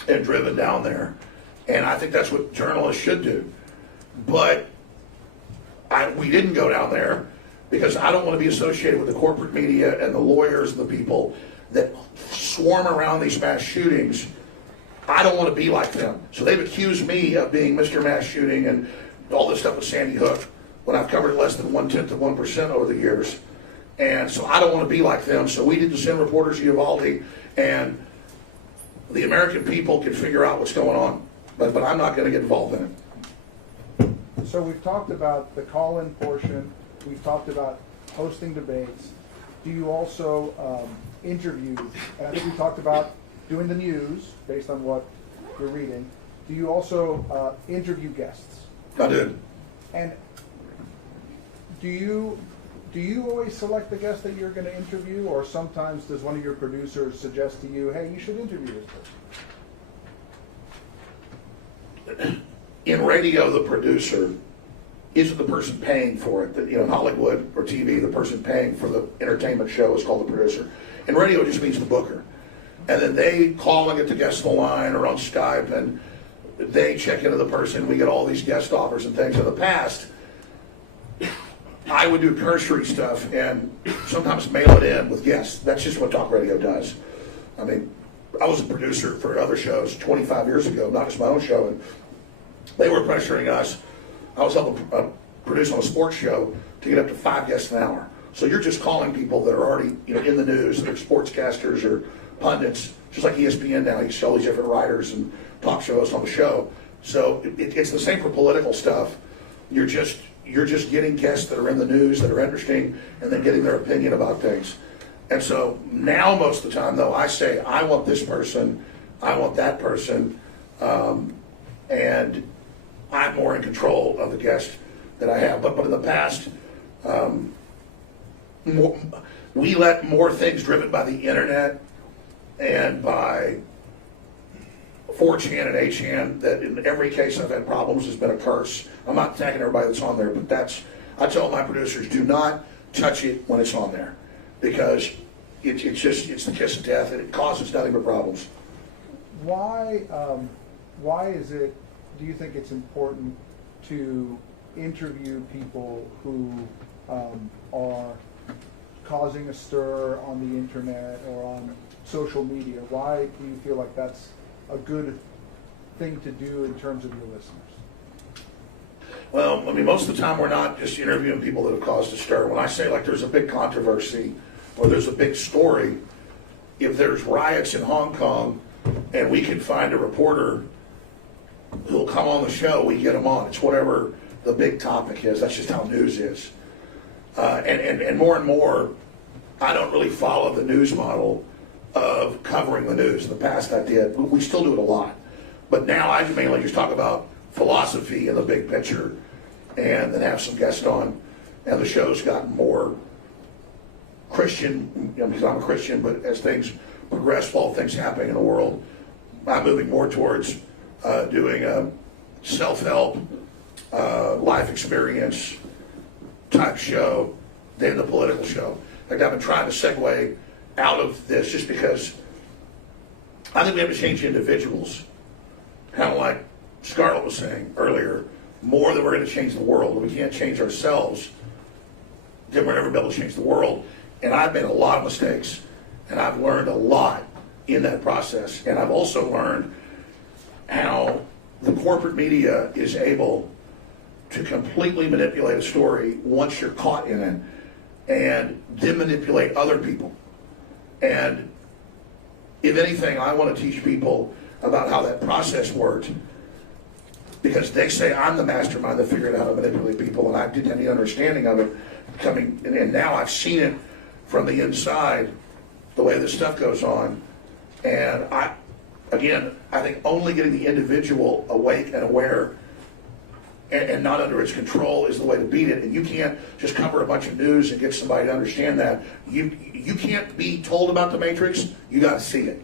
and driven down there. And I think that's what journalists should do. But we didn't go down there because I don't want to be associated with the corporate media and the lawyers and the people that swarm around these mass shootings. I don't want to be like them. So they've accused me of being Mr. Mass Shooting and all this stuff with Sandy Hook. when I've covered less than 1/10 of 1% over the years. And so I don't want to be like them. So we need to send reporters to Uvalde, and the American people can figure out what's going on. But I'm not going to get involved in it. So we've talked about the call-in portion. We've talked about hosting debates. Do you also interview? And I think we talked about doing the news based on what you're reading. Do you also interview guests? I did. And do you always select the guest that you're going to interview, or sometimes does one of your producers suggest to you, hey, you should interview this person? In radio, the producer isn't the person paying for it. In Hollywood or TV, the person paying for the entertainment show is called the producer. In radio, it just means the booker. And then they call and get the guest on the line or on Skype, and they check into the person. We get all these guest offers and things. In the past, I would do cursory stuff and sometimes mail it in with guests. That's just what talk radio does. I mean, I was a producer for other shows 25 years ago, not just my own show, and they were pressuring us. I was helping produce on a sports show to get up to 5 guests an hour. So you're just calling people that are already in the news, that are sportscasters or pundits, just like ESPN now. You see all these different writers and talk show hosts on the show. So it's the same for political stuff. You're just getting guests that are in the news, that are interesting, and then getting their opinion about things. And so now most of the time, though, I say, I want this person, I want that person, and I'm more in control of the guest that I have. But in the past, we let more things driven by the internet and by 4chan and 8chan, that in every case I've had problems has been a curse. I'm not attacking everybody that's on there, but I tell my producers, do not touch it when it's on there, because it's the kiss of death, and it causes nothing but problems. Why is it, do you think it's important to interview people who are causing a stir on the internet or on social media? Why do you feel like that's a good thing to do in terms of your listeners? Well, I mean, most of the time we're not just interviewing people that have caused a stir. When I say like there's a big controversy or there's a big story, if there's riots in Hong Kong and we can find a reporter who'll come on the show, we get them on. It's whatever the big topic is. That's just how news is. And more, I don't really follow the news model of covering the news. In the past I did. We still do it a lot. But now I mainly just talk about philosophy and the big picture, and then have some guests on. And the show's gotten more Christian, because I'm a Christian, but as things progress, all things happening in the world, I'm moving more towards doing a self-help, life experience type show than the political show. In fact, I've been trying to segue out of this just because I think we have to change individuals. Kind of like Scarlett was saying earlier, more than we're going to change the world. We can't change ourselves, then we're never be able to change the world. And I've made a lot of mistakes, and I've learned a lot in that process. And I've also learned how the corporate media is able to completely manipulate a story once you're caught in it, and then manipulate other people. And if anything, I want to teach people about how that process worked, because they say I'm the mastermind that figured out how to manipulate people, and I didn't have any understanding of it coming, and now I've seen it from the inside, the way this stuff goes on. And I think only getting the individual awake and aware and not under its control is the way to beat it. And you can't just cover a bunch of news and get somebody to understand that. You can't be told about the Matrix, you got to see it.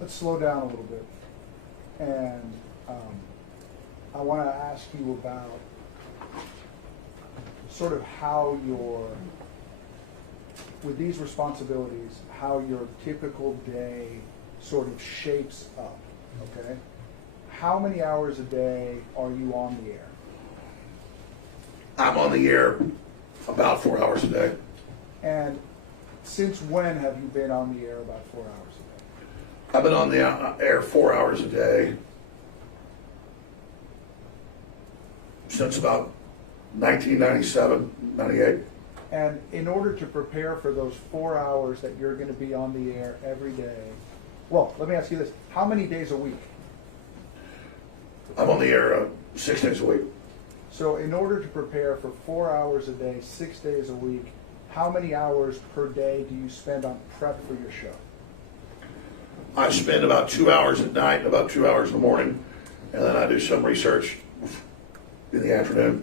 Let's slow down a little bit, and I want to ask you about sort of how with these responsibilities, how your typical day sort of shapes up, okay? How many hours a day are you on the air? I'm on the air about 4 hours a day. And since when have you been on the air about 4 hours a day? I've been on the air 4 hours a day since about 1997, 98. And in order to prepare for those 4 hours that you're going to be on the air every day, well, let me ask you this. How many days a week? I'm on the air 6 days a week. So in order to prepare for 4 hours a day, 6 days a week, how many hours per day do you spend on prep for your show? I spend about 2 hours at night and about 2 hours in the morning, and then I do some research in the afternoon.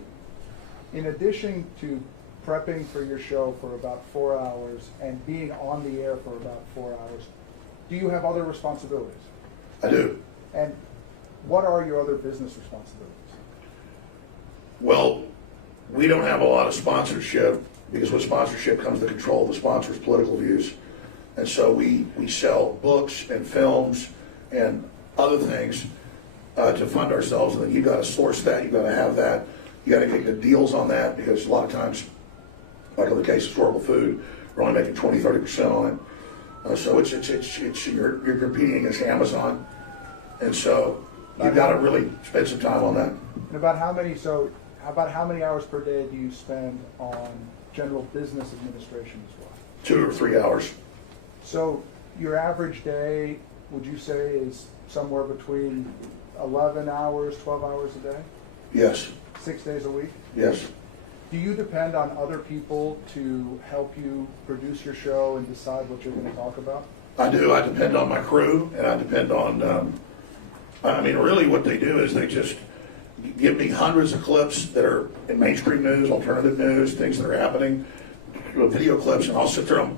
In addition to prepping for your show for about 4 hours and being on the air for about 4 hours, do you have other responsibilities? I do. And what are your other business responsibilities? Well, we don't have a lot of sponsorship because with sponsorship comes the control of the sponsor's political views. And so we sell books and films and other things to fund ourselves. And then you've got to source that, you've got to have that, you got to get good deals on that because a lot of times, like in the case of Storable Food, we're only making 20-30% on it. So it's you're competing against Amazon. And so you've got to really spend some time on that. And about how many hours per day do you spend on general business administration as well? 2 or 3 hours. So your average day, would you say, is somewhere between 11 hours, 12 hours a day? Yes. 6 days a week? Yes. Do you depend on other people to help you produce your show and decide what you're going to talk about? I do. I depend on my crew, and I depend on, really what they do is they just give me hundreds of clips that are in mainstream news, alternative news, things that are happening, video clips, and I'll sit there on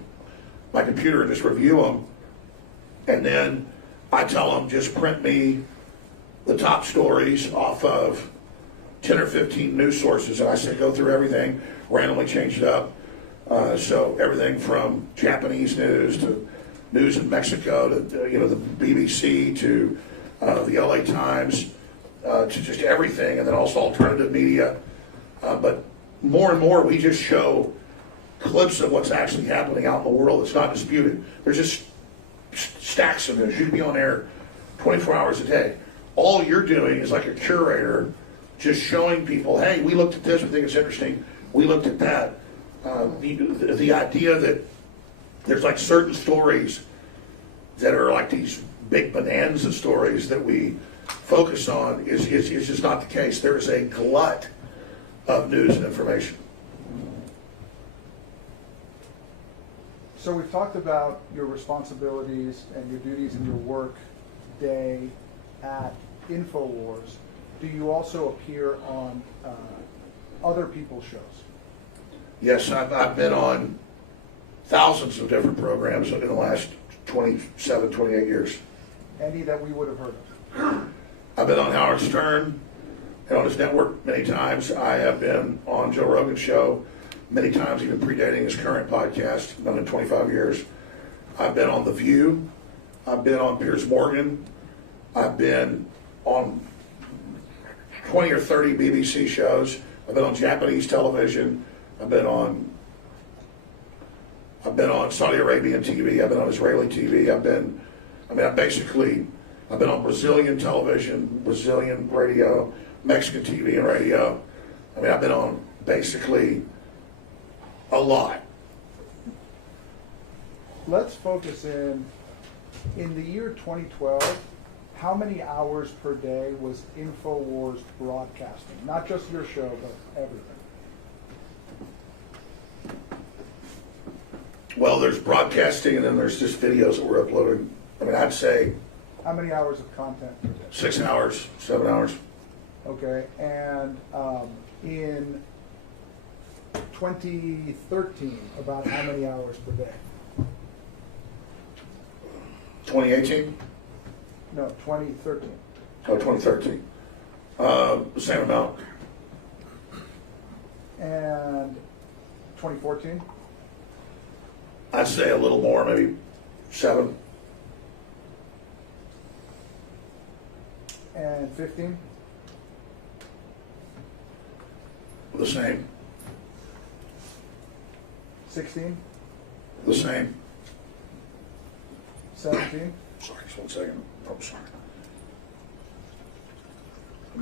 my computer and just review them. And then I tell them, just print me the top stories off of 10 or 15 news sources, and I say go through everything, randomly change it up. So everything from Japanese news to news in Mexico to the BBC to the LA Times to just everything, and then also alternative media. But more and more, we just show clips of what's actually happening out in the world. It's not disputed. There's just stacks of news. You can be on air 24 hours a day. All you're doing is like a curator, just showing people, hey, we looked at this, we think it's interesting. We looked at that. The idea that there's like certain stories that are like these big bonanza stories that we focus on is just not the case. There is a glut of news and information. So we've talked about your responsibilities and your duties in your work day at Infowars. Do you also appear on other people's shows? Yes, I've been on thousands of different programs in the last 27, 28 years. Any that we would have heard of? I've been on Howard Stern and on his network many times. I have been on Joe Rogan's show many times, even predating his current podcast, done in 25 years. I've been on The View. I've been on Piers Morgan. I've been on 20 or 30 BBC shows. I've been on Japanese television. I've been on Saudi Arabian TV. I've been on Israeli TV. I've been on Brazilian television, Brazilian radio, Mexican TV and radio. I've been on basically a lot. Let's focus in the year 2012, how many hours per day was Infowars broadcasting? Not just your show, but everything. Well, there's broadcasting and then there's just videos that we're uploading. I'd say... How many hours of content per day? 6 hours, 7 hours. Okay, and in 2013, about how many hours per day? 2018? No, 2013. Oh, 2013. The same amount. And 2014? I'd say a little more, maybe 7. And 15? The same. 16? The same. 17? Sorry, just 1 second. Oh, sorry.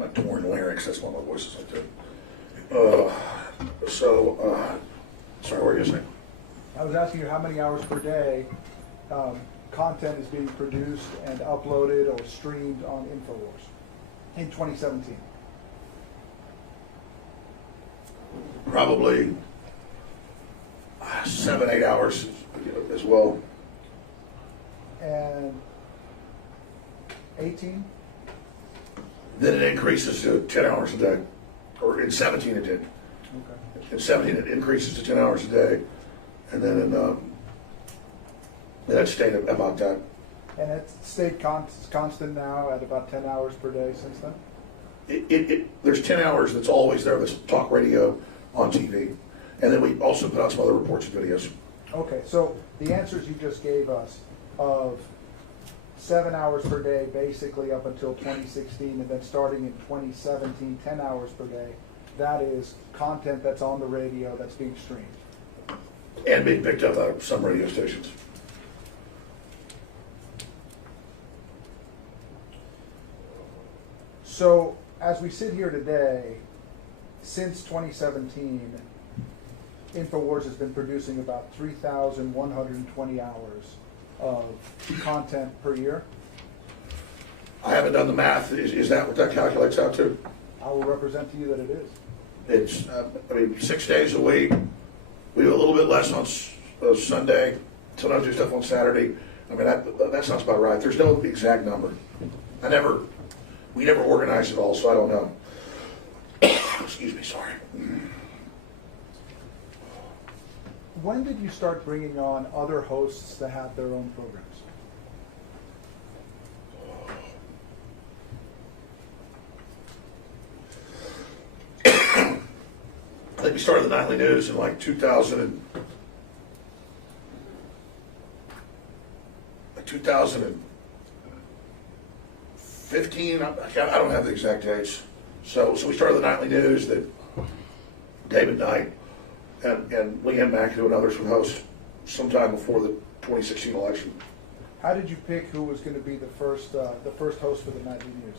my torn larynx. That's why my voice is like that. Sorry, what were you saying? I was asking you how many hours per day content is being produced and uploaded or streamed on Infowars in 2017. Probably 7-8 hours as well. And 18? Then it increases to 10 hours a day. Or in 17 it did. Okay. In 17 it increases to 10 hours a day. And then it stayed about that. And it's stayed constant now at about 10 hours per day since then? There's 10 hours that's always there, that's talk radio on TV. And then we also put out some other reports and videos. Okay, so the answers you just gave us of 7 hours per day basically up until 2016 and then starting in 2017, 10 hours per day, that is content that's on the radio that's being streamed. And being picked up by some radio stations. So as we sit here today, since 2017, Infowars has been producing about 3,120 hours of content per year. I haven't done the math. Is that what that calculates out to? I will represent to you that it is. It's, 6 days a week. We do a little bit less on Sunday. Sometimes do stuff on Saturday. I mean, that sounds about right. There's no exact number. We never organized it all, so I don't know. Excuse me, sorry. When did you start bringing on other hosts that have their own programs? I think we started the Nightly News in like 2015. I don't have the exact dates. So we started the Nightly News that David Knight and Leanne McAdoo and others would host sometime before the 2016 election. How did you pick who was going to be the first host for the Nightly News?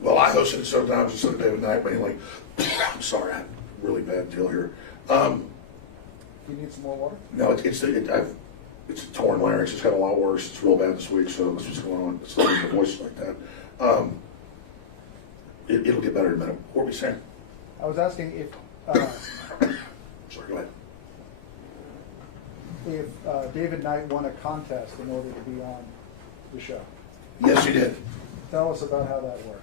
Well, I hosted it sometimes, and so did David Knight mainly. I'm sorry, I have a really bad deal here. Do you need some more water? No, it's a torn larynx. It's got a lot worse. It's real bad this week, so that's what's going on. It's losing the voice like that. It'll get better in a minute. What were we saying? I was asking if Sorry, go ahead. if David Knight won a contest in order to be on the show. Yes, he did. Tell us about how that worked.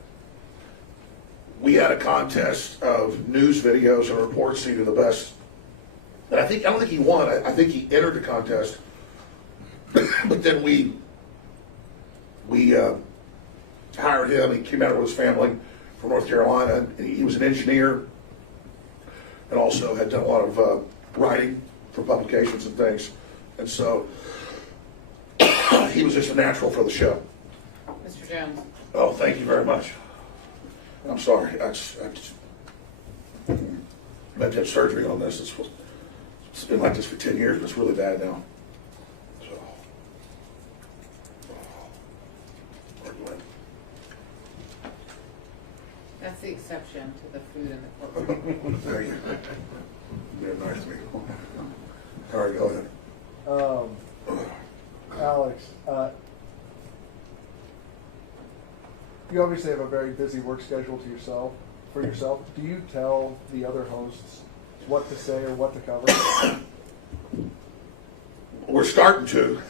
We had a contest of news videos and reports to the best. And I don't think he won. I think he entered the contest. But then we hired him. He came out with his family from North Carolina. And he was an engineer and also had done a lot of writing for publications and things. And so he was just a natural for the show. Mr. Jones. Oh, thank you very much. I'm sorry. I had to have surgery on this. It's been like this for 10 years, but it's really bad now. So, That's the exception to the food and the courtroom. there you go. You're nice to me. All right, go ahead. Alex, you obviously have a very busy work schedule for yourself. Do you tell the other hosts what to say or what to cover? We're starting to.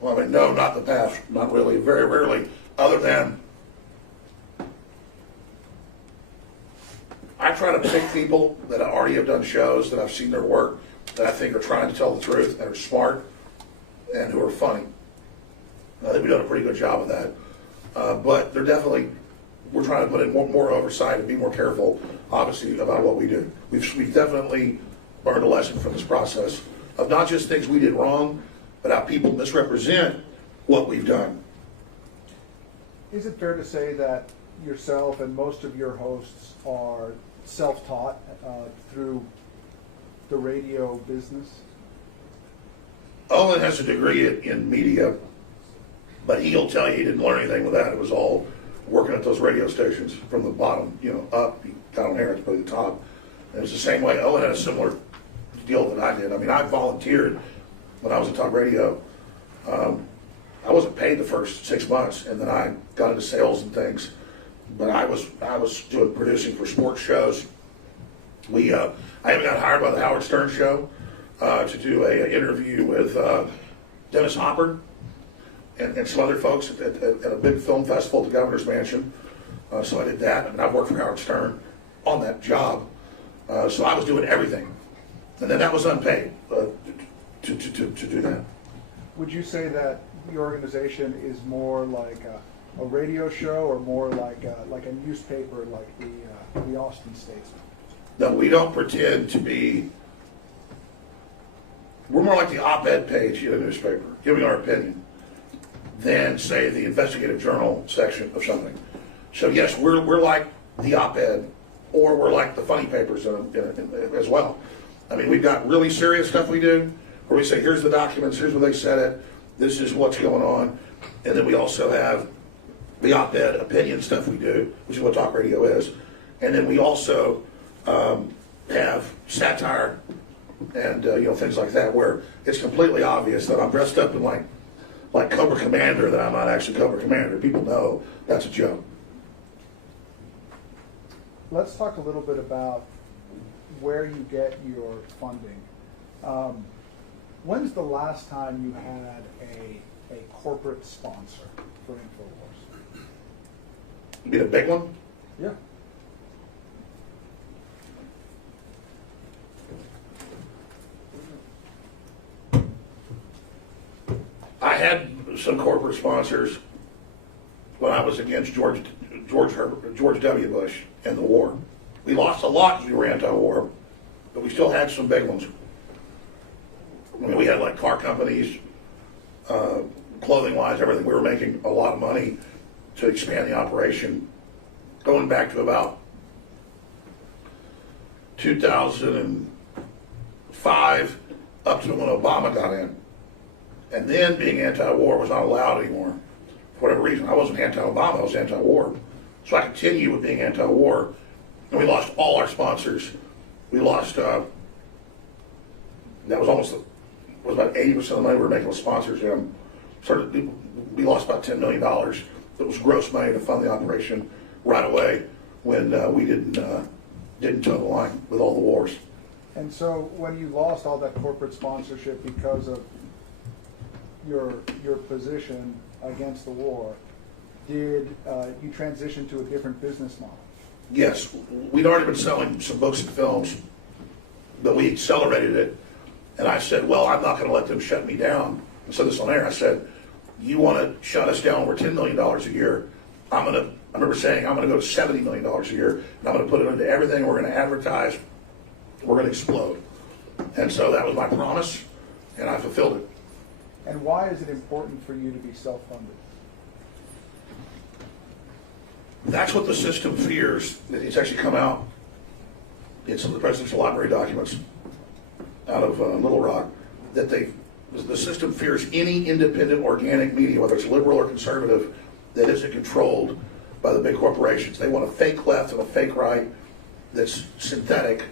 Well, I mean, no, not in the past. Not really. Very rarely. Other than I try to pick people that already have done shows, that I've seen their work, that I think are trying to tell the truth, and are smart, and who are funny. I think we've done a pretty good job of that. But we're trying to put in more oversight and be more careful, obviously, about what we do. We've definitely learned a lesson from this process of not just things we did wrong, but how people misrepresent what we've done. Is it fair to say that yourself and most of your hosts are self-taught through the radio business? Owen has a degree in media, but he'll tell you he didn't learn anything with that. It was all working at those radio stations from the bottom, up, you got on air at the top. And it's the same way. Owen had a similar deal that I did. I mean, I volunteered when I was at talk radio. I wasn't paid the first 6 months, and then I got into sales and things. But I was doing producing for sports shows. I even got hired by the Howard Stern show to do a interview with Dennis Hopper and some other folks at a big film festival at the Governor's Mansion. So I did that. I mean, I've worked for Howard Stern on that job. So I was doing everything. And then that was unpaid to do that. Would you say that the organization is more like a radio show or more like a newspaper like the Austin Statesman? No, we don't pretend to be. We're more like the op-ed page in a newspaper, giving our opinion, than, say, the investigative journal section of something. So, yes, we're like the op-ed, or we're like the funny papers as well. I mean, we've got really serious stuff we do, where we say, here's the documents, here's where they said it, this is what's going on. And then we also have the op-ed opinion stuff we do, which is what talk radio is. And then we also have satire and things like that, where it's completely obvious that I'm dressed up in like Cobra Commander, that I'm not actually Cobra Commander. People know that's a joke. Let's talk a little bit about where you get your funding. When's the last time you had a corporate sponsor for Infowars? You mean a big one? Yeah. I had some corporate sponsors when I was against George W. Bush and the war. We lost a lot because we were anti-war, but we still had some big ones. I mean, we had like car companies, clothing lines, everything. We were making a lot of money to expand the operation, going back to about 2005 up to when Obama got in. And then being anti-war was not allowed anymore. For whatever reason, I wasn't anti-Obama, I was anti-war. So I continued with being anti-war, and we lost all our sponsors. We lost, that was about 80% of the money we were making with sponsors. We lost about $10 million. That was gross money to fund the operation right away when we didn't toe the line with all the wars. And so when you lost all that corporate sponsorship because of your position against the war, did you transition to a different business model? Yes, we'd already been selling some books and films, but we accelerated it. And I said, well, I'm not going to let them shut me down. I said this on air. I said, you want to shut us down? We're $10 million a year. I remember saying, I'm going to go to $70 million a year, and I'm going to put it into everything. We're going to advertise. We're going to explode. And so that was my promise, and I fulfilled it. And why is it important for you to be self-funded? That's what the system fears. It's actually come out. It's in the presidential library documents out of Little Rock, that the system fears any independent organic media, whether it's liberal or conservative, that isn't controlled by the big corporations. They want a fake left and a fake right that's synthetic.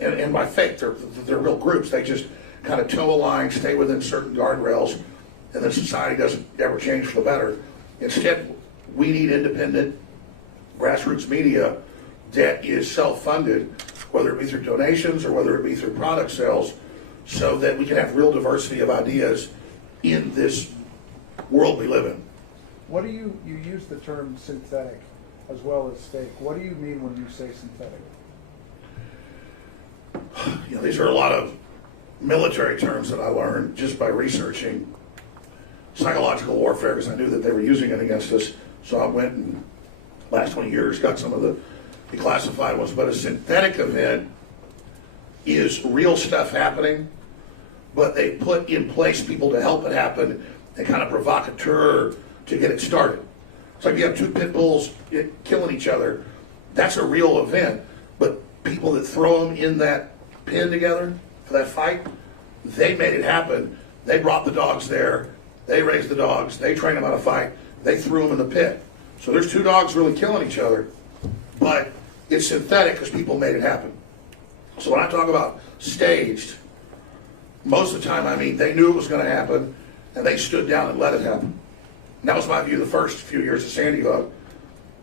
And by fake, they're real groups. They just kind of toe a line, stay within certain guardrails, and then society doesn't ever change for the better. Instead, we need independent grassroots media that is self-funded, whether it be through donations or whether it be through product sales, so that we can have real diversity of ideas in this world we live in. What do you use the term synthetic as well as fake? What do you mean when you say synthetic? These are a lot of military terms that I learned just by researching psychological warfare, because I knew that they were using it against us. So I went and last 20 years got some of the classified ones. But a synthetic event is real stuff happening, but they put in place people to help it happen and kind of provocateur to get it started. It's like you have two pit bulls killing each other. That's a real event, but people that throw them in that pen together for that fight, they made it happen. They brought the dogs there. They raised the dogs. They trained them how to fight. They threw them in the pit. So there's two dogs really killing each other, but it's synthetic because people made it happen. So when I talk about staged, most of the time I mean they knew it was going to happen and they stood down and let it happen. And that was my view the first few years of Sandy Hook.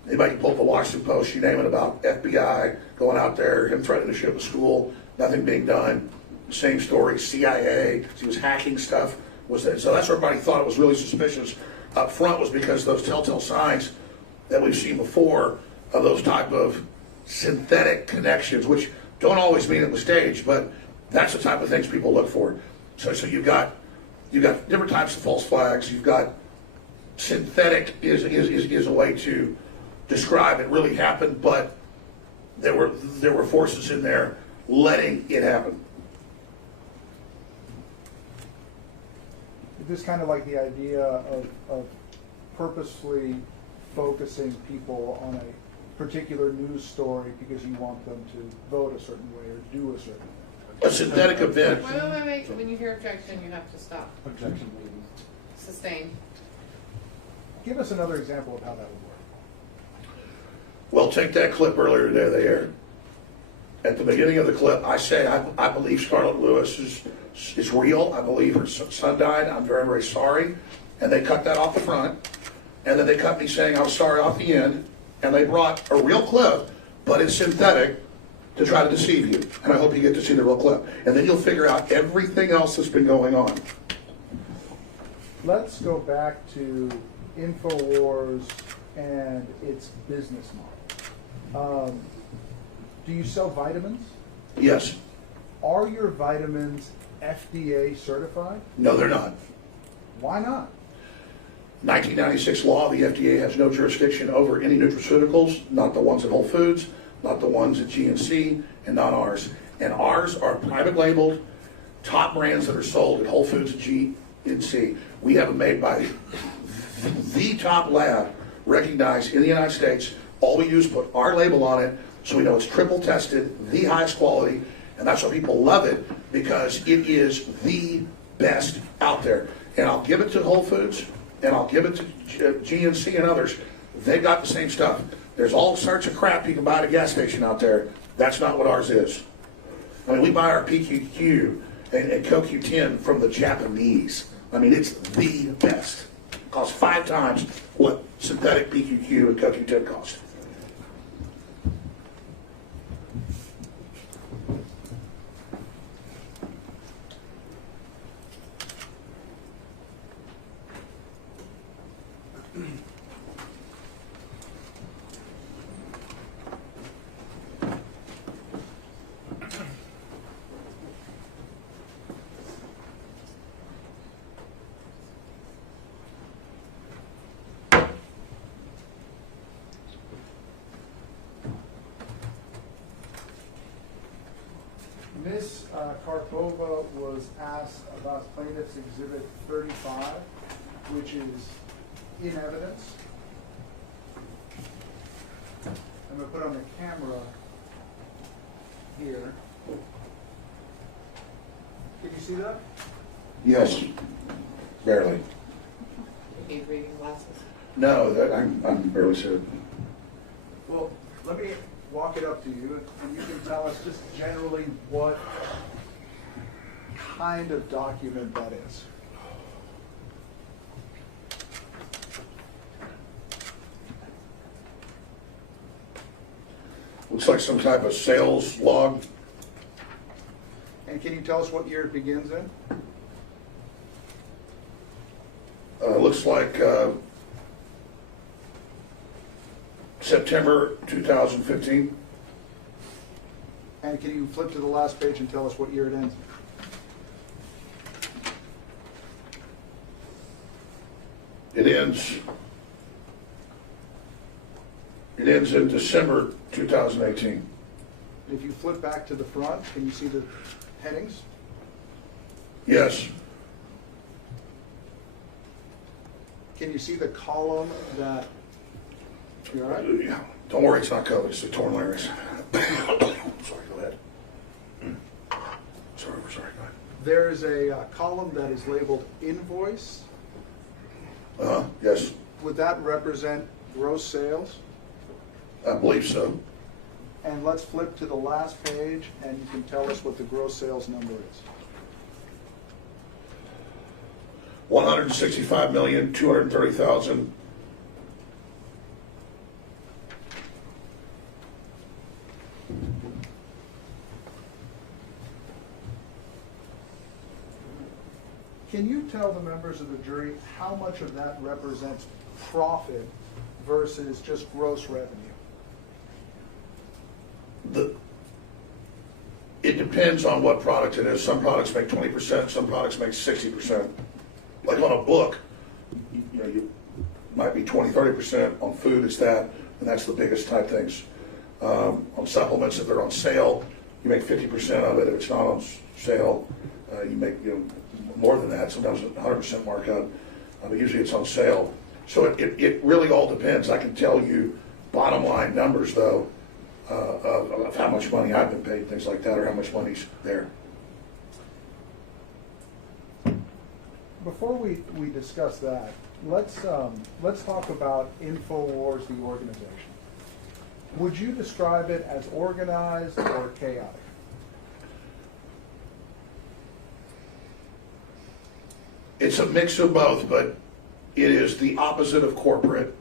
Anybody can pull up the Washington Post, you name it, about FBI going out there, him threatening to ship a school, nothing being done. Same story, CIA, he was hacking stuff. So that's where everybody thought it was really suspicious up front, was because those telltale signs that we've seen before of those type of synthetic connections, which don't always mean it was staged, but that's the type of things people look for. So you've got different types of false flags. You've got synthetic is a way to describe it really happened, but there were forces in there letting it happen. This kind of like the idea of purposefully focusing people on a particular news story because you want them to vote a certain way or do a certain way. A synthetic event. Wait. When you hear objection, you have to stop. Objection, maybe. Sustain. Give us another example of how that would work. Well, take that clip earlier today they aired. At the beginning of the clip, I say I believe Scarlett Lewis is real. I believe her son died. I'm very, very sorry. And they cut that off the front. And then they cut me saying I was sorry off the end. And they brought a real clip, but it's synthetic, to try to deceive you. And I hope you get to see the real clip. And then you'll figure out everything else that's been going on. Let's go back to Infowars and its business model. Do you sell vitamins? Yes. Are your vitamins FDA certified? No, they're not. Why not? 1996 law, the FDA has no jurisdiction over any nutraceuticals, not the ones at Whole Foods, not the ones at GNC, and not ours. And ours are private labeled, top brands that are sold at Whole Foods and GNC. We have them made by the top lab recognized in the United States. All we do is put our label on it so we know it's triple tested, the highest quality, and that's why people love it, because it is the best out there. And I'll give it to Whole Foods, and I'll give it to GNC and others. They've got the same stuff. There's all sorts of crap you can buy at a gas station out there. That's not what ours is. I mean, we buy our PQQ and CoQ10 from the Japanese. I mean, it's the best. It costs 5 times what synthetic PQQ and CoQ10 cost. Ms. Karpova was asked about Plaintiff's Exhibit 35, which is in evidence. I'm going to put on the camera here. Can you see that? Yes, barely. You need reading glasses. No, I'm barely sure. Well, let me walk it up to you, and you can tell us just generally what kind of document that is. Looks like some type of sales log. And can you tell us what year it begins in? Looks like September 2015. And can you flip to the last page and tell us what year it ends? It ends in December 2018. If you flip back to the front, can you see the headings? Yes. Can you see the column that, you all right? Yeah. Don't worry, it's not COVID, it's the torn larynx. Sorry, go ahead. Sorry, go ahead. There is a column that is labeled invoice. Yes. Would that represent gross sales? I believe so. And let's flip to the last page, and you can tell us what the gross sales number is. 165,230,000. Can you tell the members of the jury how much of that represents profit versus just gross revenue? It depends on what product it is. Some products make 20%, some products make 60%. Like on a book, you might be 20, 30%. On food, it's that, and that's the biggest type things. On supplements, if they're on sale, you make 50% of it. If it's not on sale, you make more than that, sometimes 100% markup. But usually it's on sale. So it really all depends. I can tell you bottom line numbers, though, of how much money I've been paid, things like that, or how much money's there. Before we discuss that, let's talk about Infowars, the organization. Would you describe it as organized or chaotic? It's a mix of both, but it is the opposite of corporate,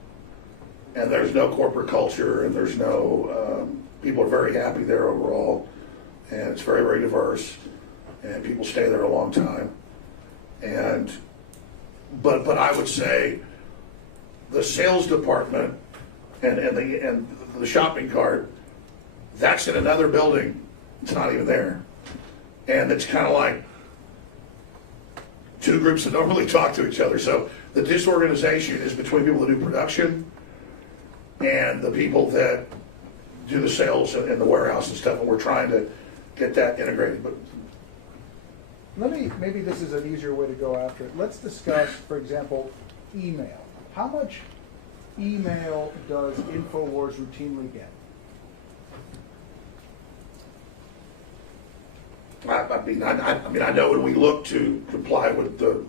and there's no corporate culture, and there's no, people are very happy there overall, and it's very, very diverse, and people stay there a long time. But I would say the sales department and the shopping cart, that's in another building. It's not even there. And it's kind of like two groups that don't really talk to each other. So the disorganization is between people that do production and the people that do the sales in the warehouse and stuff, and we're trying to get that integrated. But maybe this is an easier way to go after it. Let's discuss, for example, email. How much email does Infowars routinely get? I mean, I know when we looked to comply with the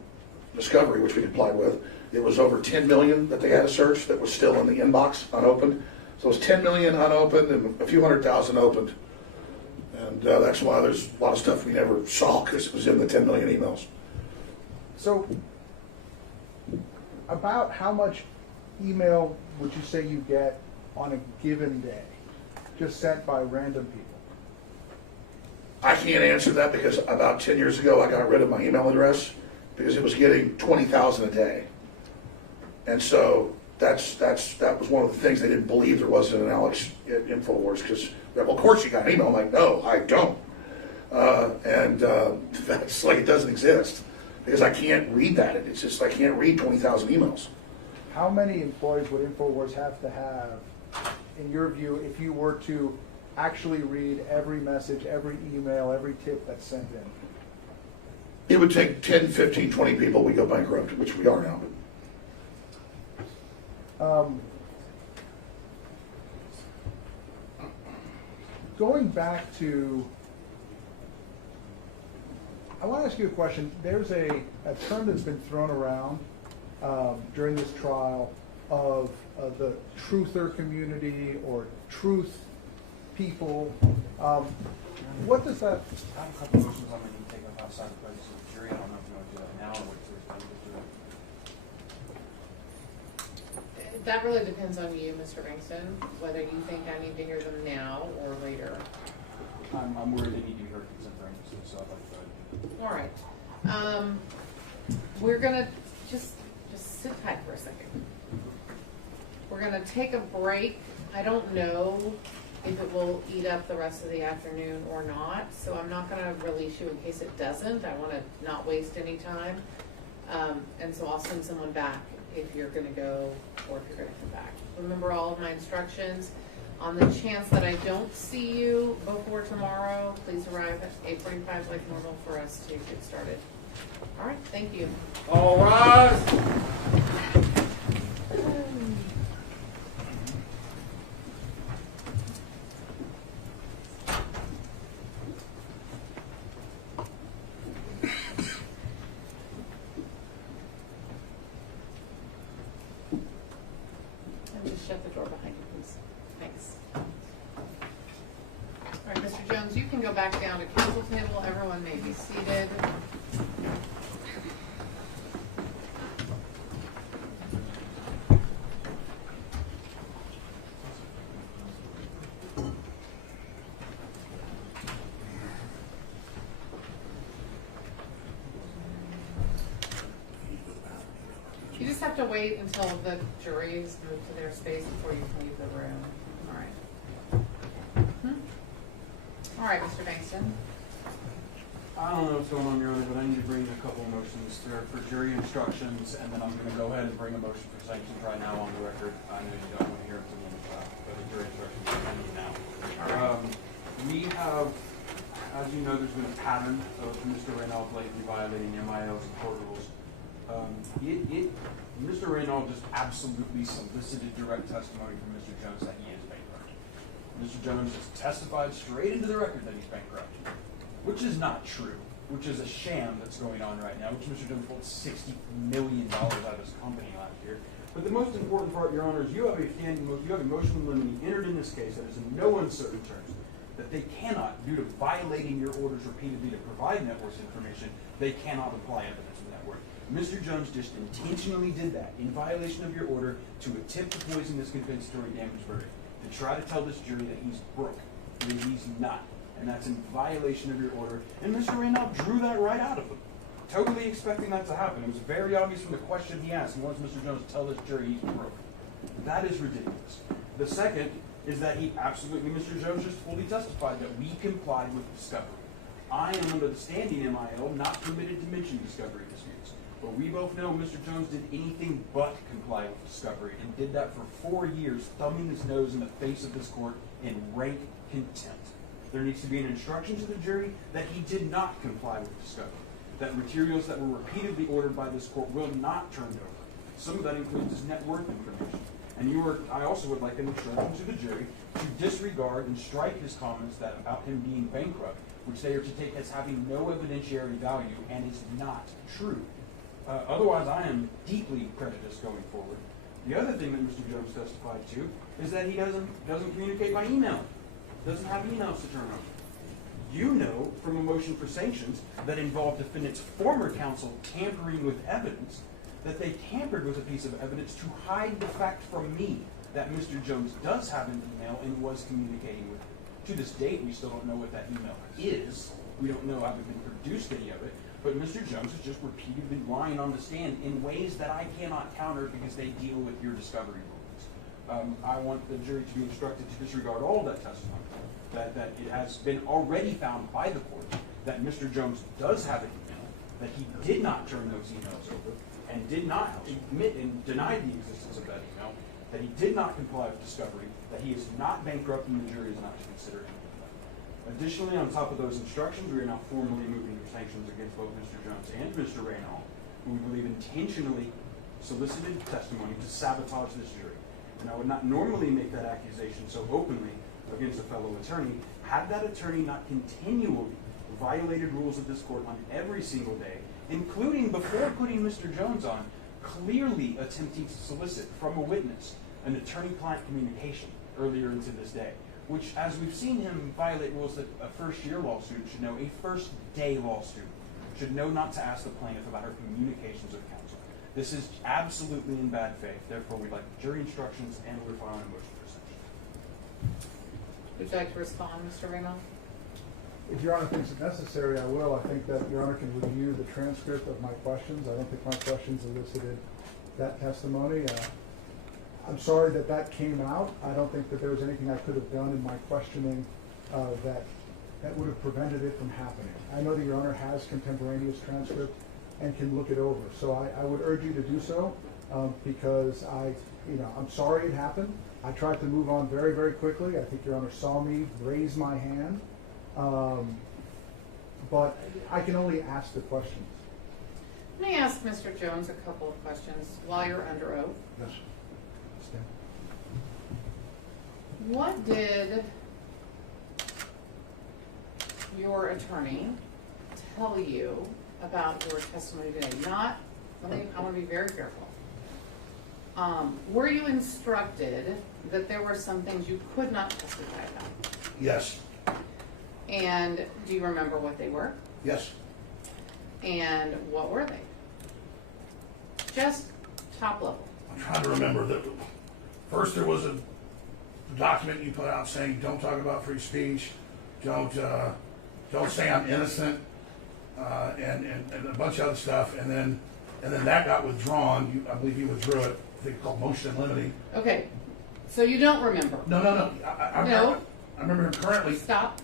discovery, which we complied with, it was over 10 million that they had to search that was still in the inbox unopened. So it was 10 million unopened and a few 100,000 opened. And that's why there's a lot of stuff we never saw, because it was in the 10 million emails. So about how much email would you say you get on a given day, just sent by random people? I can't answer that because about 10 years ago I got rid of my email address because it was getting 20,000 a day. And so that was one of the things they didn't believe there wasn't an Alex at Infowars, because, well, of course you got an email. I'm like, no, I don't. That's like, it doesn't exist because I can't read that. It's just, I can't read 20,000 emails. How many employees would Infowars have to have, in your view, if you were to actually read every message, every email, every tip that's sent in? It would take 10, 15, 20 people. We go bankrupt, which we are now. Going back to, I want to ask you a question. There's a term that's been thrown around during this trial of the truther community or truth people. What does that? I have a couple questions I'm going to take up outside the presence of the jury. I don't know if you want to do that now or wait till you're done with it. That really depends on you, Mr. Ringston, whether you think I need to hear them now or later. I'm worried they need to be heard because I'm interested, so I'd like to. All right. We're gonna just sit tight for a second. We're gonna take a break. I don't know if it will eat up the rest of the afternoon or not, so I'm not gonna release you in case it doesn't. I wanna not waste any time. And so I'll send someone back if you're gonna go or if you're gonna come back. Remember all of my instructions. On the chance that I don't see you before tomorrow, please arrive at 8:45 like normal for us to get started. All right, thank you. All rise. I'm just shut the door behind you, please? Thanks. All right, Mr. Jones, you can go back down to council table. Everyone may be seated. You just have to wait until the jury's moved to their space before you can leave the room. All right. All right, Mr. Bankston. I don't know what's going on, Your Honor, but I need to bring a couple of motions for jury instructions, and then I'm going to go ahead and bring a motion for sanctions right now on the record. I know you don't want to hear it from me, but the jury instructions are pending now. We have, as you know, there's been a pattern of Mr. Reynolds blatantly violating MILs and court rules. Mr. Reynolds just absolutely solicited direct testimony from Mr. Jones that he is bankrupt. Mr. Jones just testified straight into the record that he's bankrupt, which is not true, which is a sham that's going on right now, which Mr. Jones pulled $60 million out of his company last year. But the most important part, Your Honor, is you have a motion in limine entered in this case that is in no uncertain terms that they cannot, due to violating your orders repeatedly to provide networks information, they cannot apply evidence in that word. Mr. Jones just intentionally did that in violation of your order to attempt to poison this compensatory damage verdict, to try to tell this jury that he's broke, when he's not. And that's in violation of your order. And Mr. Reynolds drew that right out of them, totally expecting that to happen. It was very obvious from the question he asked. He wants Mr. Jones to tell this jury he's broke. That is ridiculous. The second is that he absolutely, Mr. Jones just fully testified that we complied with discovery. I am under the standing MIL not permitted to mention discovery disputes. But we both know Mr. Jones did anything but comply with discovery and did that for 4 years, thumbing his nose in the face of this court in rank contempt. There needs to be an instruction to the jury that he did not comply with discovery, that materials that were repeatedly ordered by this court will not turn over. Some of that includes his net worth information. And I also would like an instruction to the jury to disregard and strike his comments about him being bankrupt, which they are to take as having no evidentiary value and is not true. Otherwise, I am deeply prejudiced going forward. The other thing that Mr. Jones testified to is that he doesn't communicate by email, doesn't have emails to turn over. You know from a motion for sanctions that involved defendant's former counsel tampering with evidence that they tampered with a piece of evidence to hide the fact from me that Mr. Jones does have an email and was communicating with him. To this date, we still don't know what that email is. We don't know, haven't been produced any of it. But Mr. Jones is just repeatedly lying on the stand in ways that I cannot counter because they deal with your discovery rulings. I want the jury to be instructed to disregard all of that testimony, that it has been already found by the court that Mr. Jones does have an email, that he did not turn those emails over, and did not admit and denied the existence of that email, that he did not comply with discovery, that he is not bankrupt and the jury is not to consider him. Additionally, on top of those instructions, we are now formally moving for sanctions against both Mr. Jones and Mr. Reynolds, who we believe intentionally solicited testimony to sabotage this jury. And I would not normally make that accusation so openly against a fellow attorney had that attorney not continually violated rules of this court on every single day, including before putting Mr. Jones on, clearly attempting to solicit from a witness an attorney-client communication earlier into this day, which, as we've seen him violate rules that a first-year law student should know, a first-day law student should know not to ask the plaintiff about her communications with counsel. This is absolutely in bad faith. Therefore, we'd like jury instructions and we're filing a motion for sanctions. Would you like to respond, Mr. Reynolds? If Your Honor thinks it necessary, I will. I think that Your Honor can review the transcript of my questions. I don't think my questions elicited that testimony. I'm sorry that that came out. I don't think that there was anything I could have done in my questioning that would have prevented it from happening. I know that Your Honor has contemporaneous transcript and can look it over. So I would urge you to do so because I'm sorry it happened. I tried to move on very, very quickly. I think Your Honor saw me raise my hand. But I can only ask the questions. Let me ask Mr. Jones a couple of questions while you're under oath. Yes. Stand. What did your attorney tell you about your testimony today? I want to be very careful. Were you instructed that there were some things you could not testify about? Yes. And do you remember what they were? Yes. And what were they? Just top level. I'm trying to remember that. First, there was a document you put out saying, "Don't talk about free speech. Don't say I'm innocent," and a bunch of other stuff. And then that got withdrawn. I believe you withdrew it. I think it's called motion in limine. Okay, so you don't remember? No. No. I remember currently. Stop.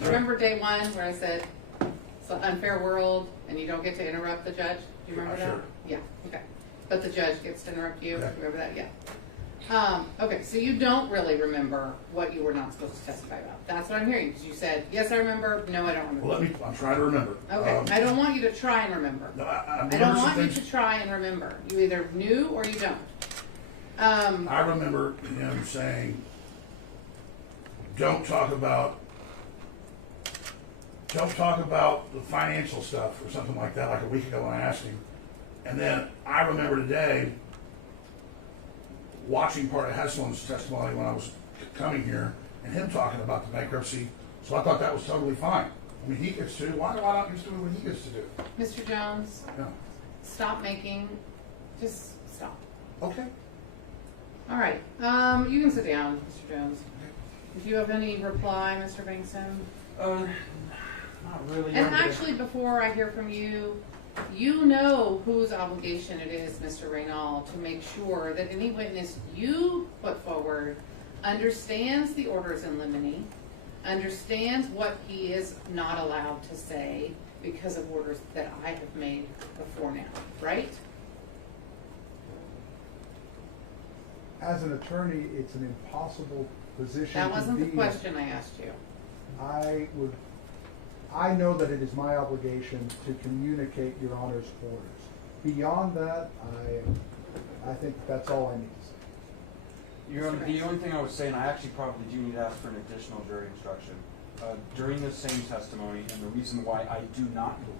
Remember day one where I said it's an unfair world and you don't get to interrupt the judge? Do you remember that? Sure. Yeah, okay. But the judge gets to interrupt you? Okay. Remember that? Yeah. Okay, so you don't really remember what you were not supposed to testify about. That's what I'm hearing, because you said, yes, I remember, no, I don't remember. Well, I'm trying to remember. Okay, I don't want you to try and remember. No, I don't want you to try and remember. You either knew or you don't. I remember him saying, don't talk about the financial stuff or something like that, like a week ago when I asked him. And then I remember today watching part of Heslin's testimony when I was coming here and him talking about the bankruptcy. So I thought that was totally fine. I mean, he gets to. Why not just do what he gets to do? Mr. Jones, Yeah. just stop. Okay. All right, you can sit down, Mr. Jones. Do you have any reply, Mr. Bankston? Not really. And actually, before I hear from you, you know whose obligation it is, Mr. Reynal, to make sure that any witness you put forward understands the orders in limine, understands what he is not allowed to say because of orders that I have made before now, right? As an attorney, it's an impossible position That to wasn't be the in. question I asked you. I know that it is my obligation to communicate Your Honor's orders. Beyond that, I think that's all I need to say. Your Honor, the only thing I was saying, I actually probably do need to ask for an additional jury instruction. During the same testimony, and the reason why I do not believe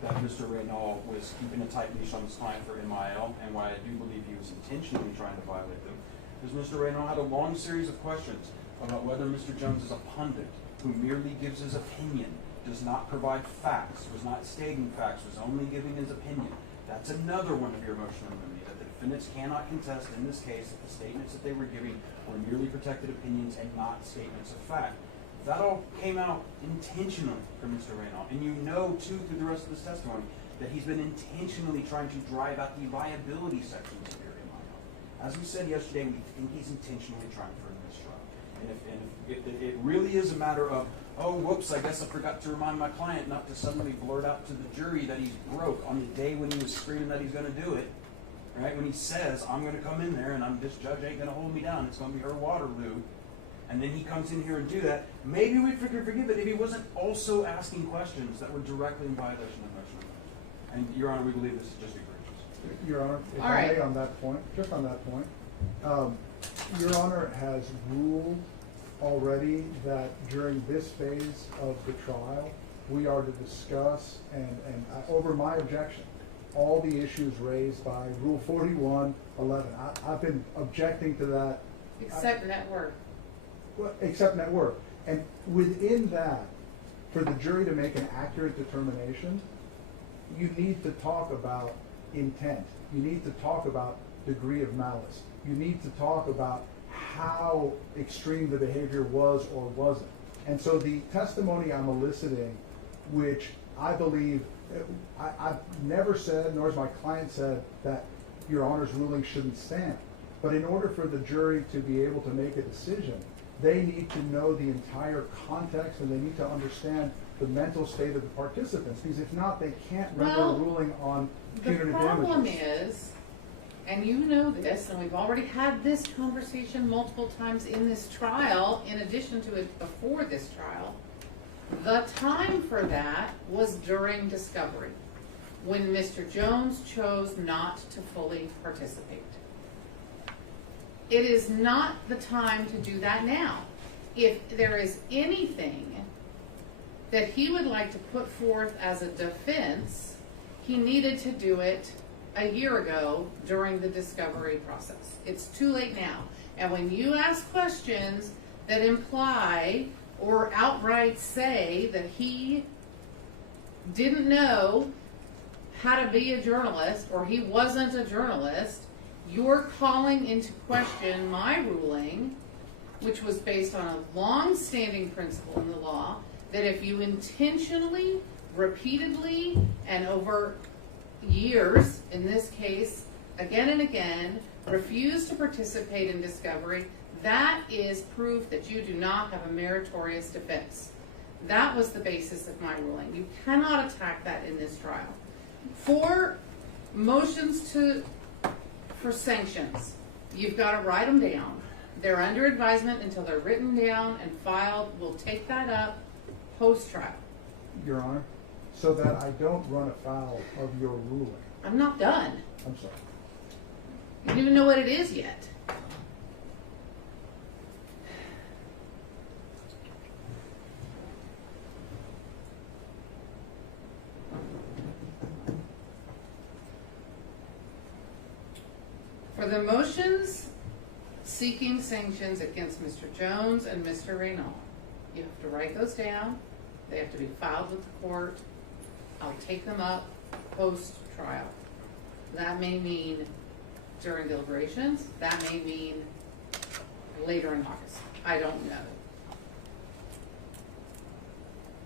that Mr. Reynal was keeping a tight leash on his client for MIL, and why I do believe he was intentionally trying to violate them, is Mr. Reynal had a long series of questions about whether Mr. Jones is a pundit who merely gives his opinion, does not provide facts, was not stating facts, was only giving his opinion. That's another one of your motion in limine, that the defendants cannot contest in this case that the statements that they were giving were merely protected opinions and not statements of fact. That all came out intentionally from Mr. Reynal, and you know too through the rest of this testimony that he's been intentionally trying to drive out the liability sections of your MIL. As we said yesterday, we think he's intentionally trying for a mistrial. And if it really is a matter of, oh, whoops, I guess I forgot to remind my client not to suddenly blurt out to the jury that he's broke on the day when he was screaming that he's going to do it, right? When he says, I'm going to come in there and this judge ain't going to hold me down, it's going to be her Waterloo. And then he comes in here and do that. Maybe we'd forgive it if he wasn't also asking questions that were directly in violation of motion of limine. And, Your Honor, we believe this is just egregious. Your Honor, if All I right. may on that point, just on that point, Your Honor has ruled already that during this phase of the trial, we are to discuss and over my objection, all the issues raised by Rule 4111. I've been objecting to that. Except network. Well, except net worth. And within that, for the jury to make an accurate determination, you need to talk about intent. You need to talk about degree of malice. You need to talk about how extreme the behavior was or wasn't. And so the testimony I'm eliciting, which I believe, I've never said, nor has my client said, that Your Honor's ruling shouldn't stand. But in order for the jury to be able to make a decision, they need to know the entire context and they need to understand the mental state of the participants, because if not, they can't render a ruling on punitive damages. The problem is, and you know this, and we've already had this conversation multiple times in this trial, in addition to it before this trial, the time for that was during discovery, when Mr. Jones chose not to fully participate. It is not the time to do that now. If there is anything that he would like to put forth as a defense, he needed to do it a year ago during the discovery process. It's too late now. And when you ask questions that imply or outright say that he didn't know how to be a journalist or he wasn't a journalist, you're calling into question my ruling, which was based on a long-standing principle in the law that if you intentionally, repeatedly, and over years, in this case, again and again, refuse to participate in discovery, that is proof that you do not have a meritorious defense. That was the basis of my ruling. You cannot attack that in this trial. For motions for sanctions, you've got to write them down. They're under advisement until they're written down and filed. We'll take that up post-trial. Your Honor, so that I don't run afoul of your ruling. I'm not done. I'm sorry. You don't even know what it is yet. For the motions seeking sanctions against Mr. Jones and Mr. Reynal, you have to write those down. They have to be filed with the court. I'll take them up post-trial. That may mean during deliberations. That may mean later in August. I don't know.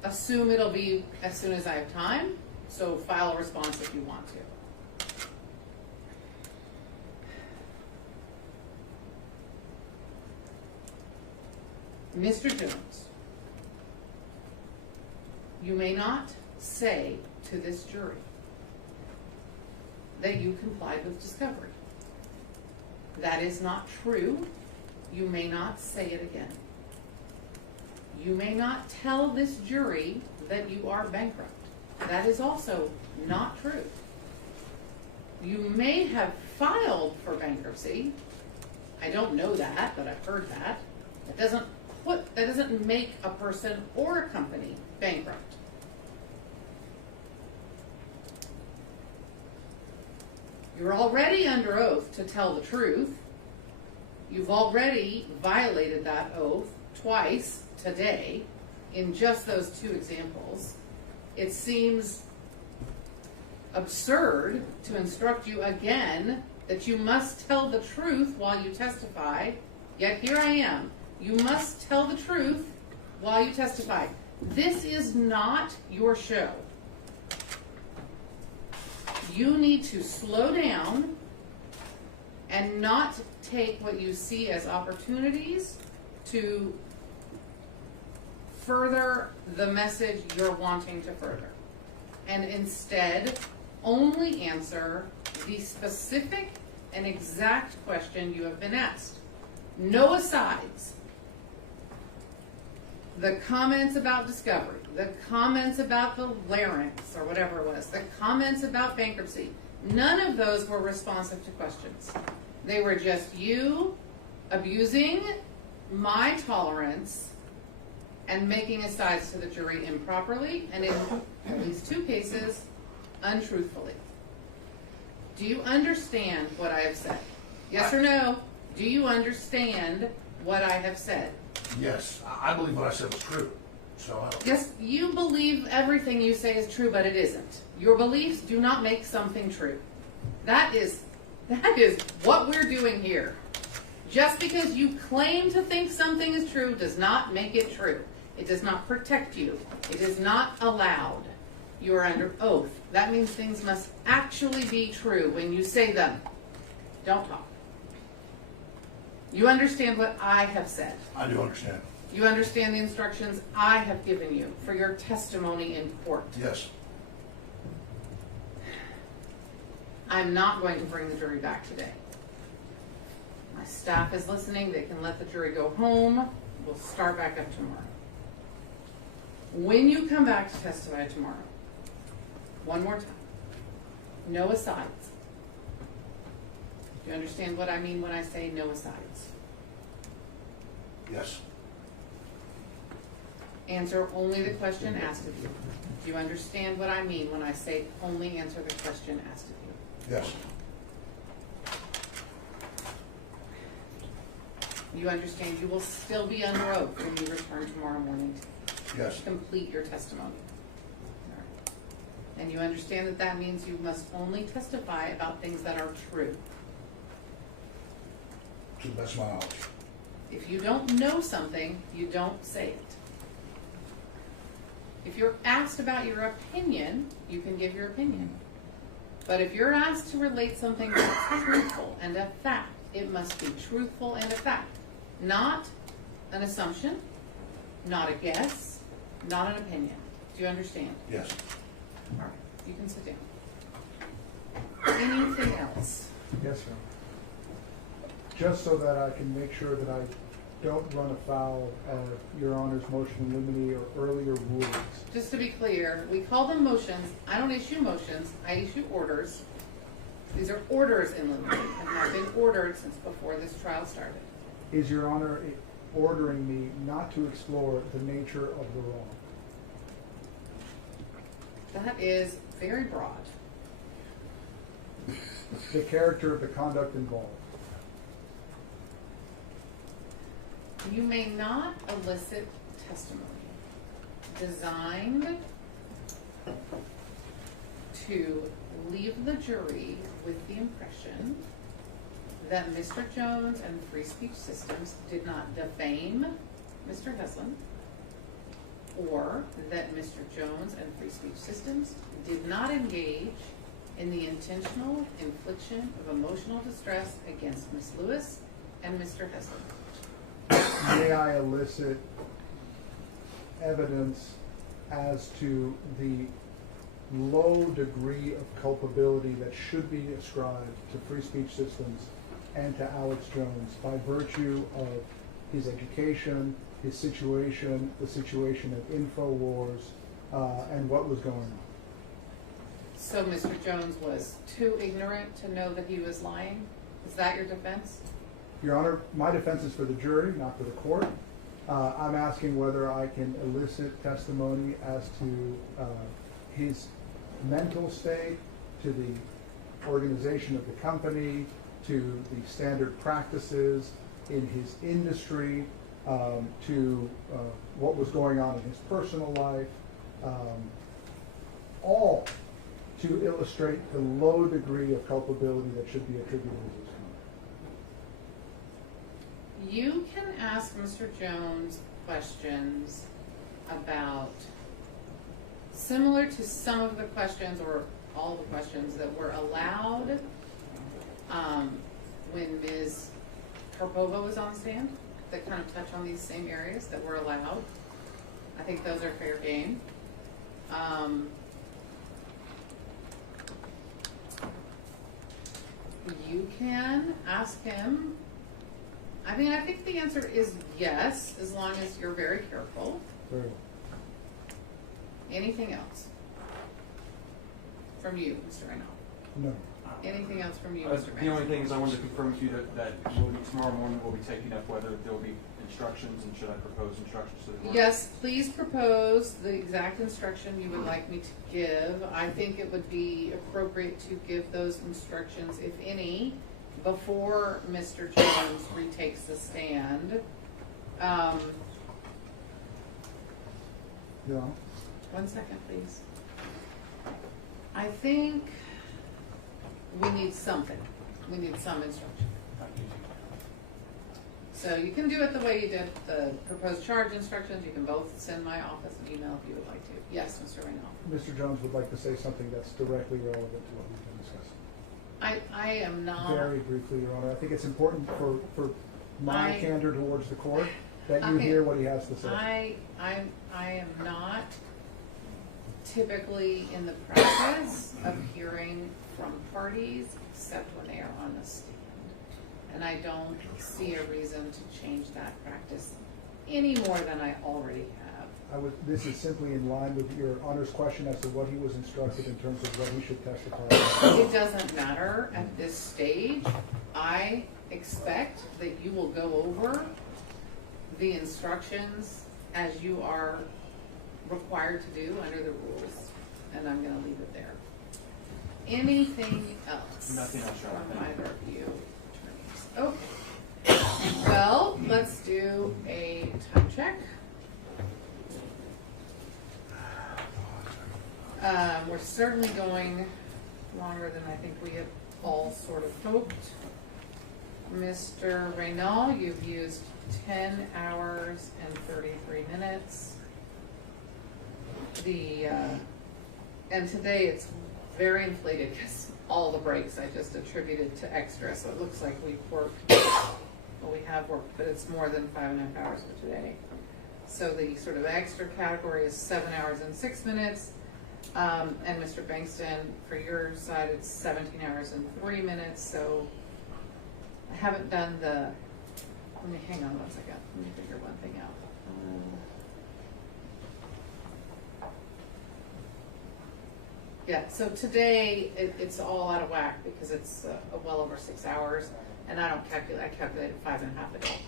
Assume it'll be as soon as I have time, so file a response if you want to. Mr. Jones, you may not say to this jury that you complied with discovery. That is not true. You may not say it again. You may not tell this jury that you are bankrupt. That is also not true. You may have filed for bankruptcy. I don't know that, but I've heard that. That doesn't make a person or a company bankrupt. You're already under oath to tell the truth. You've already violated that oath twice today in just those two examples. It seems absurd to instruct you again that you must tell the truth while you testify, yet here I am. You must tell the truth while you testify. This is not your show. You need to slow down and not take what you see as opportunities to further the message you're wanting to further. And instead, only answer the specific and exact question you have been asked. No asides. The comments about discovery, the comments about the larynx or whatever it was, the comments about bankruptcy, none of those were responsive to questions. They were just you abusing my tolerance and making asides to the jury improperly and in at least two cases, untruthfully. Do you understand what I have said? Yes or no? Do you understand what I have said? Yes, I believe what I said was true. So I don't. Yes, you believe everything you say is true, but it isn't. Your beliefs do not make something true. That is what we're doing here. Just because you claim to think something is true does not make it true. It does not protect you. It is not allowed. You are under oath. That means things must actually be true when you say them. Don't talk. You understand what I have said. I do understand. You understand the instructions I have given you for your testimony in court. Yes. I'm not going to bring the jury back today. My staff is listening. They can let the jury go home. We'll start back up tomorrow. When you come back to testify tomorrow, one more time, no asides. Do you understand what I mean when I say no asides? Yes. Answer only the question asked of you. Do you understand what I mean when I say only answer the question asked of you? Yes. You understand you will still be under oath when you return tomorrow morning Yes. to complete your testimony. All right. And you understand that that means you must only testify about things that are true. To the best of my knowledge. If you don't know something, you don't say it. If you're asked about your opinion, you can give your opinion. But if you're asked to relate something that's truthful and a fact, it must be truthful and a fact. Not an assumption, not a guess, not an opinion. Do you understand? Yes. All right, you can sit down. Anything else? Yes, sir. Just so that I can make sure that I don't run afoul of Your Honor's motion in limine or earlier rulings. Just to be clear, we call them motions. I don't issue motions, I issue orders. These are orders in limine, and have been ordered since before this trial started. Is Your Honor ordering me not to explore the nature of the wrong? That is very broad. The character of the conduct involved. You may not elicit testimony designed to leave the jury with the impression that Mr. Jones and Free Speech Systems did not defame Mr. Heslin, or that Mr. Jones and Free Speech Systems did not engage in the intentional infliction of emotional distress against Ms. Lewis and Mr. Heslin. May I elicit evidence as to the low degree of culpability that should be ascribed to Free Speech Systems and to Alex Jones by virtue of his education, his situation, the situation at Infowars, and what was going on? So Mr. Jones was too ignorant to know that he was lying? Is that your defense? Your Honor, my defense is for the jury, not for the court. I'm asking whether I can elicit testimony as to his mental state, to the organization of the company, to the standard practices in his industry, to what was going on in his personal life, all to illustrate the low degree of culpability that should be attributed to his conduct. You can ask Mr. Jones questions about, similar to some of the questions or all the questions that were allowed when Ms. Karpova was on stand, that kind of touch on these same areas that were allowed. I think those are fair game. You can ask him. I mean, I think the answer is yes, as long as you're very careful. Very well. Anything else from you, Mr. Reynolds? No. Anything else from you, Mr. The only thing is I wanted to confirm with you that we'll be, tomorrow morning we'll be taking up whether there will be instructions, and should I propose instructions to the court? Yes, please propose the exact instruction you would like me to give. I think it would be appropriate to give those instructions, if any, before Mr. Jones retakes the stand. Yeah. 1 second, please. I think we need something. We need some instruction. So you can do it the way you did the proposed charge instructions. You can both send my office an email if you would like to. Yes, Mr. Reynolds. Mr. Jones would like to say something that's directly relevant to what we've been discussing. I am not. Very briefly, Your Honor. I think it's important for my candor towards the court that you Okay. hear what he has to say. I am not typically in the practice of hearing from parties except when they are on the stand. And I don't see a reason to change that practice any more than I already have. This is simply in line with Your Honor's question as to what he was instructed in terms of what he should testify about. It doesn't matter at this stage. I expect that you will go over the instructions as you are required to do under the rules, and I'm going to leave it there. anything else? Nothing else, Your Honor. From either of you attorneys? Okay. Well, let's do a time check. We're certainly going longer than I think we had all sort of hoped. Mr. Reynal, you've used 10 hours and 33 minutes. And today it's very inflated because all the breaks I just attributed to extra, so it looks like we've worked, well, we have worked, but it's more than 5.5 hours for today. So the sort of extra category is 7 hours and 6 minutes. And Mr. Bankston, for your side, it's 17 hours and 3 minutes. So I haven't done the, let me hang on one second. Let me figure one thing out. Yeah, so today it's all out of whack because it's well over 6 hours, and I don't calculate. I calculated 5.5 a day.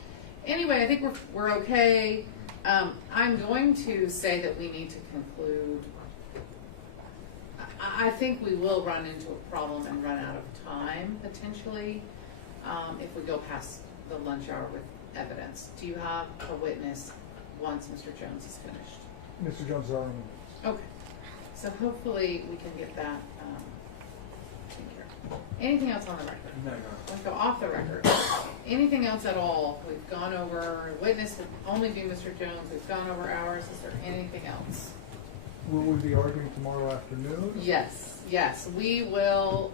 Anyway, I think we're okay. I'm going to say that we need to conclude. I think we will run into a problem and run out of time potentially if we go past the lunch hour with evidence. Do you have a witness once Mr. Jones is finished? Mr. Jones is already. Okay. So hopefully we can get that taken care of. Anything else on the record? No, no. Let's go off the record. Anything else at all? We've gone over, witness would only be Mr. Jones. We've gone over hours. Is there anything else? Will we be arguing tomorrow afternoon? Yes, yes. We will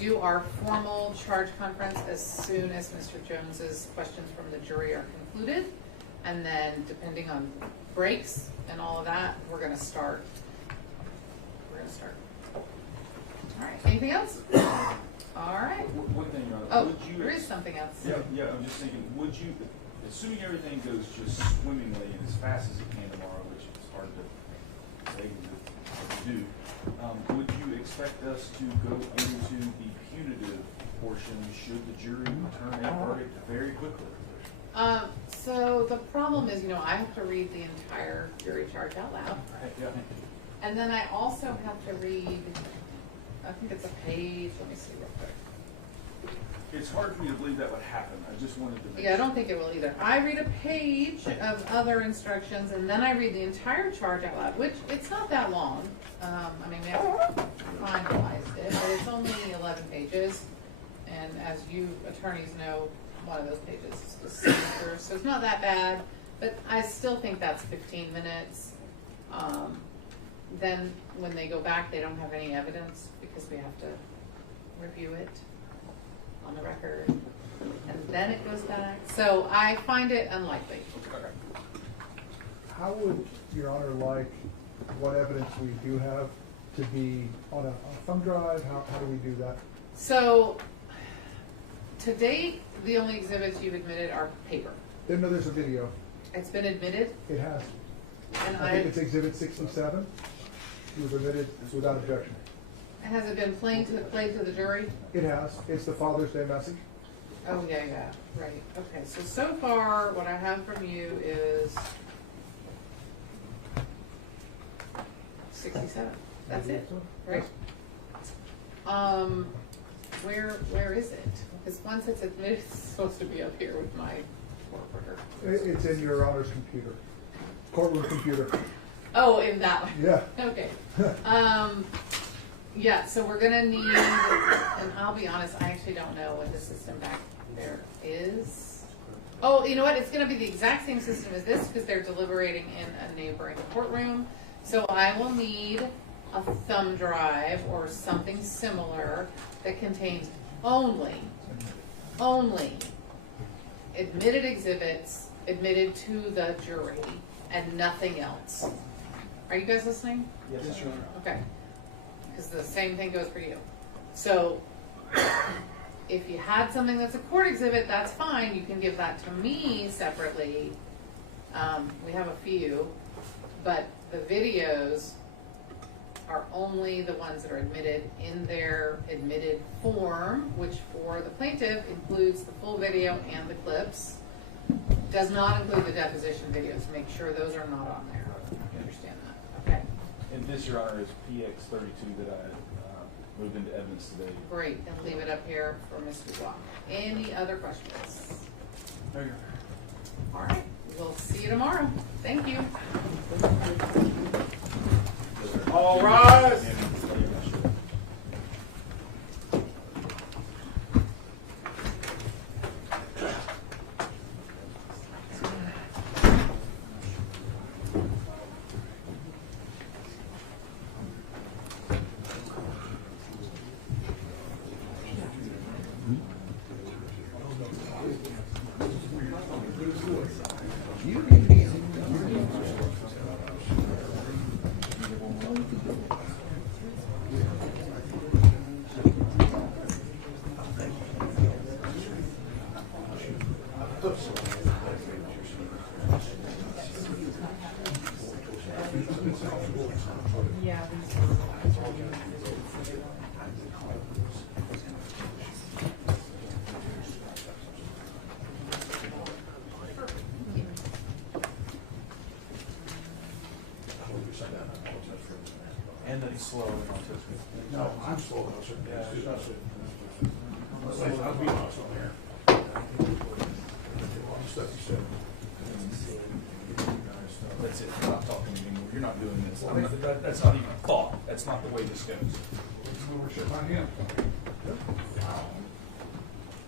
do our formal charge conference as soon as Mr. Jones's questions from the jury are concluded. And then depending on breaks and all of that, we're going to start. All right. Anything else? All right. One thing, Your Honor. Oh, would you there is something else. Yeah, I'm just thinking, would you, assuming everything goes just swimmingly and as fast as it can tomorrow, which is hard to say to do, would you expect us to go into the punitive portion should the jury return a verdict very quickly? So the problem is, I have to read the entire jury charge out loud. Right, yeah. And then I also have to read, I think it's a page, let me see real quick. It's hard for me to believe that would happen. I just wanted to make Yeah, I don't think it will either. I read a page of other instructions and then I read the entire charge out loud, which it's not that long. I mean, we haven't finalized it, but it's only 11 pages. And as you attorneys know, one of those pages is just signatures, so it's not that bad, but I still think that's 15 minutes. Then when they go back, they don't have any evidence because we have to review it on the record, and then it goes back. So I find it unlikely. How would Your Honor like what evidence we do have to be on a thumb drive? How do we do that? So to date, the only exhibits you've admitted are paper. No, there's a video. It's been admitted? It has. And I think it's Exhibit 67. It was admitted without objection. Has it been played to the jury? It has. It's the Father's Day message. Oh, yeah, right. Okay, so far, what I have from you is 67. That's it, right? Where is it? Because once it's admitted, it's supposed to be up here with my court recorder. It's in Your Honor's computer, courtroom computer. Oh, in that one? Yeah. Okay. Yeah, so we're gonna need, and I'll be honest, I actually don't know what the system back there is. Oh, you know what? It's gonna be the exact same system as this because they're deliberating in a neighboring courtroom. So I will need a thumb drive or something similar that contains only admitted exhibits admitted to the jury and nothing else. Are you guys listening? Yes, Your Honor. Okay. Because the same thing goes for you. So if you had something that's a court exhibit, that's fine. You can give that to me separately. We have a few, but the videos are only the ones that are admitted in their admitted form, which for the plaintiff includes the full video and the clips. Does not include the deposition videos. Make sure those are not on there. You understand that? Okay. And this, Your Honor, is PX32 that I moved into evidence today. Great, and leave it up here for Mr. Block. Any other questions? There you are. All right, we'll see you tomorrow. Thank you. All rise. And that he's slow and autistic. No, I'm slow. Yeah, I'll be honest on here. Stuff you said. That's it. You're not talking anymore. You're not doing this. That's not even a thought. That's not the way this goes. Shut my hand.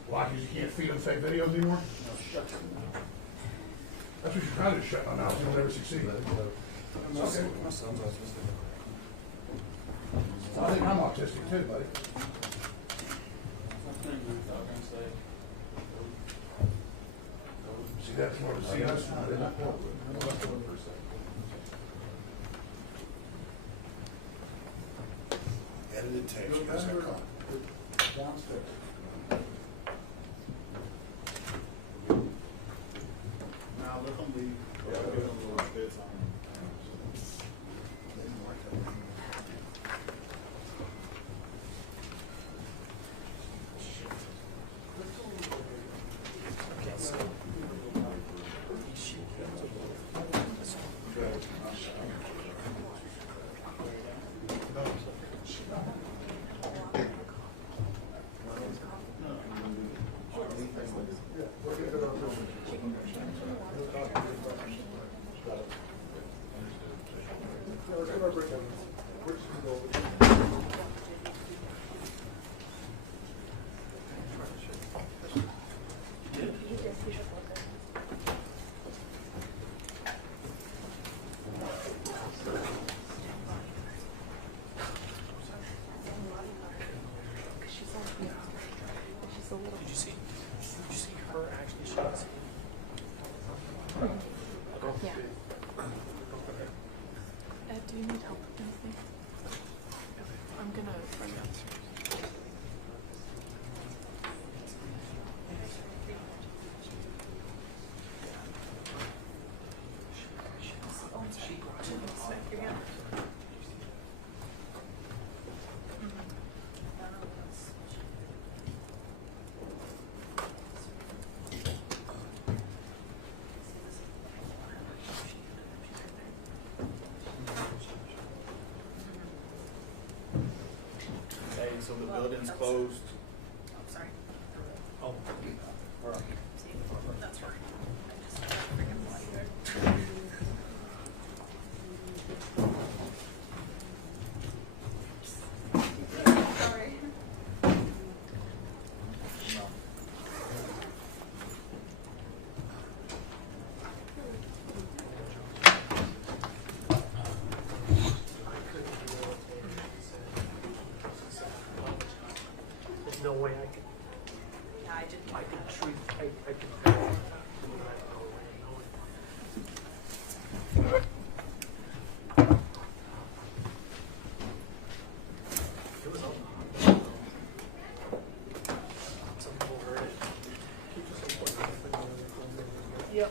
Why? Because you can't feed them fake videos anymore? No, shut it. That's what you're trying to do, shut my mouth. You'll never succeed. Okay. My son's autistic. I think I'm autistic too, buddy. See, that's more to see us. Edited tapes. You guys got caught. Downstairs. Now let them leave. Did you see her actually show us? Yeah. Ed, do you need help with anything? I'm gonna run downstairs. Hey, so the building's closed. I'm sorry. Oh. That's right. I just freaking bloody good. Sorry. There's no way I could. Yeah, I did. I could treat. I could. It was all. Some people heard it. Yep.